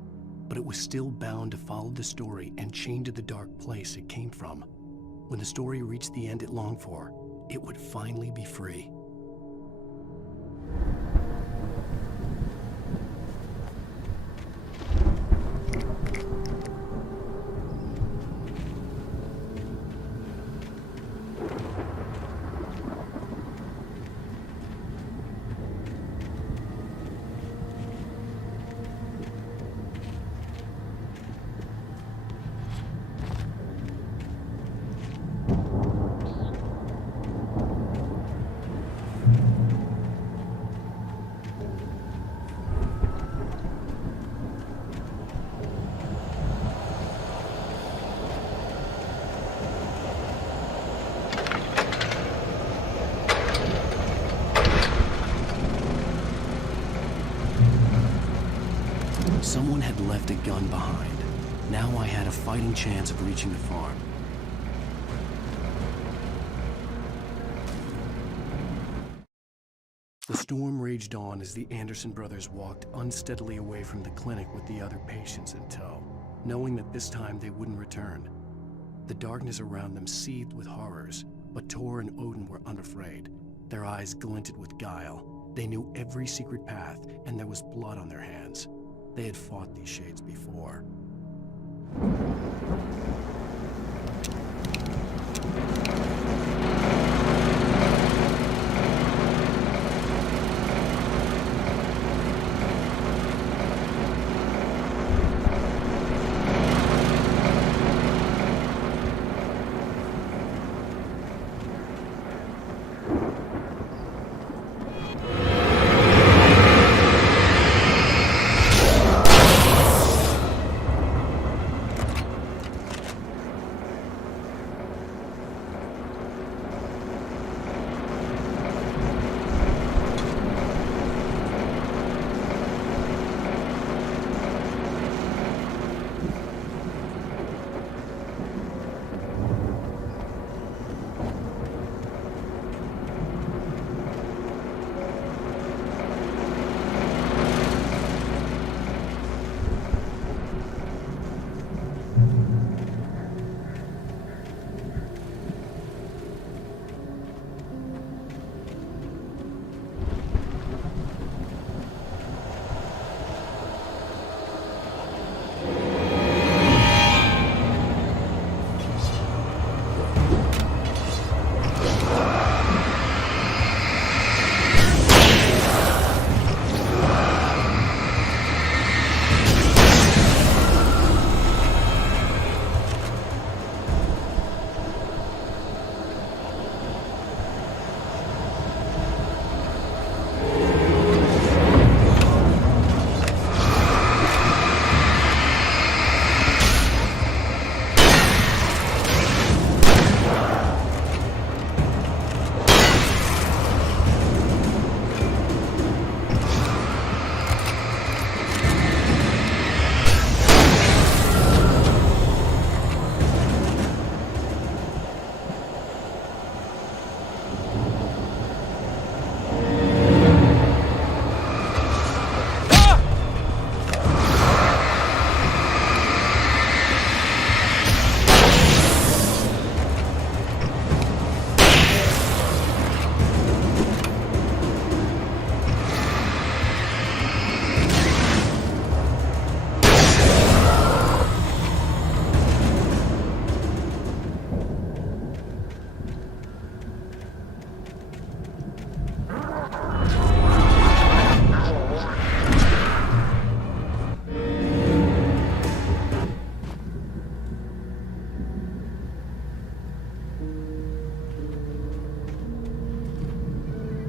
But it was still bound to follow the story and chained to the dark place it came from. When the story reached the end it longed for, it would finally be free. Someone had left a gun behind. Now I had a fighting chance of reaching the farm. The storm raged on as the Anderson brothers walked unsteadily away from the clinic with the other patients in tow, knowing that this time they wouldn't return. The darkness around them seethed with horrors, but Tor and Odin were unafraid. Their eyes glinted with guile. They knew every secret path, and there was blood on their hands. They had fought these shades before.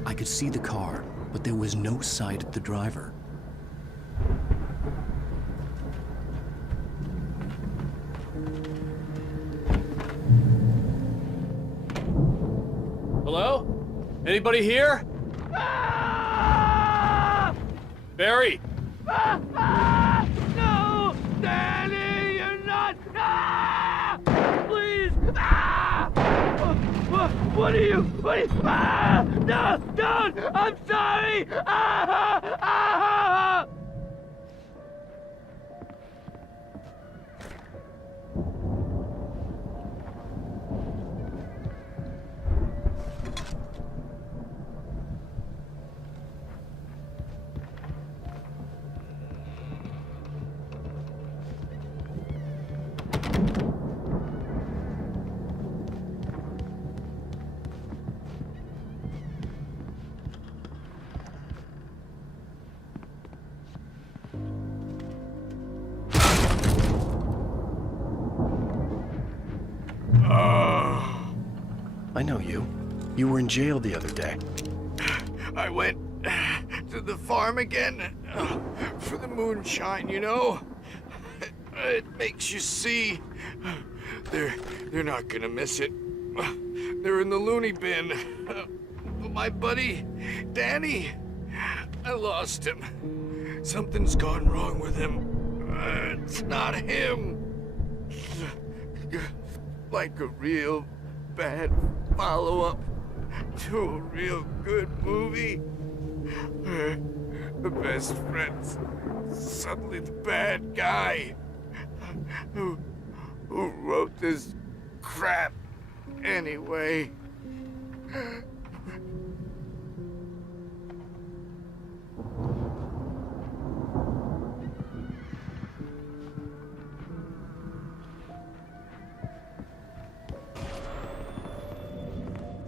I could see the car, but there was no sight of the driver. Hello? Anybody here? Barry! No! Danny, you're not! Please! What are you? No! Don't! I'm sorry! I know you. You were in jail the other day. I went to the farm again for the moonshine, you know? It makes you see. They're not gonna miss it. They're in the loony bin. But my buddy, Danny, I lost him. Something's gone wrong with him. It's not him. Like a real bad follow-up to a real good movie. The best friend's suddenly the bad guy. Who wrote this crap anyway?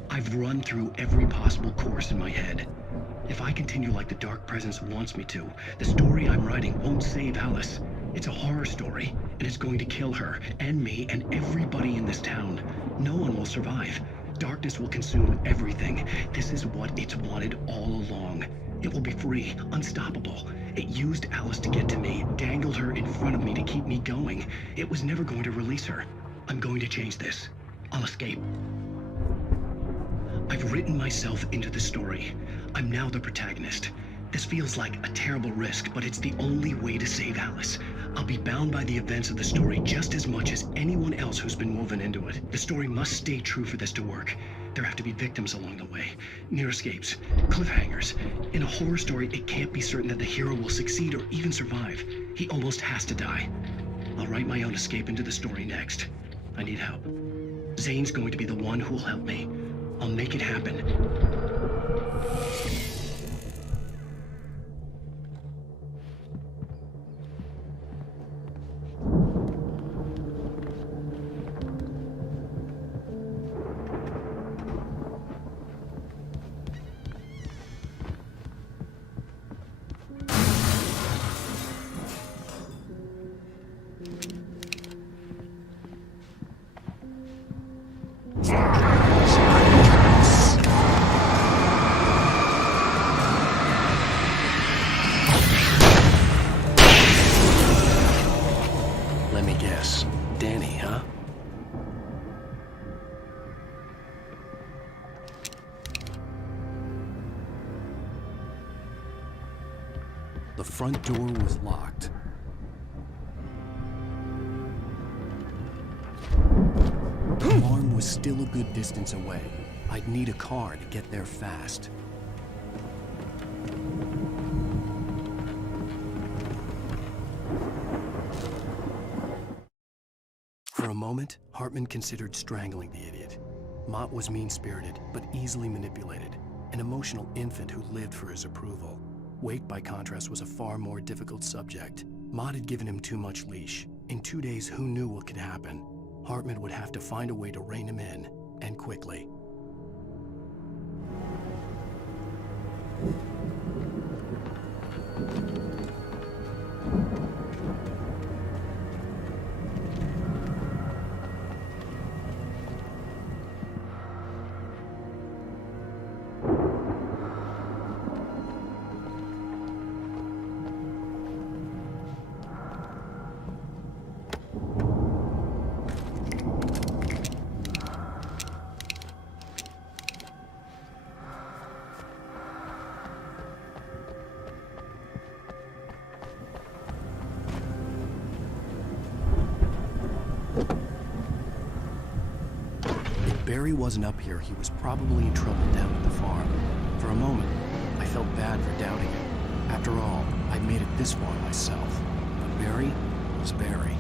I've run through every possible course in my head. If I continue like the Dark Presence wants me to, the story I'm writing won't save Alice. It's a horror story, and it's going to kill her, and me, and everybody in this town. No one will survive. Darkness will consume everything. This is what it's wanted all along. It will be free, unstoppable. It used Alice to get to me, dangled her in front of me to keep me going. It was never going to release her. I'm going to change this. I'll escape. I've written myself into the story. I'm now the protagonist. This feels like a terrible risk, but it's the only way to save Alice. I'll be bound by the events of the story just as much as anyone else who's been woven into it. The story must stay true for this to work. There have to be victims along the way, near escapes, cliffhangers. In a horror story, it can't be certain that the hero will succeed or even survive. He almost has to die. I'll write my own escape into the story next. I need help. Zane's going to be the one who'll help me. I'll make it happen. The front door was locked. The farm was still a good distance away. I'd need a car to get there fast. For a moment, Hartman considered strangling the idiot. Mott was mean-spirited, but easily manipulated. An emotional infant who lived for his approval. Wake, by contrast, was a far more difficult subject. Mott had given him too much leash. In 2 days, who knew what could happen? Hartman would have to find a way to rein him in, and quickly. Barry wasn't up here, he was probably in trouble down at the farm. For a moment, I felt bad for doubting him. After all, I'd made it this far myself. But Barry was Barry.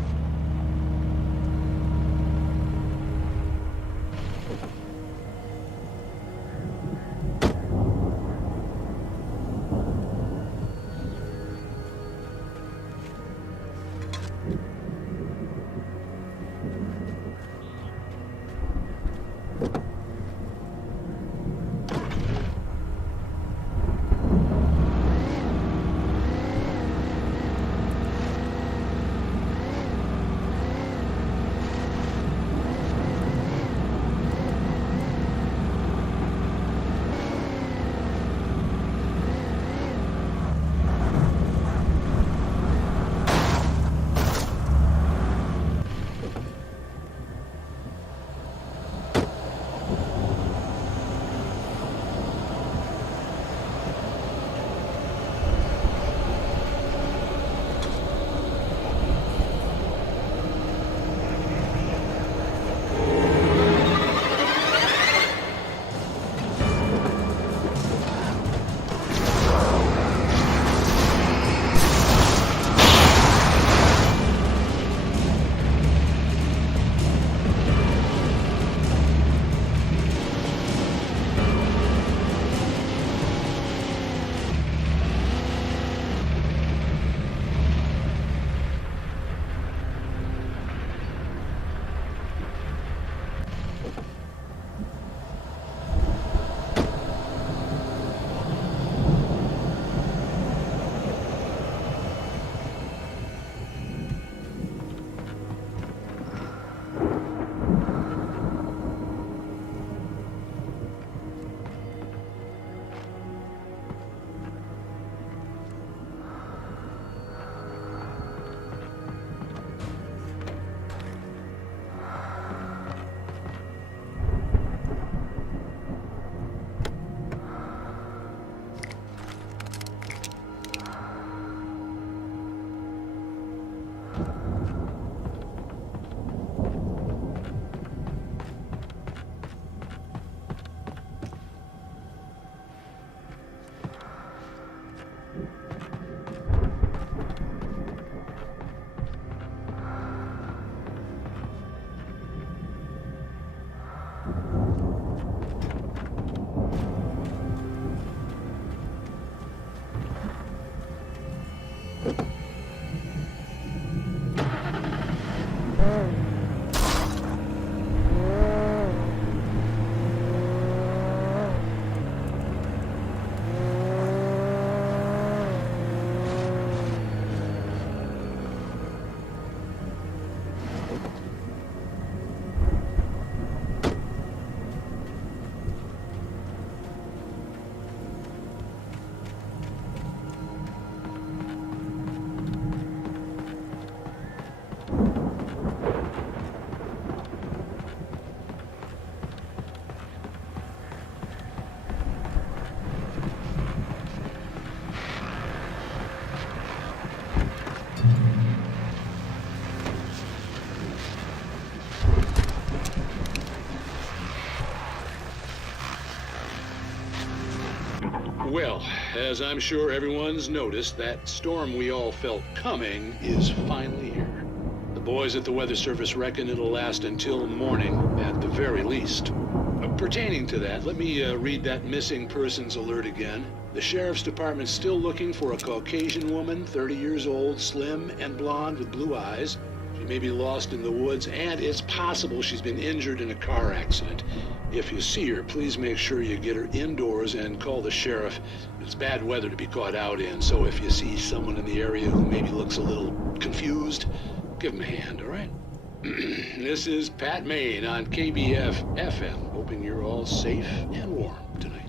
Well, as I'm sure everyone's noticed, that storm we all felt coming is finally here. The boys at the Weather Service reckon it'll last until morning, at the very least. Pertaining to that, let me read that missing persons alert again. The Sheriff's Department's still looking for a Caucasian woman, 30 years old, slim and blonde with blue eyes. She may be lost in the woods, and it's possible she's been injured in a car accident. If you see her, please make sure you get her indoors and call the sheriff. It's bad weather to be caught out in, so if you see someone in the area who maybe looks a little confused, give him a hand, all right? This is Pat Maine on KBF FM, hoping you're all safe and warm tonight.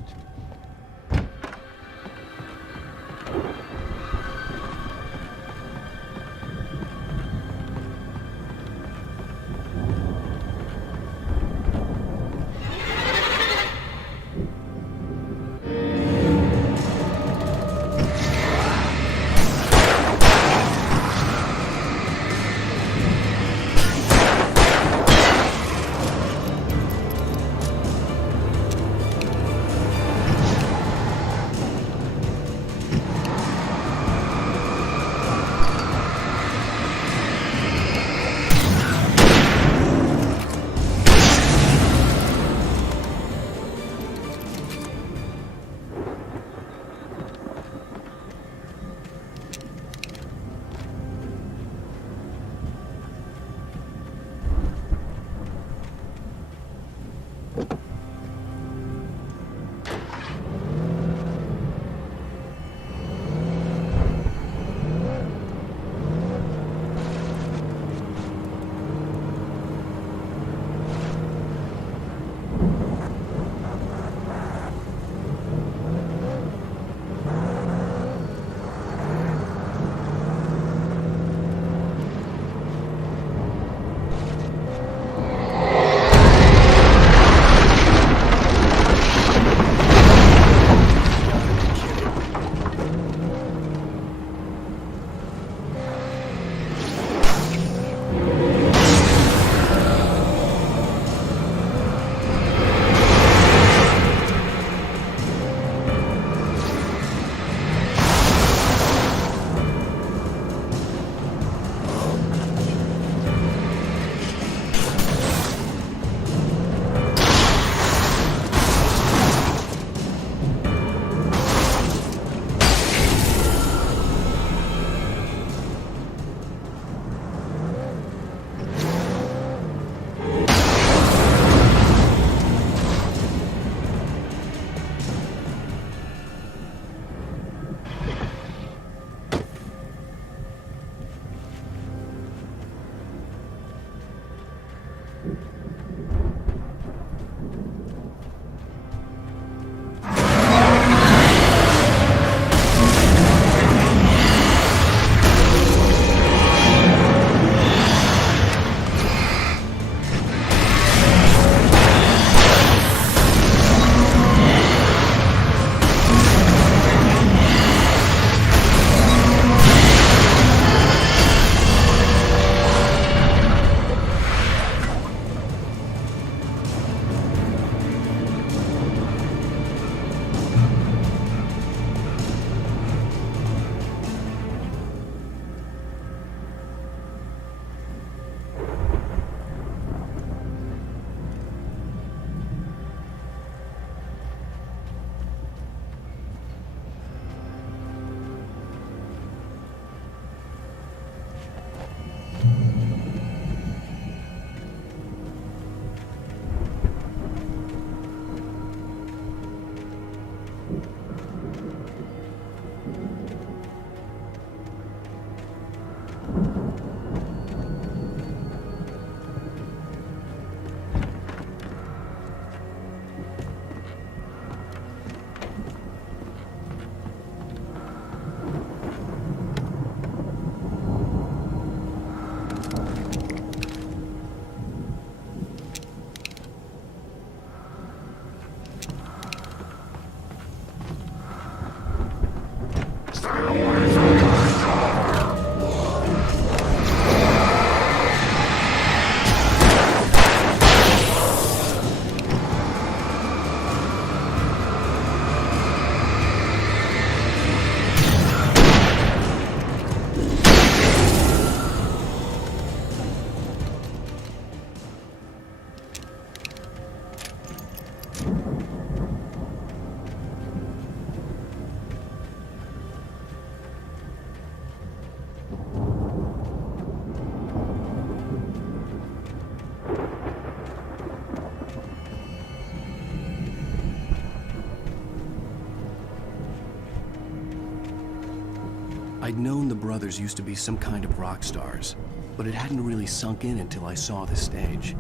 I'd known the brothers used to be some kind of rock stars, but it hadn't really sunk in until I saw the stage.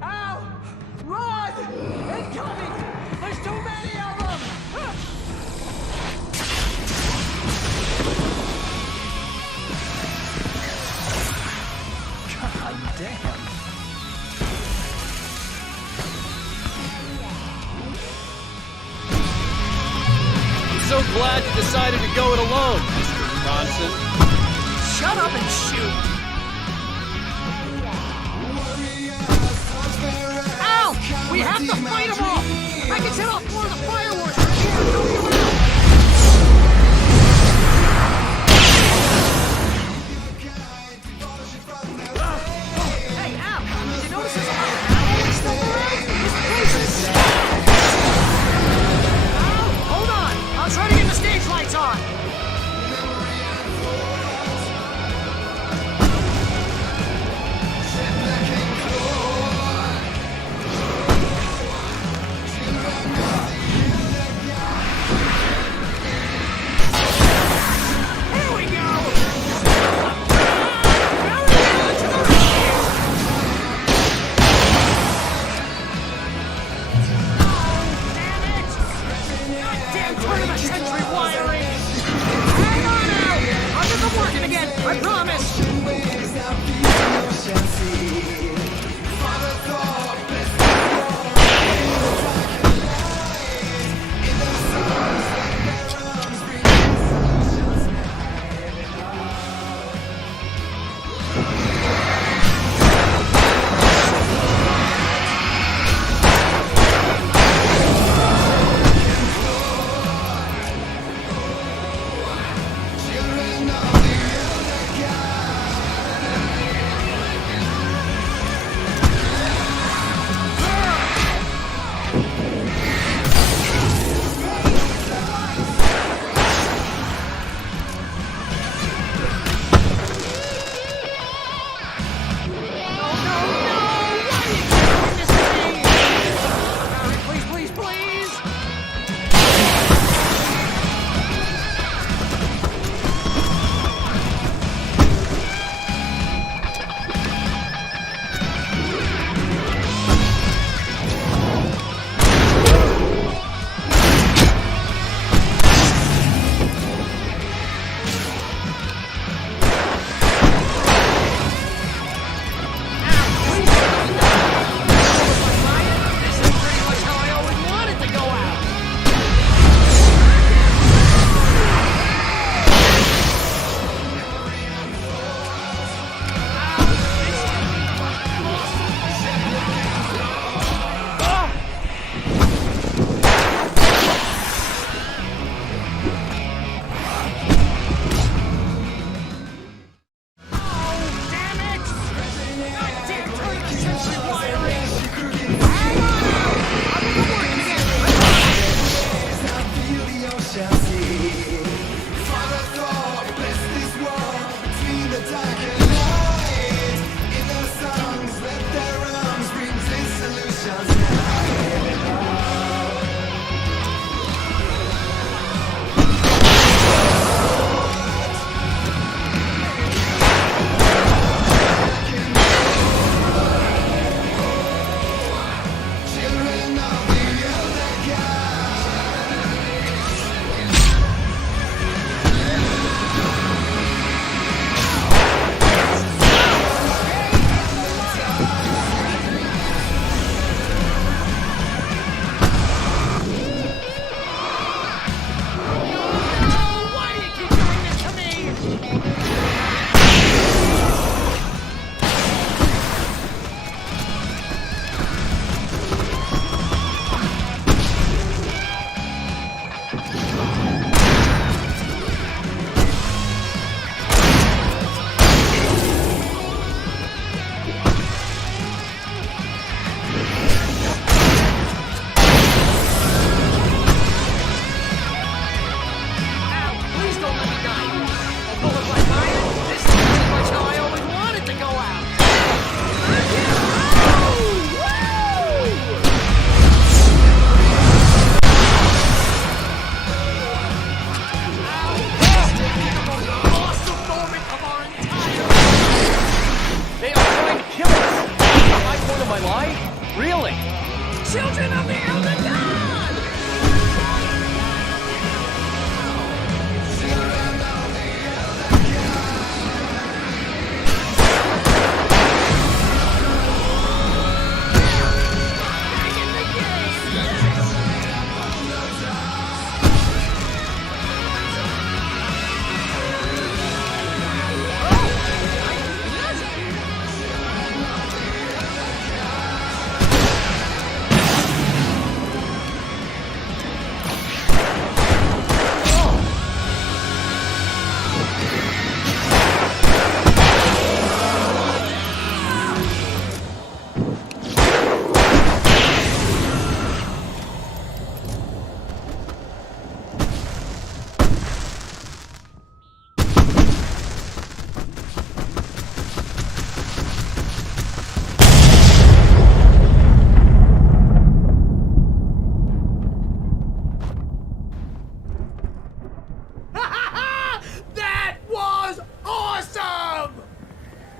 Ow! Run! Incoming! There's too many of them! God damn. I'm so glad you decided to go it alone, Mr. Bronson. Shut up and shoot! Ow! We have to fight them off! I can set off more of the fireworks! Hey, Al! Did you notice there's a lot of animals still around? This place is... Al, hold on! I'll try to get the stage lights on!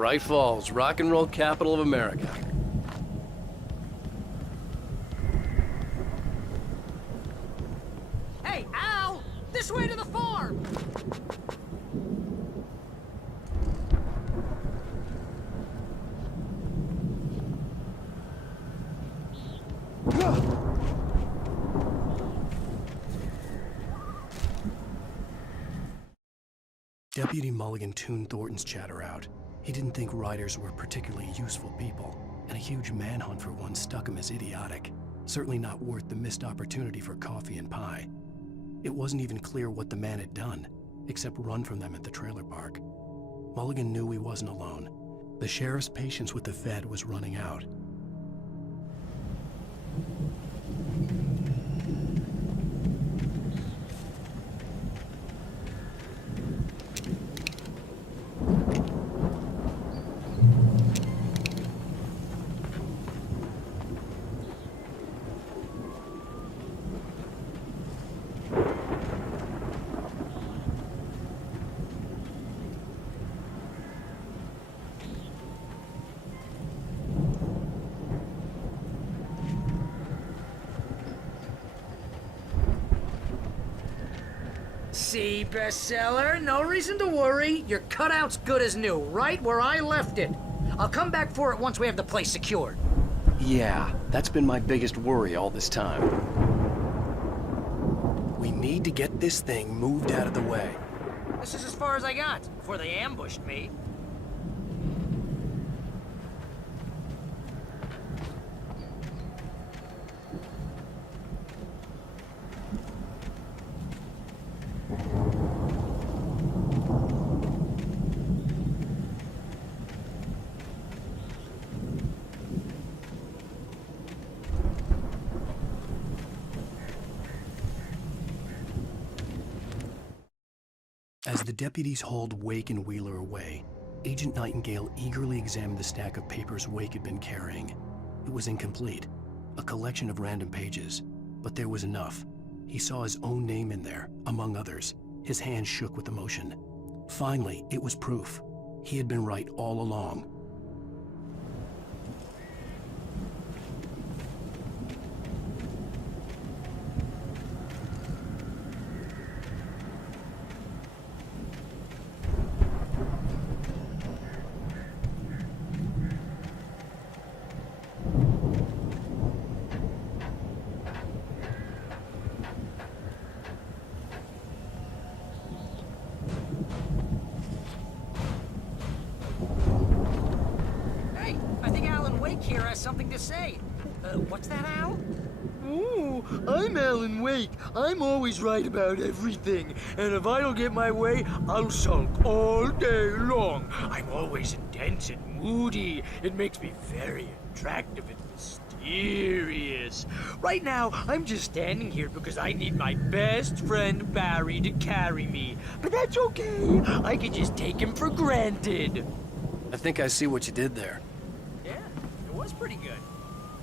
Bright Falls, rock and roll capital of America. Hey, Al! This way to the farm! Deputy Mulligan tuned Thornton's chatter out. He didn't think riders were particularly useful people, and a huge manhunt for one struck him as idiotic. Certainly not worth the missed opportunity for coffee and pie. It wasn't even clear what the man had done, except run from them at the trailer park. Mulligan knew he wasn't alone. The sheriff's patience with the Fed was running out. See, bestseller, no reason to worry. Your cutout's good as new, right where I left it. I'll come back for it once we have the place secured. Yeah, that's been my biggest worry all this time. We need to get this thing moved out of the way. This is as far as I got before they ambushed me. As the deputies hauled Wake and Wheeler away, Agent Nightingale eagerly examined the stack of papers Wake had been carrying. It was incomplete, a collection of random pages, but there was enough. He saw his own name in there, among others. His hands shook with emotion. Finally, it was proof. He had been right all along. Here has something to say. What's that, Al? Ooh, I'm Alan Wake. I'm always right about everything. And if I don't get my way, I'll sulk all day long. I'm always intense and moody. It makes me very attractive and mysterious. Right now, I'm just standing here because I need my best friend Barry to carry me. But that's okay. I can just take him for granted. I think I see what you did there. It was pretty good.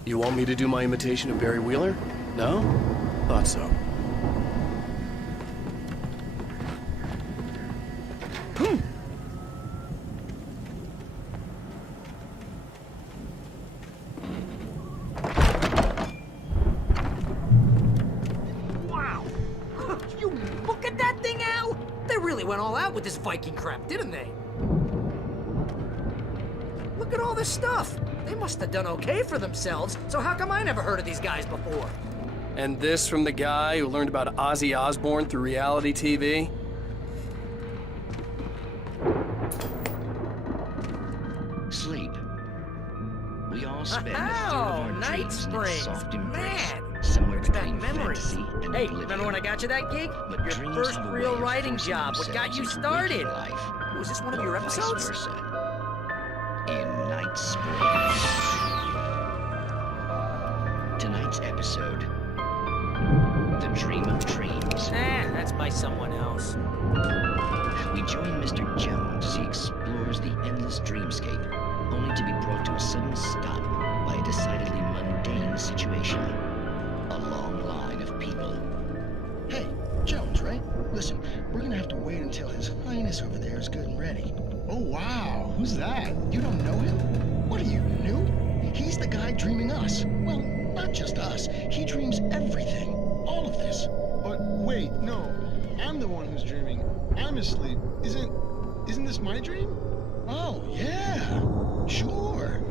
You want me to do my imitation of Barry Wheeler? No? Thought so. Wow! You look at that thing, Al! They really went all out with this Viking crap, didn't they? Look at all this stuff. They must have done okay for themselves, so how come I never heard of these guys before? And this from the guy who learned about Ozzy Osbourne through reality TV? Sleep. We all spend a third of our Night dreams in its Springs. soft embrace, Man, somewhere brings back between memories. fantasy and Hey, oblivion. remember when I got you that gig? But Your dreams first have a real way of writing forcing job. What got you themselves into started? waking life, Was this one of or your vice episodes? versa. In Night Springs. Tonight's episode, The Dream of Dreams. That's by someone else. We join Mr. Jones as he explores the endless dreamscape, only to be brought to a sudden stop by a decidedly mundane situation. A long line of people. Hey, Jones, right? Listen, we're gonna have to wait until his Highness over there is good and ready. Oh, wow. Who's that? You don't know him? What are you, new? He's the guy dreaming us. Well, not just us. He dreams everything. All of this. But wait, no. I'm the one who's dreaming. I'm asleep. Isn't this my dream? Oh, yeah. Sure.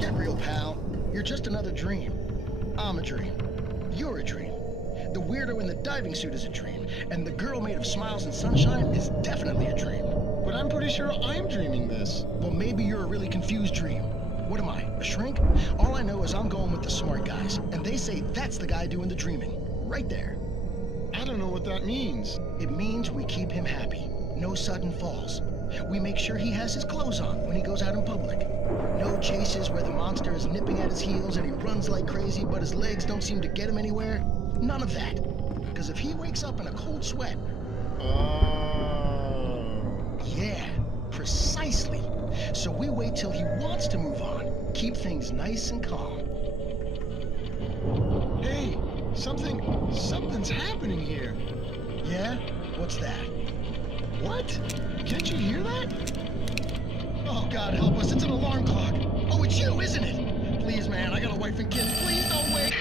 Get real, pal. You're just another dream. I'm a dream. You're a dream. The weirdo in the diving suit is a dream, and the girl made of smiles and sunshine is definitely a dream. But I'm pretty sure I'm dreaming this. Well, maybe you're a really confused dream. What am I, a shrink? All I know is I'm going with the smart guys, and they say that's the guy doing the dreaming. Right there. I don't know what that means. It means we keep him happy. No sudden falls. We make sure he has his clothes on when he goes out in public. No chases where the monster is nipping at his heels and he runs like crazy, but his legs don't seem to get him anywhere. None of that. Because if he wakes up in a cold sweat... Yeah, precisely. So we wait till he wants to move on. Keep things nice and calm. Hey, something's happening here. Yeah? What's that? What? Can't you hear that? Oh, God help us, it's an alarm clock. Oh, it's you, isn't it? Please, man, I got a wife and kids. Please don't wait.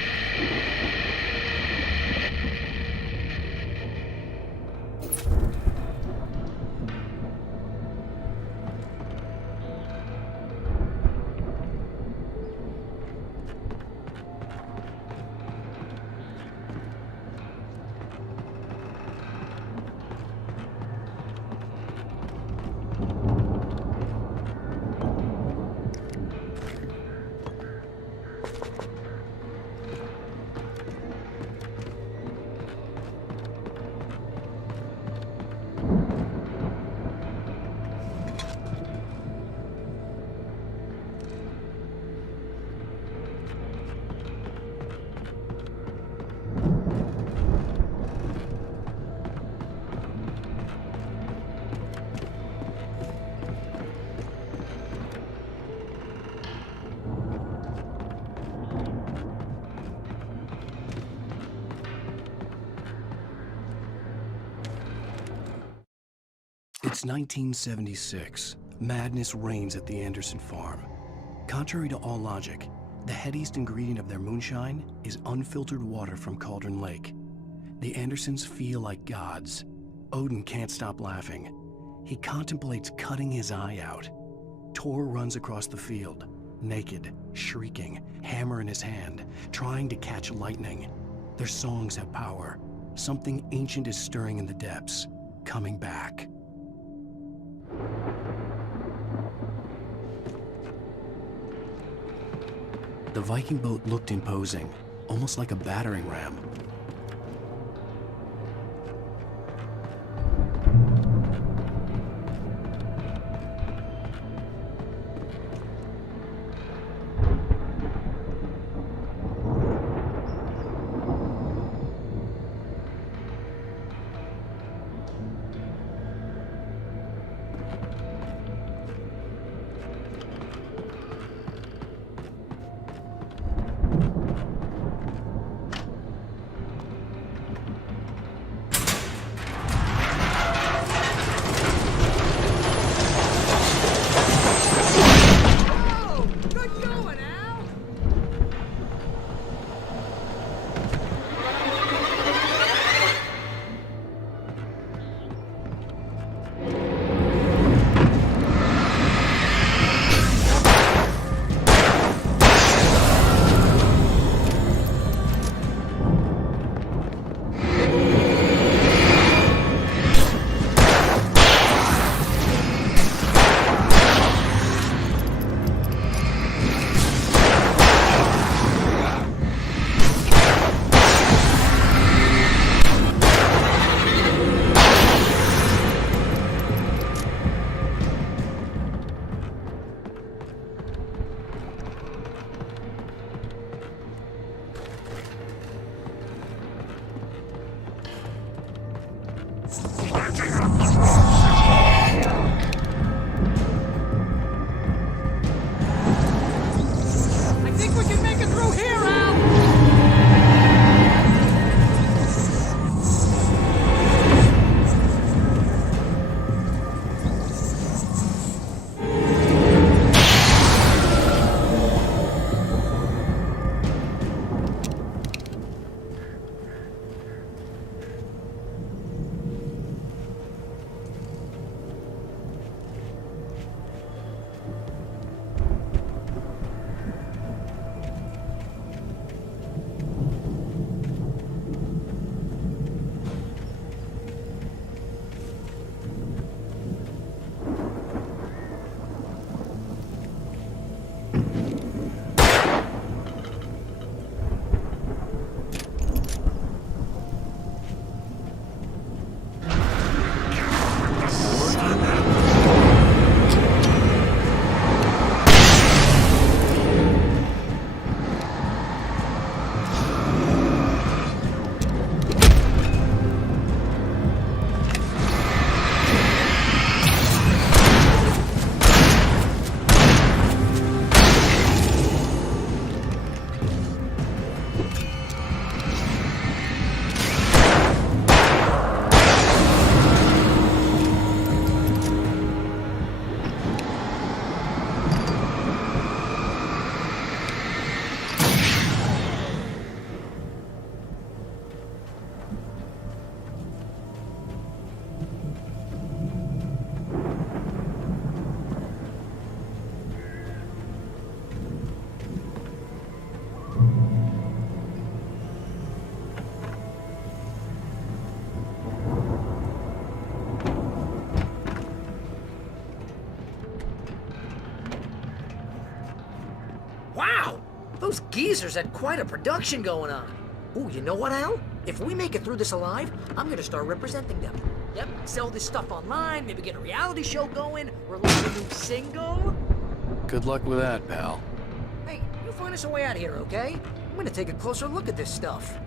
It's 1976. Madness reigns at the Anderson farm. Contrary to all logic, the headiest ingredient of their moonshine is unfiltered water from Cauldron Lake. The Andersons feel like gods. Odin can't stop laughing. He contemplates cutting his eye out. Tor runs across the field, naked, shrieking, hammer in his hand, trying to catch lightning. Their songs have power. Something ancient is stirring in the depths, coming back. The Viking boat looked imposing, almost like a battering ram. Those geezers had quite a production going on. Ooh, you know what, Al? If we make it through this alive, I'm gonna start representing them. Yep, sell this stuff online, maybe get a reality show going, release a new single. Good luck with that, pal. Hey, you find us a way out of here, okay? I'm gonna take a closer look at this stuff.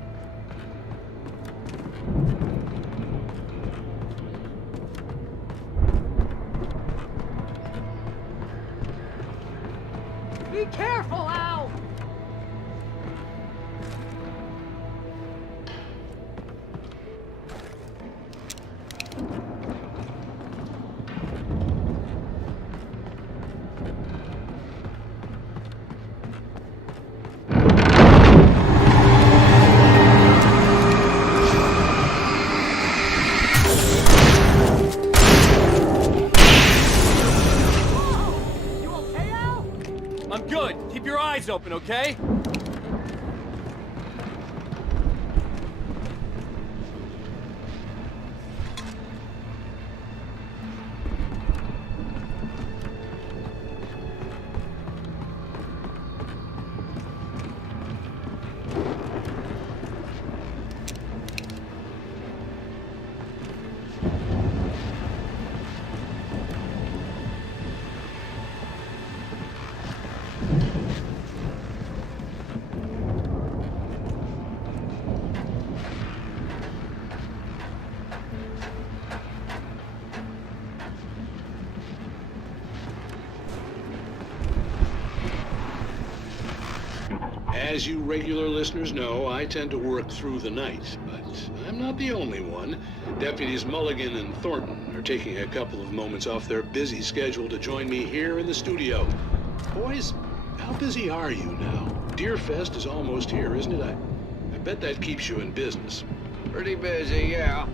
Be careful, Al! I'm good. Keep your eyes open, okay? As you regular listeners know, I tend to work through the night, but I'm not the only one. Deputies Mulligan and Thornton are taking a couple of moments off their busy schedule to join me here in the studio. Boys, how busy are you now? Deerfest is almost here, isn't it? I bet that keeps you in business. Pretty busy, yeah.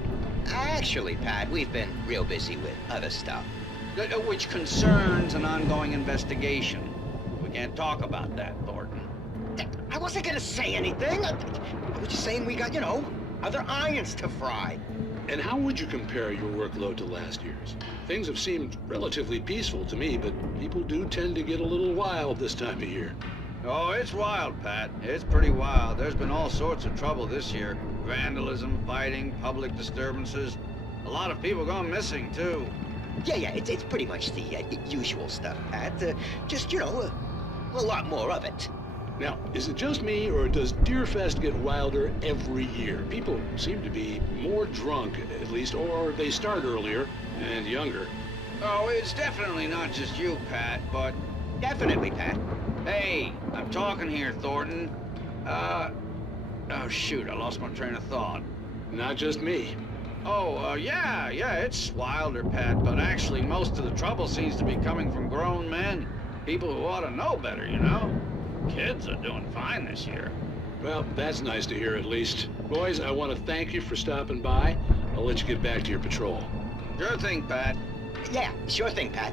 Actually, Pat, we've been real busy with other stuff, which concerns an ongoing investigation. We can't talk about that, Thornton. I wasn't gonna say anything. I was just saying we got, other irons to fry. And how would you compare your workload to last year's? Things have seemed relatively peaceful to me, but people do tend to get a little wild this time of year. Oh, it's wild, Pat. It's pretty wild. There's been all sorts of trouble this year. Vandalism, fighting, public disturbances. A lot of people gone missing, too. Yeah, it's pretty much the usual stuff, Pat. Just, a lot more of it. Now, is it just me, or does Deerfest get wilder every year? People seem to be more drunk, at least, or they start earlier and younger. Oh, it's definitely not just you, Pat, but... Definitely, Pat. Hey, I'm talking here, Thornton. Oh, shoot, I lost my train of thought. Not just me. Oh, yeah, it's wilder, Pat, but actually most of the trouble seems to be coming from grown men. People who ought to know better, Kids are doing fine this year. Well, that's nice to hear at least. Boys, I want to thank you for stopping by. I'll let you get back to your patrol. Sure thing, Pat. Yeah, sure thing, Pat.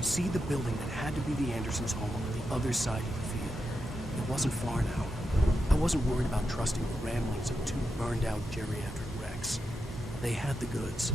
See the building that had to be the Andersons' home on the other side of the field. It wasn't far now. I wasn't worried about trusting the ramblings of two burned-out geriatric wrecks. They had the goods.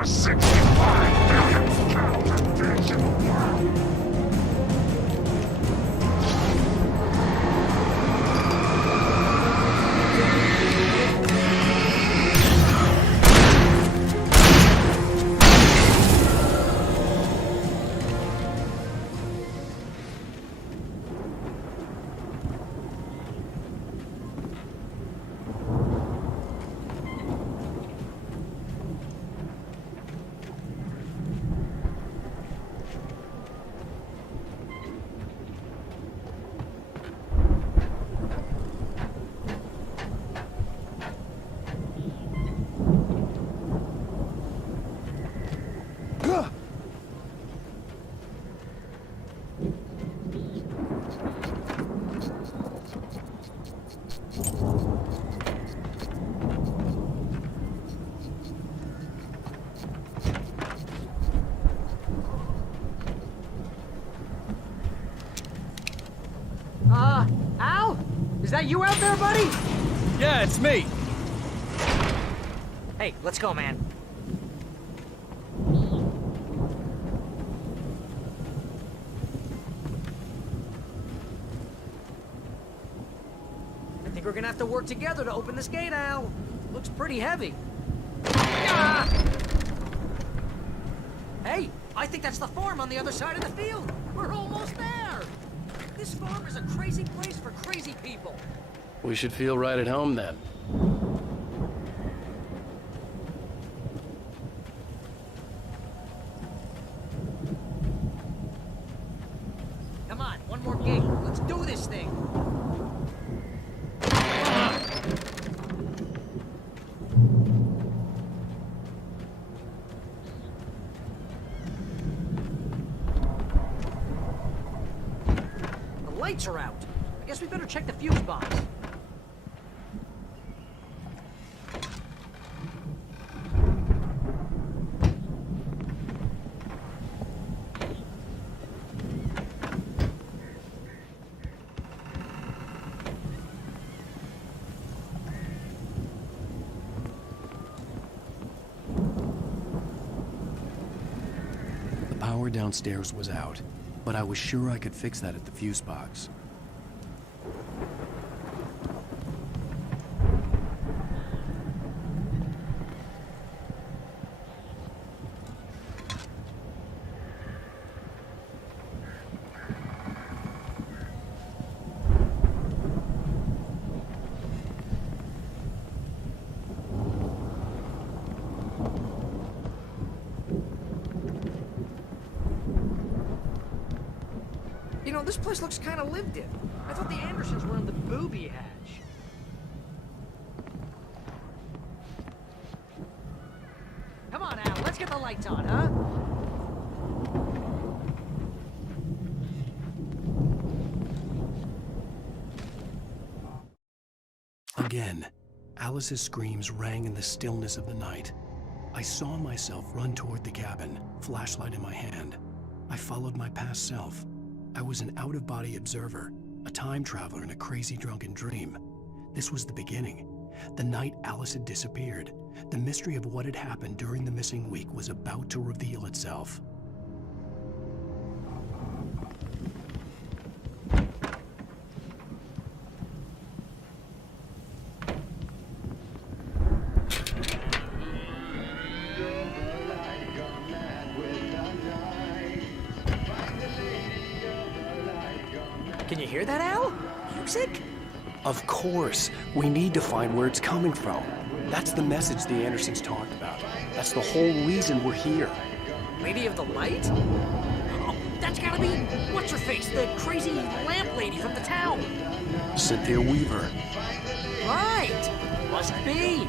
are 65 billion cows and pigs in the world. Al? Is that you out there, buddy? Yeah, it's me. Hey, let's go, man. I think we're gonna have to work together to open this gate, Al. Looks pretty heavy. Ah! Hey, I think that's the farm on the other side of the field. We're almost there. This farm is a crazy place for crazy people. We should feel right at home then. Come on, one more gate. Let's do this thing. The lights are out. I guess we better check the fuse box. The power downstairs was out, but I was sure I could fix that at the fuse box. You know, this place looks kind of lived in. I thought the Andersons were in the booby hatch. Come on, Al, let's get the lights on, huh? Again, Alice's screams rang in the stillness of the night. I saw myself run toward the cabin, flashlight in my hand. I followed my past self. I was an out-of-body observer, a time traveler in a crazy drunken dream. This was the beginning. The night Alice had disappeared. The mystery of what had happened during the missing week was about to reveal itself. Can you hear that, Al? Music? Of course. We need to find where it's coming from. That's the message the Andersons talked about. That's the whole reason we're here. Lady of the Light? Oh, that's gotta be what's-her-face, the crazy lamp lady from the town. Cynthia Weaver. Right. Must be.